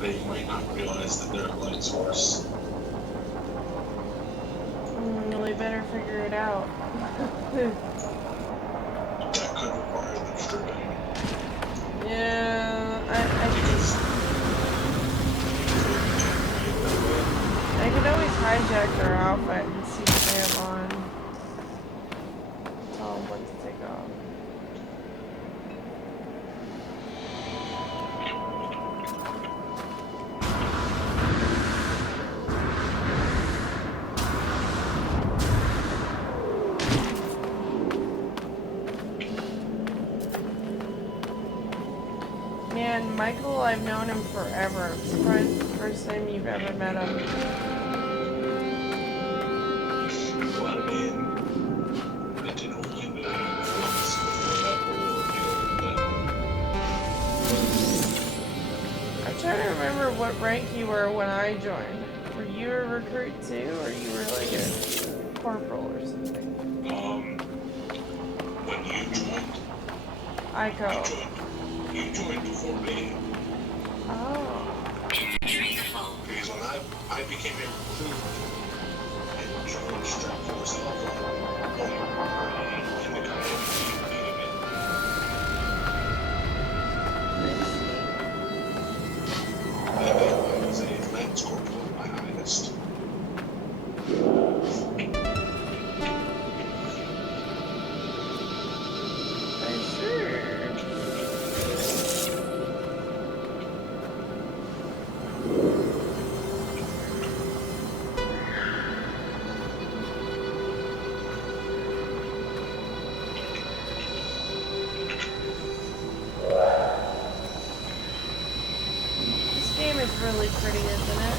They might not realize that they're a light source. Well, they better figure it out. That could require them stripping. Yeah, Because I could always hijack their outfit and see what they have on. Tell them what to take off. Man, Michael, I've known him forever. I'm surprised the first time you've ever met him. well, I mean, I did only know him once before that whole ordeal with I'm trying to remember what rank you were when I joined. Were you a recruit too, or you were like a corporal or something? them. When you joined, ICO. you joined before me. Oh. Because when I became a recruit and joined Strike Force Alpha, we were already in the community meeting it. I was a Lance Corporal at my highest. Sure. This game is really pretty, isn't it?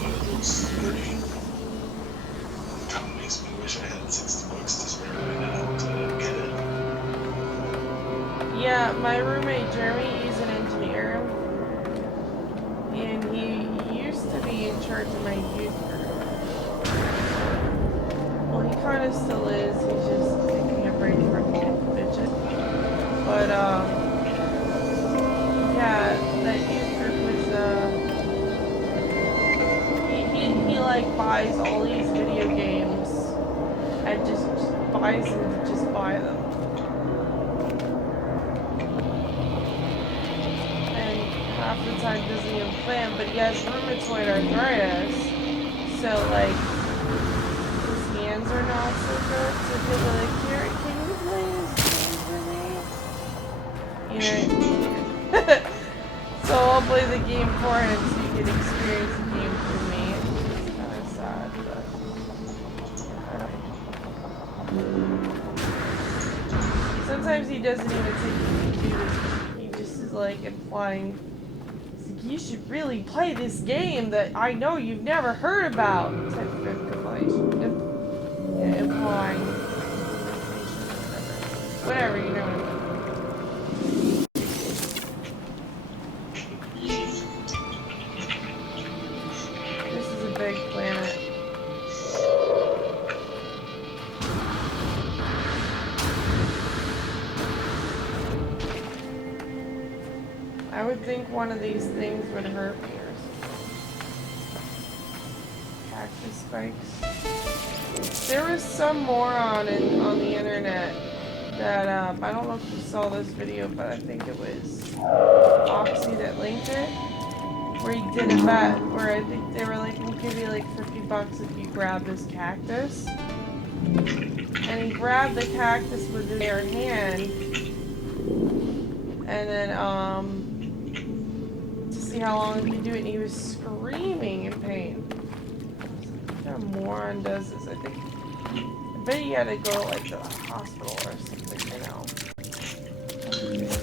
But it looks pretty. Kind of makes me wish I had $60 to spare right now to get it. Yeah, my roommate Jeremy, he's an engineer. And he used to be in charge of my youth group. Well, he kind of still is. He's just taking a break from being a fidget. But, yeah, that youth group was, he like buys all these video games and just buys them to just buy them. And half the time doesn't even play them, but he has rheumatoid arthritis, so like his hands are not so good, so he'll be like, "Here, can you play this game for me?" You know what I mean? So I'll play the game for him so you can experience the game through me. It's kind of sad, but sometimes he doesn't even take me to do this. He just is like implying he's you should really play this game that I know you've never heard about. Type of implying. Implying. Whatever, you know what I mean. This is a big planet. I would think one of these things would hurt me or something. Cactus spikes. There was some moron on the internet that, I don't know if you saw this video, but I think it was Oxy that linked it, where he did a bet, where I think they were like, we'll give you like $50 if you grab this cactus. And he grabbed the cactus with his bare hand, and then, to see how long he could do it, and he was screaming in pain. What kind of moron does this? I bet you had to go like to the hospital or something, you know.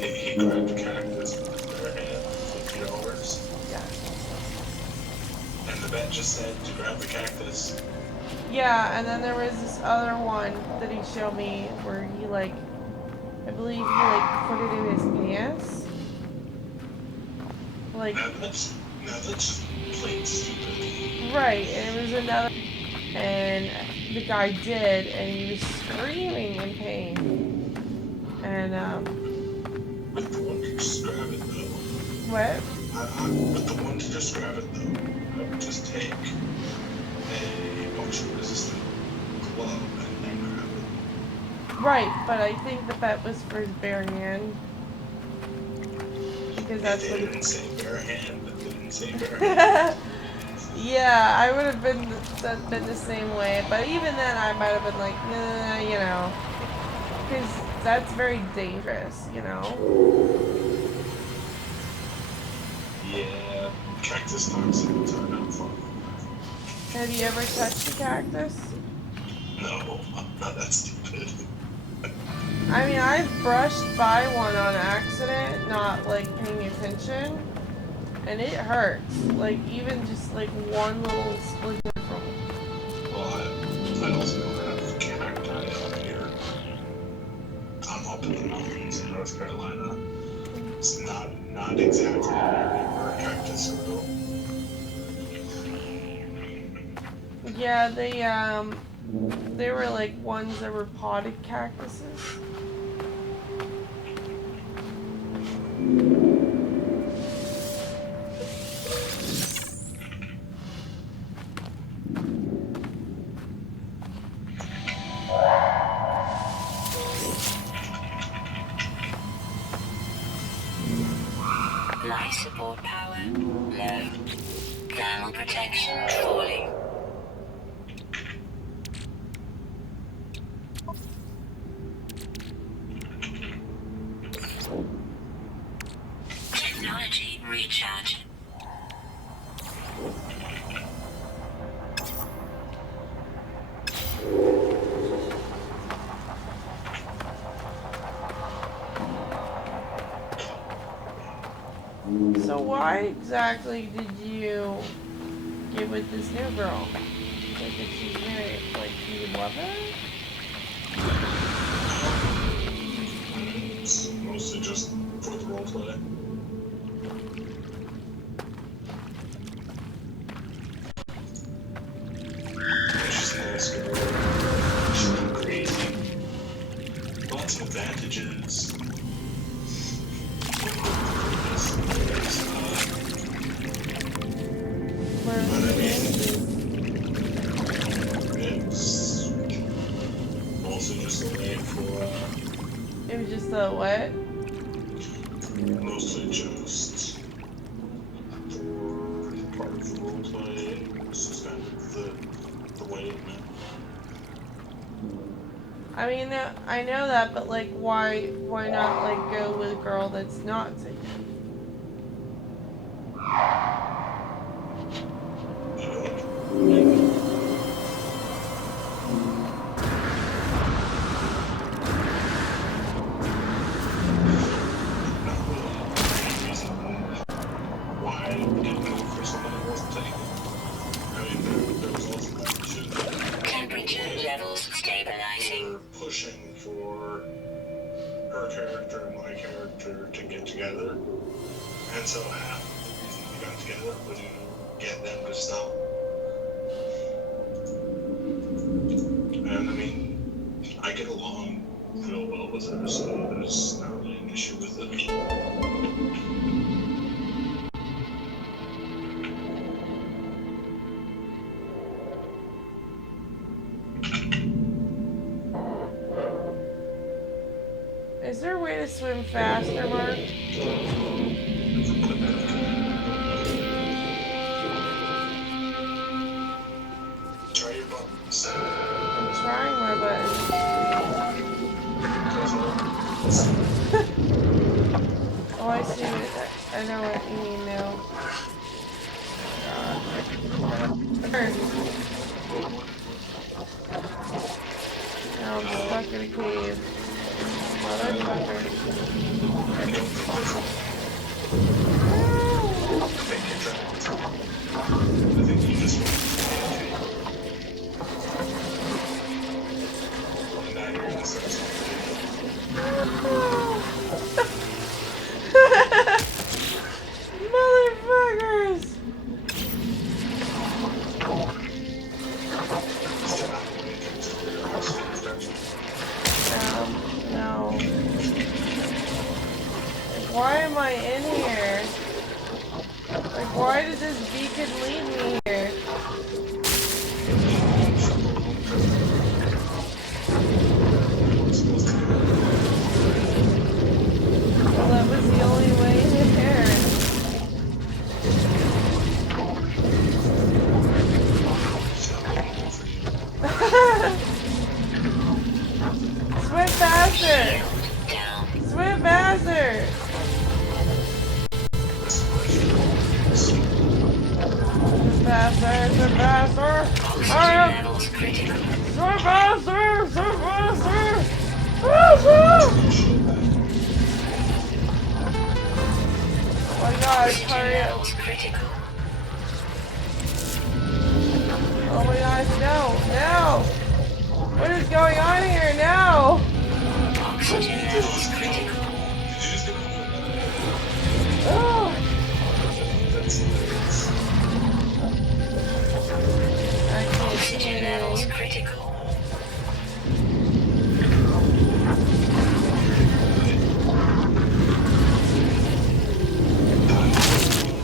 He grabbed the cactus with his bare hand for $50. Yeah. And the bet just said to grab the cactus. Yeah, and then there was this other one that he showed me where he like, I believe he like put it in his pants. Like, Now that's just plain stupid. right, and it was another, and the guy did, and he was screaming in pain. And, With the one to just grab it though. what? With the one to just grab it though, I would just take a motion resistant glove and grab it. Right, but I think the bet was for his bare hand. Because that's They what he... didn't say bare hand, but they didn't say bare hand. Yeah, I would have been the same way, but even then I might have been like, nah, you know, because that's very dangerous, you know. Yeah, cactus toxins are not fun. Have you ever touched a cactus? No, I'm not that stupid. I mean, I've brushed by one on accident, not like paying attention, and it hurts. Like even just like one little splinter from. Well, I also have cacti up here. I'm up in the mountains in North Carolina. It's not exactly where cactus grow. Yeah, they were like ones that were potted cactuses. Life support power low. Thermal protection falling. Technology recharge. So why exactly did you get with this new girl? Like if she's married, like you would love her? It's mostly just for the roleplay. She's a nice girl. She's not crazy. Lots of advantages. Where But I is mean, it's also just a way for, it was just a what? mostly just for part of the roleplay. It's just kind of the way it meant. I mean, I know that, but like, why not like go with a girl that's not taken? Why didn't know for someone that wasn't taking. I mean, there was also competition. Temperature levels stabilizing. We're pushing for her character and my character to get together. And so half of the reason we got together was to get them to stop. And I mean, I get along real well with her, so there's not really an issue with it. Is there a way to swim faster, Mark? Try your buttons. I'm trying my buttons. Oh, I see it. I know what you mean now. Now I'm stuck in a cave. Motherfucker. Make it trapped. I think you just want to now you're gonna start something. Motherfuckers! No. Like, why am I in here? Like, why did this beacon lead me here? Well, that was the only way in here. Swim faster! Swim faster! Swim faster! Swim faster! Hurry up! Swim faster! Swim faster! Faster! Oh my gosh, hurry up! Oh my gosh, no! No! What is going on here? No! Oxygen levels critical. Oh! I can't Oxygen levels see. critical.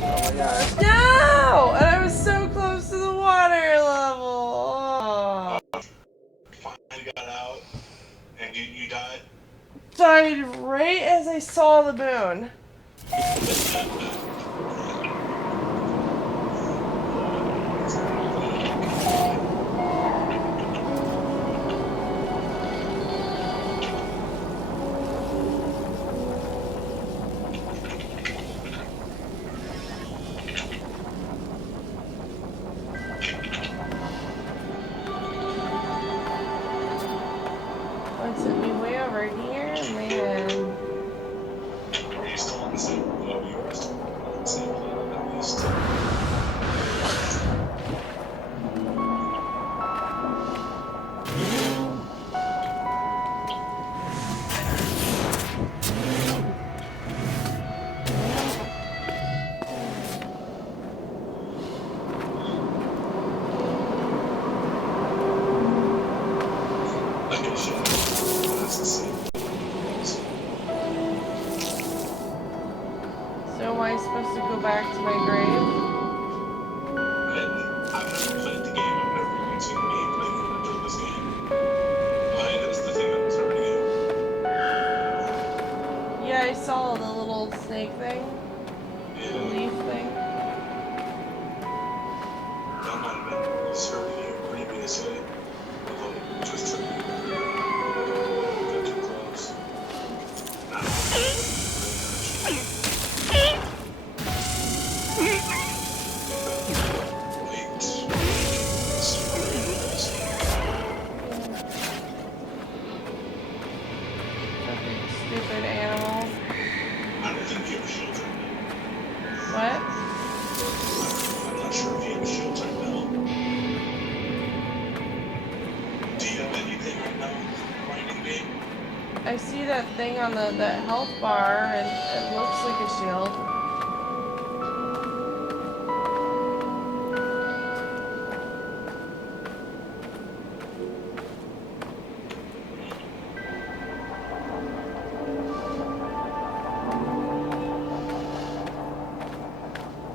Oh my gosh. No! And I was so close to the water level. Oh. Finally got out, and you died. Died right as I saw the moon. What took me way over here, man. Are you still on the same? Oh, you are still on the same planet at least. Like I should. That's the same. So am I supposed to go back to my grave? I've never played the game. I've never even seen gameplay footage of this game. That's the thing that was hurting you. Yeah, I saw the little snake thing. The Yeah, leaf thing. that might have been what was hurting you previously. Like, just to get too close. Fucking stupid animal. I don't think you have children. What? not sure if you have a shield right now. Do you have anything right now reminding me? I see that thing on the health bar, and it looks like a shield.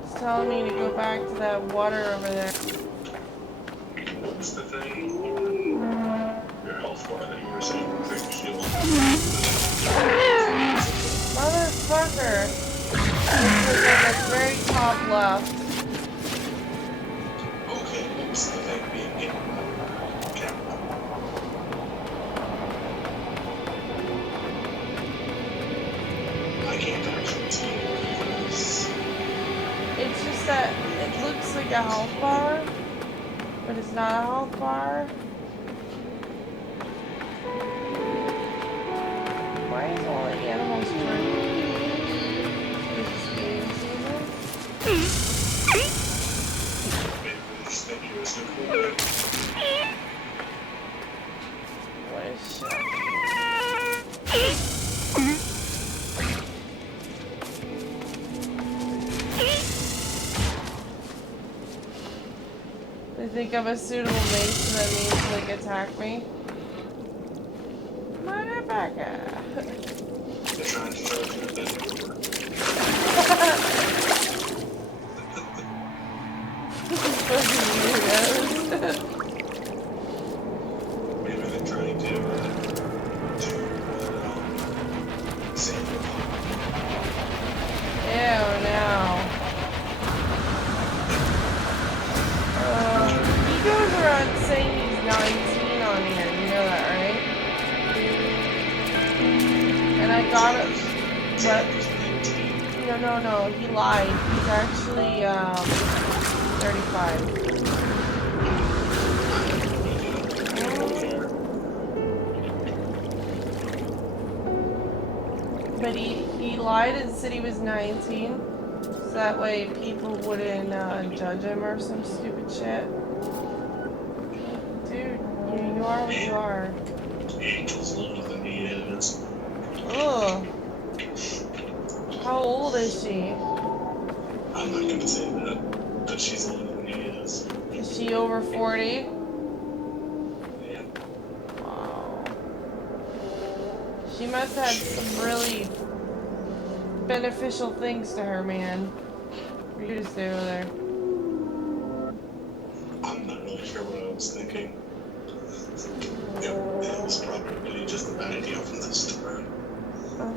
It's telling me to go back to that water over there. What's the thing on your health bar that you were saying looks like a shield? Motherfucker! This is at the very top left. Okay, what's the thing being hit? Camera. I can't actually see it because It's just that it looks like a health bar, but it's not a health bar. Why is all the animals trying? Is this game season? maybe this thing here is cool. What is shit? They think I'm a suitable mate, so that means like attack me. Motherfucker. They're trying to charge you, that didn't work. Fucking weirdos. Maybe they're trying to save them. Ew, no. He goes around saying he's 19 on here, you know that, right? And I got it. What? No, he lied. He's actually, 35. But he lied and said he was 19, so that way people wouldn't judge him or some stupid shit. Dude, you are what you are. Angel's older than he is. Ugh. How old is she? I'm not gonna say that, but she's older than he is. Is she over 40? Yeah. Wow. She must have had some really beneficial things to her, man. What are you gonna stay over there? I'm not really sure what I was thinking. It was probably just a bad idea from the start. Oh,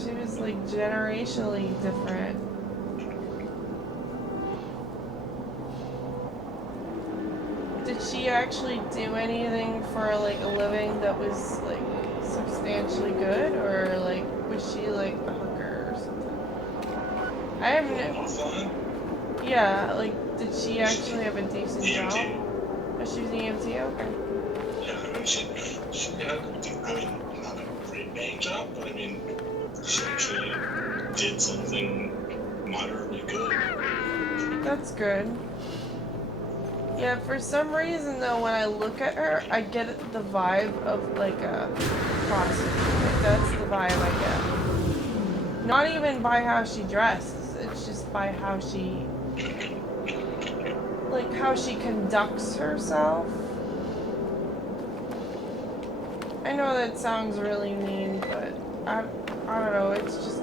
she was like generationally different. Did she actually do anything for like a living that was like substantially good, or like was she like a hooker or something? I have no. Offline? Yeah, like did she actually have a decent job? EMT. Oh, she was an EMT. Okay. Yeah, I mean, she had, I mean, not a great paying job, but I mean, she actually did something moderately good. That's good. Yeah, for some reason though, when I look at her, I get the vibe of like a prostitute. Like, that's the vibe I get. Not even by how she dresses, it's just by how she, like how she conducts herself. I know that sounds really mean, but I don't know, it's just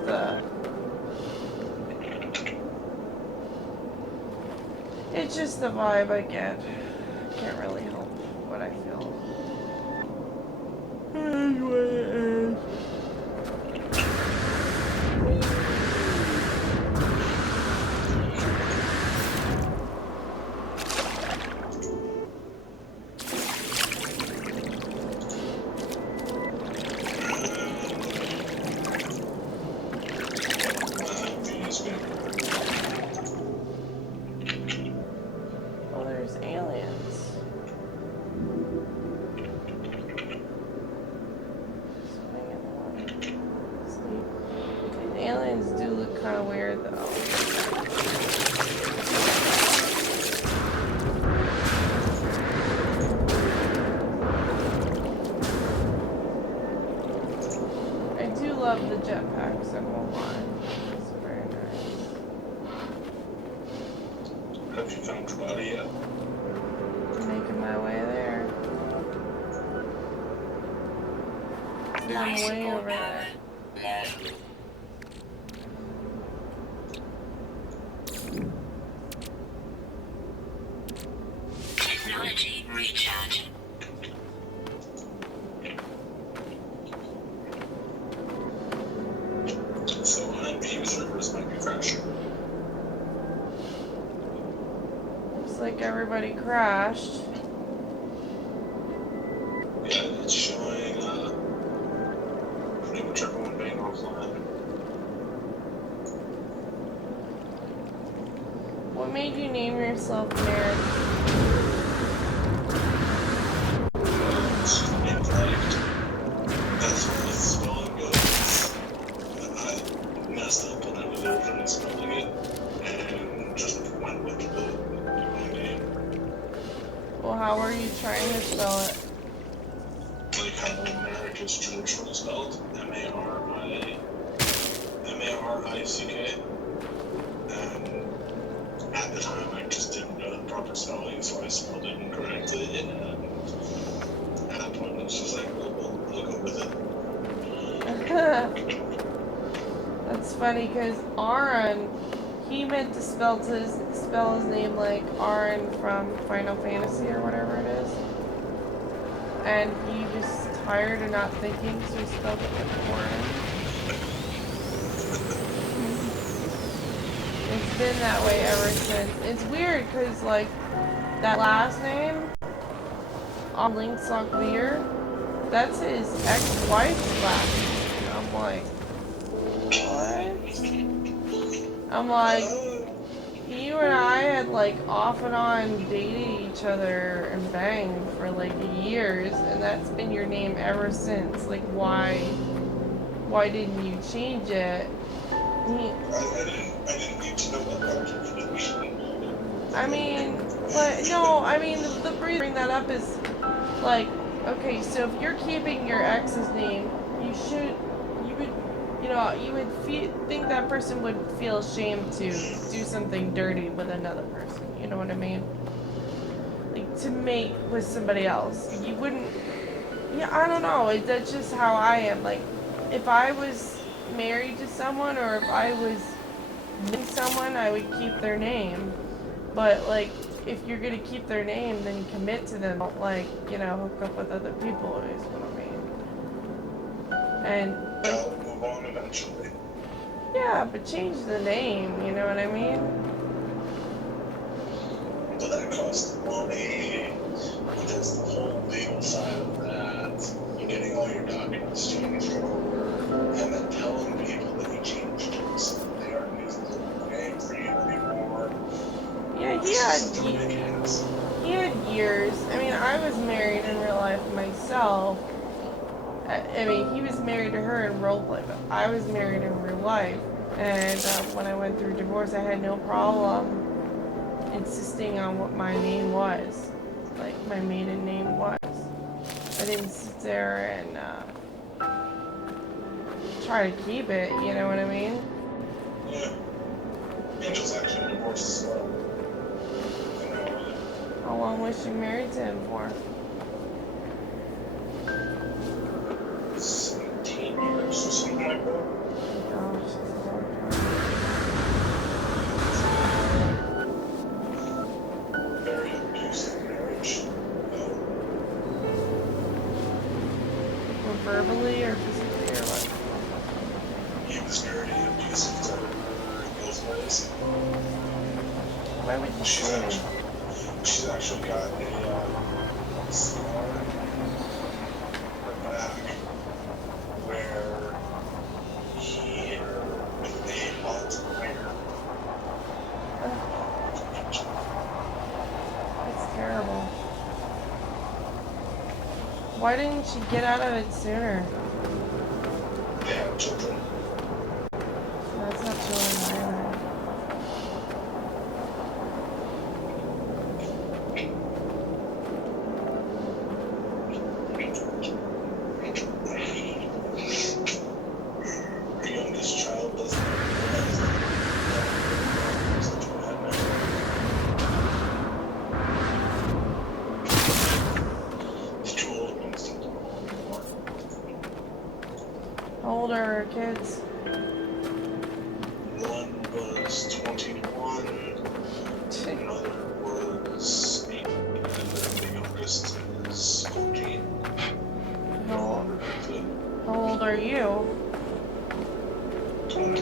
it's just the vibe I get. I can't really help what I feel. It is what it is. Oh, there's aliens. Have you found your body yet? Making my way there. I'm Life way support over power there. low. Technology recharge. So IMV servers might be crashing. Looks like everybody crashed. Yeah, it's showing pretty much everyone being offline. What made you name yourself Merrick? It's incorrect. That's where the spelling goes. I messed up when I was originally spelling it and just went with my name. Well, how were you trying to spell it? Like how Merrick is traditionally spelled. M-A-R-I-C-K. And at the time I just didn't know the proper spelling, so I spelled it incorrectly, and at that point I was just like, well, I'll go with it. That's funny because Aaron, he meant to spell his name like Aaron from Final Fantasy or whatever it is. And he was tired of not thinking, so he spelled it like Aaron. It's been that way ever since. It's weird because, like, that last name on Link's Locklear, that's his ex-wife's last name. I'm like, what? I'm like, you and I had, like, off and on dated each other and banged for, like, years, and that's been your name ever since. Like, why didn't you change it? I didn't need to know what that was. I mean, but no, I mean, the reason I bring that up is, like, okay, so if you're keeping your ex's name, you would think that person would feel ashamed to do something dirty with another person, you know what I mean? Like, to mate with somebody else. You wouldn't, yeah, I don't know, that's just how I am. Like, if I was married to someone, or if I was with someone, I would keep their name. But, like, if you're gonna keep their name, then commit to them. Don't, like, you know, hook up with other people, is what I mean. And, I'll move on eventually. yeah, but change the name, you know what I mean? But that costs money. There's the whole legal side of that. You're getting all your documents changed over, and then telling people that you changed it so that they aren't using the name for you anymore. Yeah, he had years. I mean, I was married in real life myself. I mean, he was married to her in roleplay, but I was married in real life. And when I went through divorce, I had no problem insisting on what my name was, like my maiden name was. I didn't sit there and try to keep it, you know what I mean? Yeah. Angel's actually divorced as well. You know, How long was she married to him for? 17 years or something like that. Gosh, that's a long Very abusive marriage. Or verbally or physically or what? He was very abusive to her in those ways. Why would you say that? She's actually got a scar on her back where he with a hot iron. It's terrible. Why didn't she get out of it sooner? They have children. That's not children either. Her youngest child doesn't realize that such a bad man. old are her kids? One was 21, another was 8, and then the youngest is 14. No How, longer has it. how old are you? 20.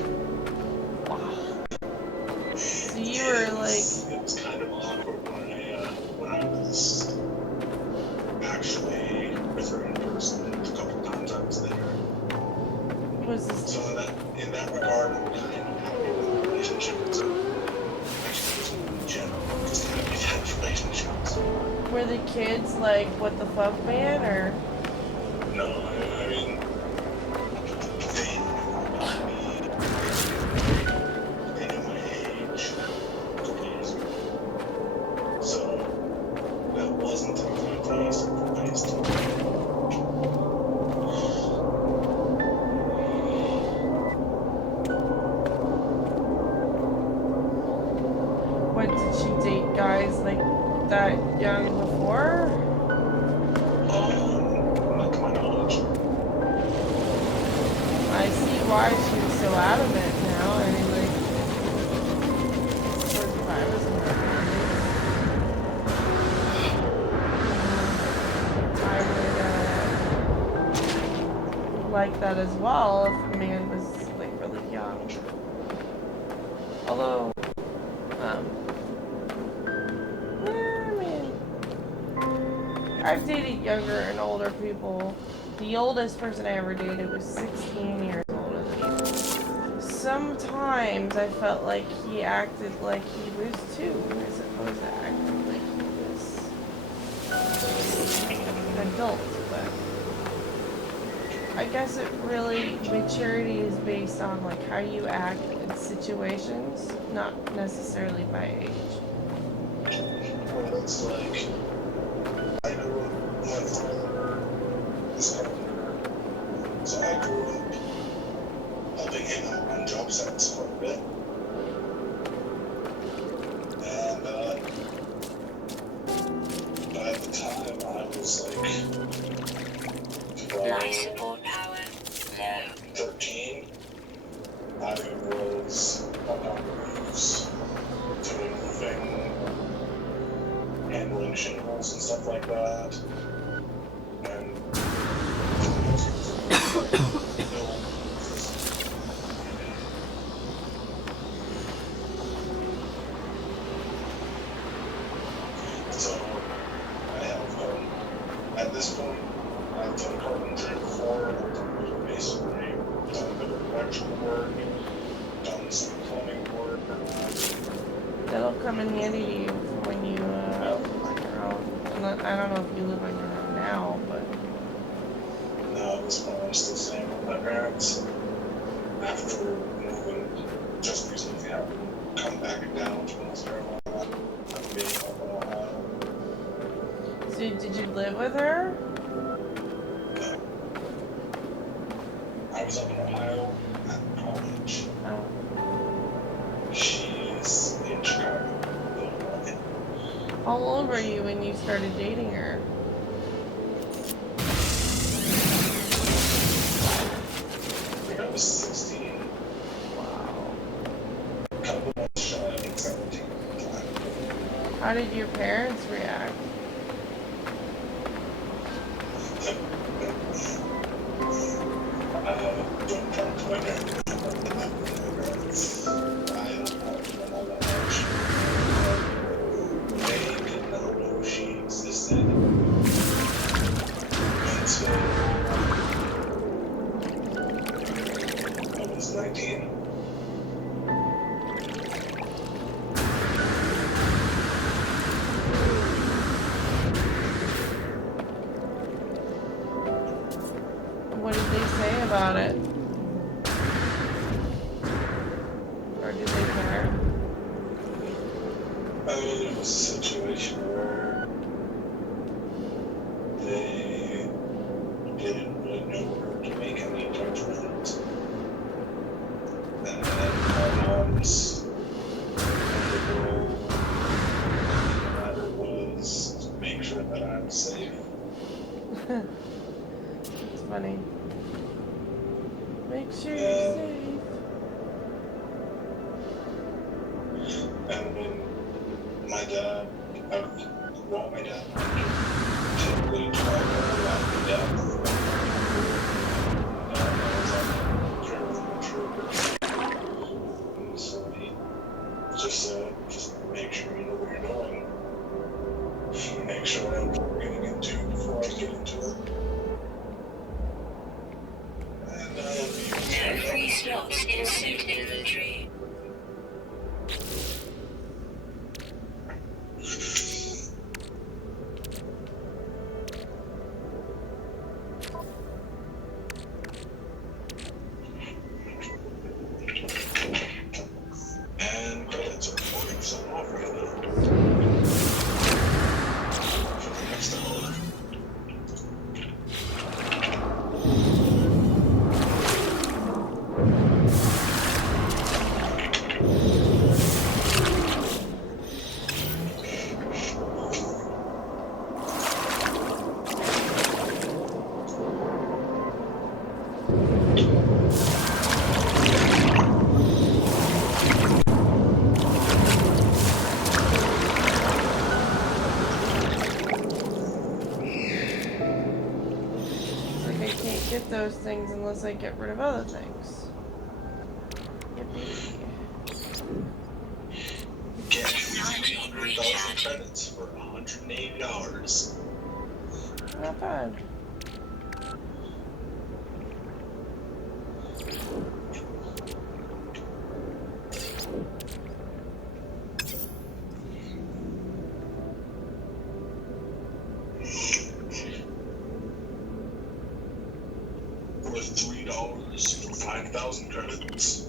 So you were like, It was kind of awkward when I was actually with her in person. The couple times I was there. was this, So in that regard, I'm kind of happy with the relationship. It's actually in general, I'm just happy to have relationships. were the kids like, what the fuck, man, or? No, I mean, they knew about me. They knew my age a couple years ago. So that wasn't a completely surprise to me. What, did she date guys like that young before? Not to my knowledge. I see why she was so adamant now. I mean, like, if I was in her I would like that as well if a man was like really young. Although, yeah, I mean, I've dated younger and older people. The oldest person I ever dated was 16 years older than me. Sometimes I felt like he acted like he was too, as opposed to acting like he was an adult. But I guess it really, maturity is based on like how you act in situations, not necessarily by age. Well, it's like, I grew up, my father is carpenter, so I grew up helping him out on job sites quite a bit. And, by the time I was like Life support power low. 13, I was up on roofs, doing roofing, handling shingles and stuff like that. And so I have at this point, I've done carpentry before, I've done a bit of masonry, done a bit of electrical work, done some plumbing work. That'll come in handy to you for when you live on your own. I don't know if you live on your own now, but Now, at this point, I'm still staying with my parents. After moving, just recently happened, come back down to North Carolina, I'm being up in Ohio. so did you live with her? No. I was up in Ohio at college. Oh. She's in Chicago, Illinois. How old were you when you started dating her? I think I was 16, Wow. a couple months shy of 17 at the time. How did your parents react? Don't talk to my parents. I don't talk to them all that much. They did not know she existed until I was 19. What did they say about it? Or did they care? It was a situation where they didn't really know where to make any judgment. And my mom's role in the matter was to make sure that I was safe. It's funny. Well, Make sure you're safe. And then my dad, my dad typically drive a lot of depth. And so he just make sure you know what you're doing. Make sure I know what we're getting into before I get into it. And No free slots in suit inventory. and credits are 40% off right now. For the next hour. Like I can't get those things unless I get rid of other things. Yippee. Get 300,000 credits for $180. Not bad. Or $3 for 5,000 credits.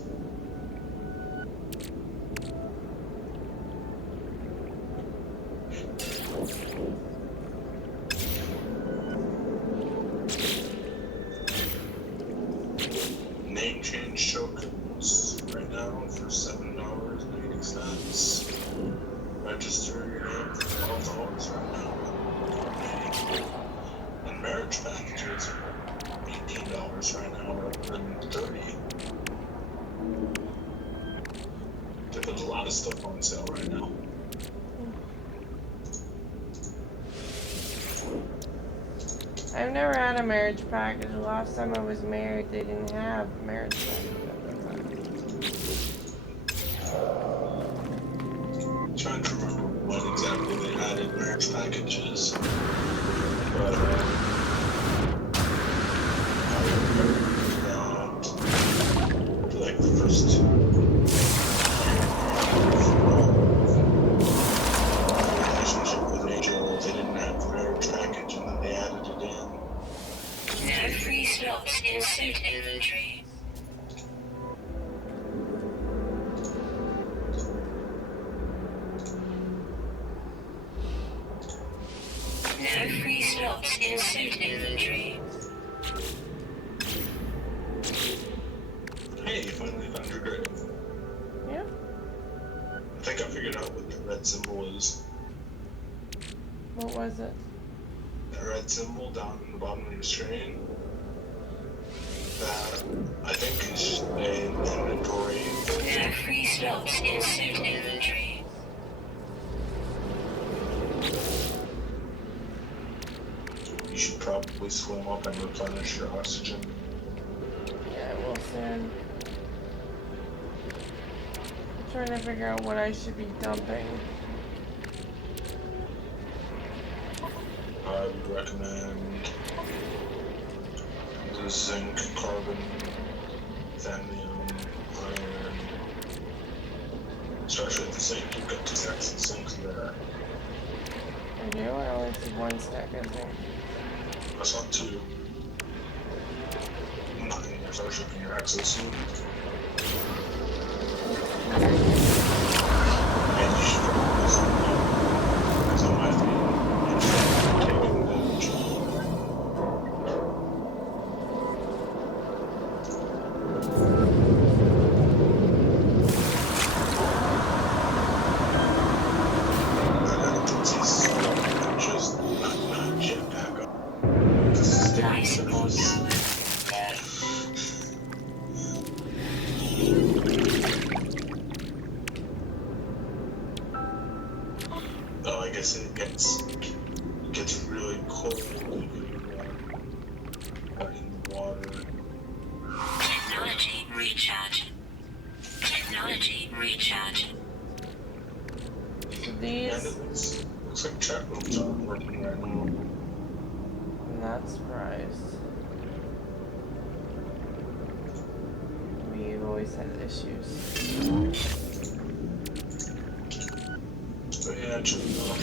Name change tokens right now for $7.80. Register your name for $12 right now. And marriage packages are $18 right now rather than $30. They put a lot of stuff on sale right now. I've never had a marriage package. The last time I was married, they didn't have marriage package at the time. I'm trying to remember what exactly they had in marriage packages. But, I remember like the first relationship with Angel, they didn't have the marriage package and then they added it in. No free slots in suit inventory. No free slots in suit inventory. Hey, you finally found your grave. Yeah? I think I figured out what the red symbol is. What was it? That red symbol down in the bottom of your screen. That I think is an inventory. No free slots in suit inventory. You should probably swim up and replenish your oxygen. Yeah, I will soon. I'm trying to figure out what I should be dumping. I would recommend the zinc, carbon, thallium, iron. Especially the zinc, you've got 2 stacks of zinc there. I do? I only see 1 stack, I think. I saw 2. Not in your starship in your exosuit. And you should probably swim up. Because I might be taking damage. Just not jetpack up. Life support tower. guess it gets really cold if you are in the water. Technology recharge. Technology recharge. So And these, it looks like chat rooms aren't working right now. I'm not surprised. We've always had issues. But yeah, check it out.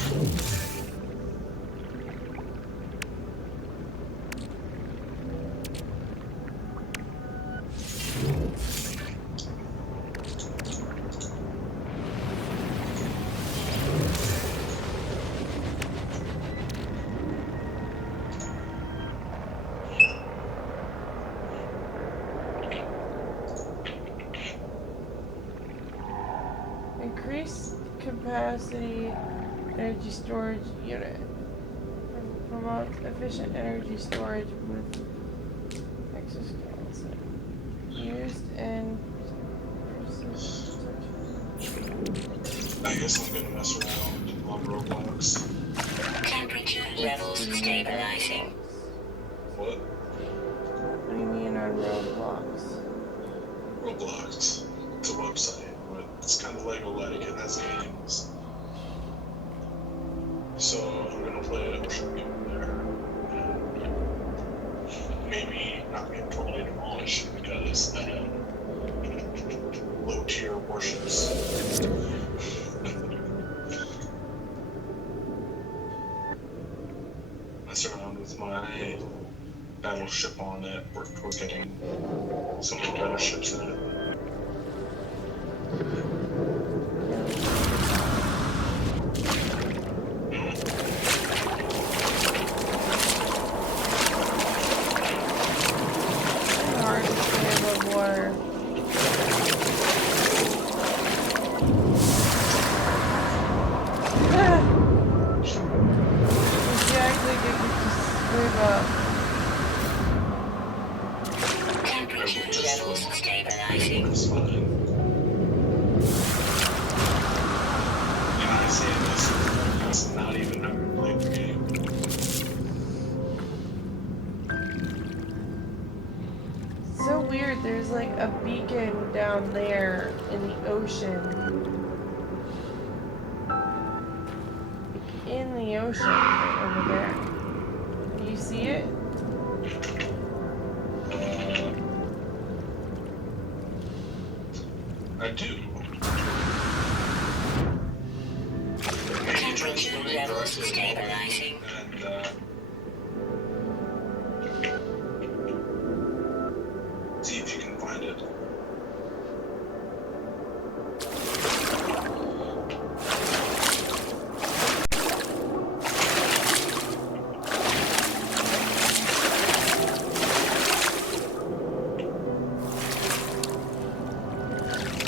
Increase capacity energy storage unit. Promote efficient energy storage with exoskeleton. Used in I guess I'm gonna mess around on Roblox. Temperature levels stabilizing. What? What do you mean on Roblox? Roblox. It's a website, but it's kind of Lego-like. It has games. So I'm gonna play it. I'll show you there. And maybe not get totally demolished because I have low-tier warships. Mess around with my battleship on it. We're getting some of the better ships in it. It's hard to stay above water. Exactly, get to swim up. Temperature levels stabilizing. It's fine. And I say this, it's not even how I play the game. So weird, there's like a beacon down there in the ocean. In the ocean, right over there. Do you see it? I do. Temperature levels stabilizing. And, see if you can find it.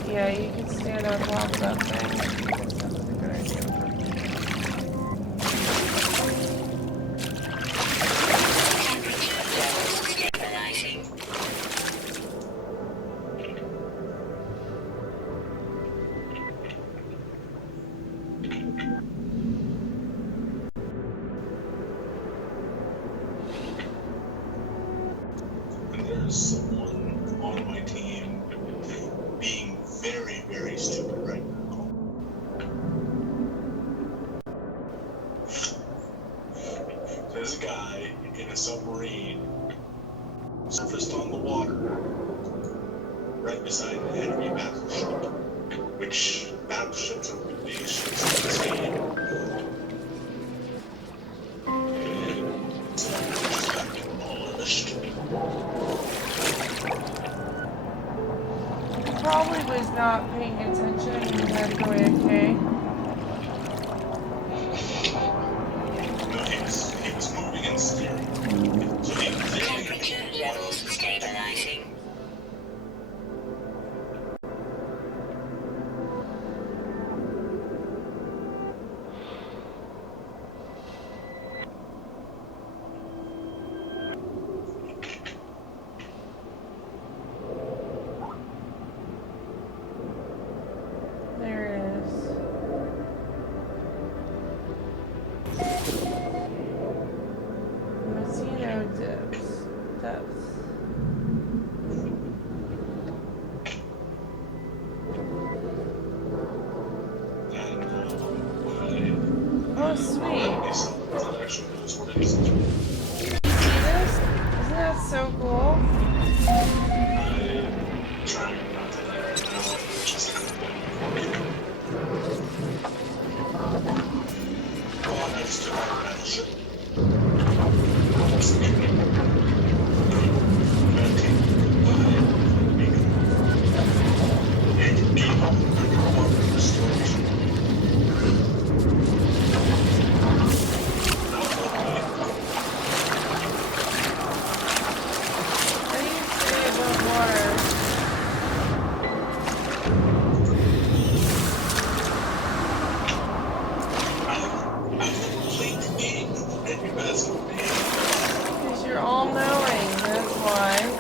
Yeah, you can stand on top of that thing. That sounds like a good idea. Temperature levels stabilizing. And there's someone on my team being very, very stupid right now. There's a guy in a submarine surfaced on the water right beside an enemy battleship, which battleships are the biggest ships in this game. And so he just got demolished. He probably was not paying attention and he had to go AFK. No, he was moving and steering. So he was Temperature levels stabilizing. There it is. Mazzino depths. Oh, sweet. That actually knows what it is. You see this? Isn't that so cool? I'm trying not to die right now, which is kind of important. Oh, I just took out that shit. What do you say about water? Because you're all knowing, that's why.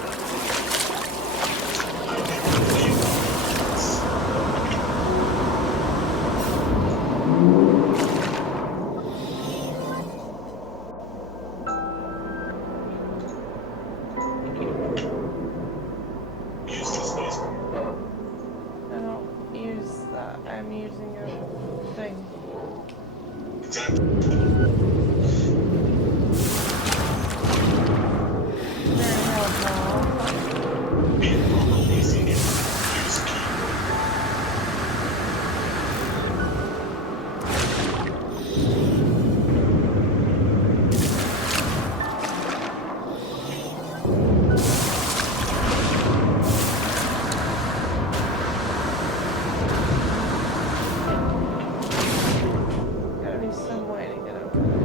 I don't use that. I'm using a thing. Very helpful. Gotta be some way to get over there.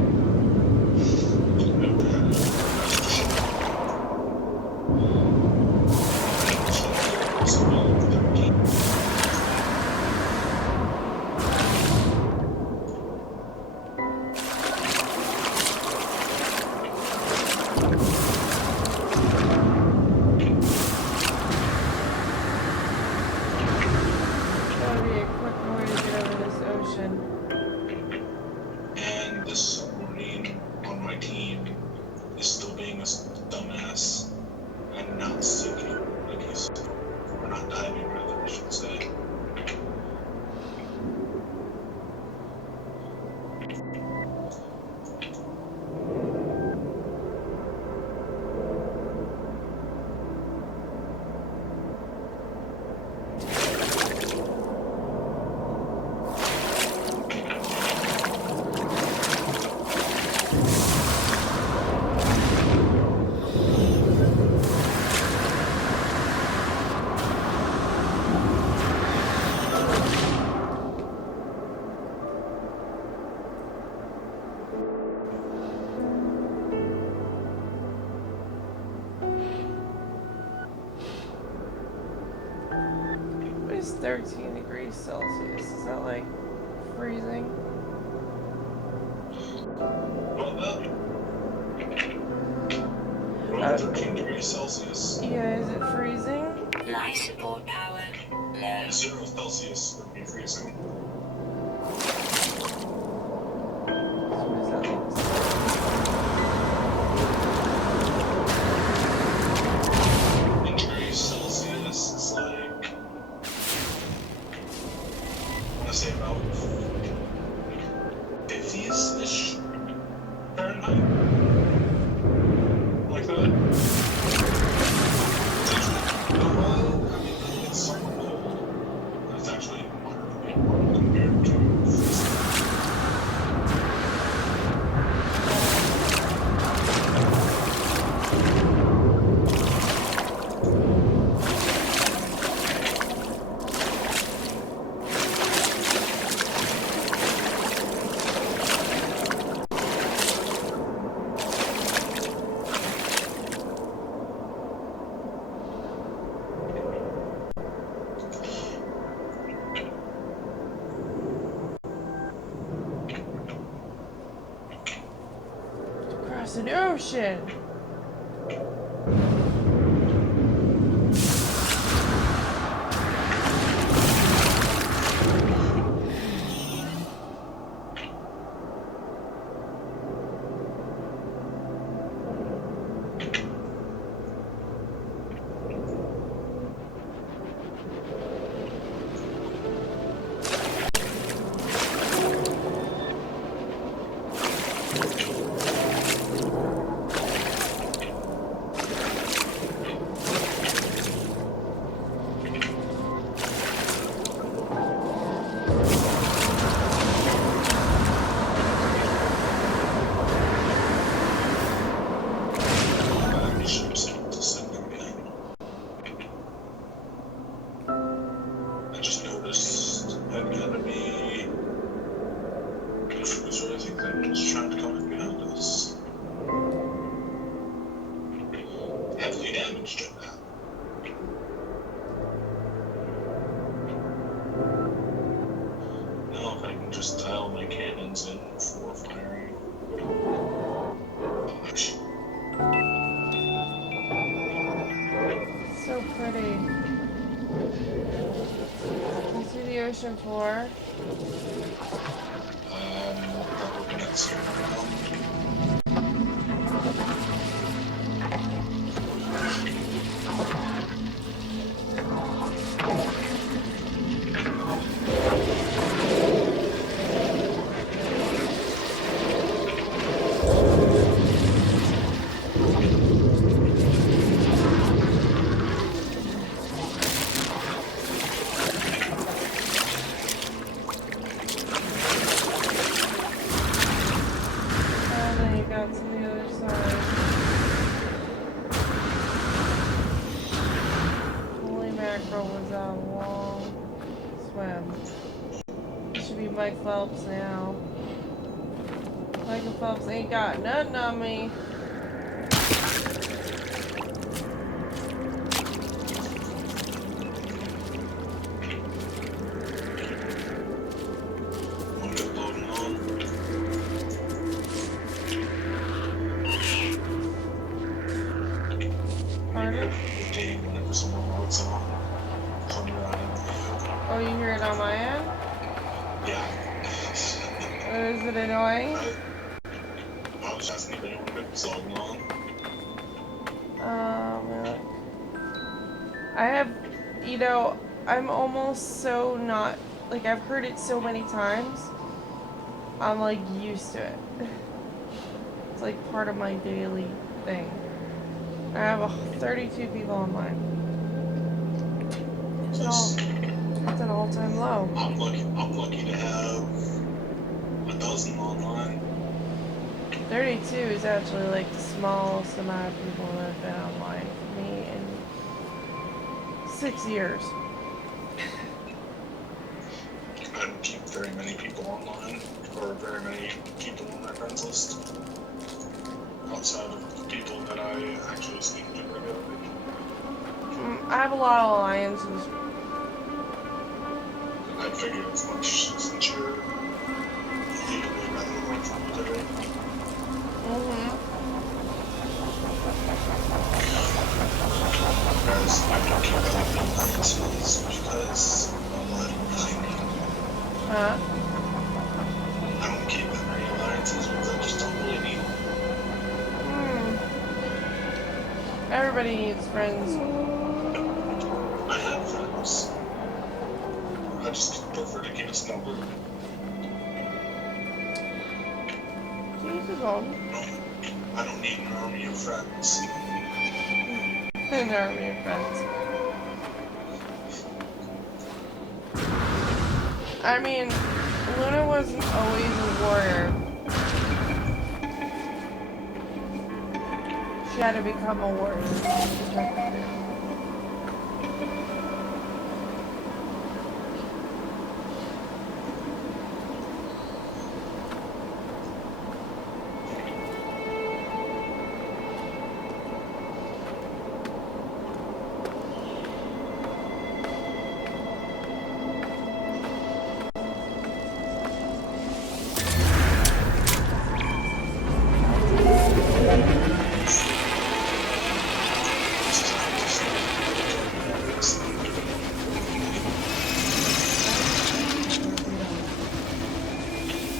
Gotta be a quick way to get over this ocean. And this submarine on my team is still being a dumbass and not sinking like he's, or not diving rather, I should say. What is 13 degrees Celsius? Is that like freezing? Well, 13 degrees Celsius. Yeah, is it freezing? Life support power low. 0 Celsius would be freezing. So what is that like? 10 degrees Celsius is like, I want to say about 50-ish Fahrenheit. Like that. It's actually, it's somewhat cold. It's actually moderately warm compared to freezing. Across an ocean! Enemy ships to send again. I just noticed an enemy cruiser, I think that was trying to come in behind us. Heavily damaged at that. Now if I can just dial my cannons in for firing. Gosh. So pretty. You see the ocean floor? Not looking at some now. And then you got to the other side. Holy mackerel was a long swim. It should be Mike Phelps now. Michael Phelps ain't got nothing on me. I'm just loading on. Pardon? Ding whenever someone loads on. From your IMU. Oh, you hear it on my end? Yeah. Or is it annoying? I was asking if anyone was logging on. I have, you know, I'm almost so not, like, I've heard it so many times, I'm, like, used to it. It's, like, part of my daily thing. I have 32 people online. It's an all-time low. I'm lucky to have a dozen online. 32 is actually, like, the smallest amount of people that have been online for me in 6 years. I don't keep very many people online, or very many people on my friends list. Outside of the people that I actually speak to regularly. I have a lot of alliances. I figured as much since you're legally rather from military. Whereas I don't keep any alliances because I don't think Huh? I don't keep that many alliances because I just don't really need them. Everybody needs friends. I have friends. I just prefer to keep a small group. Jesus, old. I don't need an army of friends. An army of friends. I mean, Luna wasn't always a warrior. She had to become a warrior.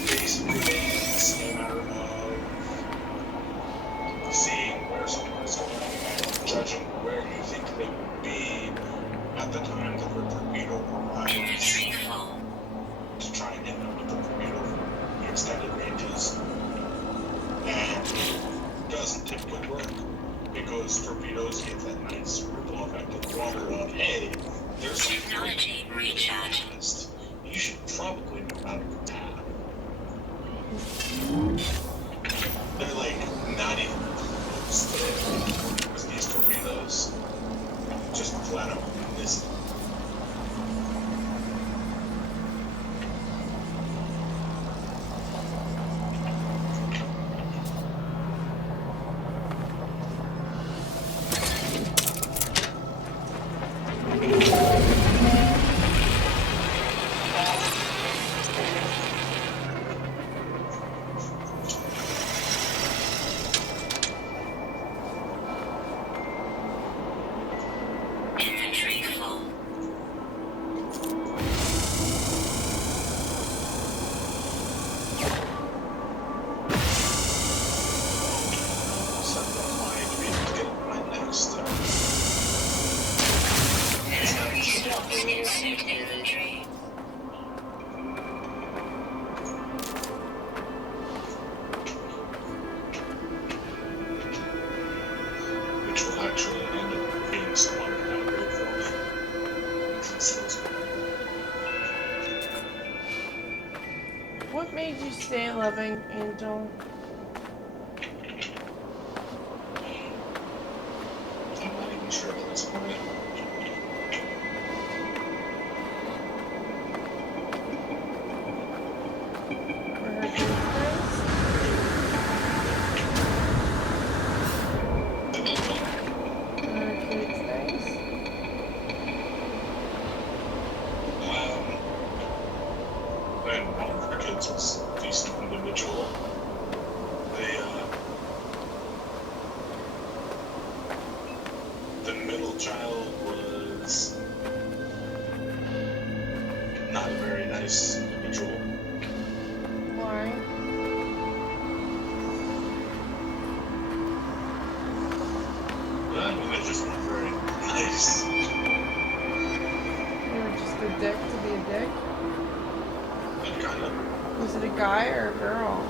Basically, it's a matter of seeing where someone is going and judging where you think they would be at the time that the torpedo arrives to try and hit them with the torpedo for extended ranges. doesn't typically work because torpedoes get that nice ripple effect of the water of, hey, there's some Technology recharge. you should probably know how to path. They're like not even close to with these torpedoes. Just flat out missing. Inventory full. So I'm to be able to get my next Every slot in suit inventory. which will actually end up being somewhat of an upgrade for me. What made you stay living, Angel? I'm not even sure at this point. Were her kids nice? Were her kids nice? And one of our kids was a decent individual. The middle child was not a very nice individual. Why? I mean, they just weren't very nice. You were just a dick to be a dick? And kind of. Was it a guy or a girl?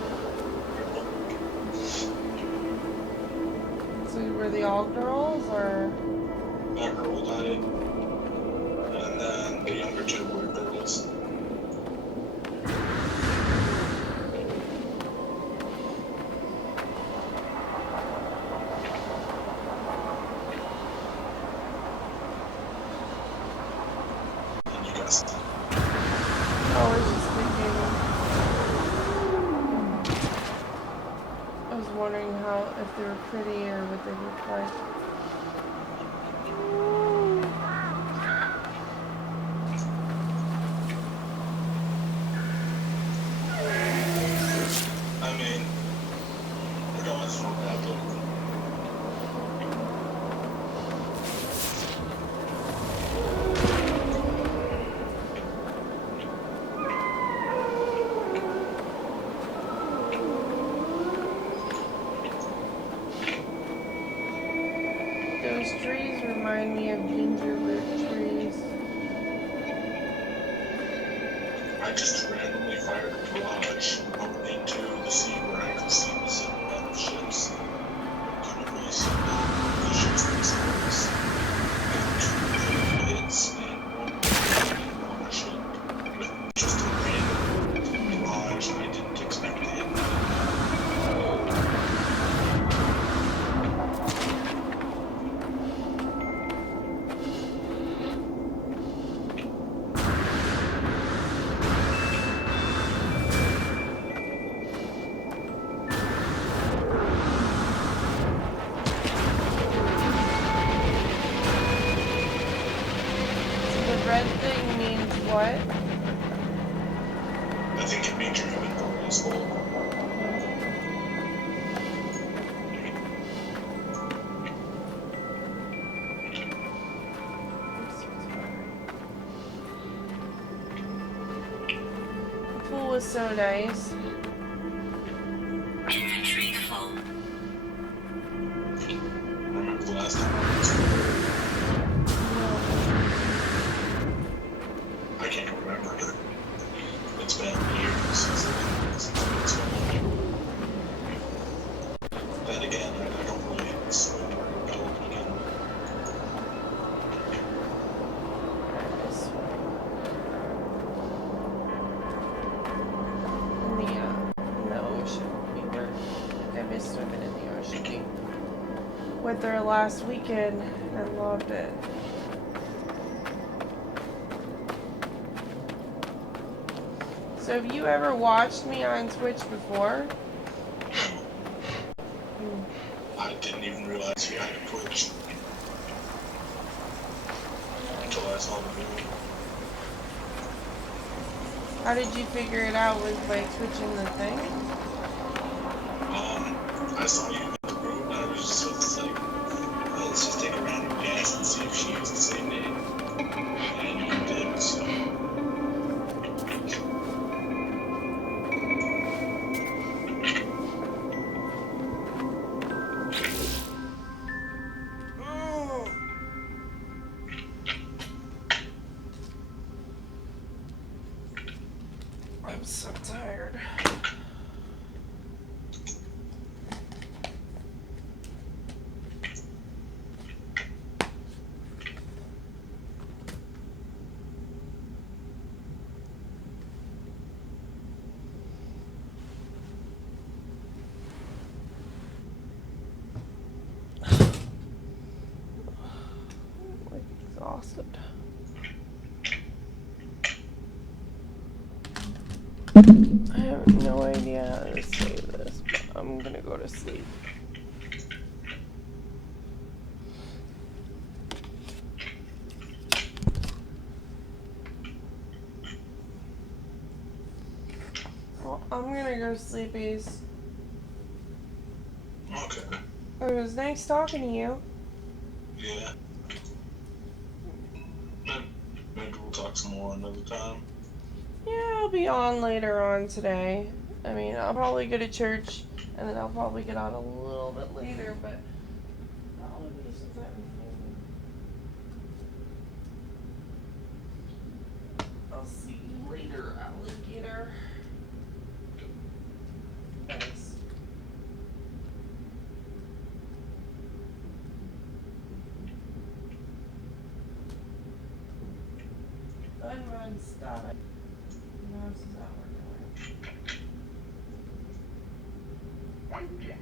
So were they all girls or? That girl died. And then the younger two were girls. And you guys. I was just thinking. I was wondering how if they were pretty or what they looked like. I mean, we're going from that book. Those trees remind me of ginger root trees. I just randomly fired a barrage up into the sea where I could see the silhouette of ships. Couldn't really see the ships themselves. And two hits and one on a ship with just a random barrage I didn't expect to hit them. So the red thing means what? I think it means your inventory is full. The pool was so nice. Inventory full. Remember the last time I was there? I can't remember. It's been years since I've been so long. with her last weekend and loved it. So have you ever watched me on Twitch before? I didn't even realize you had a Twitch until I saw the video. How did you figure it out? Was by twitching the thing? I saw you in the room and I was just like, oh, let's just take a random guess and see if she used the same name. And you did, so. I'm so tired. I'm exhausted. I have no idea how to say this, but I'm gonna go to sleep. Well, I'm gonna go sleepies. Okay. It was nice talking to you. Yeah. Maybe we'll talk some more another time. Yeah, I'll be on later on today. I mean, I'll probably go to church, and then I'll probably get on a little bit later, but probably since I'll see you later, alligator. Thanks. Unrun, stop it. No, this is not working.